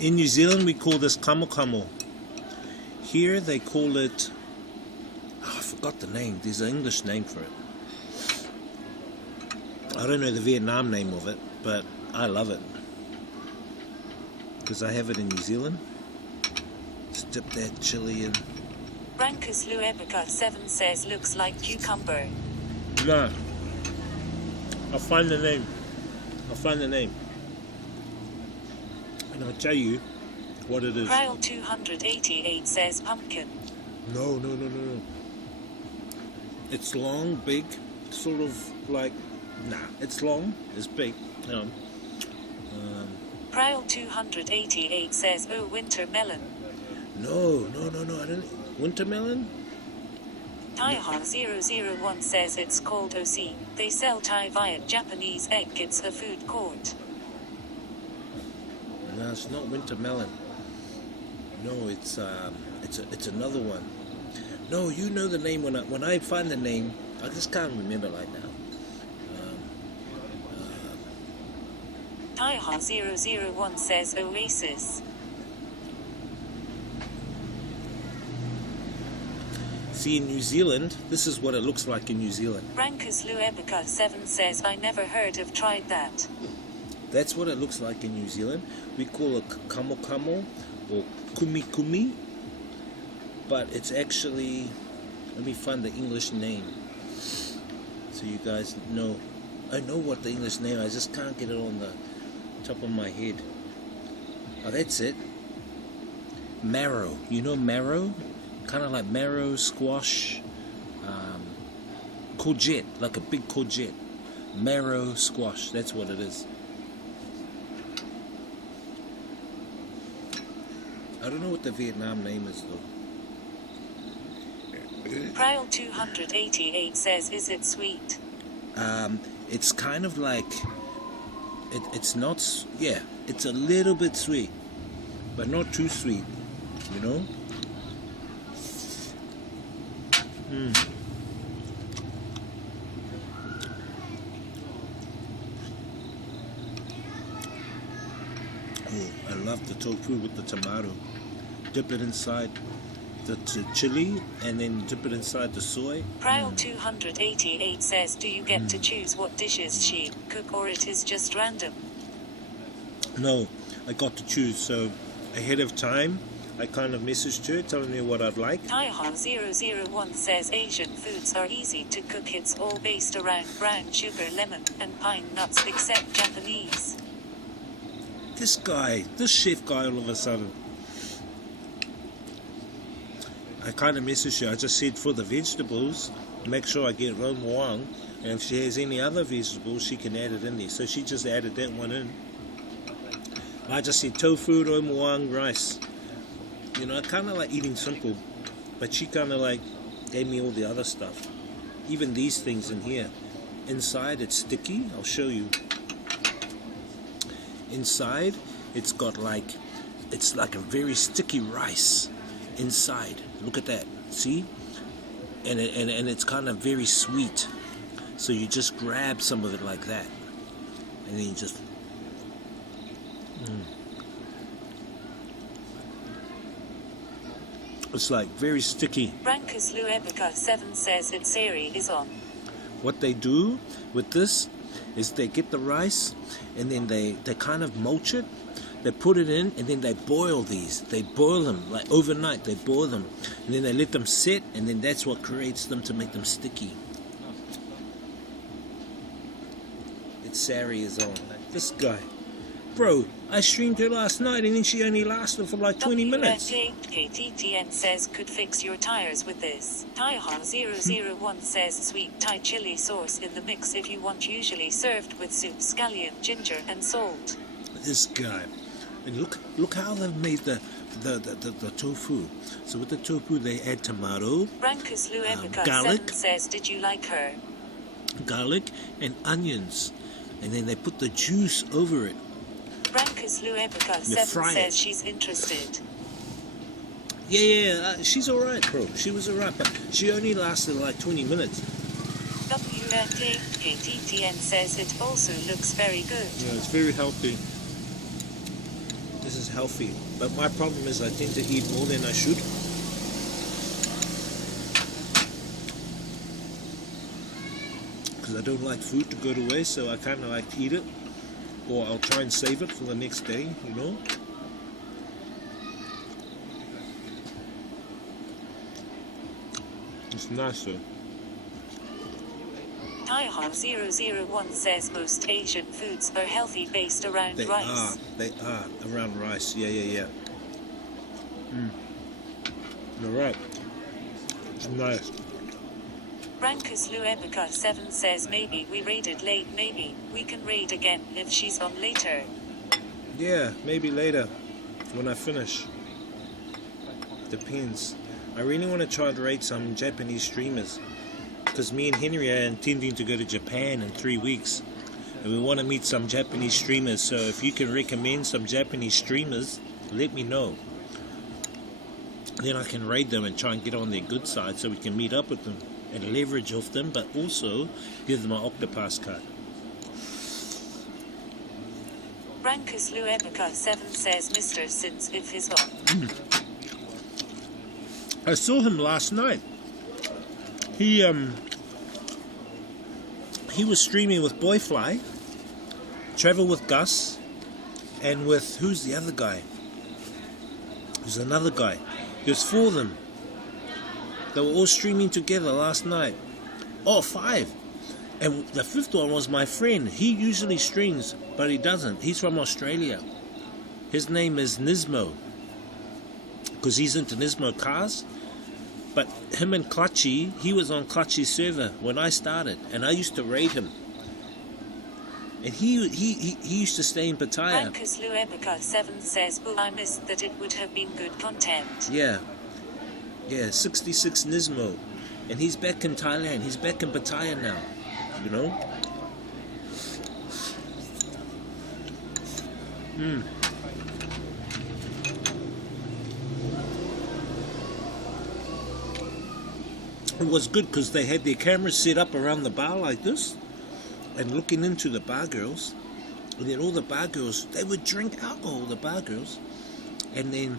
In New Zealand we call this kamo kamo. Here they call it, I forgot the name, there's an English name for it. I don't know the Vietnam name of it, but I love it. Because I have it in New Zealand. Just dip that chili in. Brankus Luebica 7 says, looks like cucumber. No. I'll find the name. I'll find the name. And I'll tell you what it is. Ryle 288 says pumpkin. No. It's long, big, sort of like, it's long, it's big. Ryle 288 says, oh, winter melon. No, I don't. Winter melon? Taihan001 says it's called OC. They sell Thai Viet Japanese egg. It's a food court. No, it's not winter melon. No, it's another one. No, you know the name. When I find the name, I just can't remember right now. Taihan001 says oasis. See, in New Zealand, this is what it looks like in New Zealand. Brankus Luebica 7 says, I never heard of tried that. That's what it looks like in New Zealand. We call it kamo kamo or kumi kumi, but it's actually, let me find the English name so you guys know. I know what the English name, I just can't get it on the top of my head. Oh, that's it. Marrow. You know marrow? Kind of like marrow, squash, courgette, like a big courgette. Marrow, squash, that's what it is. I don't know what the Vietnam name is though. Ryle 288 says, is it sweet? It's kind of like, it's not, yeah, it's a little bit sweet, but not too sweet, you know? Oh, I love the tofu with the tomato. Dip it inside the chili and then dip it inside the soy. Ryle 288 says, do you get to choose what dishes she cook or it is just random? No, I got to choose, so ahead of time I kind of messaged her telling me what I'd like. Taihan001 says Asian foods are easy to cook. It's all based around brown sugar, lemon, and pine nuts, except Japanese. This chef guy all of a sudden. I kind of messaged her. I just said for the vegetables, make sure I get ron wang, and if she has any other vegetables, she can add it in there. So she just added that one in. I just said tofu, ron wang, rice. You know, I kind of like eating simple, but she kind of like gave me all the other stuff. Even these things in here. Inside it's sticky. I'll show you. Inside it's got like, it's like a very sticky rice inside. Look at that. See? And it's kind of very sweet. So you just grab some of it like that. And then you just... It's like very sticky. Brankus Luebica 7 says its Sari is on. What they do with this is they get the rice and then they kind of mulch it. They put it in and then they boil these. They boil them like overnight. They boil them and then they let them sit and then that's what creates them to make them sticky. Its Sari is on. This guy. bro. I streamed her last night and then she only lasted for like 20 minutes. KTTN says could fix your tires with this. Taihan001 says sweet Thai chili sauce in the mix if you want, usually served with soup, scallion, ginger and salt. This guy. And look how they've made the tofu. So with the tofu they add tomato, Brankus Luebica garlic. says did you like her? garlic and onions, and then they put the juice over it. Brankus Luebica You fry says it. she's interested. She's alright, bro. She was alright, but she only lasted like 20 minutes. KTTN says it also looks very good. Yeah, it's very healthy. This is healthy, but my problem is I tend to eat more than I should. Because I don't like food to go to waste, so I kind of like to eat it, or I'll try and save it for the next day, you know. It's nice though. Taihan001 says most Asian foods are healthy based around rice. They are around rice. Yeah. You're right. It's nice. Brankus Luebica 7 says maybe we raided late, maybe we can raid again if she's on later. Yeah, maybe later when I finish. Depends. I really want to try to raid some Japanese streamers, because me and Henry are intending to go to Japan in 3 weeks, and we want to meet some Japanese streamers. So if you can recommend some Japanese streamers, let me know. Then I can raid them and try and get on their good side so we can meet up with them and leverage off them, but also give them an Octopus card. Brankus Luebica 7 says Mr. Sins if he's on. I saw him last night. He was streaming with Boyfly, Travel with Gus, and with, who's the other guy? There's another guy. There's 4 of them. They were all streaming together last night. Oh, 5. And the 5th one was my friend. He usually streams, but he doesn't. He's from Australia. His name is Nismo, because he's into Nismo cars. But him and Clutchy, he was on Clutchy's server when I started, and I used to raid him. And he used to stay in Pattaya. Brankus Luebica 7 says, "Well, I missed that. It would have been good content." Yeah, 66 Nismo, and he's back in Thailand. He's back in Pattaya now, you know. It was good because they had their cameras set up around the bar like this and looking into the bar girls, and then all the bar girls, they would drink alcohol, the bar girls, and then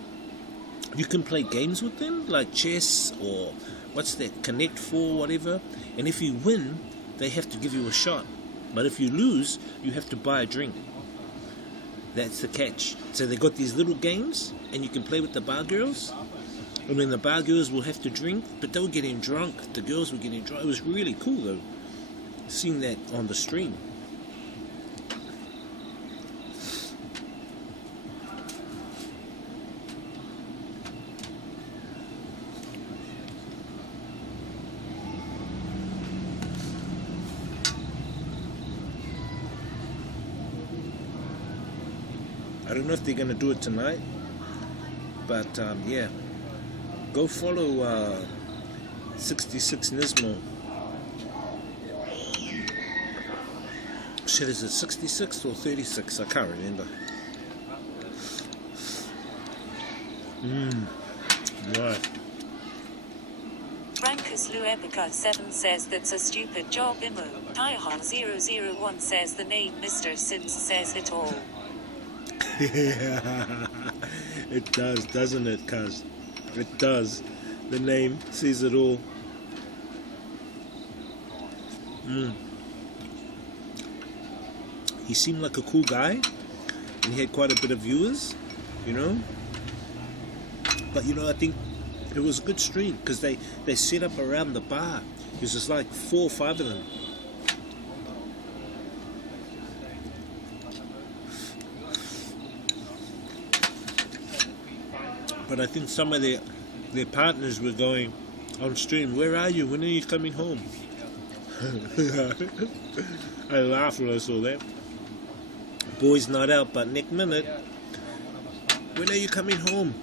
you can play games with them like chess or what's that, Connect 4, whatever, and if you win they have to give you a shot, but if you lose you have to buy a drink. That's the catch. So they got these little games and you can play with the bar girls. And then the bar girls will have to drink, but they were getting drunk. The girls were getting drunk. It was really cool though, seeing that on the stream. I don't know if they're going to do it tonight, but yeah. Go follow 66 Nismo. Shit, is it 66 or 36? I can't remember. Right. Brankus Luebica 7 says that's a stupid job, Imo. Taihan001 says the name Mr. Sins says it all. It does, doesn't it, cuz? It does. The name says it all. He seemed like a cool guy, and he had quite a bit of viewers, you know. But you know, I think it was a good stream because they set up around the bar. It was just like 4 or 5 of them. But I think some of their partners were going on stream. Where are you? When are you coming home? I laughed when I saw that. Boys night out, but next minute, when are you coming home?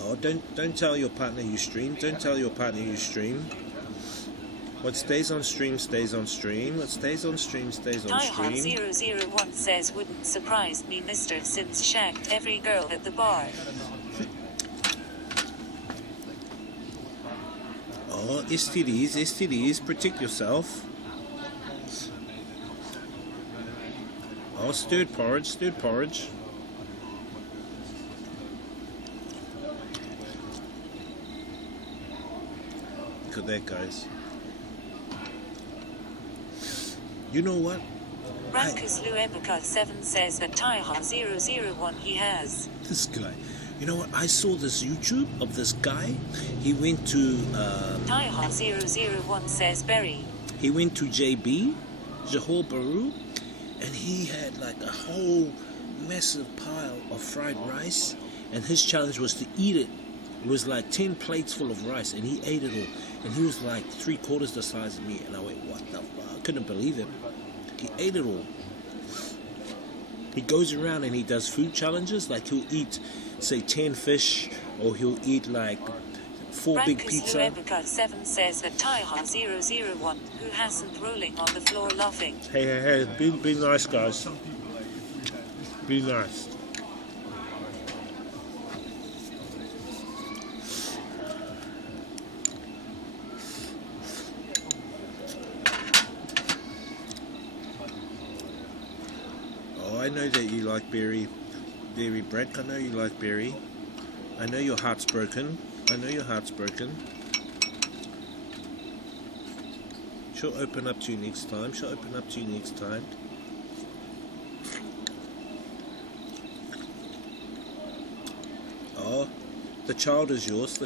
Oh, don't tell your partner you stream. Don't tell your partner you stream. What stays on stream stays on stream. What stays on stream stays on stream. Taihan001 says, wouldn't surprise me, mister, since shagged every girl at the bar. Oh, STDs, protect yourself. Oh, stirred porridge. Look at that, guys. You know what? Rankus Luebica7 says that Taihan001 he has. This guy. You know what? I saw this YouTube of this guy. He went to... Taihan001 says Berry. He went to JB, Johor Bahru, and he had like a whole massive pile of fried rice, and his challenge was to eat it. It was like 10 plates full of rice, and he ate it all. And he was like 3/4 the size of me, and I went, what the fuck? I couldn't believe it. He ate it all. He goes around and he does food challenges, like he'll eat, say, 10 fish, or he'll eat like 4 big pizza. Rankus 7 says that Taihan001, who hasn't rolling on the floor laughing. Hey, be nice, guys. Be nice. I know that you like berry bread. I know you like berry. I know your heart's broken. She'll open up to you next time. Oh, the child is yours.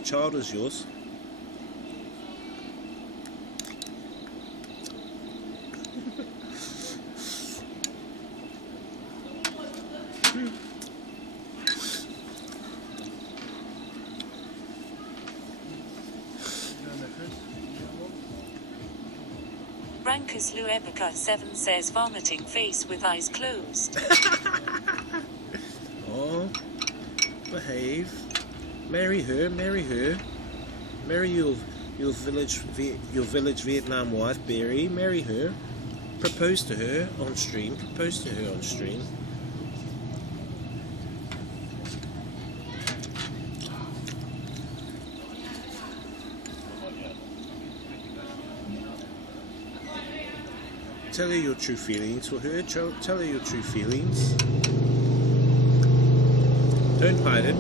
Rankus Luebica7 says vomiting face with eyes closed. Oh, behave. Marry her. Marry your village Vietnam wife, Berry. Marry her. Propose to her on stream. Tell her your true feelings for her. Tell her your true feelings. Don't hide it.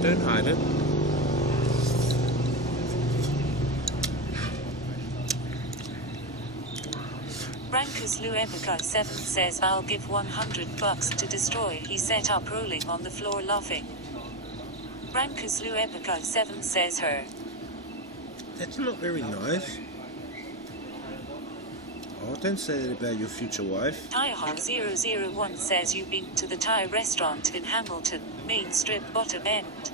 Rankus Luebica7 says I'll give $100 to destroy he set up rolling on the floor laughing. Rankus Luebica7 says her. That's not very nice. Oh, don't say that about your future wife. Taihan001 says you've been to the Thai restaurant in Hamilton, Main Strip, bottom end.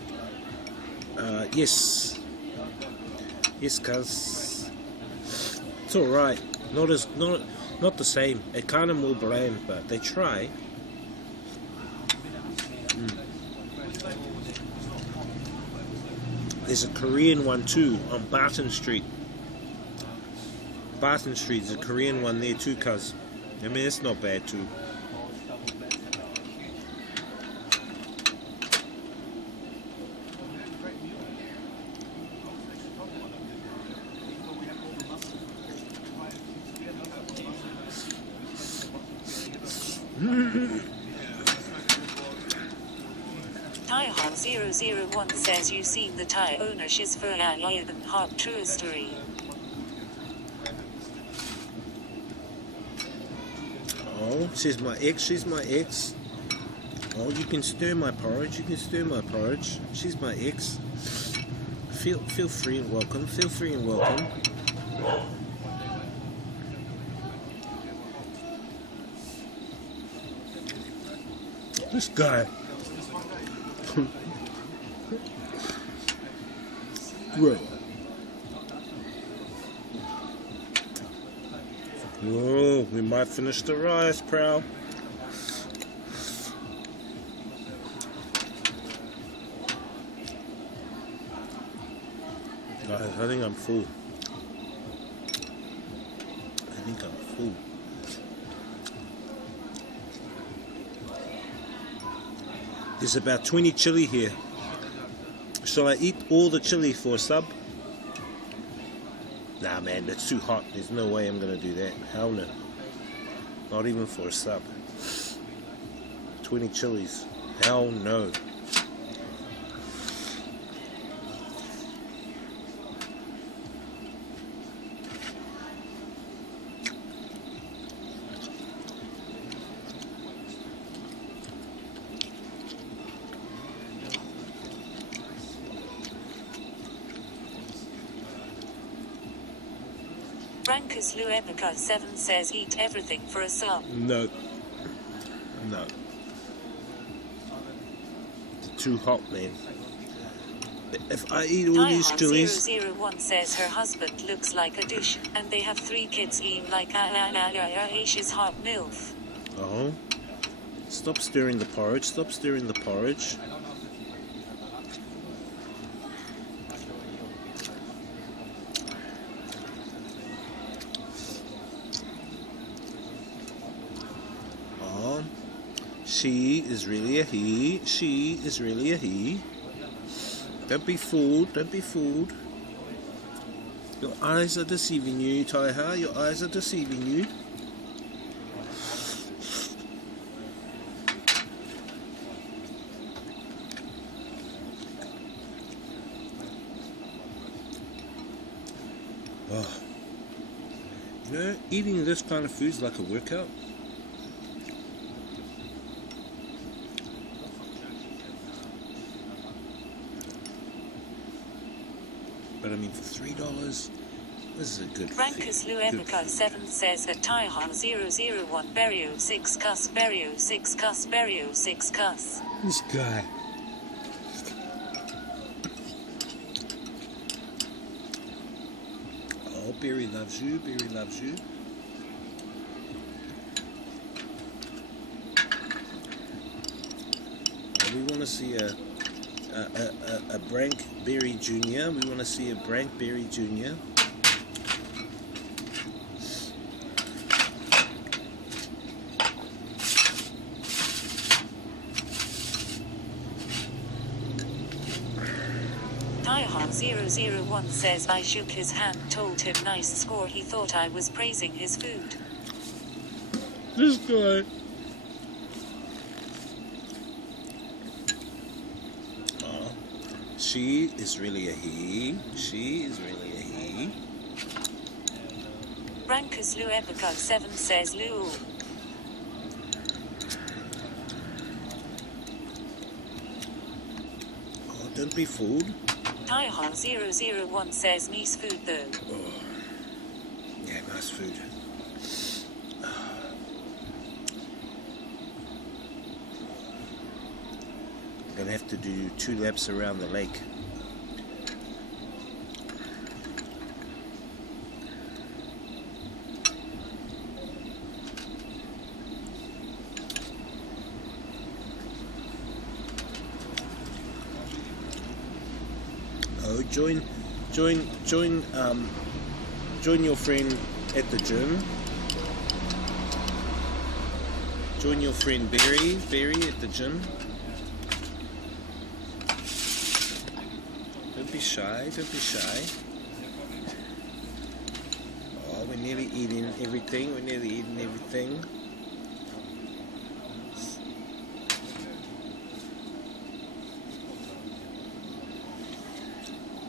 Yes. Yes, cuz. It's alright. Not the same. It kind of more bland, but they try. There's a Korean one too on Barton Street. Barton Street is a Korean one there too, cuz. I mean, it's not bad too. Taihan001 says you've seen the Thai owner for a Lion Heart true story. Oh, she's my ex. Oh, you can stir my porridge. She's my ex. Feel free and welcome. This guy. Bro. Whoa, we might finish the rice, pal. Guys, I think I'm full. I think I'm full. There's about 20 chili here. Shall I eat all the chili for a sub? Nah, man, that's too hot. There's no way I'm gonna do that. Hell no. Not even for a sub. 20 chilies. Hell no. Brankus Luebica 7 says eat everything for a sub. No. No. It's too hot, man. If I eat all these chilies... 001 says her husband looks like a douche, and they have 3 kids eating like Asia's hot MILF. Oh. Stop stirring the porridge. Stop stirring the porridge. She is really a he. She is really a he. Don't be fooled. Don't be fooled. Your eyes are deceiving you, Taiha. Your eyes are deceiving you. Oh. You know, eating this kind of food is like a workout. But I mean, for $3, this is a good Brankus Luebica 7 says that Taiha 001 Berio 6 cuss Berio 6 cuss Berio 6 cuss. This guy. Oh, Barry loves you. Barry loves you. Oh, we want to see a Brank Berry Jr. We want to see a Brank Berry Jr. Taiha 001 says I shook his hand, told him nice score, he thought I was praising his food. This guy. She is really a he. She is really a he. Brankus Luebica 7 says Lou. Oh, don't be fooled. Taiha 001 says nice food though. Oh. Yeah, nice food. I'm gonna have to do 2 laps around the lake. Oh, join your friend at the gym. Join your friend Barry at the gym. Don't be shy, don't be shy. Oh, we're nearly eating everything,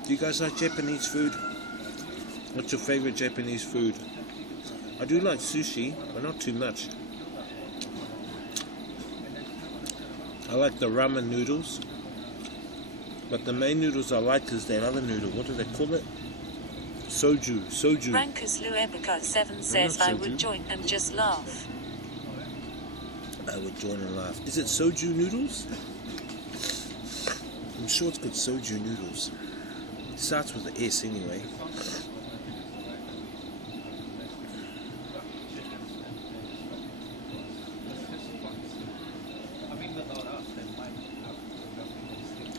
Do you guys like Japanese food? What's your favorite Japanese food? I do like sushi, but not too much. I like the ramen noodles. But the main noodles I like is that other noodle. What do they call it? Soju. Brankus Luebica 7 says I would join and just laugh. I would join and laugh. Is it soju noodles? I'm sure it's called soju noodles. It starts with the S anyway.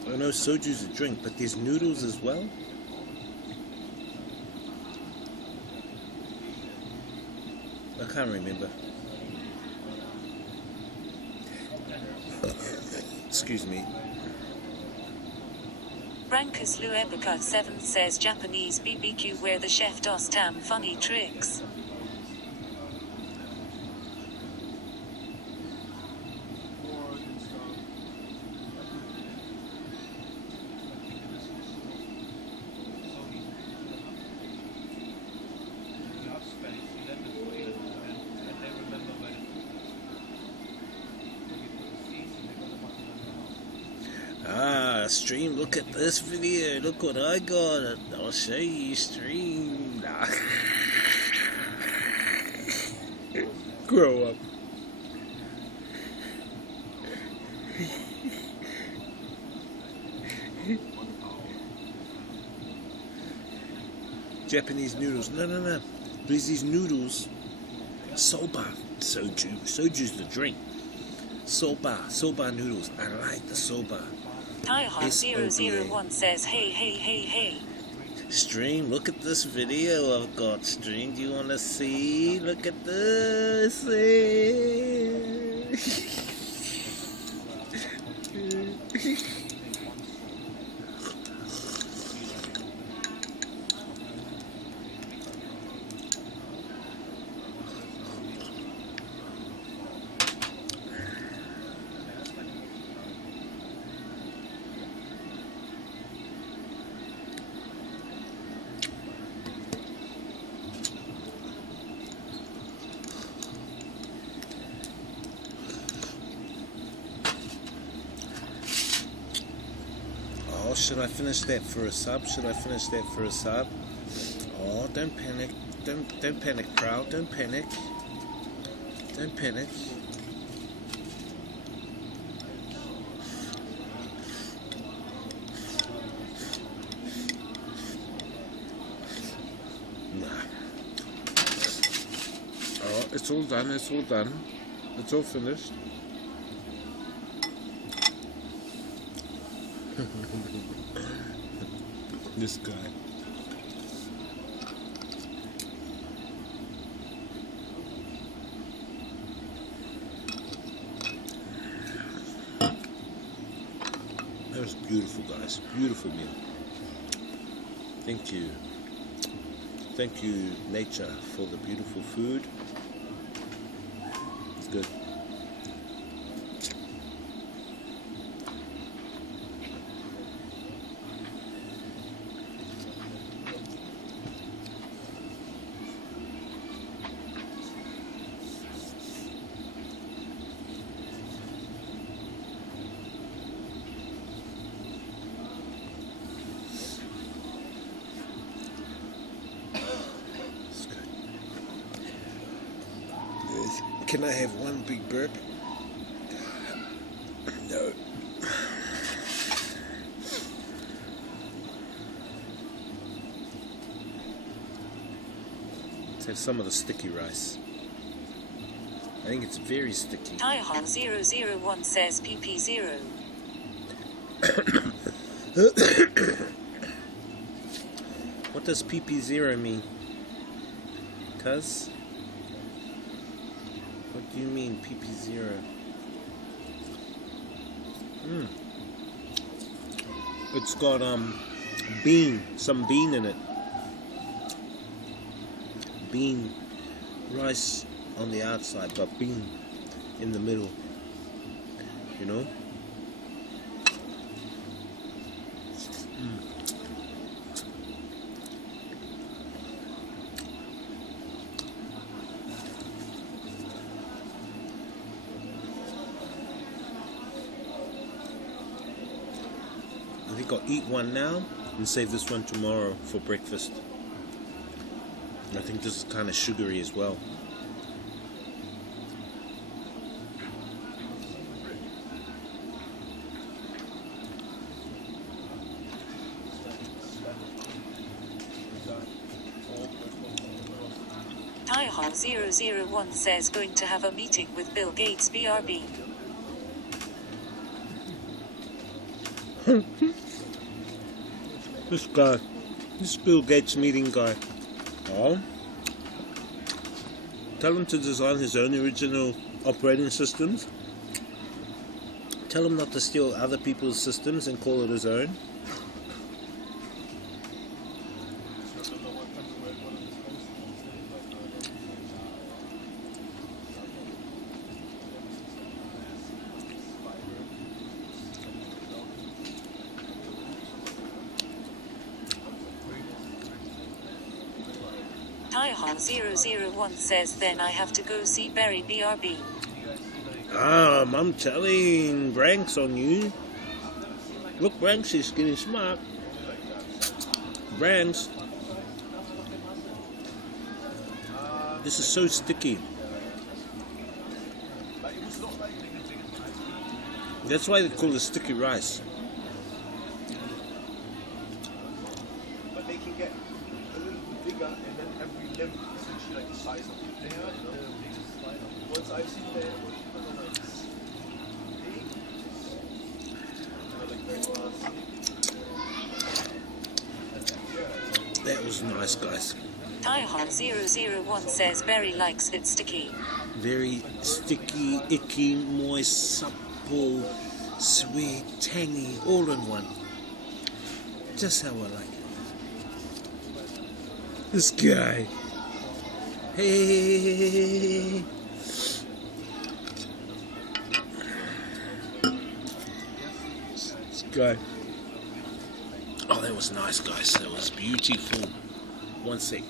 I know soju's a drink, but there's noodles as well. I can't remember. Excuse me. Brankus Luebica 7 says Japanese BBQ where the chef does damn funny tricks. Stream, look at this video, look what I got. I'll show you, stream. Grow up. Japanese noodles. No. There's these noodles. Soba. Soju's the drink. Soba noodles. I like the soba. Taihan001 says, hey. Stream, look at this video I've got. Stream, do you want to see? Look at this. Should I finish that for a sub? Oh, don't panic. Don't panic, crowd. Don't panic. Nah. Oh, it's all done. It's all finished. This guy. That was beautiful, guys. Beautiful meal. Thank you. Thank you, nature, for the beautiful food. It's good. Can I have one big burp? No. Let's have some of the sticky rice. I think it's very sticky. Taihan001 says PP0. What does PP0 mean? Cuz? What do you mean PP0? It's got some bean in it. Bean, rice on the outside, but bean in the middle. You know? I think I'll eat one now and save this one tomorrow for breakfast. I think this is kind of sugary as well. Tyhon001 says going to have a meeting with Bill Gates BRB. This guy, this Bill Gates meeting guy. Oh, tell him to design his own original operating systems. Tell him not to steal other people's systems and call it his own. Tyhon001 says then I have to go see Barry BRB. I'm telling Branks on you. Look, Branks is getting smart. Branks. This is so sticky. That's why they call it sticky rice. But they can get a little bit bigger, and then every level is essentially like the size of the player. You know? Once I've seen that, that was nice, guys. Tyhon001 says Barry likes it sticky. Very sticky, icky, moist, supple, sweet, tangy, all in one. Just how I like it. This guy. Hey. This guy. Oh, that was nice, guys. That was beautiful. One sec.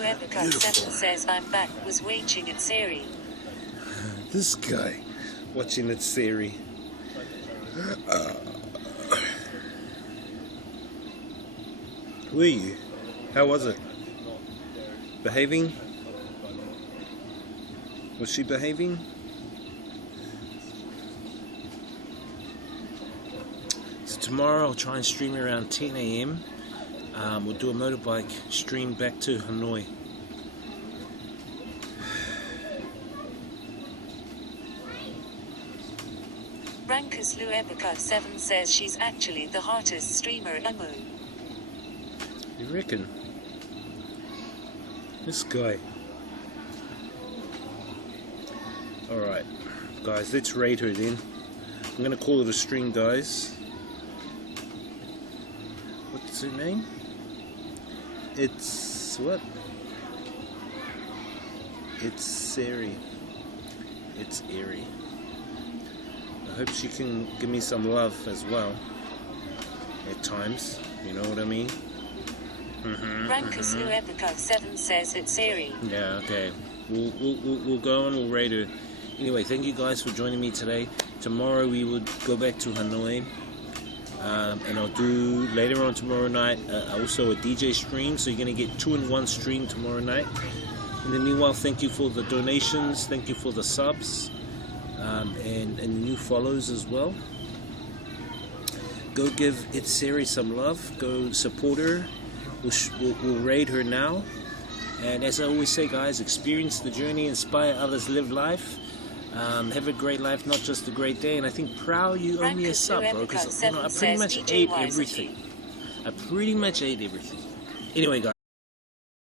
Epica 7 says I'm back, was watching it Siri. This guy watching it Siri. Who are you? How was it? Behaving? Was she behaving? So tomorrow I'll try and stream around 10 AM. We'll do a motorbike stream back to Hanoi. Rankus Luepica 7 says she's actually the hottest streamer emo. You reckon? This guy. Alright, guys, let's raid her then. I'm gonna call it a stream, guys. What's her name? It's what? It's Siri. It's Eerie. I hope she can give me some love as well. At times, you know what I mean? Rankus Luepica 7 says it's Siri. Yeah, okay. We'll go and we'll raid her. Anyway, thank you guys for joining me today. Tomorrow we would go back to Hanoi. And I'll do later on tomorrow night also a DJ stream, so you're going to get 2-in-1 stream tomorrow night. In the meanwhile, thank you for the donations, thank you for the subs, and new follows as well. Go give It's Siri some love, go support her. We'll raid her now, and as I always say, guys, experience the journey, inspire others, live life. Have a great life, not just a great day. And I think Proud, you owe me a sub, bro, because I pretty much ate everything. Anyway, guys.